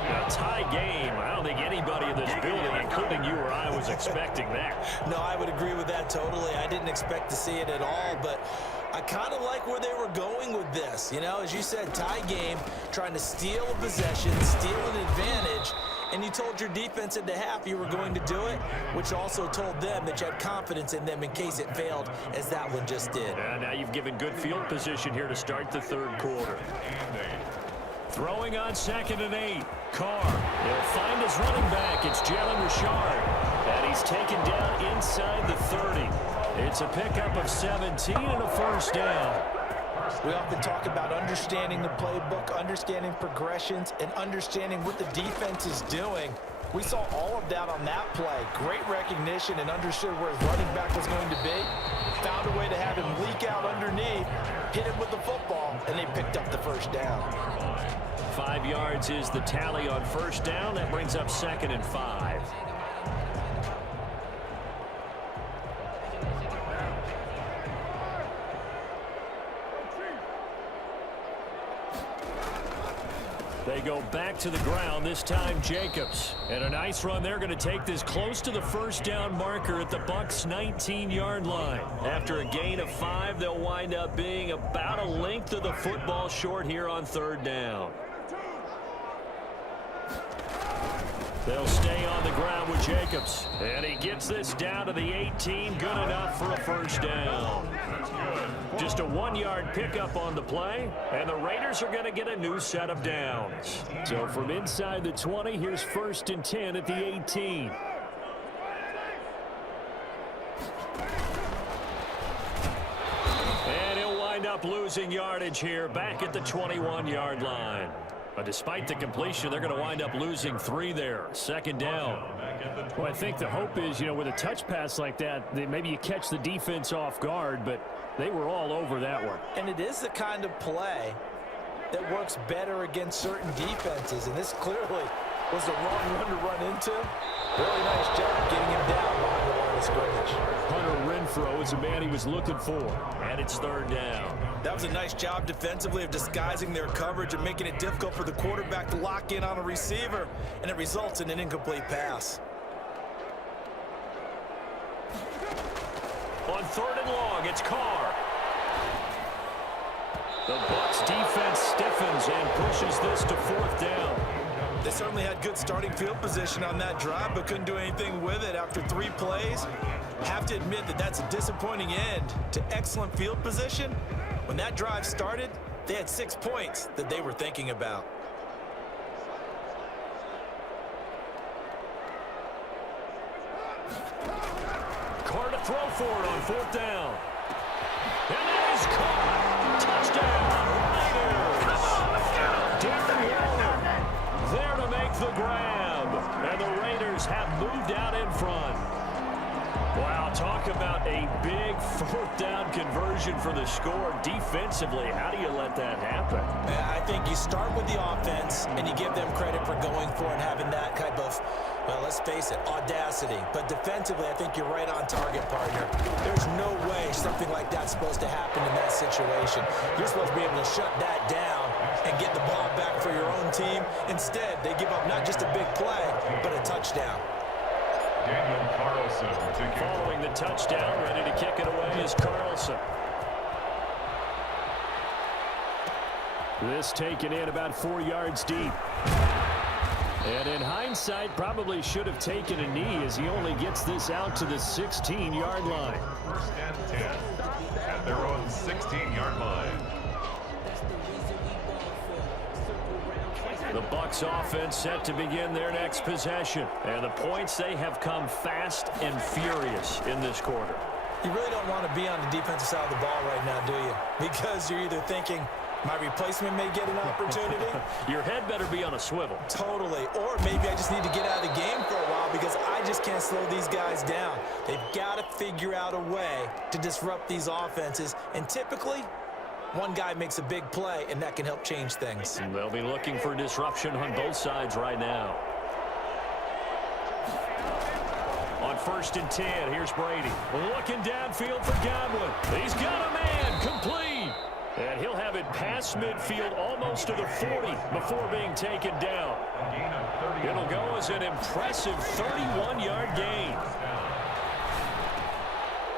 A tie game. I don't think anybody in this building, including you or I, was expecting that. No, I would agree with that totally. I didn't expect to see it at all, but I kind of like where they were going with this. You know, as you said, tie game, trying to steal a possession, steal an advantage, and you told your defense at the half you were going to do it, which also told them that you had confidence in them in case it failed, as that one just did. And now you've given good field position here to start the third quarter. Throwing on 2nd and 8. Carr. He'll find his running back. It's Jalen Richard. And he's taken down inside the 30. It's a pickup of 17 and a first down. We often talk about understanding the playbook, understanding progressions, and understanding what the defense is doing. We saw all of that on that play. Great recognition and understood where his running back was going to be. Found a way to have him leak out underneath, hit him with the football, and they picked up the first down. 5 yards is the tally on first down. That brings up 2nd and 5. They go back to the ground, this time Jacobs. And a nice run. They're going to take this close to the first down marker at the Bucs' 19-yard line. After a gain of 5, they'll wind up being about a length of the football short here on third down. They'll stay on the ground with Jacobs. And he gets this down to the 18. Good enough for a first down. Just a 1-yard pickup on the play. And the Raiders are going to get a new set of downs. So from inside the 20, here's 1st and 10 at the 18. And he'll wind up losing yardage here back at the 21-yard line. But despite the completion, they're going to wind up losing 3 there. 2nd down. Well, I think the hope is, you know, with a touch pass like that, maybe you catch the defense off guard, but they were all over that one. And it is the kind of play that works better against certain defenses, and this clearly was the wrong one to run into. Really nice job getting him down behind the line of scrimmage. Hunter Renfrow is the man he was looking for. And it's 3rd down. That was a nice job defensively of disguising their coverage and making it difficult for the quarterback to lock in on a receiver, and it results in an incomplete pass. On 3rd and long, it's Carr. The Bucs defense stiffens and pushes this to 4th down. They certainly had good starting field position on that drive, but couldn't do anything with it after 3 plays. Have to admit that that's a disappointing end to excellent field position. When that drive started, they had 6 points that they were thinking about. Carr to throw for it on 4th down. And that is caught. Touchdown, Raiders. There to make the grab. And the Raiders have moved out in front. Wow, talk about a big 4th down conversion for the score. Defensively, how do you let that happen? I think you start with the offense, and you give them credit for going for it and having that type of, well, let's face it, audacity. But defensively, I think you're right on target, partner. There's no way something like that's supposed to happen in that situation. You're supposed to be able to shut that down and get the ball back for your own team. Instead, they give up not just a big play, but a touchdown. Daniel Carlson to kick. Following the touchdown, ready to kick it away is Carlson. This taken in about 4 yards deep. And in hindsight, probably should have taken a knee as he only gets this out to the 16-yard line. 1st and 10 at their own 16-yard line. The Bucs offense set to begin their next possession. And the points, they have come fast and furious in this quarter. You really don't want to be on the defensive side of the ball right now, do you? Because you're either thinking, my replacement may get an opportunity. Your head better be on a swivel. Totally. Or maybe I just need to get out of the game for a while because I just can't can't slow these guys down. They've got to figure out a way to disrupt these offenses. And typically, one guy makes a big play, and that can help change things. And they'll be looking for disruption on both sides right now. On 1st and 10, here's Brady. Looking downfield for Godwin. He's got a man, complete. And he'll have it past midfield almost to the 40 before being taken down. It'll go as an impressive 31-yard gain.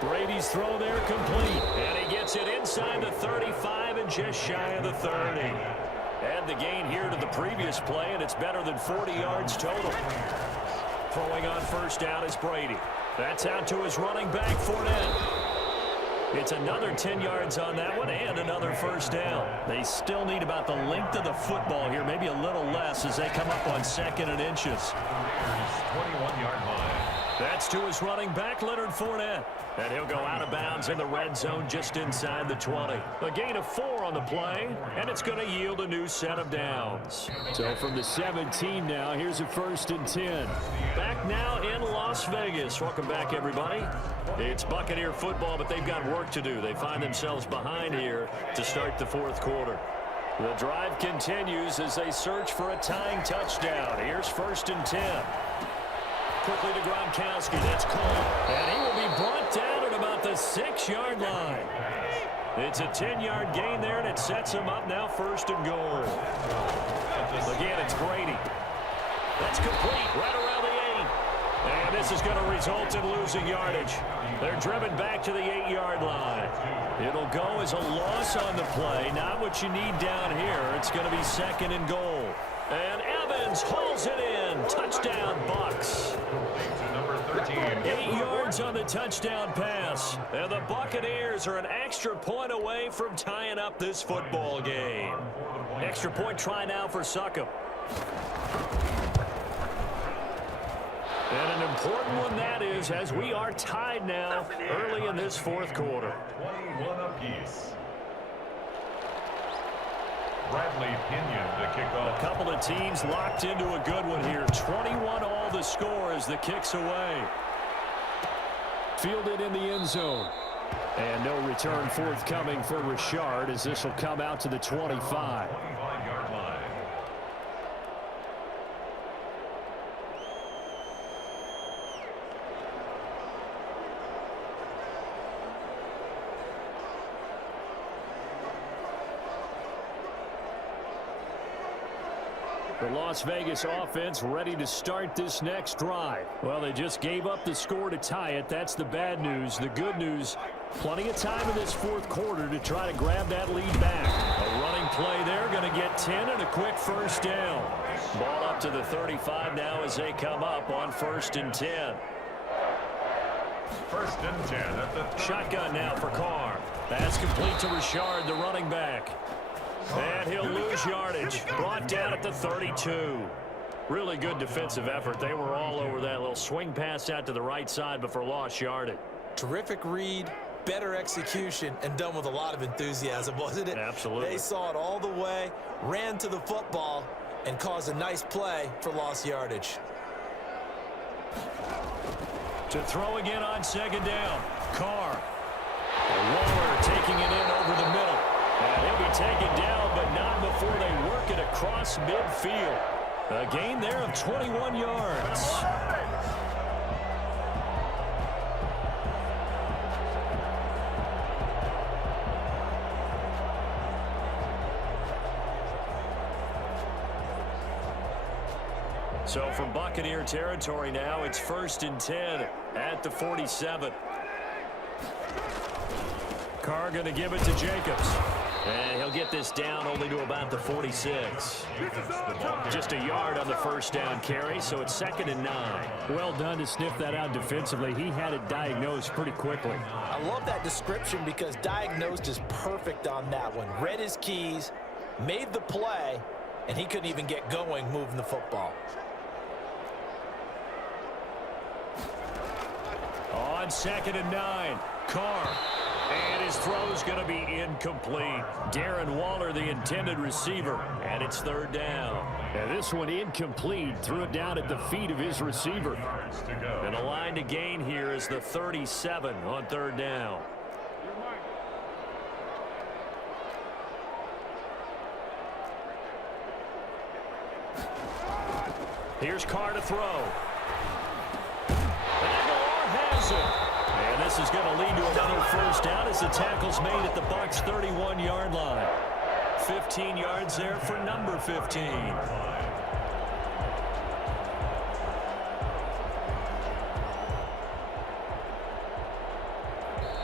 Brady's throw there complete. And he gets it inside the 35 and just shy of the 30. Add the gain here to the previous play, and it's better than 40 yards total. Throwing on 1st down is Brady. That's out to his running back, Fournette. It's another 10 yards on that one and another 1st down. They still need about the length of the football here, maybe a little less as they come up on 2nd and inches. 21-yard line. That's to his running back, Leonard Fournette. And he'll go out of bounds in the red zone just inside the 20. A gain of 4 on the play, and it's going to yield a new set of downs. So from the 17 now, here's a 1st and 10. Back now in Las Vegas. Welcome back, everybody. It's Buccaneer football, but they've got work to do. They find themselves behind here to start the 4th quarter. The drive continues as they search for a tying touchdown. Here's 1st and 10. Quickly to Gronkowski. That's caught. And he will be brought down at about the 6-yard line. It's a 10-yard gain there, and it sets him up now 1st and goal. Again, it's Brady. That's complete right around the 8. And this is going to result in losing yardage. They're driven back to the 8-yard line. It'll go as a loss on the play. Not what you need down here. It's going to be 2nd and goal. And Evans hauls it in. Touchdown, Bucs. 8 yards on the touchdown pass. And the Buccaneers are an extra point away from tying up this football game. Extra point try now for Succop. And an important one that is, as we are tied now early in this 4th quarter. 21 apiece. Bradley Pinion to kick off. A couple of teams locked into a good one here. 21 all the score as the kick's away. Fielded in the end zone. And no return forthcoming for Richard as this will come out to the 25. 25-yard line. The Las Vegas offense ready to start this next drive. Well, they just gave up the score to tie it. That's the bad news. The good news, plenty of time in this 4th quarter to try to grab that lead back. A running play there, going to get 10 and a quick 1st down. Ball up to the 35 now as they come up on 1st and 10. 1st and 10 at the shotgun now for Carr. That's complete to Richard, the running back. And he'll lose yardage. Brought down at the 32. Really good defensive effort. They were all over that little swing pass out to the right side before lost yardage. Terrific read, better execution, and done with a lot of enthusiasm, wasn't it? Absolutely. They saw it all the way, ran to the football, and caused a nice play for lost yardage. To throw again on 2nd down. Carr. Waller taking it in over the middle. And he'll be taken down, but not before they work it across midfield. A gain there of 21 yards. So from Buccaneer territory now, it's 1st and 10 at the 47. Carr going to give it to Jacobs. And he'll get this down only to about the 46. Just a yard on the 1st down carry, so it's 2nd and 9. Well done to sniff that out defensively. He had it diagnosed pretty quickly. I love that description because diagnosed is perfect on that one. Read his keys, made the play, and he couldn't even get going moving the football. On 2nd and 9, Carr. And his throw's going to be incomplete. Darren Waller, the intended receiver, and it's third down. And this one incomplete. Threw it down at the feet of his receiver. And the line to gain here is the 37 on third down. Here's Carr to throw. Aguilar has it. And this is going to lead to another first down as the tackle's made at the Bucs' 31-yard line. 15 yards there for number 15.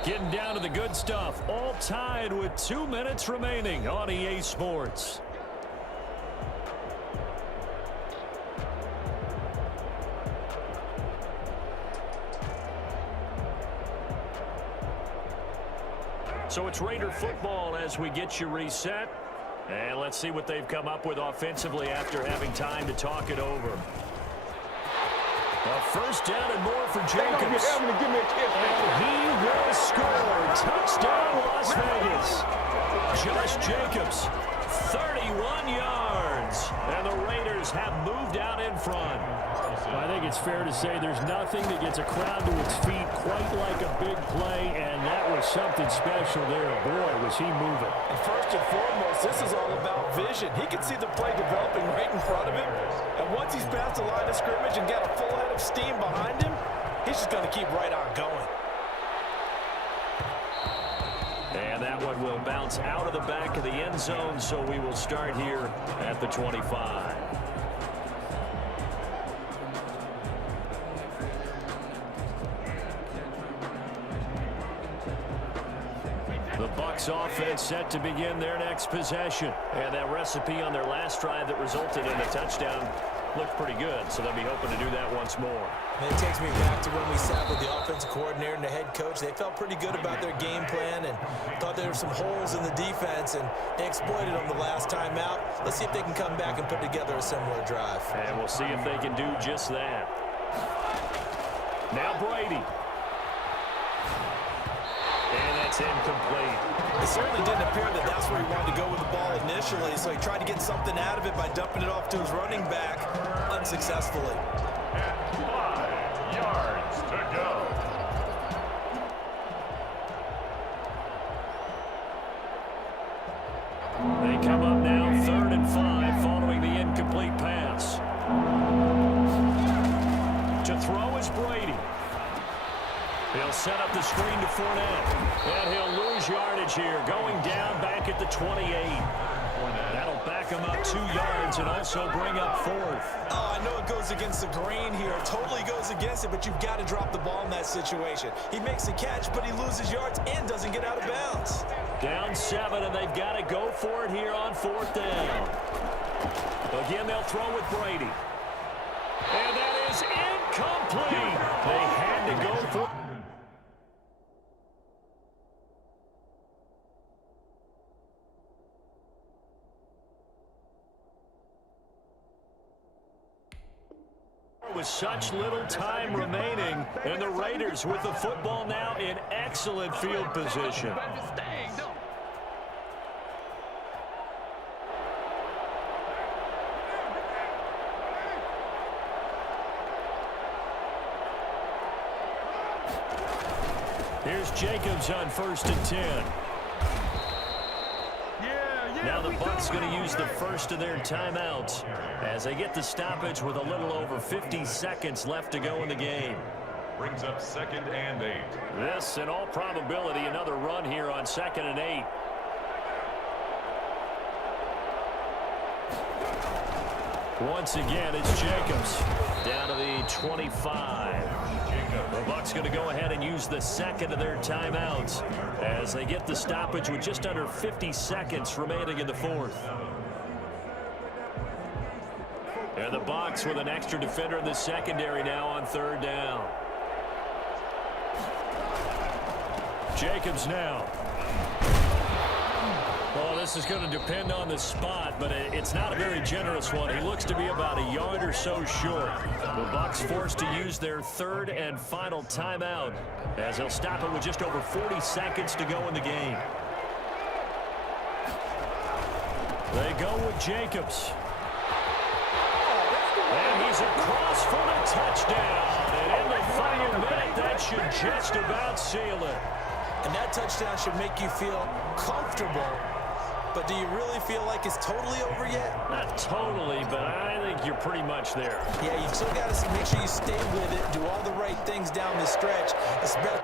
Getting down to the good stuff. All tied with 2 minutes remaining on EA Sports. So it's Raider football as we get you reset. And let's see what they've come up with offensively after having time to talk it over. A first down and more for Jacobs. And he will score. Touchdown, Las Vegas. Josh Jacobs, 31 yards. And the Raiders have moved out in front. I think it's fair to say there's nothing that gets a crowd to its feet quite like a big play, and that was something special there. Boy, was he moving. And first and foremost, this is all about vision. He can see the play developing right in front of him, and once he's past the line of scrimmage and got a full head of steam behind him, he's just going to keep right on going. And that one will bounce out of the back of the end zone, so we will start here at the 25. The Bucs offense set to begin their next possession. And that recipe on their last drive that resulted in a touchdown looked pretty good, so they'll be hoping to do that once more. And it takes me back to when we sat with the offensive coordinator and the head coach. They felt pretty good about their game plan and thought there were some holes in the defense, and they exploited them the last time out. Let's see if they can come back and put together a similar drive. And we'll see if they can do just that. Now Brady. And that's incomplete. It certainly didn't appear that that's where he wanted to go with the ball initially, so he tried to get something out of it by dumping it off to his running back unsuccessfully. And 5 yards to go. They come up now 3rd and 5 following the incomplete pass. To throw is Brady. He'll set up the screen to Fournette. And he'll lose yardage here, going down back at the 28. That'll back him up 2 yards and also bring up 4th. Oh, I know it goes against the grain here. It totally goes against it, but you've got to drop the ball in that situation. He makes a catch, but he loses yards and doesn't get out of bounds. Down 7, and they've got to go for it here on 4th down. Again, they'll throw with Brady. And that is incomplete. They had to go for it. With such little time remaining, and the Raiders with the football now in excellent field position. Here's Jacobs on 1st and 10. Now the Bucs going to use the first of their timeouts as they get the stoppage with a little over 50 seconds left to go in the game. Brings up 2nd and 8. This, in all probability, another run here on 2nd and 8. Once again, it's Jacobs down to the 25. The Bucs going to go ahead and use the second of their timeouts as they get the stoppage with just under 50 seconds remaining in the 4th. And the Bucs with an extra defender in the secondary now on 3rd down. Jacobs now. Well, this is going to depend on the spot, but it's not a very generous one. He looks to be about a yard or so short. The Bucs forced to use their third and final timeout as they'll stop it with just over 40 seconds to go in the game. They go with Jacobs. And he's across for the touchdown. And in the final minute, that should just about seal it. And that touchdown should make you feel comfortable. But do you really feel like it's totally over yet? Not totally, but I think you're pretty much there. Yeah, you still got to make sure you stay with it, do all the right things down the stretch. Especially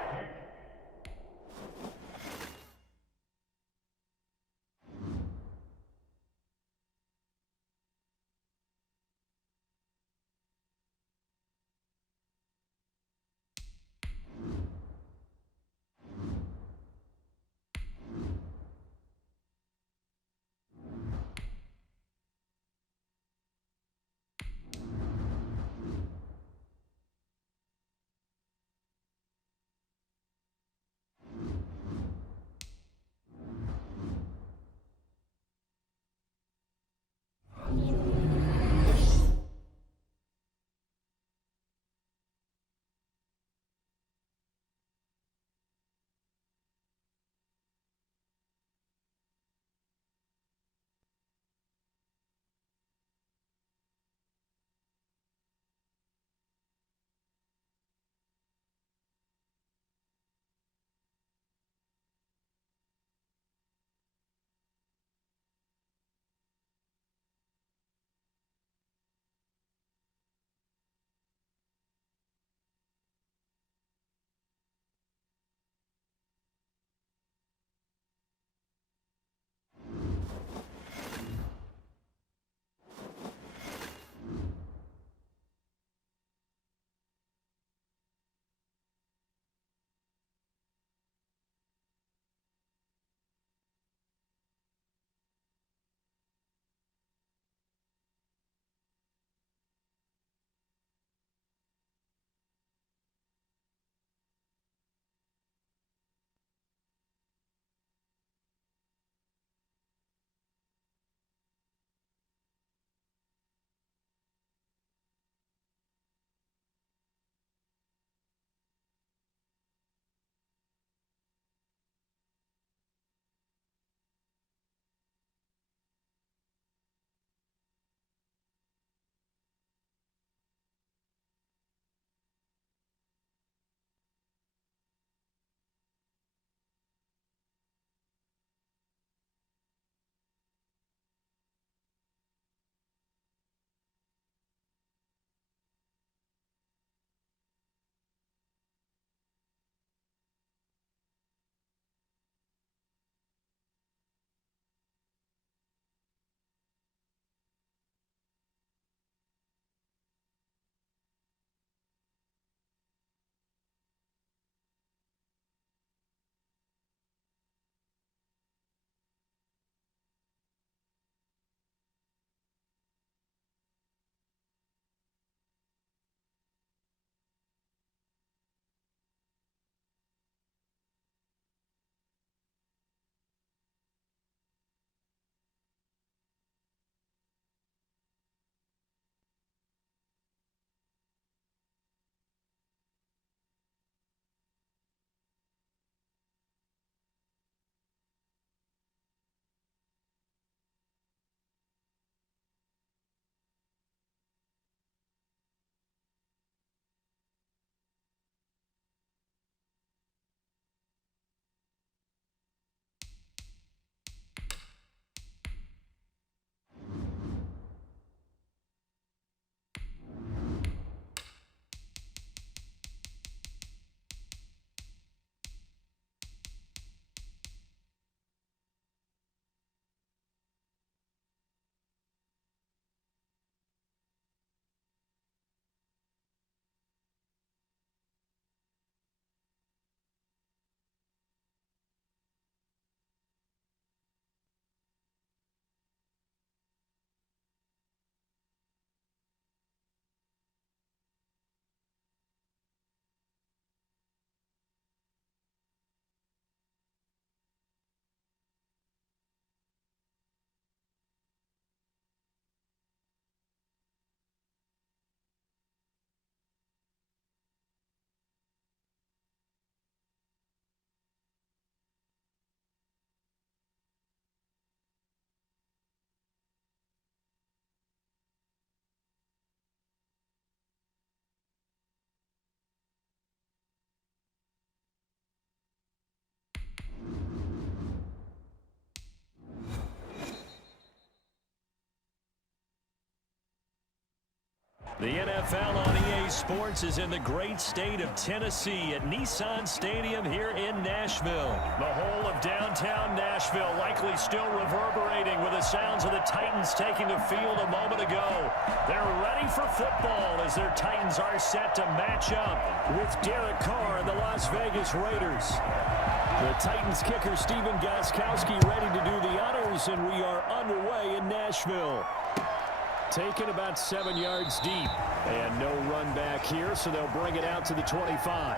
The NFL on EA Sports is in the great state of Tennessee at Nissan Stadium here in Nashville. The whole of downtown Nashville likely still reverberating with the sounds of the Titans taking the field a moment ago. They're ready for football as their Titans are set to match up with Derek Carr and the Las Vegas Raiders. The Titans kicker Stephen Gostkowski ready to do the honors, and we are underway in Nashville. Taken about 7 yards deep, and no run back here, so they'll bring it out to the 25.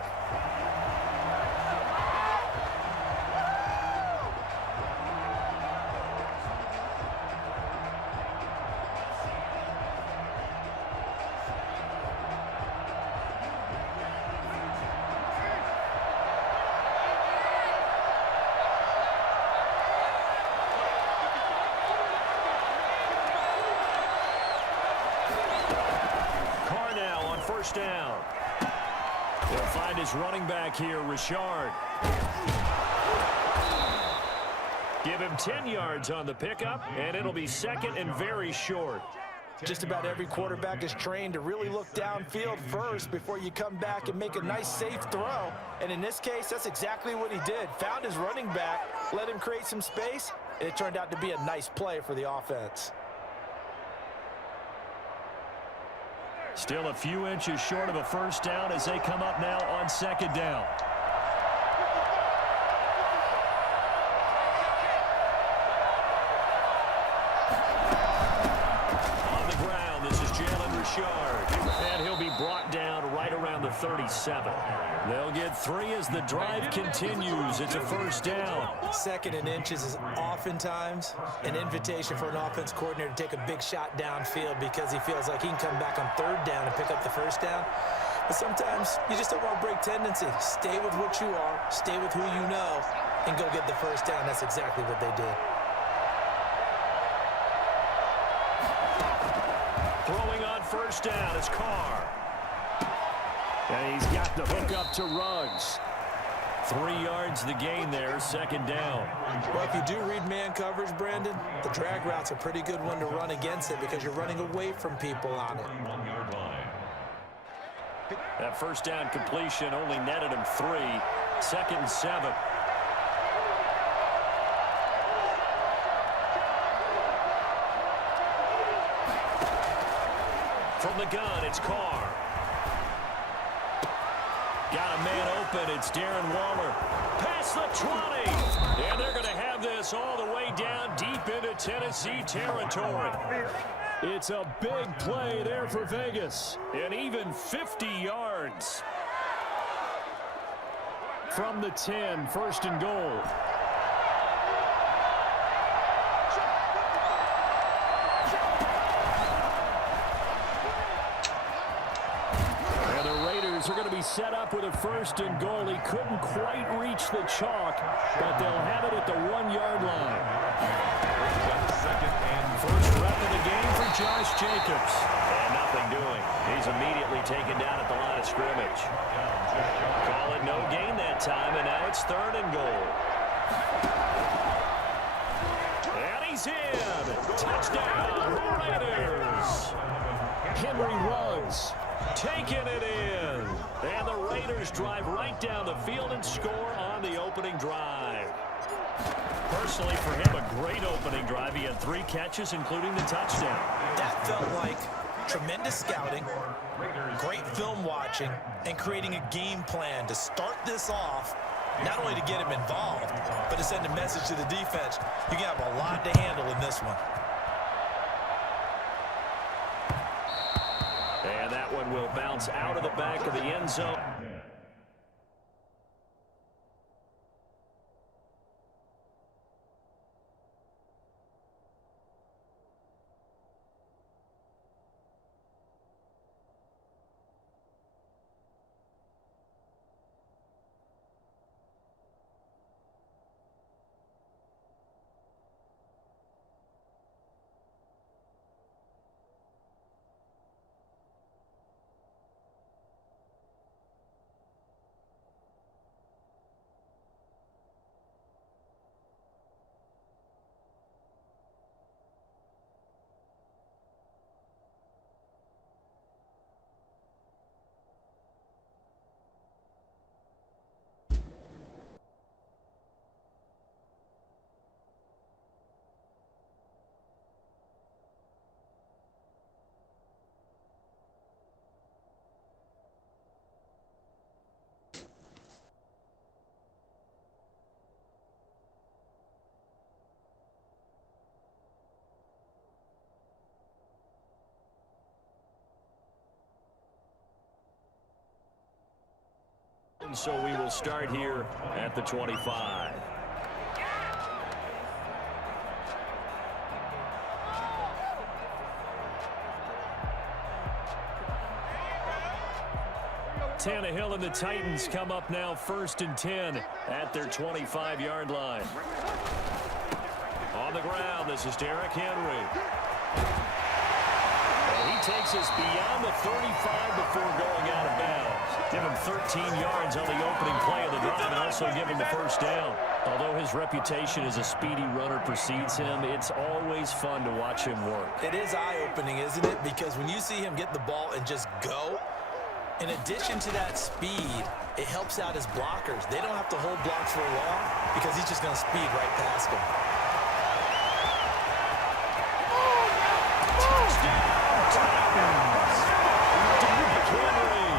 First down. He'll find his running back here, Richard. Give him 10 yards on the pickup, and it'll be second and very short. Just about every quarterback is trained to really look downfield first before you come back and make a nice, safe throw. And in this case, that's exactly what he did. Found his running back, let him create some space, and it turned out to be a nice play for the offense. Still a few inches short of a first down as they come up now on second down. On the ground, this is Jalen Richard. And he'll be brought down right around the 37. They'll get 3 as the drive continues. It's a first down. Second and inches is oftentimes an invitation for an offense coordinator to take a big shot downfield because he feels like he can come back on third down and pick up the first down. But sometimes you just don't want to break tendency. Stay with what you are, stay with who you know, and go get the first down. That's exactly what they did. Throwing on first down is Carr. And he's got the hook up to Ruggs. 3 yards the gain there, second down. Well, if you do read man coverage, Brandon, the drag route's a pretty good one to run against it because you're running away from people on it. 1 yard line. That first down completion only netted him 3. Second and 7. From the gun, it's Carr. Got a man open. It's Darren Waller. Past the 20. And they're going to have this all the way down deep into Tennessee territory. It's a big play there for Vegas. And even 50 yards. From the 10, first and goal. Are going to be set up with a first and goal. He couldn't quite reach the chalk, but they'll have it at the 1 yard line. First rep of the game for Josh Jacobs. And nothing doing. He's immediately taken down at the line of scrimmage. Call it no gain that time, and now it's third and goal. And he's in. Touchdown, Raiders. Henry Ruggs taking it in. And the Raiders drive right down the field and score on the opening drive. Personally, for him, a great opening drive. He had 3 catches, including the touchdown. That felt like tremendous scouting, great film watching, and creating a game plan to start this off, not only to get him involved, but to send a message to the defense. You can have a lot to handle in this one. And that one will bounce out of the back of the end zone. And so we will start here at the 25. Tannehill and the Titans come up now 1st and 10 at their 25-yard line. On the ground, this is Derrick Henry. And he takes us beyond the 35 before going out of bounds. Give him 13 yards on the opening play of the drive and also give him the first down. Although his reputation as a speedy runner precedes him, it's always fun to watch him work. It is eye-opening, isn't it? Because when you see him get the ball and just go, in addition to that speed, it helps out his blockers. They don't have to hold blocks for long because he's just going to speed right past them. Henry,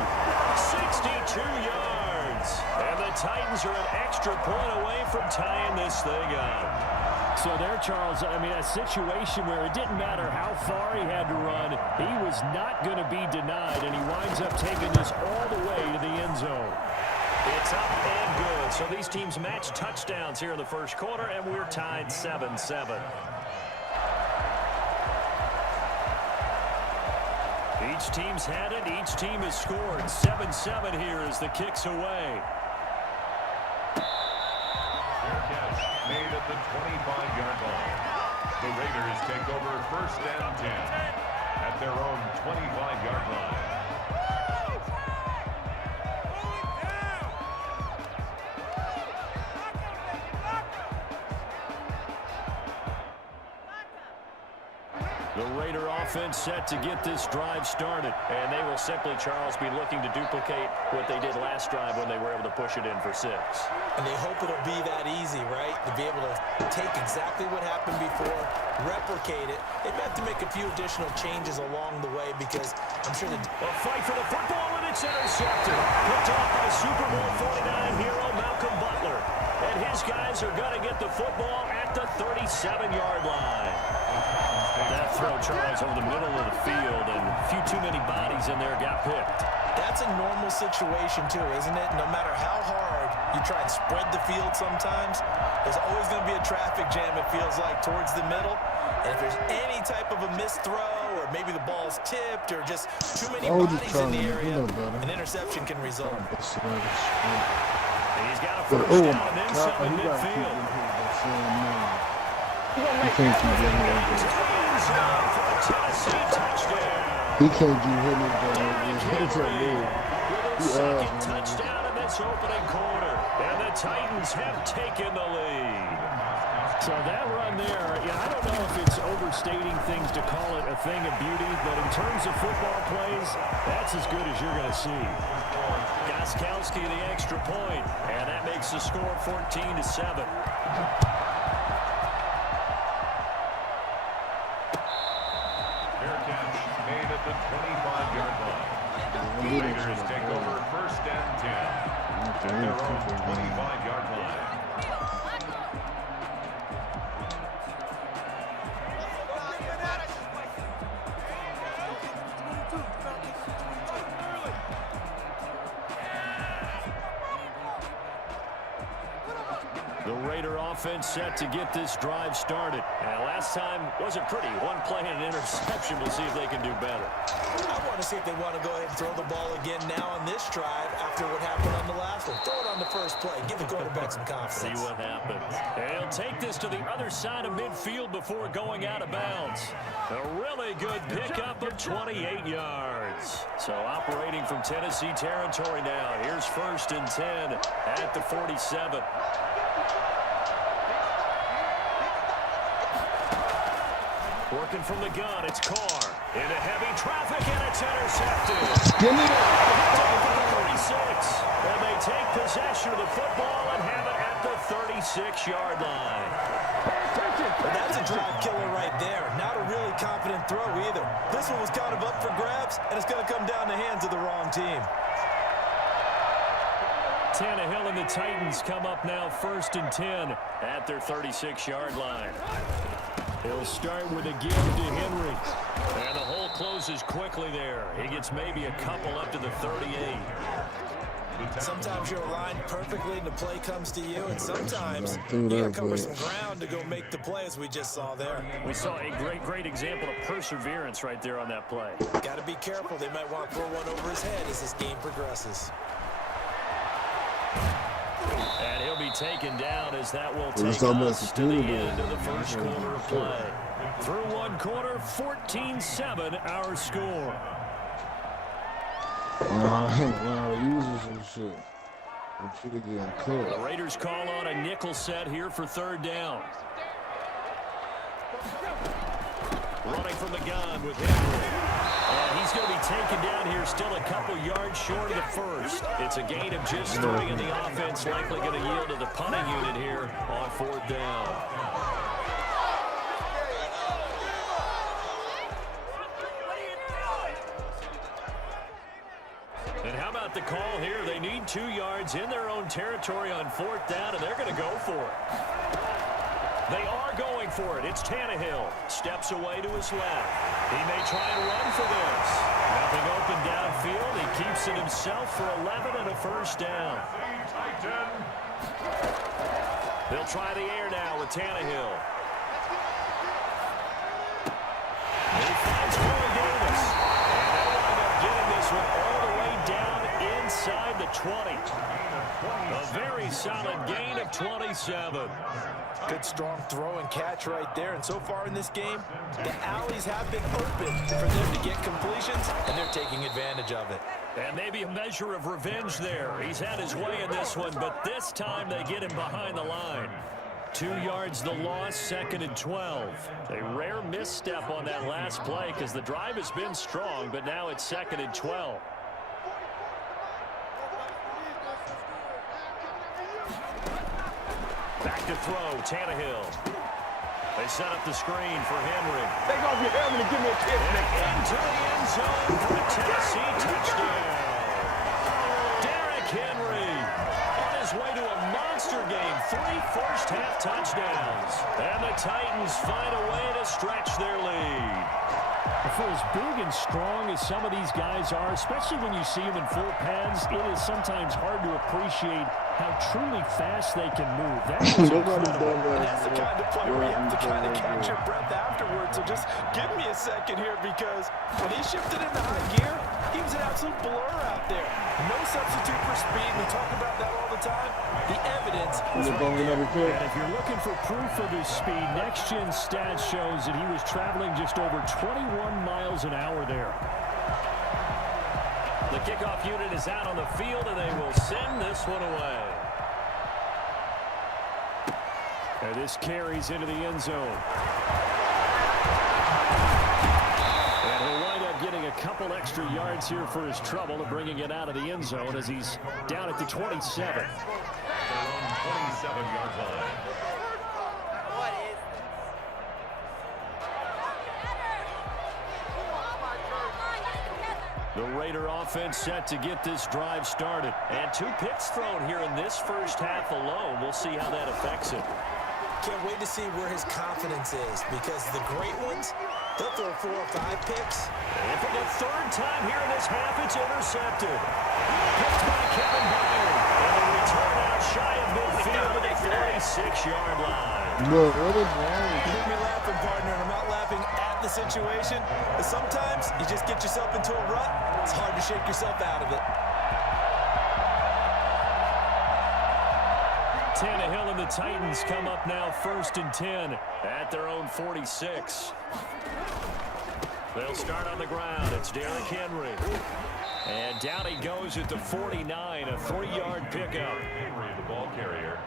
62 yards. And the Titans are an extra point away from tying this thing up. So there, Charles, I mean, a situation where it didn't matter how far he had to run, he was not going to be denied, and he winds up taking this all the way to the end zone. It's up and good. So these teams match touchdowns here in the first quarter, and we're tied 7-7. Each team's had it. Each team has scored. 7-7 here as the kick's away. Made at the 25-yard line. The Raiders take over 1st and 10 at their own 25-yard line. The Raider offense set to get this drive started. And they will simply, Charles, be looking to duplicate what they did last drive when they were able to push it in for 6. And they hope it'll be that easy, right? To be able to take exactly what happened before, replicate it. They have to make a few additional changes along the way because I'm sure that... A fight for the football, and it's intercepted. Picked off by Super Bowl 49 hero Malcolm Butler. And his guys are going to get the football at the 37-yard line. That throw, Charles, over the middle of the field, and a few too many bodies in there got picked. That's a normal situation, too, isn't it? No matter how hard you try and spread the field sometimes, there's always going to be a traffic jam, it feels like, towards the middle. And if there's any type of a missed throw, or maybe the ball's tipped, or just too many bodies in the area, an interception can result. And he's got a first down and then some in midfield. He can't keep getting it. He can't keep hitting it. It's a move. Second touchdown in this opening quarter. And the Titans have taken the lead. So that run there, I don't know if it's overstating things to call it a thing of beauty, but in terms of football plays, that's as good as you're going to see. Gostkowski the extra point, and that makes the score 14-7. Made at the 25-yard line. The Raiders take over 1st and 10 at their own 25-yard line. The Raider offense set to get this drive started. And last time wasn't pretty. One play and an interception. We'll see if they can do better. I want to see if they want to go ahead and throw the ball again now on this drive after what happened on the last one. Throw it on the first play. Give the quarterback some confidence. See what happens. And he'll take this to the other side of midfield before going out of bounds. A really good pickup of 28 yards. So operating from Tennessee territory now. Here's 1st and 10 at the 47. Working from the gun, it's Carr. Into heavy traffic, and it's intercepted. Give me that. 36. And they take possession of the football and have it at the 36-yard line. Well, that's a drive killer right there. Not a really confident throw either. This one was kind of up for grabs, and it's going to come down the hands of the wrong team. Tannehill and the Titans come up now 1st and 10 at their 36-yard line. He'll start with a give to Henry. And the hole closes quickly there. He gets maybe a couple up to the 38. Sometimes you're aligned perfectly and the play comes to you, and sometimes you got to cover some ground to go make the play, as we just saw there. We saw a great example of perseverance right there on that play. Got to be careful. They might want to throw one over his head as this game progresses. And he'll be taken down as that will take us to the end of the first quarter of play. Through one quarter, 14-7 our score. The Raiders call on a nickel set here for third down. Running from the gun with Henry. And he's going to be taken down here, still a couple yards short of the first. It's a gain of just 3, and the offense likely going to yield to the punting unit here on fourth down. And how about the call here? They need 2 yards in their own territory on fourth down, and they're going to go for it. They are going for it. It's Tannehill. Steps away to his left. He may try and run for this. Nothing open downfield. He keeps it himself for 11 and a first down. They'll try the air now with Tannehill. He finds Corey Davis. And they'll wind up getting this one all the way down inside the 20. A very solid gain of 27. Good strong throw and catch right there. And so far in this game, the alleys have been open for them to get completions, and they're taking advantage of it. And maybe a measure of revenge there. He's had his way in this one, but this time they get him behind the line. 2 yards the loss, 2nd and 12. A rare misstep on that last play because the drive has been strong, but now it's 2nd and 12. Back to throw, Tannehill. They set up the screen for Henry. Take off your helmet and give me a kiss. Into the end zone for a Tennessee touchdown. Derrick Henry on his way to a monster game. 3 first-half touchdowns. And the Titans find a way to stretch their lead. For as big and strong as some of these guys are, especially when you see them in full pads, it is sometimes hard to appreciate how truly fast they can move. That is incredible. That's the kind of play where you have to kind of catch your breath afterwards. So just give me a second here, because when he shifted into high gear, he was an absolute blur out there. No substitute for speed. We talk about that all the time. The evidence was right there. And if you're looking for proof of his speed, Next Gen Stats shows that he was traveling just over 21 miles an hour there. The kickoff unit is out on the field, and they will send this one away. And this carries into the end zone. And he'll wind up getting a couple extra yards here for his trouble of bringing it out of the end zone as he's down at the 27. 27-yard line. The Raider offense set to get this drive started. And 2 picks thrown here in this first half alone. We'll see how that affects him. Can't wait to see where his confidence is, because the great ones, they'll throw 4 or 5 picks. And for the 3rd time here in this half, it's intercepted. Picked by Kevin Byard. And the return out shy of midfield to the 46-yard line. No, what is wrong? You hear me laughing, partner, and I'm not laughing at the situation. But sometimes you just get yourself into a rut. It's hard to shake yourself out of it. Tannehill and the Titans come up now 1st and 10 at their own 46. They'll start on the ground. It's Derrick Henry. And down he goes at the 49, a 3-yard pickup. Henry, the ball carrier.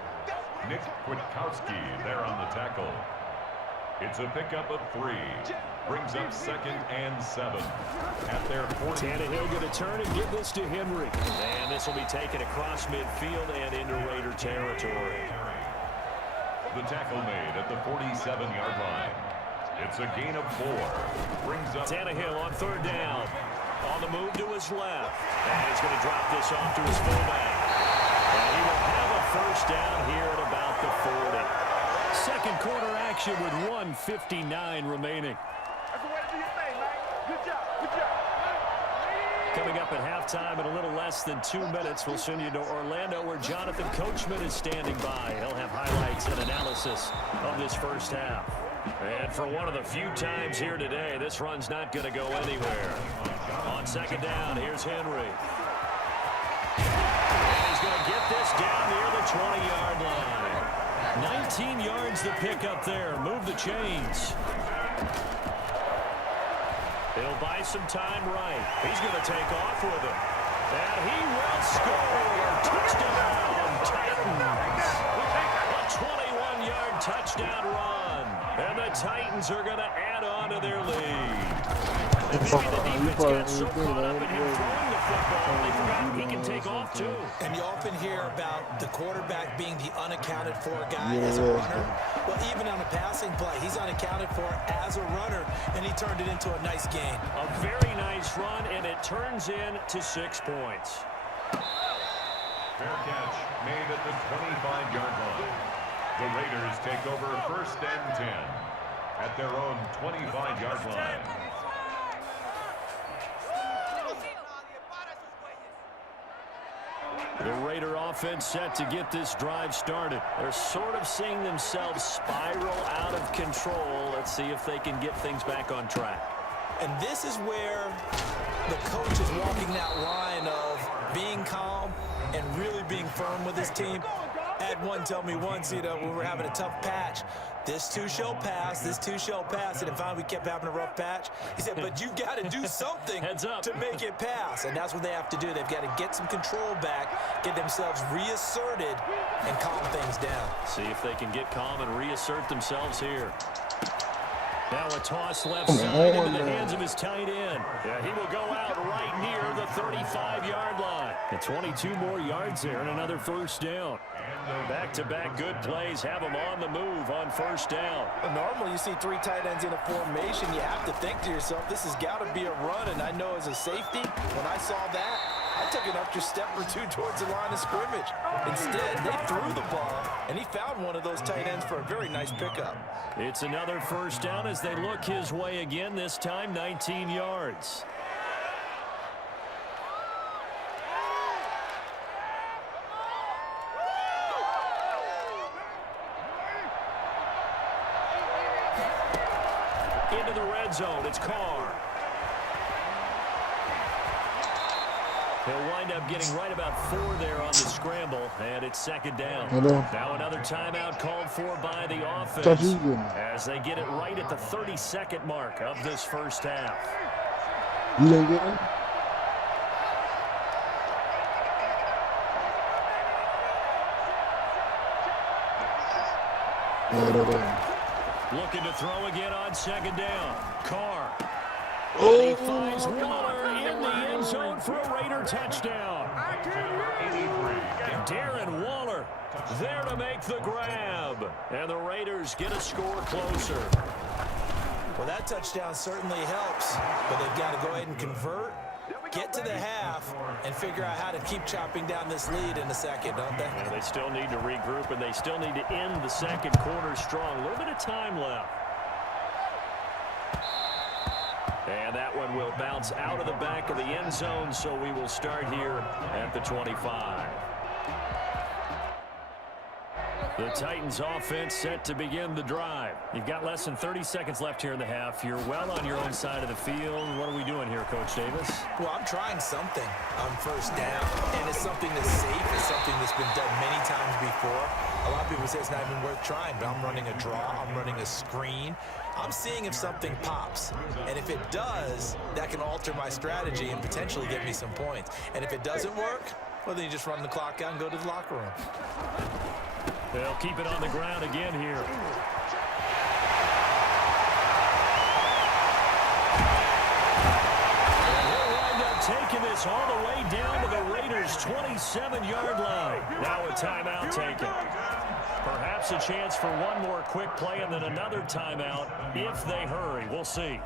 Nick Kwiatkowski there on the tackle. It's a pickup of 3. Brings up 2nd and 7 at their 40. Tannehill going to turn and give this to Henry. And this will be taken across midfield and into Raider territory. The tackle made at the 47-yard line. It's a gain of 4. Brings up Tannehill on 3rd down. On the move to his left. And he's going to drop this off to his fullback. And he will have a first down here at about the 40. Second quarter action with 1:59 remaining. That's the way to do your thing, man. Good job. Good job. Coming up at halftime in a little less than 2 minutes, we'll send you to Orlando where Jonathan Coachman is standing by. He'll have highlights and analysis of this first half. And for one of the few times here today, this run's not going to go anywhere. On second down, here's Henry. And he's going to get this down near the 20-yard line. 19 yards to pick up there. Move the chains. He'll buy some time right. He's going to take off with it. And he will score. Touchdown, Titans. A 21-yard touchdown run. And the Titans are going to add on to their lead. And maybe the defense got so caught up in him throwing the football, they forgot he can take off too. And you often hear about the quarterback being the unaccounted for guy as a runner. Well, even on a passing play, he's unaccounted for as a runner, and he turned it into a nice gain. A very nice run, and it turns into 6 points. Fair catch made at the 25-yard line. The Raiders take over 1st and 10 at their own 25-yard line. The Raider offense set to get this drive started. They're sort of seeing themselves spiral out of control. Let's see if they can get things back on track. And this is where the coach is walking that line of being calm and really being firm with his team. I had one tell me once, when we were having a tough patch, this too shall pass, this too shall pass. And finally we kept having a rough patch. He said, but you've got to do something to make it pass. And that's what they have to do. They've got to get some control back, get themselves reasserted, and calm things down. See if they can get calm and reassert themselves here. Now a toss left side into the hands of his tight end. Yeah, he will go out right near the 35-yard line. And 22 more yards there and another first down. Back-to-back good plays have him on the move on first down. Normally you see 3 tight ends in a formation. You have to think to yourself, this has got to be a run. And I know as a safety, when I saw that, I took an extra step or 2 towards the line of scrimmage. Instead, they threw the ball, and he found one of those tight ends for a very nice pickup. It's another first down as they look his way again, this time 19 yards. Into the red zone, it's Carr. He'll wind up getting right about 4 there on the scramble, and it's second down. Now another timeout called for by the offense as they get it right at the 32nd mark of this first half. You didn't get it? Looking to throw again on second down. Carr. He finds Waller in the end zone for a Raider touchdown. Darren Waller there to make the grab. And the Raiders get a score closer. Well, that touchdown certainly helps, but they've got to go ahead and convert, get to the half, and figure out how to keep chopping down this lead in the second, don't they? Yeah, they still need to regroup, and they still need to end the second quarter strong. A little bit of time left. And that one will bounce out of the back of the end zone, so we will start here at the 25. The Titans offense set to begin the drive. You've got less than 30 seconds left here in the half. You're well on your own side of the field. What are we doing here, Coach Davis? Well, I'm trying something on first down, and it's something that's safe. It's something that's been done many times before. A lot of people say it's not even worth trying, but I'm running a draw. I'm running a screen. I'm seeing if something pops, and if it does, that can alter my strategy and potentially get me some points. And if it doesn't work, well, then you just run the clock out and go to the locker room. They'll keep it on the ground again here. And he'll wind up taking this all the way down to the Raiders' 27-yard line. Now a timeout taken. Perhaps a chance for one more quick play and then another timeout if they hurry. We'll see.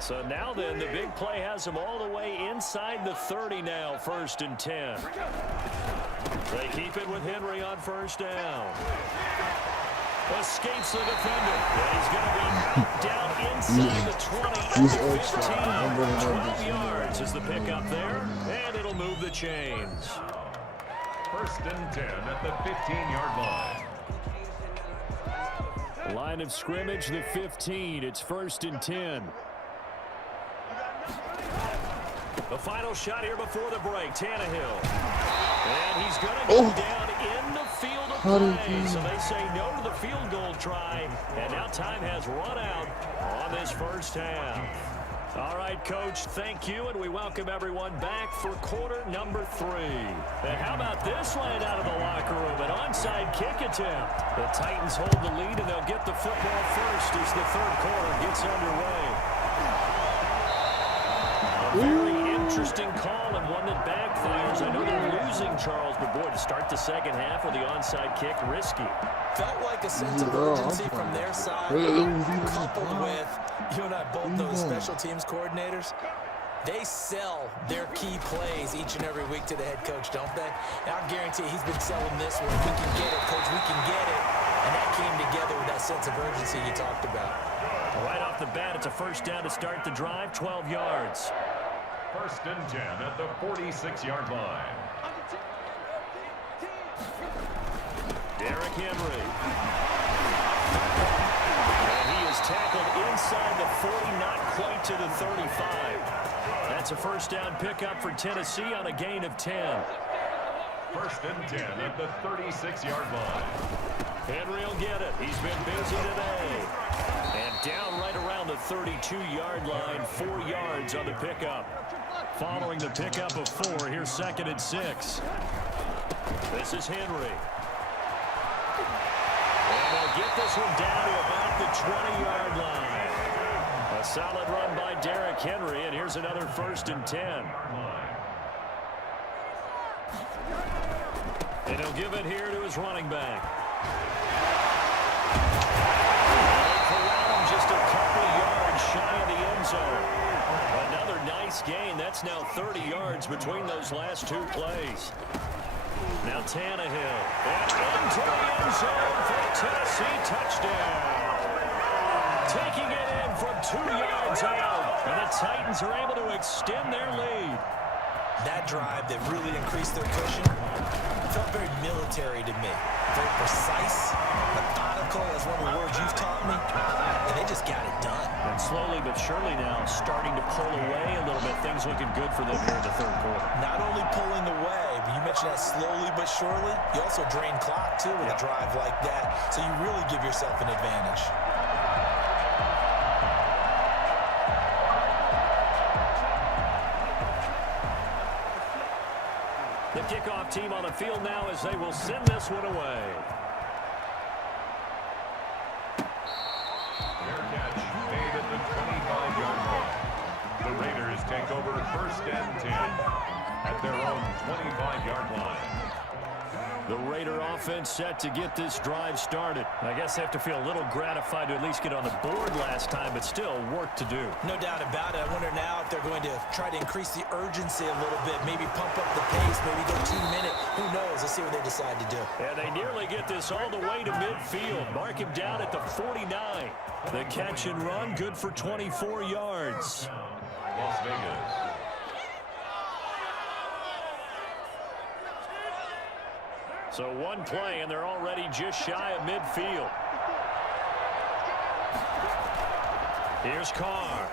So now then, the big play has them all the way inside the 30 now, 1st and 10. They keep it with Henry on first down. Escapes the defender. And he's going to be knocked down inside the 20 at the 15. 12 yards is the pickup there, and it'll move the chains. 1st and 10 at the 15-yard line. Line of scrimmage, the 15. It's 1st and 10. The final shot here before the break, Tannehill. And he's going to go down in the field of play. So they say no to the field goal try. And now time has run out on this first half. All right, Coach, thank you, and we welcome everyone back for quarter number 3. And how about this line out of the locker room? An onside kick attempt. The Titans hold the lead, and they'll get the football first as the third quarter gets underway. A very interesting call and one that backfires. I know they're losing Charles, but boy, to start the second half with the onside kick, risky. Felt like a sense of urgency from their side, coupled with, you and I both know the special teams coordinators. They sell their key plays each and every week to the head coach, don't they? And I guarantee he's been selling this one. We can get it, coach, we can get it. And that came together with that sense of urgency you talked about. Right off the bat, it's a first down to start the drive, 12 yards. 1st and 10 at the 46-yard line. Derrick Henry. And he is tackled inside the 40, not quite to the 35. That's a first down pickup for Tennessee on a gain of 10. 1st and 10 at the 36-yard line. Henry will get it. He's been busy today. And down right around the 32-yard line, 4 yards on the pickup. Following the pickup of 4, here's 2nd and 6. This is Henry. And they'll get this one down to about the 20-yard line. A solid run by Derrick Henry, and here's another 1st and 10. And he'll give it here to his running back. Just a couple yards shy of the end zone. Another nice gain. That's now 30 yards between those last 2 plays. Now Tannehill. And into the end zone for a Tennessee touchdown. Taking it in from 2 yards out. And the Titans are able to extend their lead. That drive that really increased their cushion felt very military to me. Very precise, methodical, as one of the words you've taught me. And they just got it done. And slowly but surely now starting to pull away a little bit. Things looking good for them here in the third quarter. Not only pulling away, but you mentioned that slowly but surely. You also drain clock, too, with a drive like that. So you really give yourself an advantage. The kickoff team on the field now as they will send this one away. Fair catch made at the 25-yard line. The Raiders take over 1st and 10 at their own 25-yard line. The Raider offense set to get this drive started. I guess they have to feel a little gratified to at least get on the board last time, but still work to do. No doubt about it. I wonder now if they're going to try to increase the urgency a little bit, maybe pump up the pace, maybe go 2 minute. Who knows? Let's see what they decide to do. And they nearly get this all the way to midfield. Mark him down at the 49. The catch and run, good for 24 yards. Las Vegas. So one play, and they're already just shy of midfield. Here's Carr.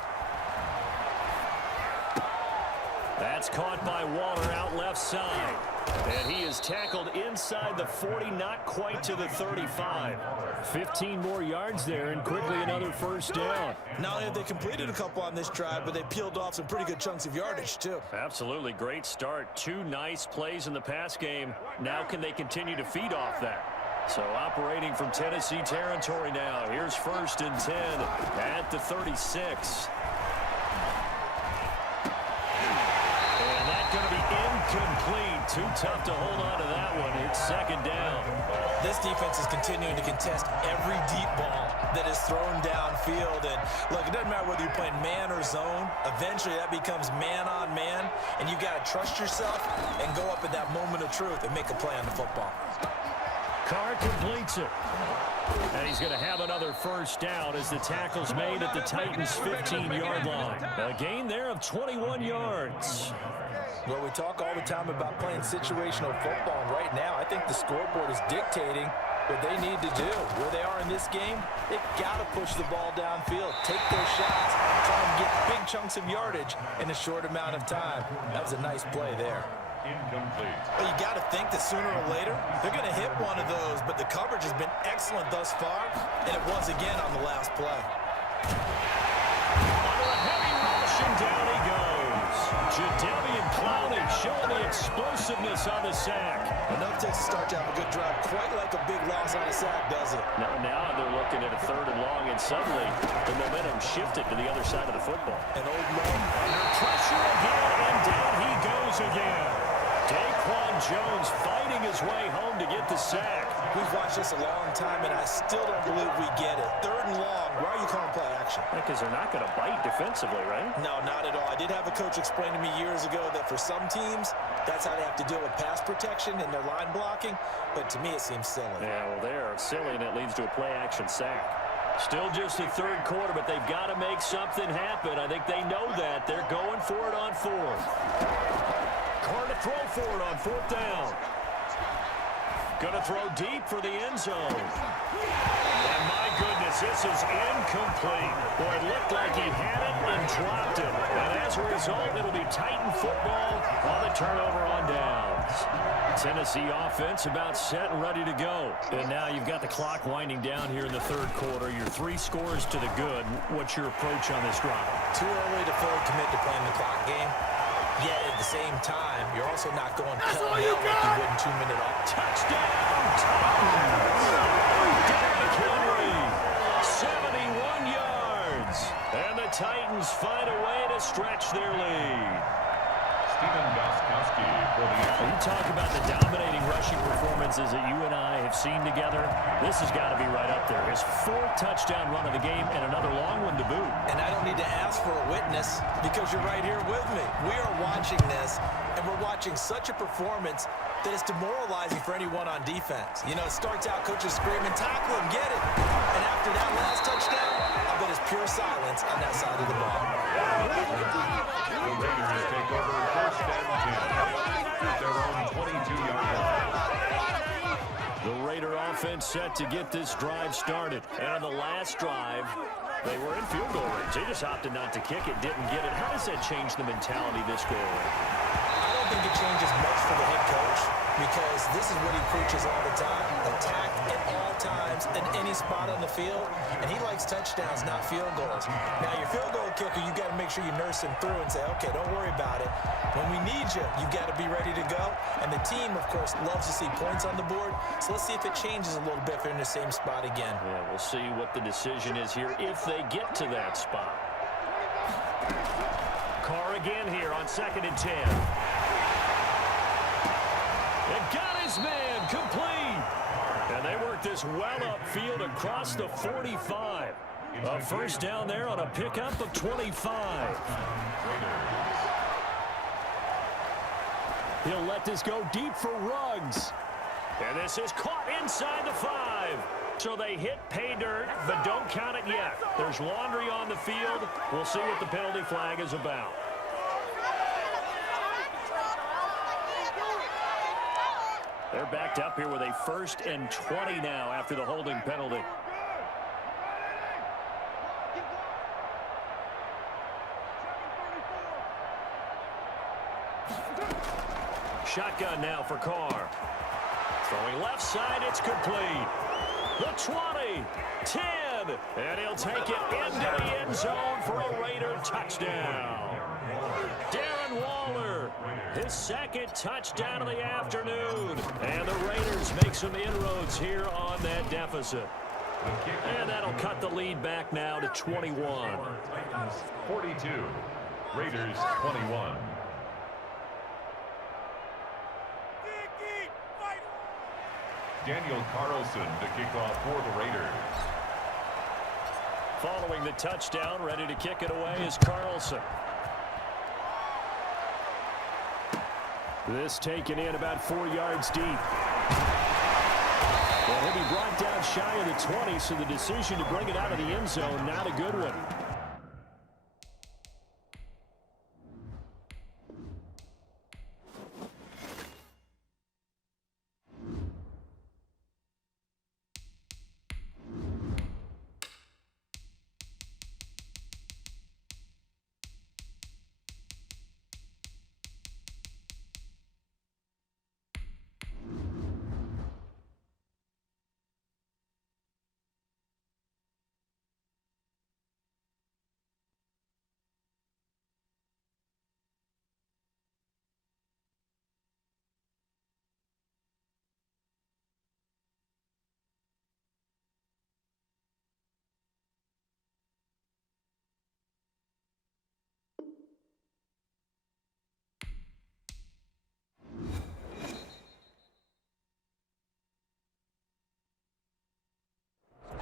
That's caught by Waller out left side. And he is tackled inside the 40, not quite to the 35. 15 more yards there, and quickly another first down. Not only have they completed a couple on this drive, but they peeled off some pretty good chunks of yardage, too. Absolutely. Great start. 2 nice plays in the pass game. Now can they continue to feed off that? So operating from Tennessee territory now. Here's 1st and 10 at the 36. And that's going to be incomplete. Too tough to hold on to that one. It's 2nd down. This defense is continuing to contest every deep ball that is thrown downfield. And look, it doesn't matter whether you're playing man or zone. Eventually that becomes man on man. And you got to trust yourself and go up at that moment of truth and make a play on the football. Carr completes it. And he's going to have another first down as the tackle's made at the Titans' 15-yard line. A gain there of 21 yards. Well, we talk all the time about playing situational football, and right now I think the scoreboard is dictating what they need to do. Where they are in this game, they've got to push the ball downfield, take those shots, try and get big chunks of yardage in a short amount of time. That was a nice play there. Incomplete. Well, you got to think that sooner or later, they're going to hit one of those, but the coverage has been excellent thus far, and it was again on the last play. Under a heavy rush, and down he goes. Jadeveon Clowney showing the explosiveness on the sack. Enough to start to have a good drive, quite like a big loss on a sack, does it? Now they're looking at a 3rd and long, and suddenly the momentum shifted to the other side of the football. An old man Under pressure again, and down he goes again. Daquan Jones fighting his way home to get the sack. We've watched this a long time, and I still don't believe we get it. 3rd and long. Why are you calling play action? Because they're not going to bite defensively, right? No, not at all. I did have a coach explain to me years ago that for some teams, that's how they have to deal with pass protection and their line blocking. But to me, it seems silly. Yeah, well, they're silly, and it leads to a play-action sack. Still just the 3rd quarter, but they've got to make something happen. I think they know that. They're going for it on 4th. Carr to throw for it on 4th down. Gonna throw deep for the end zone. And my goodness, this is incomplete. Boy, it looked like he had it and dropped it. And as a result, it'll be Titan football on the turnover on downs. Tennessee offense about set and ready to go. And now you've got the clock winding down here in the 3rd quarter. Your 3 scores to the good. What's your approach on this drive? Too early to fully commit to playing the clock game. Yet at the same time, you're also not going pell-mell like you would in 2-minute off. Touchdown, Titans! Derrick Henry, 71 yards. And the Titans find a way to stretch their lead. Stephen Gostkowski for the... You talk about the dominating rushing performances that you and I have seen together. This has got to be right up there. His 4th touchdown run of the game and another long one to boot. And I don't need to ask for a witness because you're right here with me. We are watching this, and we're watching such a performance that is demoralizing for anyone on defense. You know, it starts out coaches screaming, tackle him, get it. And after that last touchdown, I bet it's pure silence on that side of the ball. The Raiders take over 1st and 10 at their own 22-yard line. The Raider offense set to get this drive started. And on the last drive, they were in field goal range. They just opted not to kick it, didn't get it. How does that change the mentality this go around? I don't think it changes much for the head coach because this is what he preaches all the time. Attack at all times in any spot on the field, and he likes touchdowns, not field goals. Now, your field goal kicker, you got to make sure you nurse him through and say, okay, don't worry about it. When we need you, you got to be ready to go. And the team, of course, loves to see points on the board. So let's see if it changes a little bit if they're in the same spot again. Yeah, we'll see what the decision is here if they get to that spot. Carr again here on 2nd and 10. And got his man complete. And they work this well upfield across the 45. A first down there on a pickup of 25. He'll let this go deep for Ruggs. And this is caught inside the 5. So they hit pay dirt, but don't count it yet. There's laundry on the field. We'll see what the penalty flag is about. They're backed up here with a 1st and 20 now after the holding penalty. Shotgun now for Carr. Throwing left side, it's complete. The 20, 10, and he'll take it into the end zone for a Raider touchdown. Darren Waller, his 2nd touchdown of the afternoon. And the Raiders make some inroads here on that deficit. And that'll cut the lead back now to 21. 42, Raiders 21. Daniel Carlson to kick off for the Raiders. Following the touchdown, ready to kick it away is Carlson. This taken in about 4 yards deep. Well, he'll be brought down shy of the 20, so the decision to bring it out of the end zone, not a good one.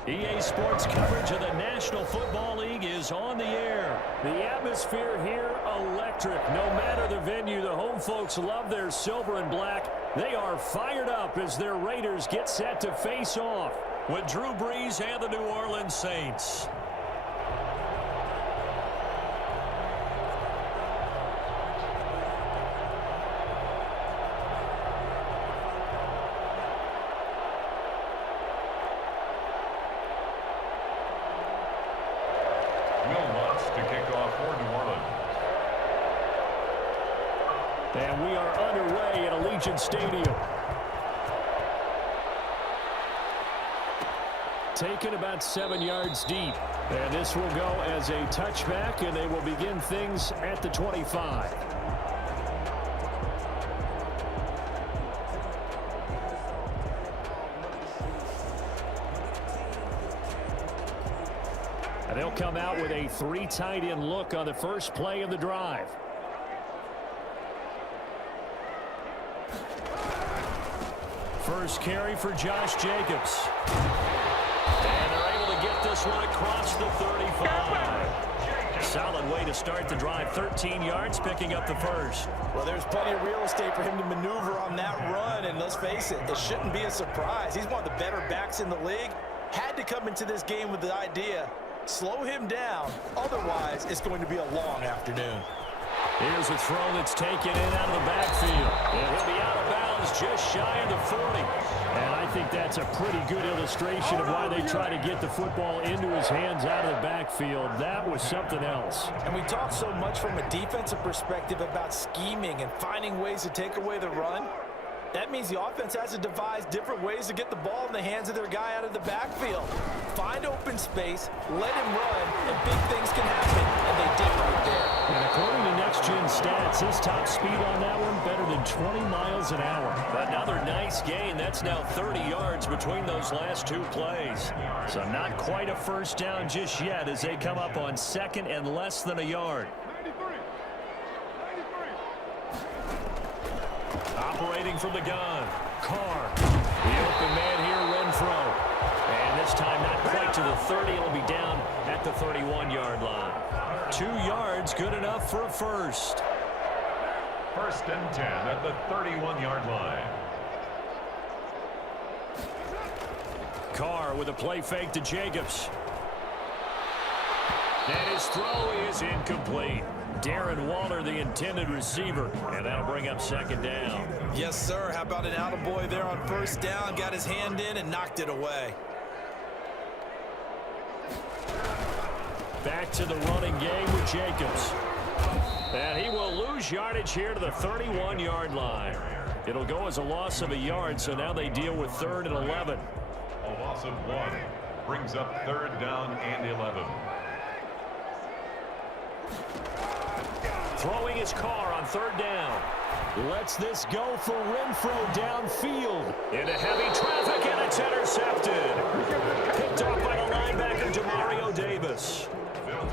EA Sports coverage of the National Football League is on the air. The atmosphere here, electric. No matter the venue, the home folks love their silver and black. They are fired up as their Raiders get set to face off with Drew Brees and the New Orleans Saints. And we are underway at Allegiant Stadium. Taken about 7 yards deep. And this will go as a touchback, and they will begin things at the 25. And they'll come out with a 3 tight end look on the first play of the drive. First carry for Josh Jacobs. And they're able to get this one across the 35. Solid way to start the drive. 13 yards, picking up the first. Well, there's plenty of real estate for him to maneuver on that run, and let's face it, it shouldn't be a surprise. He's one of the better backs in the league. Had to come into this game with the idea, slow him down, otherwise it's going to be a long afternoon. Here's a throw that's taken in out of the backfield. And he'll be out of bounds just shy of the 40. And I think that's a pretty good illustration of why they try to get the football into his hands out of the backfield. That was something else. And we talk so much from a defensive perspective about scheming and finding ways to take away the run. That means the offense has to devise different ways to get the ball in the hands of their guy out of the backfield. Find open space, let him run, and big things can happen. And they did right there. And according to next-gen stats, his top speed on that one better than 20 miles an hour. Another nice gain. That's now 30 yards between those last 2 plays. So not quite a first down just yet as they come up on second and less than a yard. Operating from the gun, Carr. The open man here, Renfro. And this time not quite to the 30. It'll be down at the 31-yard line. 2 yards, good enough for a first. First and 10 at the 31-yard line. Carr with a play fake to Jacobs. And his throw is incomplete. Darren Waller, the intended receiver, and that'll bring up second down. Yes, sir. How about an attaboy there on first down? Got his hand in and knocked it away. Back to the running game with Jacobs. And he will lose yardage here to the 31-yard line. It'll go as a loss of a yard, so now they deal with 3rd and 11. A loss of 1 brings up 3rd down and 11. Throwing his Carr on 3rd down. Lets this go for Renfro downfield. Into heavy traffic, and it's intercepted. Picked off by the linebacker, Demario Davis.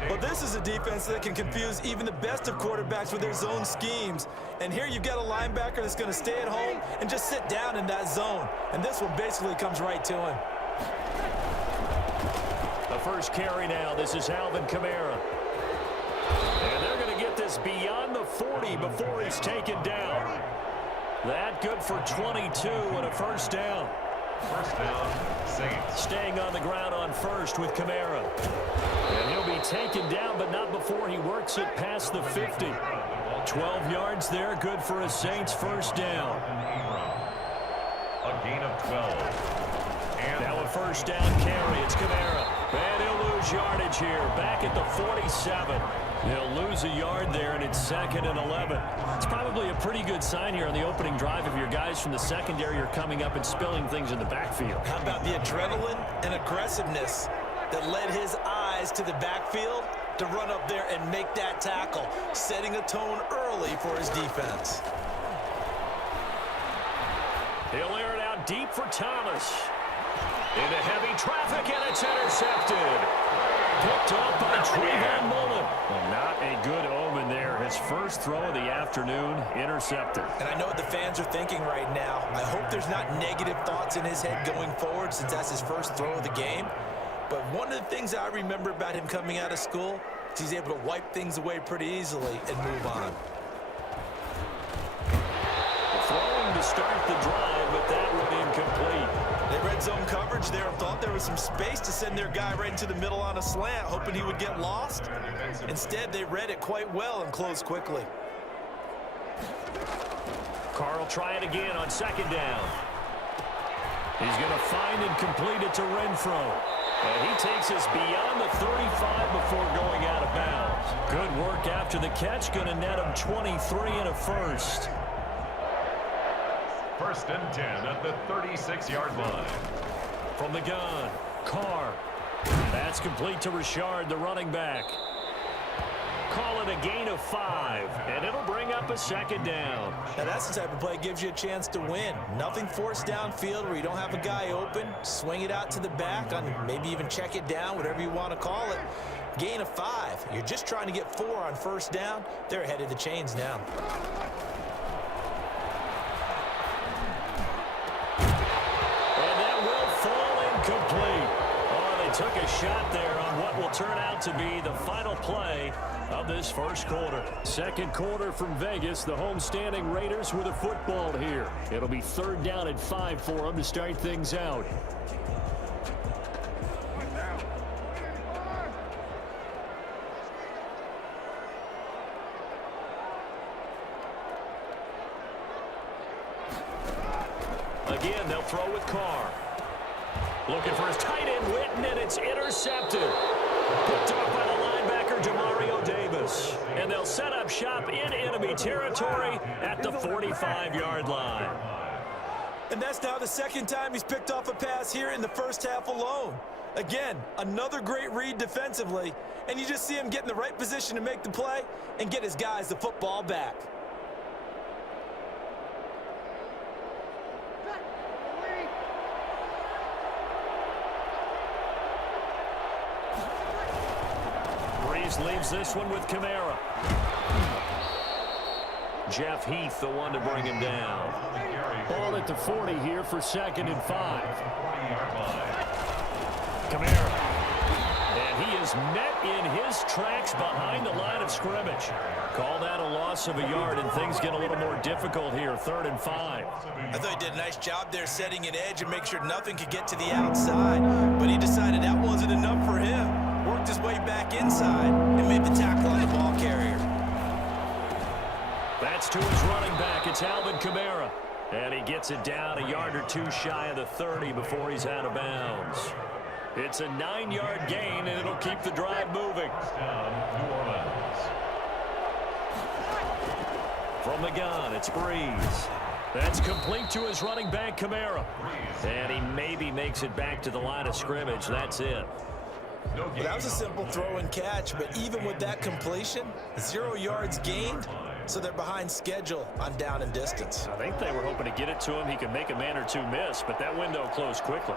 Well, this is a defense that can confuse even the best of quarterbacks with their zone schemes. And here you've got a linebacker that's going to stay at home and just sit down in that zone. And this one basically comes right to him. The first carry now. This is Alvin Kamara. And they're going to get this beyond the 40 before he's taken down. That good for 22 and a first down. First down, Saints. Staying on the ground on first with Kamara. And he'll be taken down, but not before he works it past the 50. 12 yards there, good for a Saints first down. A gain of 12. And now a first down carry. It's Kamara. And he'll lose yardage here. Back at the 47. He'll lose a yard there, and it's 2nd and 11. It's probably a pretty good sign here on the opening drive if your guys from the secondary are coming up and spilling things in the backfield. How about the adrenaline and aggressiveness that led his eyes to the backfield to run up there and make that tackle, setting a tone early for his defense. He'll air it out deep for Thomas. Into heavy traffic, and it's intercepted. Picked up by Trayvon Mullen. Well, not a good omen there. His first throw of the afternoon, intercepted. And I know what the fans are thinking right now. I hope there's not negative thoughts in his head going forward since that's his first throw of the game. But one of the things I remember about him coming out of school is he's able to wipe things away pretty easily and move on. Throwing to start the drive, but that one incomplete. They red zone coverage there and thought there was some space to send their guy right into the middle on a slant, hoping he would get lost. Instead, they read it quite well and closed quickly. Carl try it again on 2nd down. He's going to find and complete it to Renfro. And he takes us beyond the 35 before going out of bounds. Good work after the catch. Going to net him 23 and a first. 1st and 10 at the 36-yard line. From the gun, Carr. That's complete to Richard, the running back. Call it a gain of 5, and it'll bring up a 2nd down. Now that's the type of play that gives you a chance to win. Nothing forced downfield where you don't have a guy open. Swing it out to the back, on maybe even check it down, whatever you want to call it. Gain of 5. You're just trying to get 4 on first down. They're ahead of the chains now. Complete. Oh, they took a shot there on what will turn out to be the final play of this first quarter. 2nd quarter from Vegas. The homestanding Raiders with a football here. It'll be 3rd down and 5 for them to start things out. Again, they'll throw with Carr. Looking for his tight end, Witten, and it's intercepted. Picked up by the linebacker, Demario Davis. And they'll set up shop in enemy territory at the 45-yard line. And that's now the 2nd time he's picked off a pass here in the first half alone. Again, another great read defensively. And you just see him get in the right position to make the play and get his guys the football back. Leaves this one with Kamara. Jeff Heath, the one to bring him down. Ball at the 40 here for 2nd and 5. Kamara. And he is met in his tracks behind the line of scrimmage. Call that a loss of a yard, and things get a little more difficult here. 3rd and 5. I thought he did a nice job there setting an edge and make sure nothing could get to the outside. But he decided that wasn't enough for him. Worked his way back inside and made the tackle on the ball carrier. That's to his running back. It's Alvin Kamara. And he gets it down a yard or 2 shy of the 30 before he's out of bounds. It's a 9-yard gain, and it'll keep the drive moving. New Orleans. From the gun, it's Breeze. That's complete to his running back, Kamara. And he maybe makes it back to the line of scrimmage. That's it. Well, that was a simple throw and catch, but even with that completion, 0 yards gained, so they're behind schedule on down and distance. I think they were hoping to get it to him. He could make a man or 2 miss, but that window closed quickly.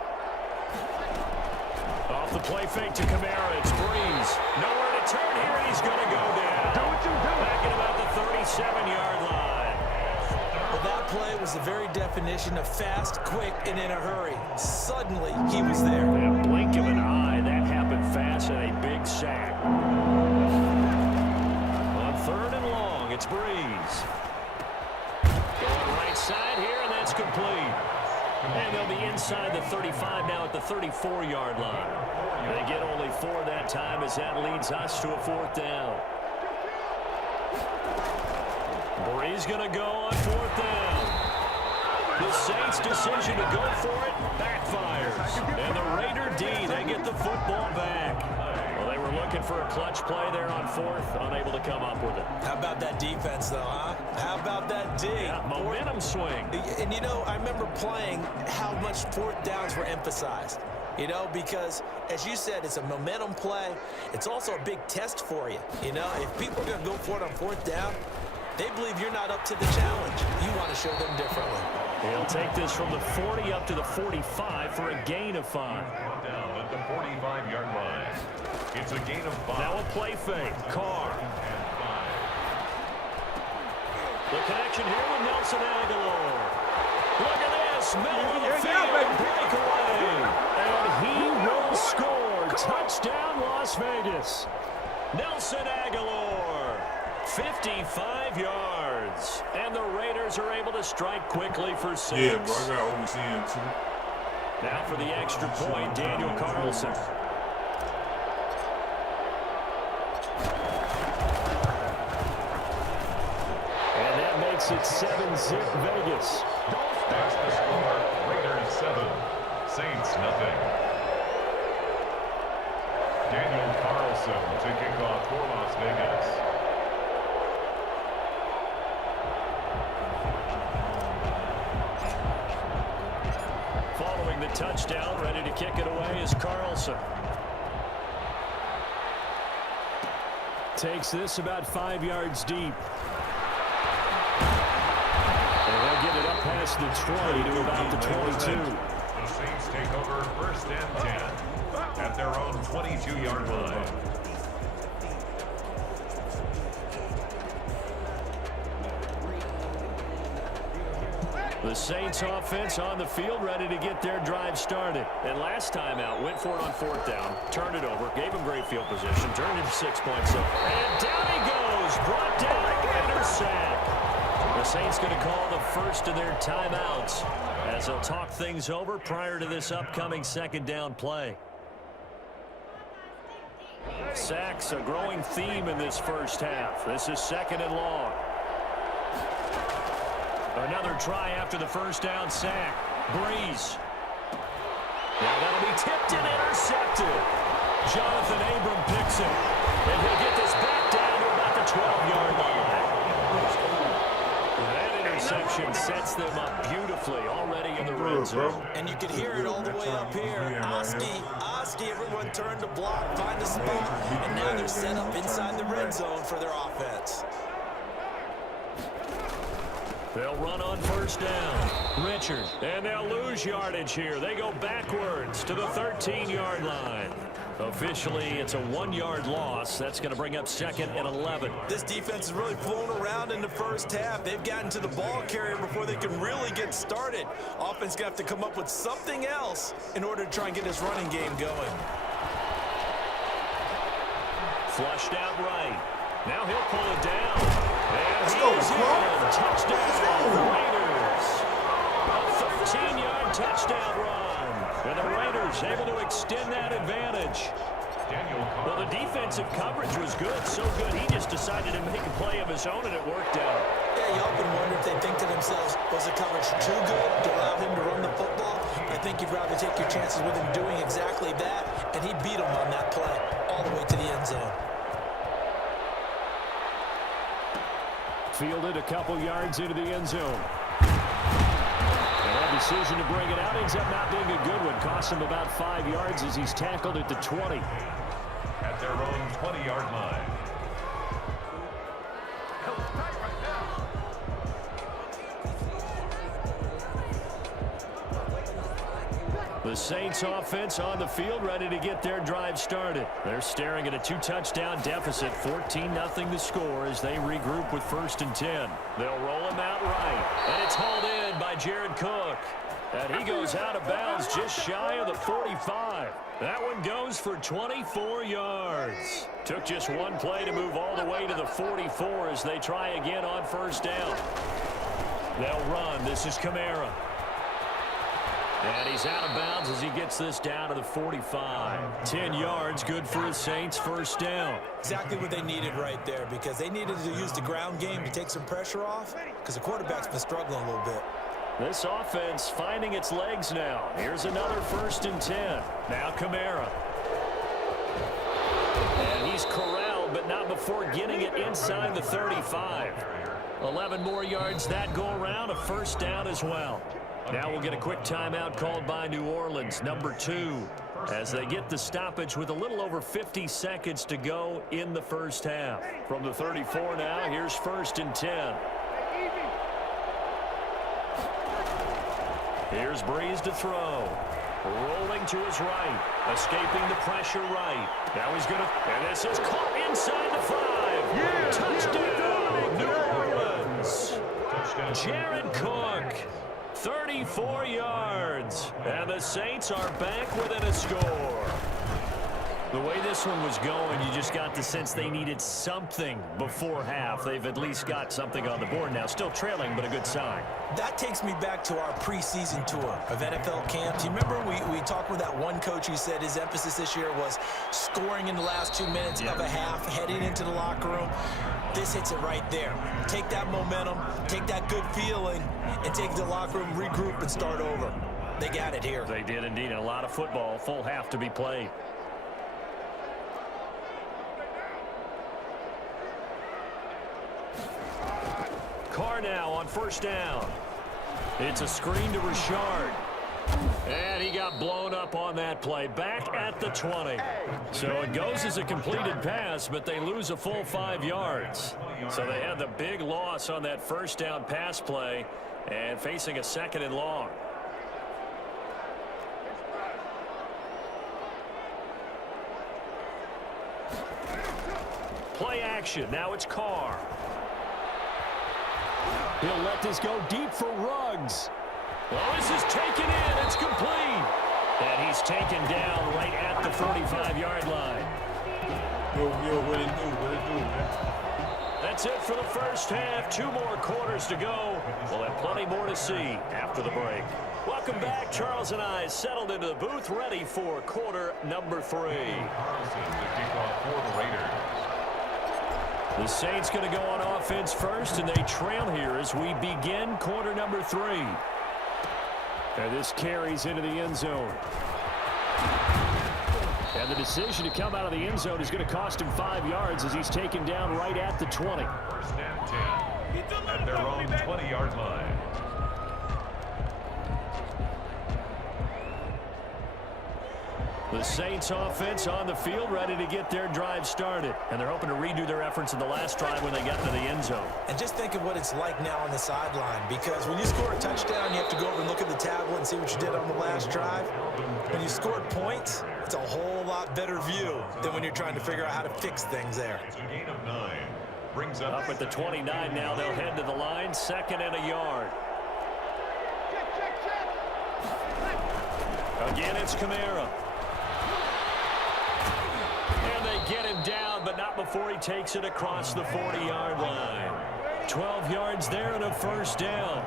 Off the play fake to Kamara, it's Breeze. Nowhere to turn here, and he's going to go down. Do what you do. Back at about the 37-yard line. Well, that play was the very definition of fast, quick, and in a hurry. Suddenly, he was there. In a blink of an eye, that happened fast and a big sack. On 3rd and long, it's Breeze. Going right side here, and that's complete. And they'll be inside the 35 now at the 34-yard line. They get only 4 that time as that leads us to a 4th down. Bree's going to go on 4th down. The Saints' decision to go for it backfires. And the Raider D, they get the football back. Well, they were looking for a clutch play there on 4th, unable to come up with it. How about that defense, though, huh? How about that D? Yeah, momentum swing. And, you know, I remember playing how much 4th downs were emphasized. You know, because, as you said, it's a momentum play. It's also a big test for you. You know, if people are going to go for it on 4th down, they believe you're not up to the challenge. You want to show them differently. He'll take this from the 40 up to the 45 for a gain of 5. Down at the 45-yard line. It's a gain of 5. Now a play fake. Carr. The connection here with Nelson Aguilar. Look at this. Middle of the field. Breakaway. And he will score. Touchdown, Las Vegas. Nelson Aguilar. 55 yards. And the Raiders are able to strike quickly for 6. Yeah, bro, I got OCN too. Now for the extra point, Daniel Carlson. And that makes it 7-zip Vegas. That's the score. Raiders 7, Saints nothing. Daniel Carlson to kick off for Las Vegas. Following the touchdown, ready to kick it away is Carlson. Takes this about 5 yards deep. And they'll get it up past the 20 to about the 22. The Saints take over 1st and 10 at their own 22-yard line. The Saints offense on the field, ready to get their drive started. And last time out, went for it on 4th down, turned it over, gave him great field position, turned it 6 points up. And down he goes, brought down a Raider sack. The Saints going to call the first of their timeouts as they'll talk things over prior to this upcoming 2nd down play. Sacks, a growing theme in this first half. This is 2nd and long. Another try after the 1st down sack. Breeze. Now that'll be tipped and intercepted. Jonathan Abram picks it. And he'll get this back down to about the 12-yard line. That interception sets them up beautifully already in the red zone. And you can hear it all the way up here. Oski, everyone turned to block, find a spot, and now they're set up inside the red zone for their offense. They'll run on 1st down. Richard. And they'll lose yardage here. They go backwards to the 13-yard line. Officially, it's a 1-yard loss. That's going to bring up 2nd and 11. This defense is really flown around in the first half. They've gotten to the ball carrier before they can really get started. Offense going to have to come up with something else in order to try and get this running game going. Flushed out right. Now he'll pull it down. And he's in. Touchdown, Raiders. A 13-yard touchdown run. And the Raiders able to extend that advantage. Well, the defensive coverage was good, so good he just decided to make a play of his own, and it worked out. Yeah, you often wonder if they think to themselves, was the coverage too good to allow him to run the football? I think you'd rather take your chances with him doing exactly that, and he beat him on that play all the way to the end zone. Fielded a couple yards into the end zone. And that decision to bring it out ends up not being a good one. Costs him about 5 yards as he's tackled at the 20. At their own 20-yard line. The Saints offense on the field, ready to get their drive started. They're staring at a 2-touchdown deficit, 14-0 the score as they regroup with 1st and 10. They'll roll him out right, and it's hauled in by Jared Cook. And he goes out of bounds just shy of the 45. That one goes for 24 yards. Took just one play to move all the way to the 44 as they try again on 1st down. They'll run. This is Kamara. And he's out of bounds as he gets this down to the 45. 10 yards, good for the Saints, first down. Exactly what they needed right there, because they needed to use the ground game to take some pressure off, because the quarterback's been struggling a little bit. This offense finding its legs now. Here's another 1st and 10. Now Kamara. And he's corralled, but not before getting it inside the 35. 11 more yards that go around, a first down as well. Now we'll get a quick timeout called by New Orleans, number 2, as they get the stoppage with a little over 50 seconds to go in the first half. From the 34 now, here's 1st and 10. Here's Breeze to throw. Rolling to his right. Escaping the pressure right. Now he's going to... And this is caught inside the 5. Yeah. Touchdown, New Orleans. Jared Cook. 34 yards. And the Saints are back within a score. The way this one was going, you just got the sense they needed something before half. They've at least got something on the board now. Still trailing, but a good sign. That takes me back to our preseason tour of NFL camps. You remember we talked with that one coach who said his emphasis this year was scoring in the last 2 minutes of a half, heading into the locker room. This hits it right there. Take that momentum, take that good feeling, and take it to the locker room, regroup, and start over. They got it here. They did indeed. A lot of football, full half to be played. Carr now on first down. It's a screen to Richard. And he got blown up on that play. Back at the 20. So it goes as a completed pass, but they lose a full 5 yards. So they had the big loss on that first down pass play and facing a 2nd and long. Play action. Now it's Carr. He'll let this go deep for Ruggs. Well, this is taken in. It's complete. And he's taken down right at the 45-yard line. Yo, what it do, man? That's it for the first half. 2 more quarters to go. We'll have plenty more to see after the break. Welcome back. Charles and I settled into the booth, ready for quarter number 3. Carlson to kick off for the Raiders. The Saints going to go on offense first, and they trail here as we begin quarter number 3. And this carries into the end zone. And the decision to come out of the end zone is going to cost him 5 yards as he's taken down right at the 20. 1st and 10 at their own 20-yard line. The Saints offense on the field, ready to get their drive started. And they're hoping to redo their efforts in the last drive when they got to the end zone. And just think of what it's like now on the sideline, because when you score a touchdown, you have to go over and look at the tablet and see what you did on the last drive. When you scored points, it's a whole lot better view than when you're trying to figure out how to fix things there. It's a gain of 9. Brings Up at the 29 now, they'll head to the line, 2nd and a yard. Again, it's Kamara. Get him down, but not before he takes it across the 40-yard line. 12 yards there and a first down.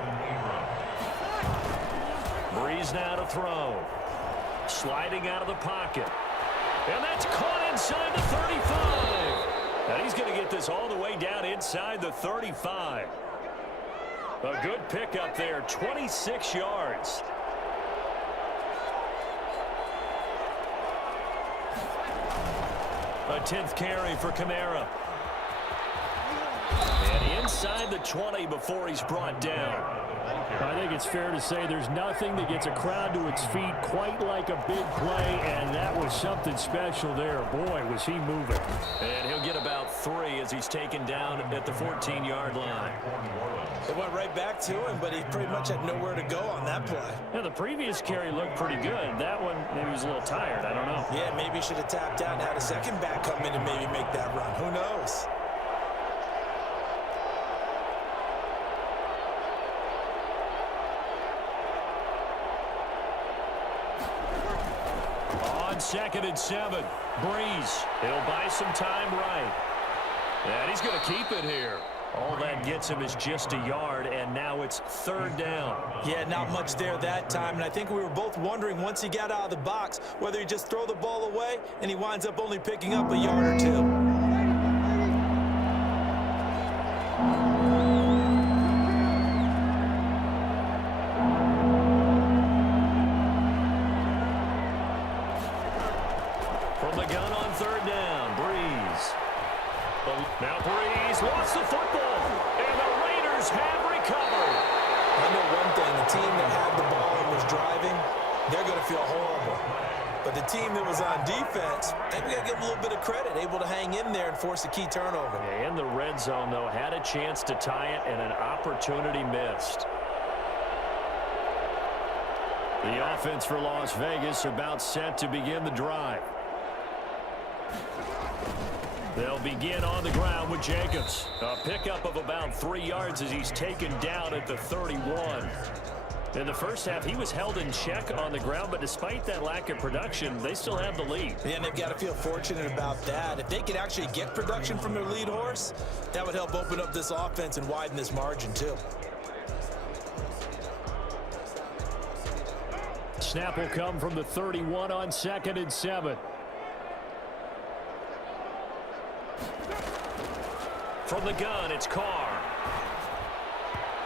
Breeze now to throw. Sliding out of the pocket. And that's caught inside the 35. And he's going to get this all the way down inside the 35. A good pickup there, 26 yards. A 10th carry for Kamara. And inside the 20 before he's brought down. I think it's fair to say there's nothing that gets a crowd to its feet quite like a big play, and that was something special there. Boy, was he moving. And he'll get about 3 as he's taken down at the 14-yard line. It went right back to him, but he pretty much had nowhere to go on that play. Yeah, the previous carry looked pretty good. That one, maybe he was a little tired. I don't know. Yeah, maybe he should have tapped out and had a second back come in and maybe make that run. Who knows? On 2nd and 7, Breeze. He'll buy some time right. And he's going to keep it here. All that gets him is just a yard, and now it's third down. Yeah, not much there that time, and I think we were both wondering once he got out of the box whether he just throw the ball away, and he winds up only picking up a yard or two. From the gun on third down, Breeze. Now Breeze lost the football, and the Raiders have recovered. I know one thing, the team that had the ball and was driving, they're going to feel horrible. But the team that was on defense, I think we got to give them a little bit of credit, able to hang in there and force a key turnover. In the red zone, though, had a chance to tie it, and an opportunity missed. The offense for Las Vegas about set to begin the drive. They'll begin on the ground with Jacobs. A pickup of about 3 yards as he's taken down at the 31. In the first half, he was held in check on the ground, but despite that lack of production, they still have the lead. Yeah, and they've got to feel fortunate about that. If they could actually get production from their lead horse, that would help open up this offense and widen this margin, too. Snap will come from the 31 on 2nd and 7. From the gun, it's Carr.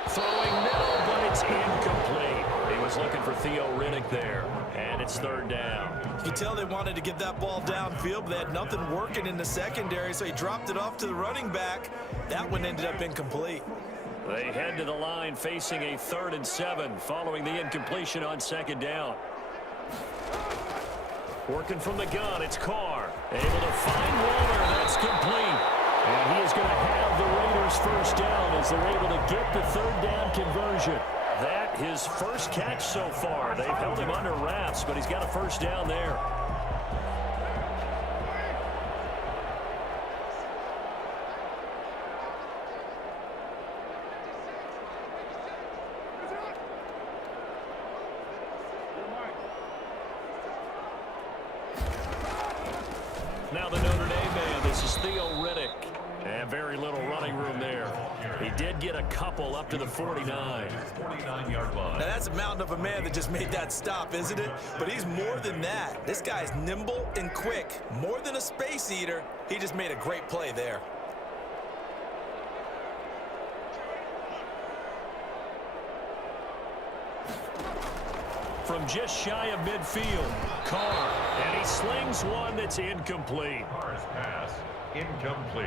Throwing middle, but it's incomplete. He was looking for Theo Riddick there, and it's third down. You can tell they wanted to get that ball downfield, but they had nothing working in the secondary, so he dropped it off to the running back. That one ended up incomplete. They head to the line facing a 3rd and 7 following the incompletion on 2nd down. Working from the gun, it's Carr. Able to find Waller. That's complete. And he is going to have the Raiders first down as they're able to get the 3rd down conversion. That his first catch so far. They've held him under wraps, but he's got a first down there. Now the Notre Dame man, this is Theo Riddick. And very little running room there. He did get a couple up to the 49. 49-yard line. Now that's a mountain of a man that just made that stop, isn't it? But he's more than that. This guy's nimble and quick. More than a space eater, he just made a great play there. From just shy of midfield, Carr. And he slings one that's incomplete. Carr's pass, incomplete.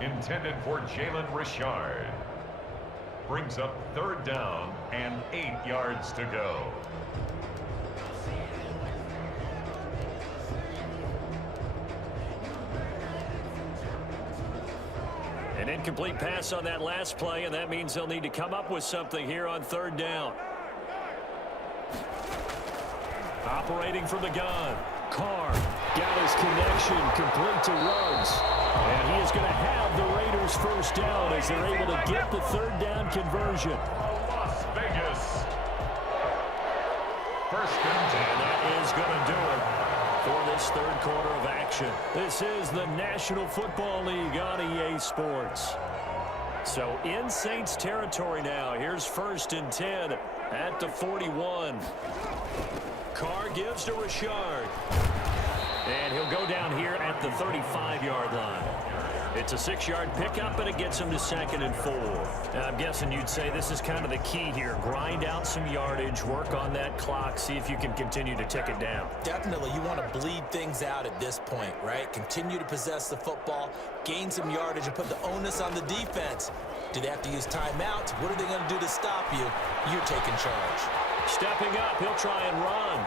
Intended for Jalen Richard. Brings up 3rd down and 8 yards to go. An incomplete pass on that last play, and that means they'll need to come up with something here on 3rd down. Operating from the gun, Carr Got his connection complete to Ruggs. And he is going to have the Raiders first down as they're able to get the 3rd down conversion. Las Vegas. First and 10. And that is going to do it for this 3rd quarter of action. This is the National Football League on EA Sports. So in Saints territory now. Here's 1st and 10 at the 41. Carr gives to Richard. And he'll go down here at the 35-yard line. It's a 6-yard pickup, and it gets him to 2nd and 4. Now, I'm guessing you'd say this is kind of the key here. Grind out some yardage, work on that clock, see if you can continue to tick it down. Definitely, you want to bleed things out at this point, right? Continue to possess the football, gain some yardage, and put the onus on the defense. Do they have to use timeouts? What are they going to do to stop you? You're taking charge. Stepping up, he'll try and run.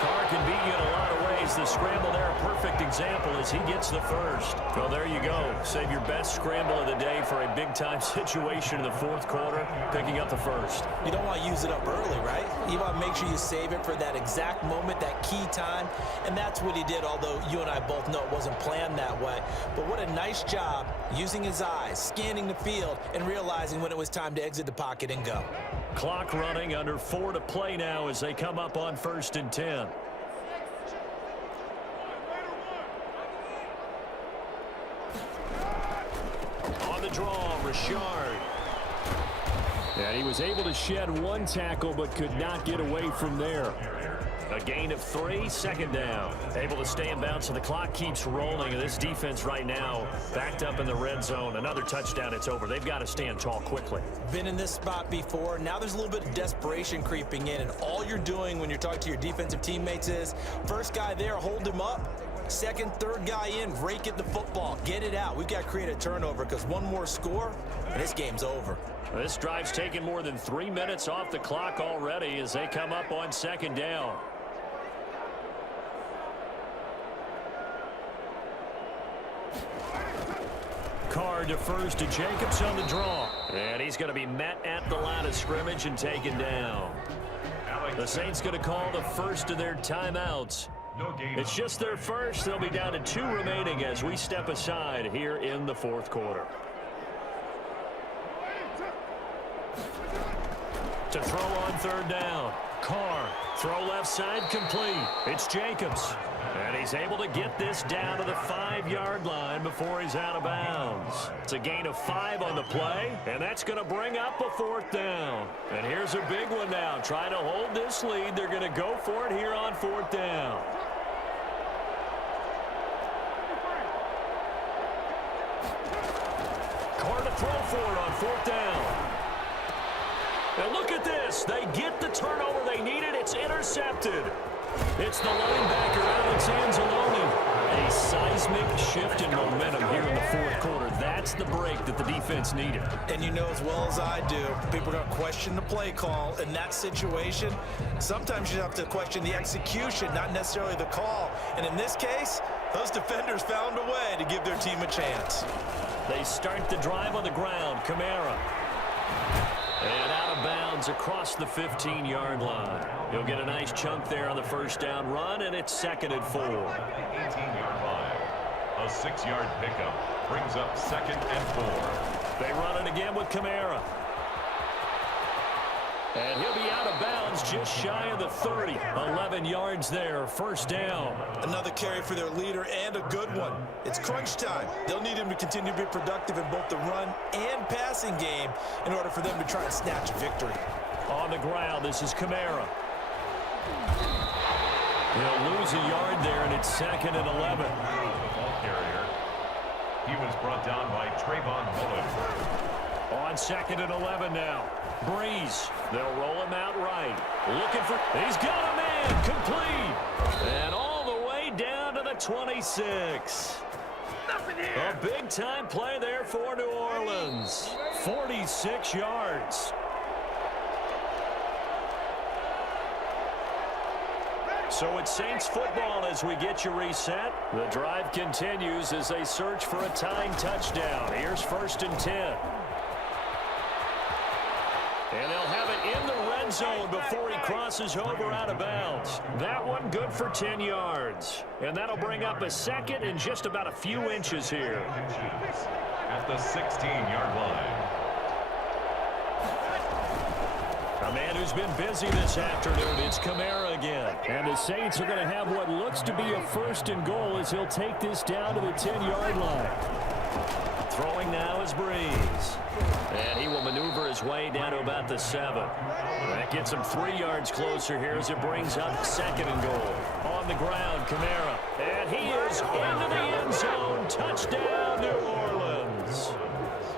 Carr can beat you in a lot of ways. The scramble there, a perfect example as he gets the first. Well, there you go. Save your best scramble of the day for a big-time situation in the 4th quarter, picking up the first. You don't want to use it up early, right? You want to make sure you save it for that exact moment, that key time, and that's what he did, although you and I both know it wasn't planned that way. But what a nice job using his eyes, scanning the field, and realizing when it was time to exit the pocket and go. Clock running, under 4 to play now as they come up on 1st and 10. draw, Richard. And he was able to shed one tackle but could not get away from there. A gain of 3, second down. Able to stay in bounds, so the clock keeps rolling. This defense right now backed up in the red zone. Another touchdown, it's over. They've got to stand tall quickly. Been in this spot before. Now there's a little bit of desperation creeping in, and all you're doing when you're talking to your defensive teammates is, first guy there, hold him up. Second, third guy in, rake at the football. Get it out. We've got to create a turnover because one more score, and this game's over. This drive's taken more than 3 minutes off the clock already as they come up on second down. Carr defers to Jacobs on the draw. And he's going to be met at the line of scrimmage and taken down. The Saints going to call the first of their timeouts. It's just their first. They'll be down to 2 remaining as we step aside here in the fourth quarter. To throw on third down. Carr, throw left side, complete. It's Jacobs. And he's able to get this down to the 5-yard line before he's out of bounds. It's a gain of 5 on the play, and that's going to bring up a 4th down. And here's a big one now. Trying to hold this lead. They're going to go for it here on 4th down. Carr to throw for it on 4th down. And look at this. They get the turnover they needed. It's intercepted. It's the linebacker, Alex Anzalone. A seismic shift in momentum here in the fourth quarter. That's the break that the defense needed. And you know as well as I do, people are going to question the play call in that situation. Sometimes you have to question the execution, not necessarily the call. And in this case, those defenders found a way to give their team a chance. They start the drive on the ground. Kamara. And out of bounds across the 15-yard line. He'll get a nice chunk there on the first down run, and it's 2nd and 4. 18-yard line. A 6-yard pickup brings up 2nd and 4. They run it again with Kamara. And he'll be out of bounds just shy of the 30. 11 yards there, first down. Another carry for their leader and a good one. It's crunch time. They'll need him to continue to be productive in both the run and passing game in order for them to try and snatch a victory. On the ground, this is Kamara. He'll lose a yard there, and it's 2nd and 11. Ball carrier. He was brought down by Trayvon Mullen. On 2nd and 11 now. Breeze. They'll roll him out right. Looking for... He's got a man. Complete. And all the way down to the 26. A big-time play there for New Orleans. 46 yards. So it's Saints football as we get you reset. The drive continues as they search for a tying touchdown. Here's 1st and 10. And they'll have it in the red zone before he crosses over out of bounds. That one good for 10 yards. And that'll bring up a 2nd and just about a few inches here. At the 16-yard line. A man who's been busy this afternoon, it's Kamara again. And the Saints are going to have what looks to be a 1st and goal as he'll take this down to the 10-yard line. Throwing now is Breeze. And he will maneuver his way down to about the 7. That gets him 3 yards closer here as it brings up 2nd and goal. On the ground, Kamara. And he is into the end zone. Touchdown, New Orleans.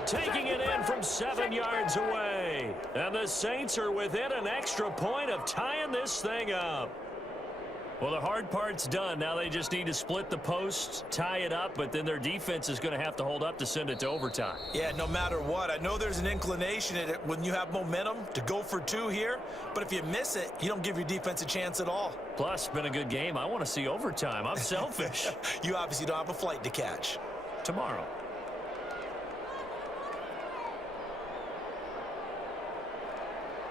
Taking it in from 7 yards away. And the Saints are within an extra point of tying this thing up. Well, the hard part's done. Now they just need to split the posts, tie it up, but then their defense is going to have to hold up to send it to overtime. Yeah, no matter what. I know there's an inclination in it when you have momentum to go for 2 here, but if you miss it, you don't give your defense a chance at all. Plus, it's been a good game. I want to see overtime. I'm selfish. You obviously don't have a flight to catch. Tomorrow.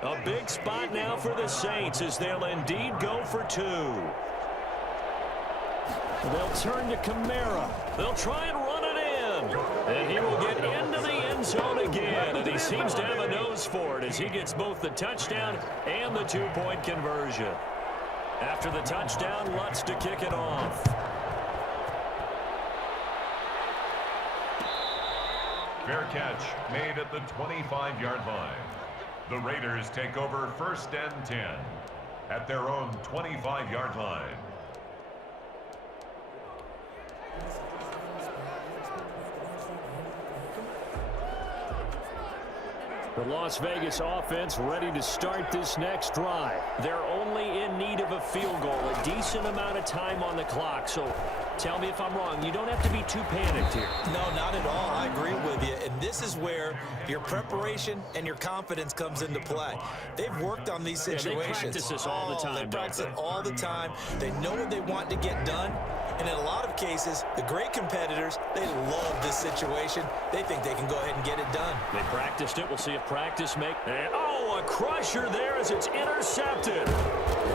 A big spot now for the Saints as they'll indeed go for 2. They'll turn to Kamara. They'll try and run it in. And he will get into the end zone again. And he seems to have a nose for it as he gets both the touchdown and the 2-point conversion. After the touchdown, Lutz to kick it off. Fair catch made at the 25-yard line. The Raiders take over 1st and 10 at their own 25-yard line. The Las Vegas offense ready to start this next drive. They're only in need of a field goal, a decent amount of time on the clock. So tell me if I'm wrong. You don't have to be too panicked here. No, not at all. I agree with you. And this is where your preparation and your confidence comes into play. They've worked on these situations. They practice this all the time. They practice it all the time. They know what they want to get done. And in a lot of cases, the great competitors, they love this situation. They think they can go ahead and get it done. They practiced it. We'll see if practice make. And, oh, a crusher there as it's intercepted.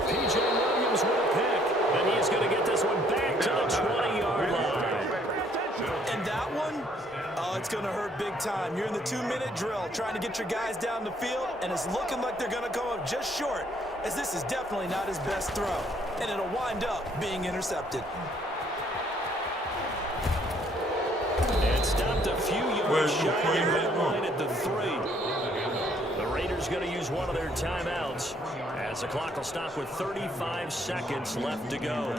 P.J. Williams with a pick. And he is going to get this one back to the 20-yard line. And that one, oh, it's going to hurt big time. You're in the 2-minute drill trying to get your guys down the field, and it's looking like they're going to come up just short, as this is definitely not his best throw. And it'll wind up being intercepted. And stopped a few yards shy of the red line at the 3. The Raiders going to use one of their timeouts as the clock will stop with 35 seconds left to go.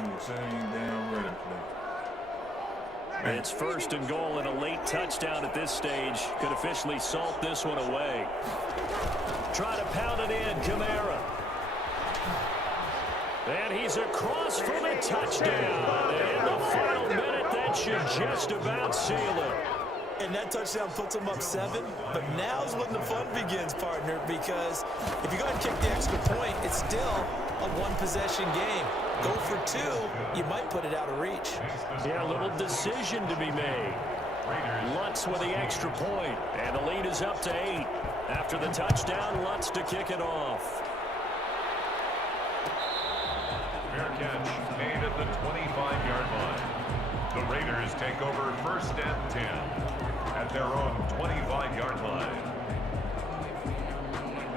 It's 1st and goal, and a late touchdown at this stage could officially salt this one away. Try to pound it in, Kamara. And he's across for the touchdown. In the final minute, that should just about seal it. And that touchdown puts them up 7. But now's when the fun begins, partner, because if you go ahead and kick the extra point, it's still a one-possession game. Go for 2, you might put it out of reach. Yeah, a little decision to be made. Lutz with the extra point, and the lead is up to 8. After the touchdown, Lutz to kick it off. Fair catch made at the 25-yard line. The Raiders take over 1st and 10 at their own 25-yard line.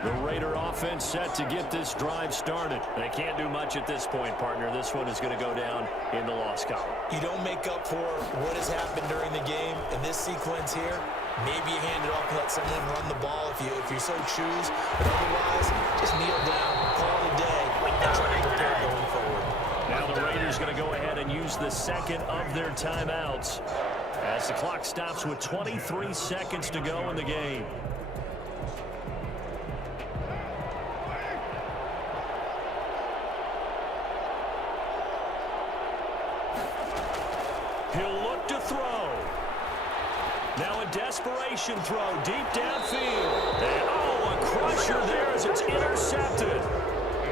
The Raider offense set to get this drive started. They can't do much at this point, partner. This one is going to go down in the loss column. You don't make up for what has happened during the game in this sequence here. Maybe you hand it off and let someone run the ball if you so choose. But otherwise, just kneel down, call it a day, and try to prepare going forward. Now the Raiders going to go ahead and use the second of their timeouts as the clock stops with 23 seconds to go in the game. He'll look to throw. Now a desperation throw deep downfield. And oh, a crusher there as it's intercepted.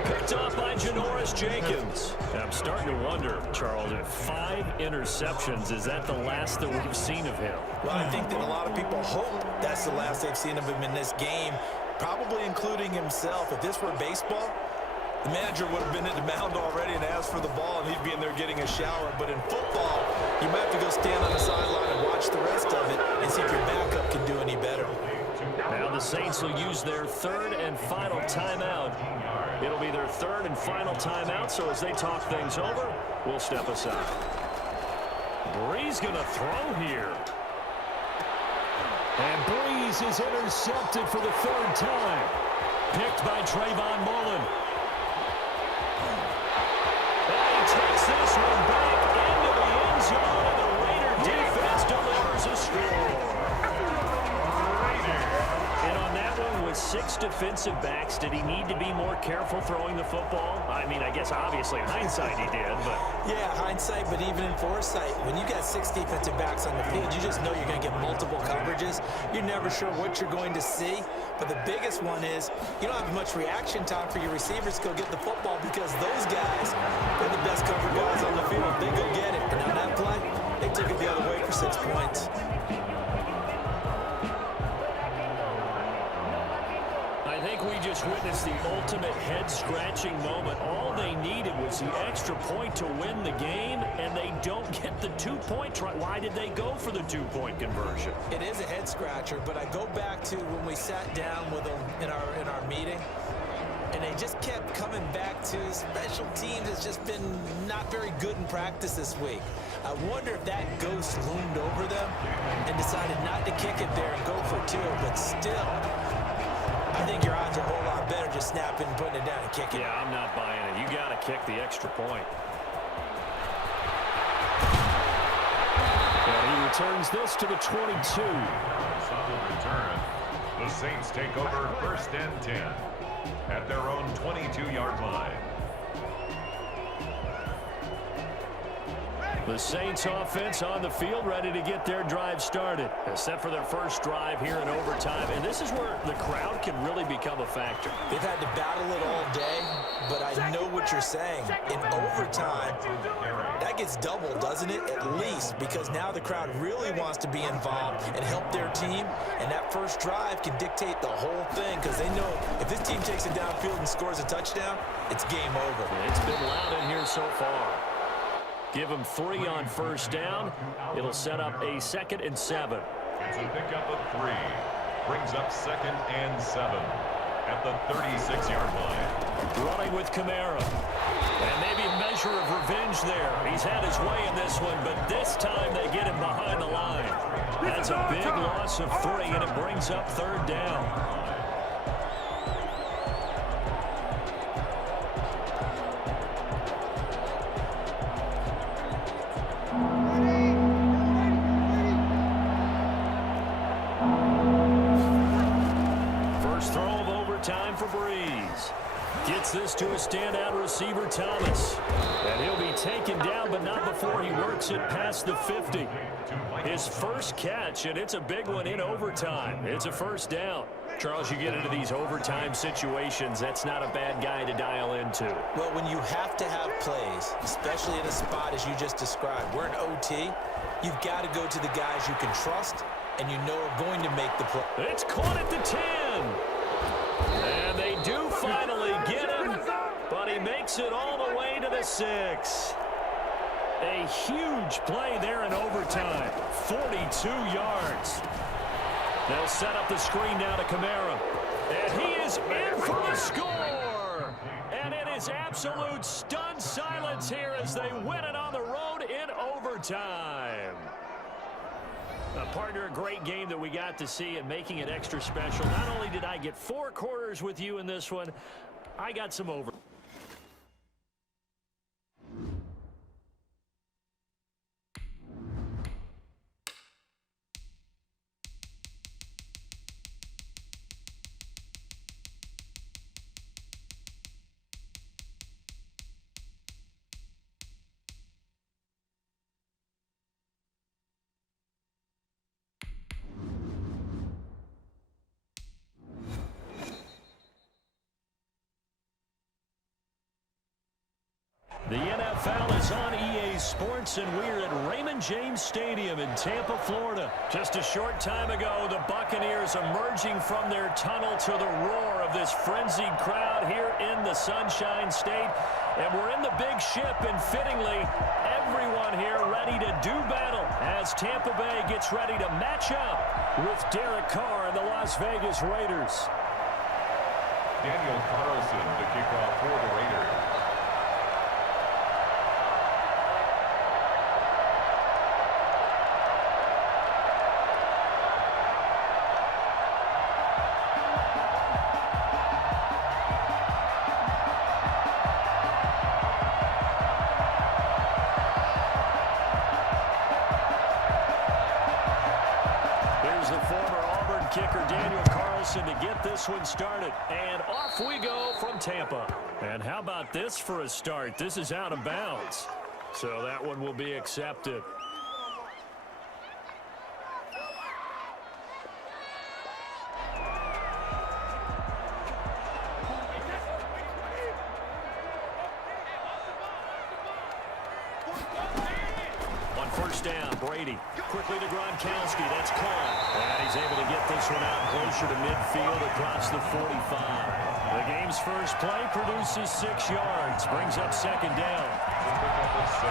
Picked off by Janoris Jenkins. And I'm starting to wonder, Charles, if 5 interceptions, is that the last that we've seen of him? Well, I think that a lot of people hope that's the last they've seen of him in this game, probably including himself. If this were baseball, the manager would have been at the mound already and asked for the ball, and he'd be in there getting a shower. But in football, you might have to go stand on the sideline and watch the rest of it and see if your backup can do any better. Now the Saints will use their 3rd and final timeout. It'll be their 3rd and final timeout, so as they talk things over, we'll step aside. Breeze going to throw here. And Breeze is intercepted for the 3rd time. Picked by Trayvon Mullen. Takes this one back into the end zone, and the Raider defense delivers a score. And on that one, with 6 defensive backs, did he need to be more careful throwing the football? I mean, I guess obviously in hindsight he did, but... Yeah, hindsight, but even in foresight, when you got 6 defensive backs on the field, you just know you're going to get multiple coverages. You're never sure what you're going to see. But the biggest one is you don't have much reaction time for your receivers to go get the football because those guys, they're the best cover guys on the field. They go get it. And on that play, they took it the other way for 6 points. I think we just witnessed the ultimate head-scratching moment. All they needed was the extra point to win the game, and they don't get the 2-point try. Why did they go for the 2-point conversion? It is a head-scratcher, but I go back to when we sat down with them in our meeting, and they just kept coming back guys whose special teams has just been not very good in practice this week. I wonder if that ghost loomed over them and decided not to kick it there and go for two, but still, I think your odds are a whole lot better just snapping and putting it down and kicking. Yeah, I'm not buying it. You got to kick the extra point. And he returns this to the 22. Solid return. The Saints take over 1st and 10 at their own 22-yard line. The Saints offense on the field, ready to get their drive started. Set for their first drive here in overtime. And this is where the crowd can really become a factor. They've had to battle it all day, but I know what you're saying. In overtime, that gets doubled, doesn't it? At least, because now the crowd really wants to be involved and help their team. And that first drive can dictate the whole thing because they know if this team takes it downfield and scores a touchdown, it's game over. It's been loud in here so far. Give them 3 on first down. It'll set up a 2nd and 7. It's a pickup of 3. Brings up 2nd and 7 at the 36-yard line. Running with Kamara. And maybe a measure of revenge there. He's had his way in this one, but this time they get him behind the line. That's a big loss of 3, and it brings up 3rd down. Gets this to a standout receiver, Thomas. And he'll be taken down, but not before he works it past the 50. His first catch, and it's a big one in overtime. It's a 1st down. Charles, you get into these overtime situations, that's not a bad guy to dial into. Well, when you have to have plays, especially in a spot as you just described, we're in OT, you've got to go to the guys you can trust and you know are going to make the play. It's caught at the 10. And they do finally get him, but he makes it all the way to the 6. A huge play there in overtime, 42 yards. They'll set up the screen now to Kamara, and he is in for the score. And it is absolute stunned silence here as they win it on the road in overtime. Partner, a great game that we got to see and making it extra special. Not only did I get 4 quarters with you in this one, I got some over. The NFL is on EA Sports, and we're at Raymond James Stadium in Tampa, Florida. Just a short time ago, the Buccaneers emerging from their tunnel to the roar of this frenzied crowd here in the Sunshine State. And we're in the big ship, and fittingly, everyone here ready to do battle as Tampa Bay gets ready to match up with Derek Carr and the Las Vegas Raiders. Daniel Carlson to kick off for the Raiders. Kicker Daniel Carlson to get this one started. And off we go from Tampa. And how about this for a start? This is out of bounds. So that one will be accepted. On first down, Brady quickly to Gronkowski. That's caught. And he's able to get this one out closer to midfield across the 45. The game's first play produces 6 yards. Brings up 2nd down. Pick up a 6.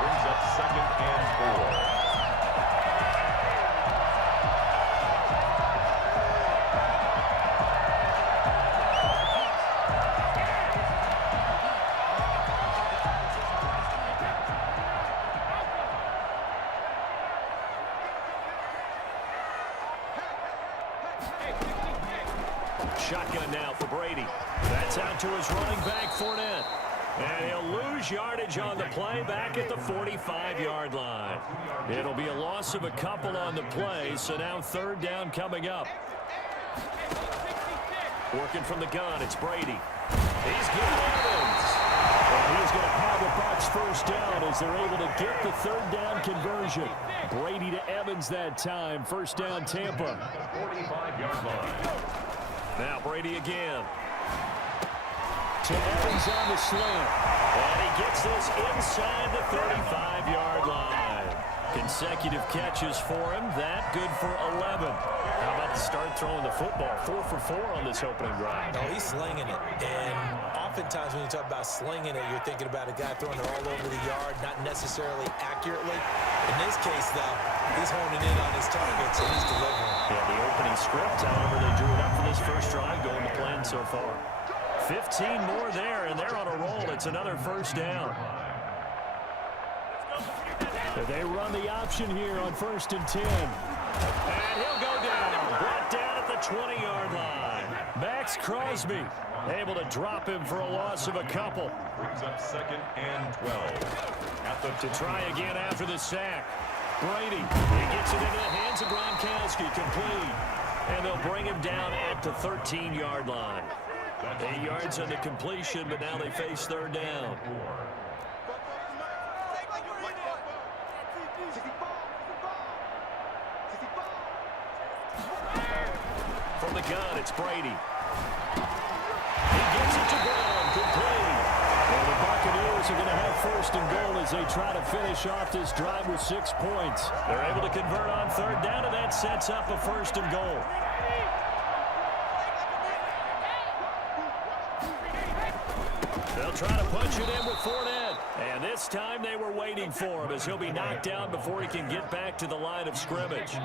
Brings up 2nd and 4. shotgun now for Brady. That's out to his running back, Fournette. And he'll lose yardage on the play back at the 45-yard line. It'll be a loss of a couple on the play, so now third down coming up. Working from the gun, it's Brady. He's good. Evans. And he's going to have a Bucs first down as they're able to get the third down conversion. Brady to Evans that time. First down, Tampa. 45-yard line. Now Brady again. To Evans on the slant. And he gets this inside the 35-yard line. Consecutive catches for him. That good for 11. How about to start throwing the football? 4 for 4 on this opening drive. No, he's slinging it. And oftentimes when you talk about slinging it, you're thinking about a guy throwing it all over the yard, not necessarily accurately. In this case, though, he's honing in on his targets and he's delivering. Yeah, the opening script, however, they drew it up for this first drive, going to plan so far. 15 more there, and they're on a roll. It's another first down. They run the option here on 1st and 10. And he'll go down. Brought down at the 20-yard line. Max Crosby able to drop him for a loss of a couple. Brings up 2nd and 12. To try again after the sack. Brady, he gets it into the hands of Gronkowski, complete. And they'll bring him down at the 13-yard line. 8 yards on the completion, but now they face third down. From the gun, it's Brady. He gets it to Brown, complete. And the Buccaneers are going to have 1st and goal as they try to finish off this drive with 6 points. They're able to convert on third down, and that sets up a 1st and goal. They'll try to punch it in with Fournette. And this time they were waiting for him as he'll be knocked down before he can get back to the line of scrimmage.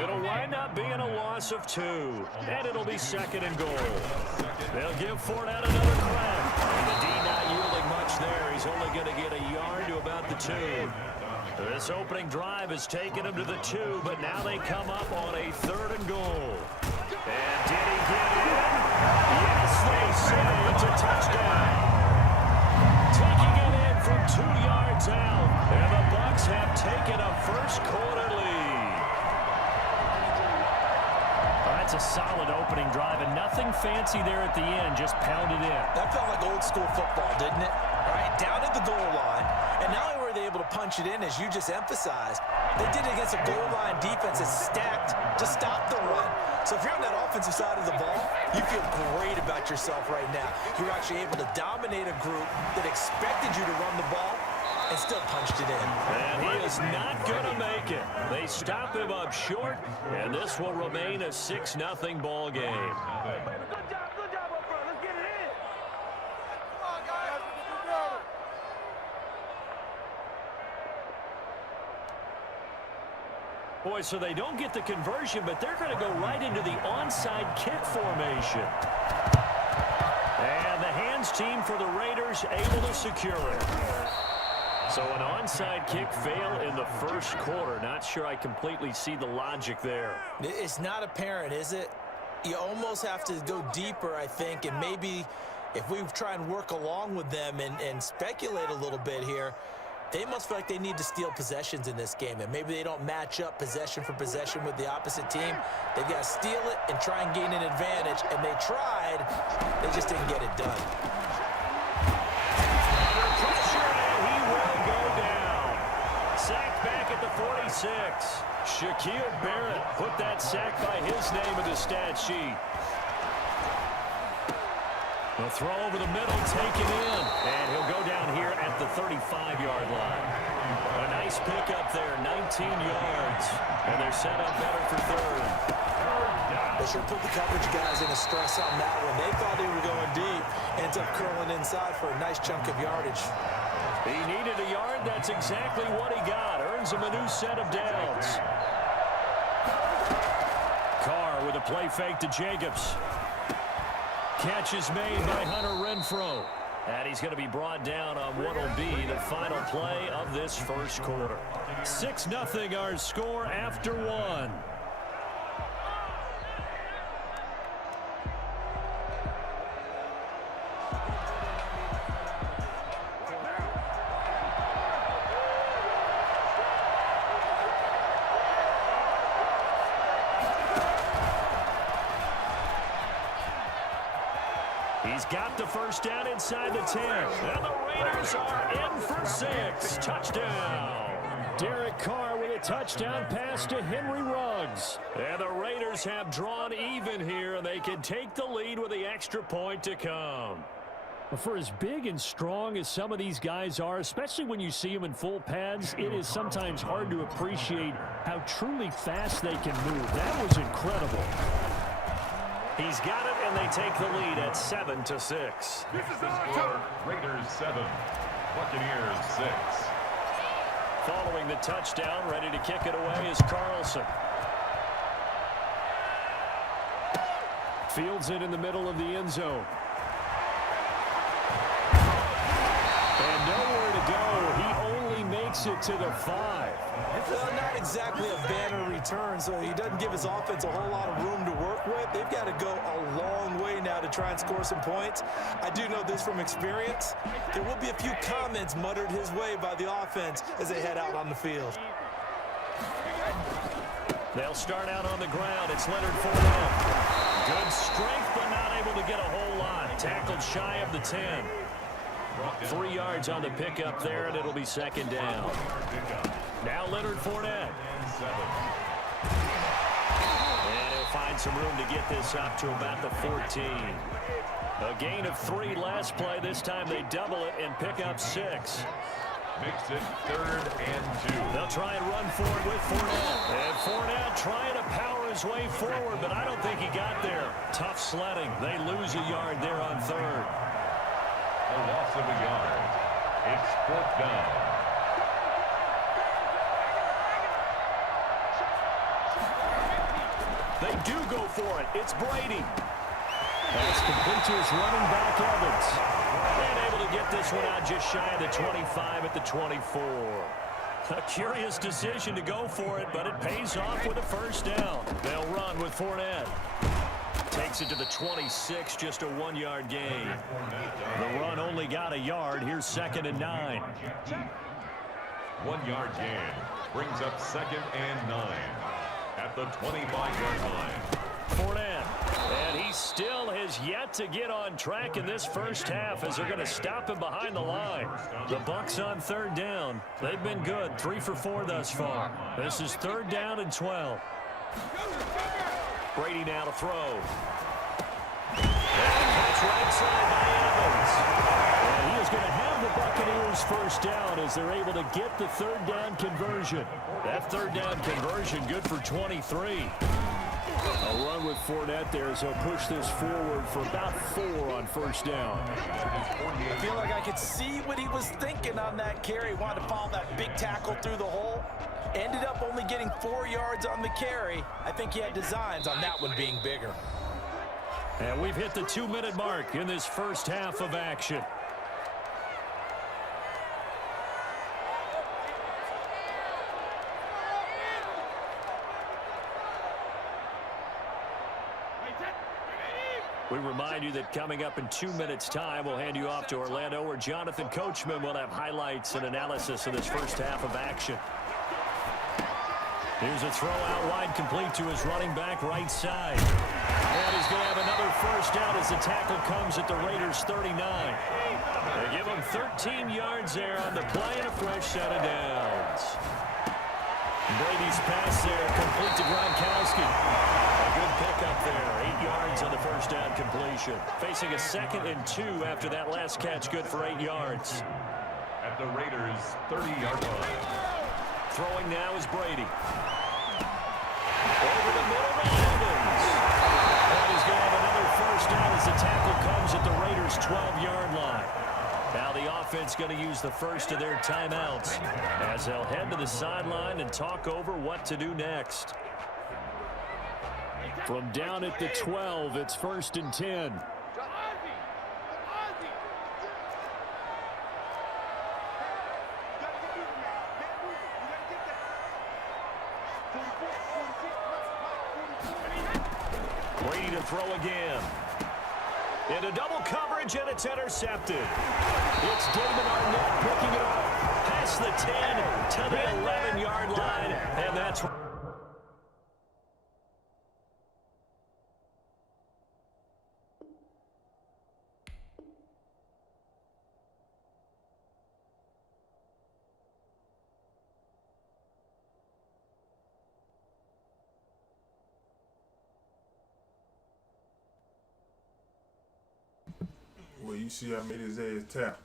It'll wind up being a loss of 2. And it'll be 2nd and goal. They'll give Fournette another crack. And the D not yielding much there. He's only going to get a yard to about the 2. This opening drive has taken him to the 2, but now they come up on a 3rd and goal. And did he get in? Yes, they say it's a touchdown. Taking it in from 2 yards out. And the Bucs have taken a first-quarter lead. That's a solid opening drive, and nothing fancy there at the end, just pounded in. That felt like old-school football, didn't it? Right down at the goal line. And not only were they able to punch it in, as you just emphasized, they did it against a goal line defense that's stacked to stop the run. So if you're on that offensive side of the ball, you feel great about yourself right now. You're actually able to dominate a group that expected you to run the ball and still punched it in. And he is not going to make it. They stop him up short, and this will remain a 6-0 ball game. Good job up front. Let's get it in. Come on, guys. Boy, so they don't get the conversion, but they're going to go right into the onside kick formation. And the hands team for the Raiders able to secure it. So an onside kick fail in the first quarter. Not sure I completely see the logic there. It's not apparent, is it? You almost have to go deeper, I think, and maybe if we try and work along with them and speculate a little bit here, they must feel like they need to steal possessions in this game, and maybe they don't match up possession for possession with the opposite team. They've got to steal it and try and gain an advantage, and they tried. They just didn't get it done. Under pressure, and he will go down. Sacked back at the 46. Shaquille Barrett put that sack by his name in the stat sheet. The throw over the middle, taken in, and he'll go down here at the 35-yard line. A nice pickup there, 19 yards, and they're set up better for third. They sure put the coverage guys in a stress on that one. They thought they were going deep, ends up curling inside for a nice chunk of yardage. He needed a yard, that's exactly what he got. Earns him a new set of downs. Carr with a play fake to Jacobs. Catch is made by Hunter Renfrow. And he's going to be brought down on what will be the final play of this first quarter. 6-0 our score after one. got the first down inside the 10. And the Raiders are in for 6. Touchdown. Derek Carr with a touchdown pass to Henry Ruggs. And the Raiders have drawn even here, and they can take the lead with the extra point to come. For as big and strong as some of these guys are, especially when you see them in full pads, it is sometimes hard to appreciate how truly fast they can move. That was incredible. He's got it, and they take the lead at 7-6. This is the score, Raiders 7, Buccaneers 6. Following the touchdown, ready to kick it away is Carlson. Fields it in the middle of the end zone. And nowhere to go. He only makes it to the 5. Well, not exactly a banner return, so he doesn't give his offense a whole lot of room to work with. They've got to go a long way now to try and score some points. I do know this from experience. There will be a few comments muttered his way by the offense as they head out on the field. They'll start out on the ground. It's Leonard Fournette. Good strength, but not able to get a whole lot. Tackled shy of the 10. 3 yards on the pickup there, and it'll be second down. Now Leonard Fournette. And he'll find some room to get this up to about the 14. A gain of 3 last play. This time they double it and pick up 6. Makes it 3rd and 2. They'll try and run forward with Fournette. And Fournette trying to power his way forward, but I don't think he got there. Tough sledding. They lose a yard there on 3rd. A loss of a yard. It's 4th down. They do go for it. It's Brady. Pass complete to his running back, Evans. And able to get this one out just shy of the 25 at the 24. A curious decision to go for it, but it pays off with a first down. They'll run with Fournette. Takes it to the 26, just a 1-yard gain. The run only got a yard. Here's 2nd and 9. 1-yard gain brings up 2nd and 9 at the 25-yard line. Fournette, and he still has yet to get on track in this first half as they're going to stop him behind the line. The Bucs on 3rd down. They've been good, 3 for 4 thus far. This is 3rd down and 12. Brady now to throw. That's right side by Evans. And he is going to have the Buccaneers first down as they're able to get the 3rd down conversion. That 3rd down conversion good for 23. A run with Fournette there as he'll push this forward for about 4 on first down. I feel like I could see what he was thinking on that carry. He wanted to follow that big tackle through the hole. Ended up only getting 4 yards on the carry. I think he had designs on that one being bigger. And we've hit the 2-minute mark in this first half of action. We remind you that coming up in 2 minutes' time, we'll hand you off to Orlando, where Jonathan Coachman will have highlights and analysis of this first half of action. Here's a throw out wide, complete to his running back right side. And he's going to have another first down as the tackle comes at the Raiders' 39. They give him 13 yards there on the play and a fresh set of downs. Brady's pass there, complete to Gronkowski. A good pickup there, 8 yards on the first down completion. Facing a 2nd and 2 after that last catch, good for 8 yards. At the Raiders' 30-yard line. Throwing now is Brady. Over the middle to Evans. And he's going to have another first down as the tackle comes at the Raiders' 12-yard line. Now the offense going to use the first of their timeouts as they'll head to the sideline and talk over what to do next. From down at the 12, it's 1st and 10. Brady to throw again. Into double coverage, and it's intercepted. It's Damon Arnett picking it up past the 10 to the 11-yard line, and that's... Well, you see I made his ass tap.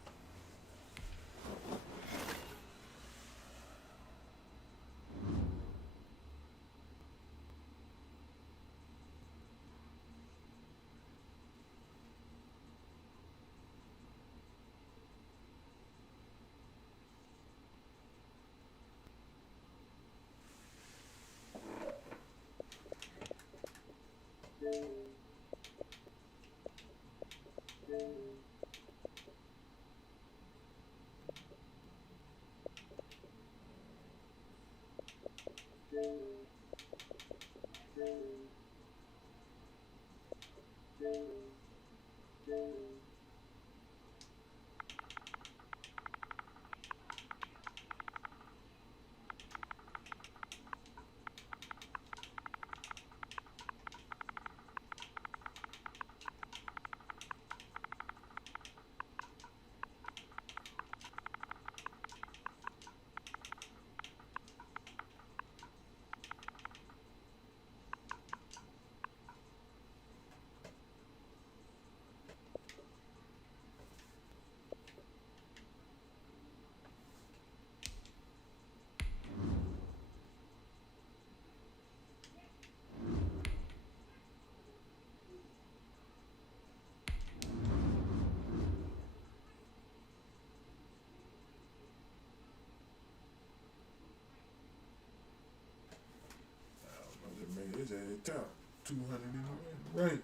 Made his ass tap. 200 in the right.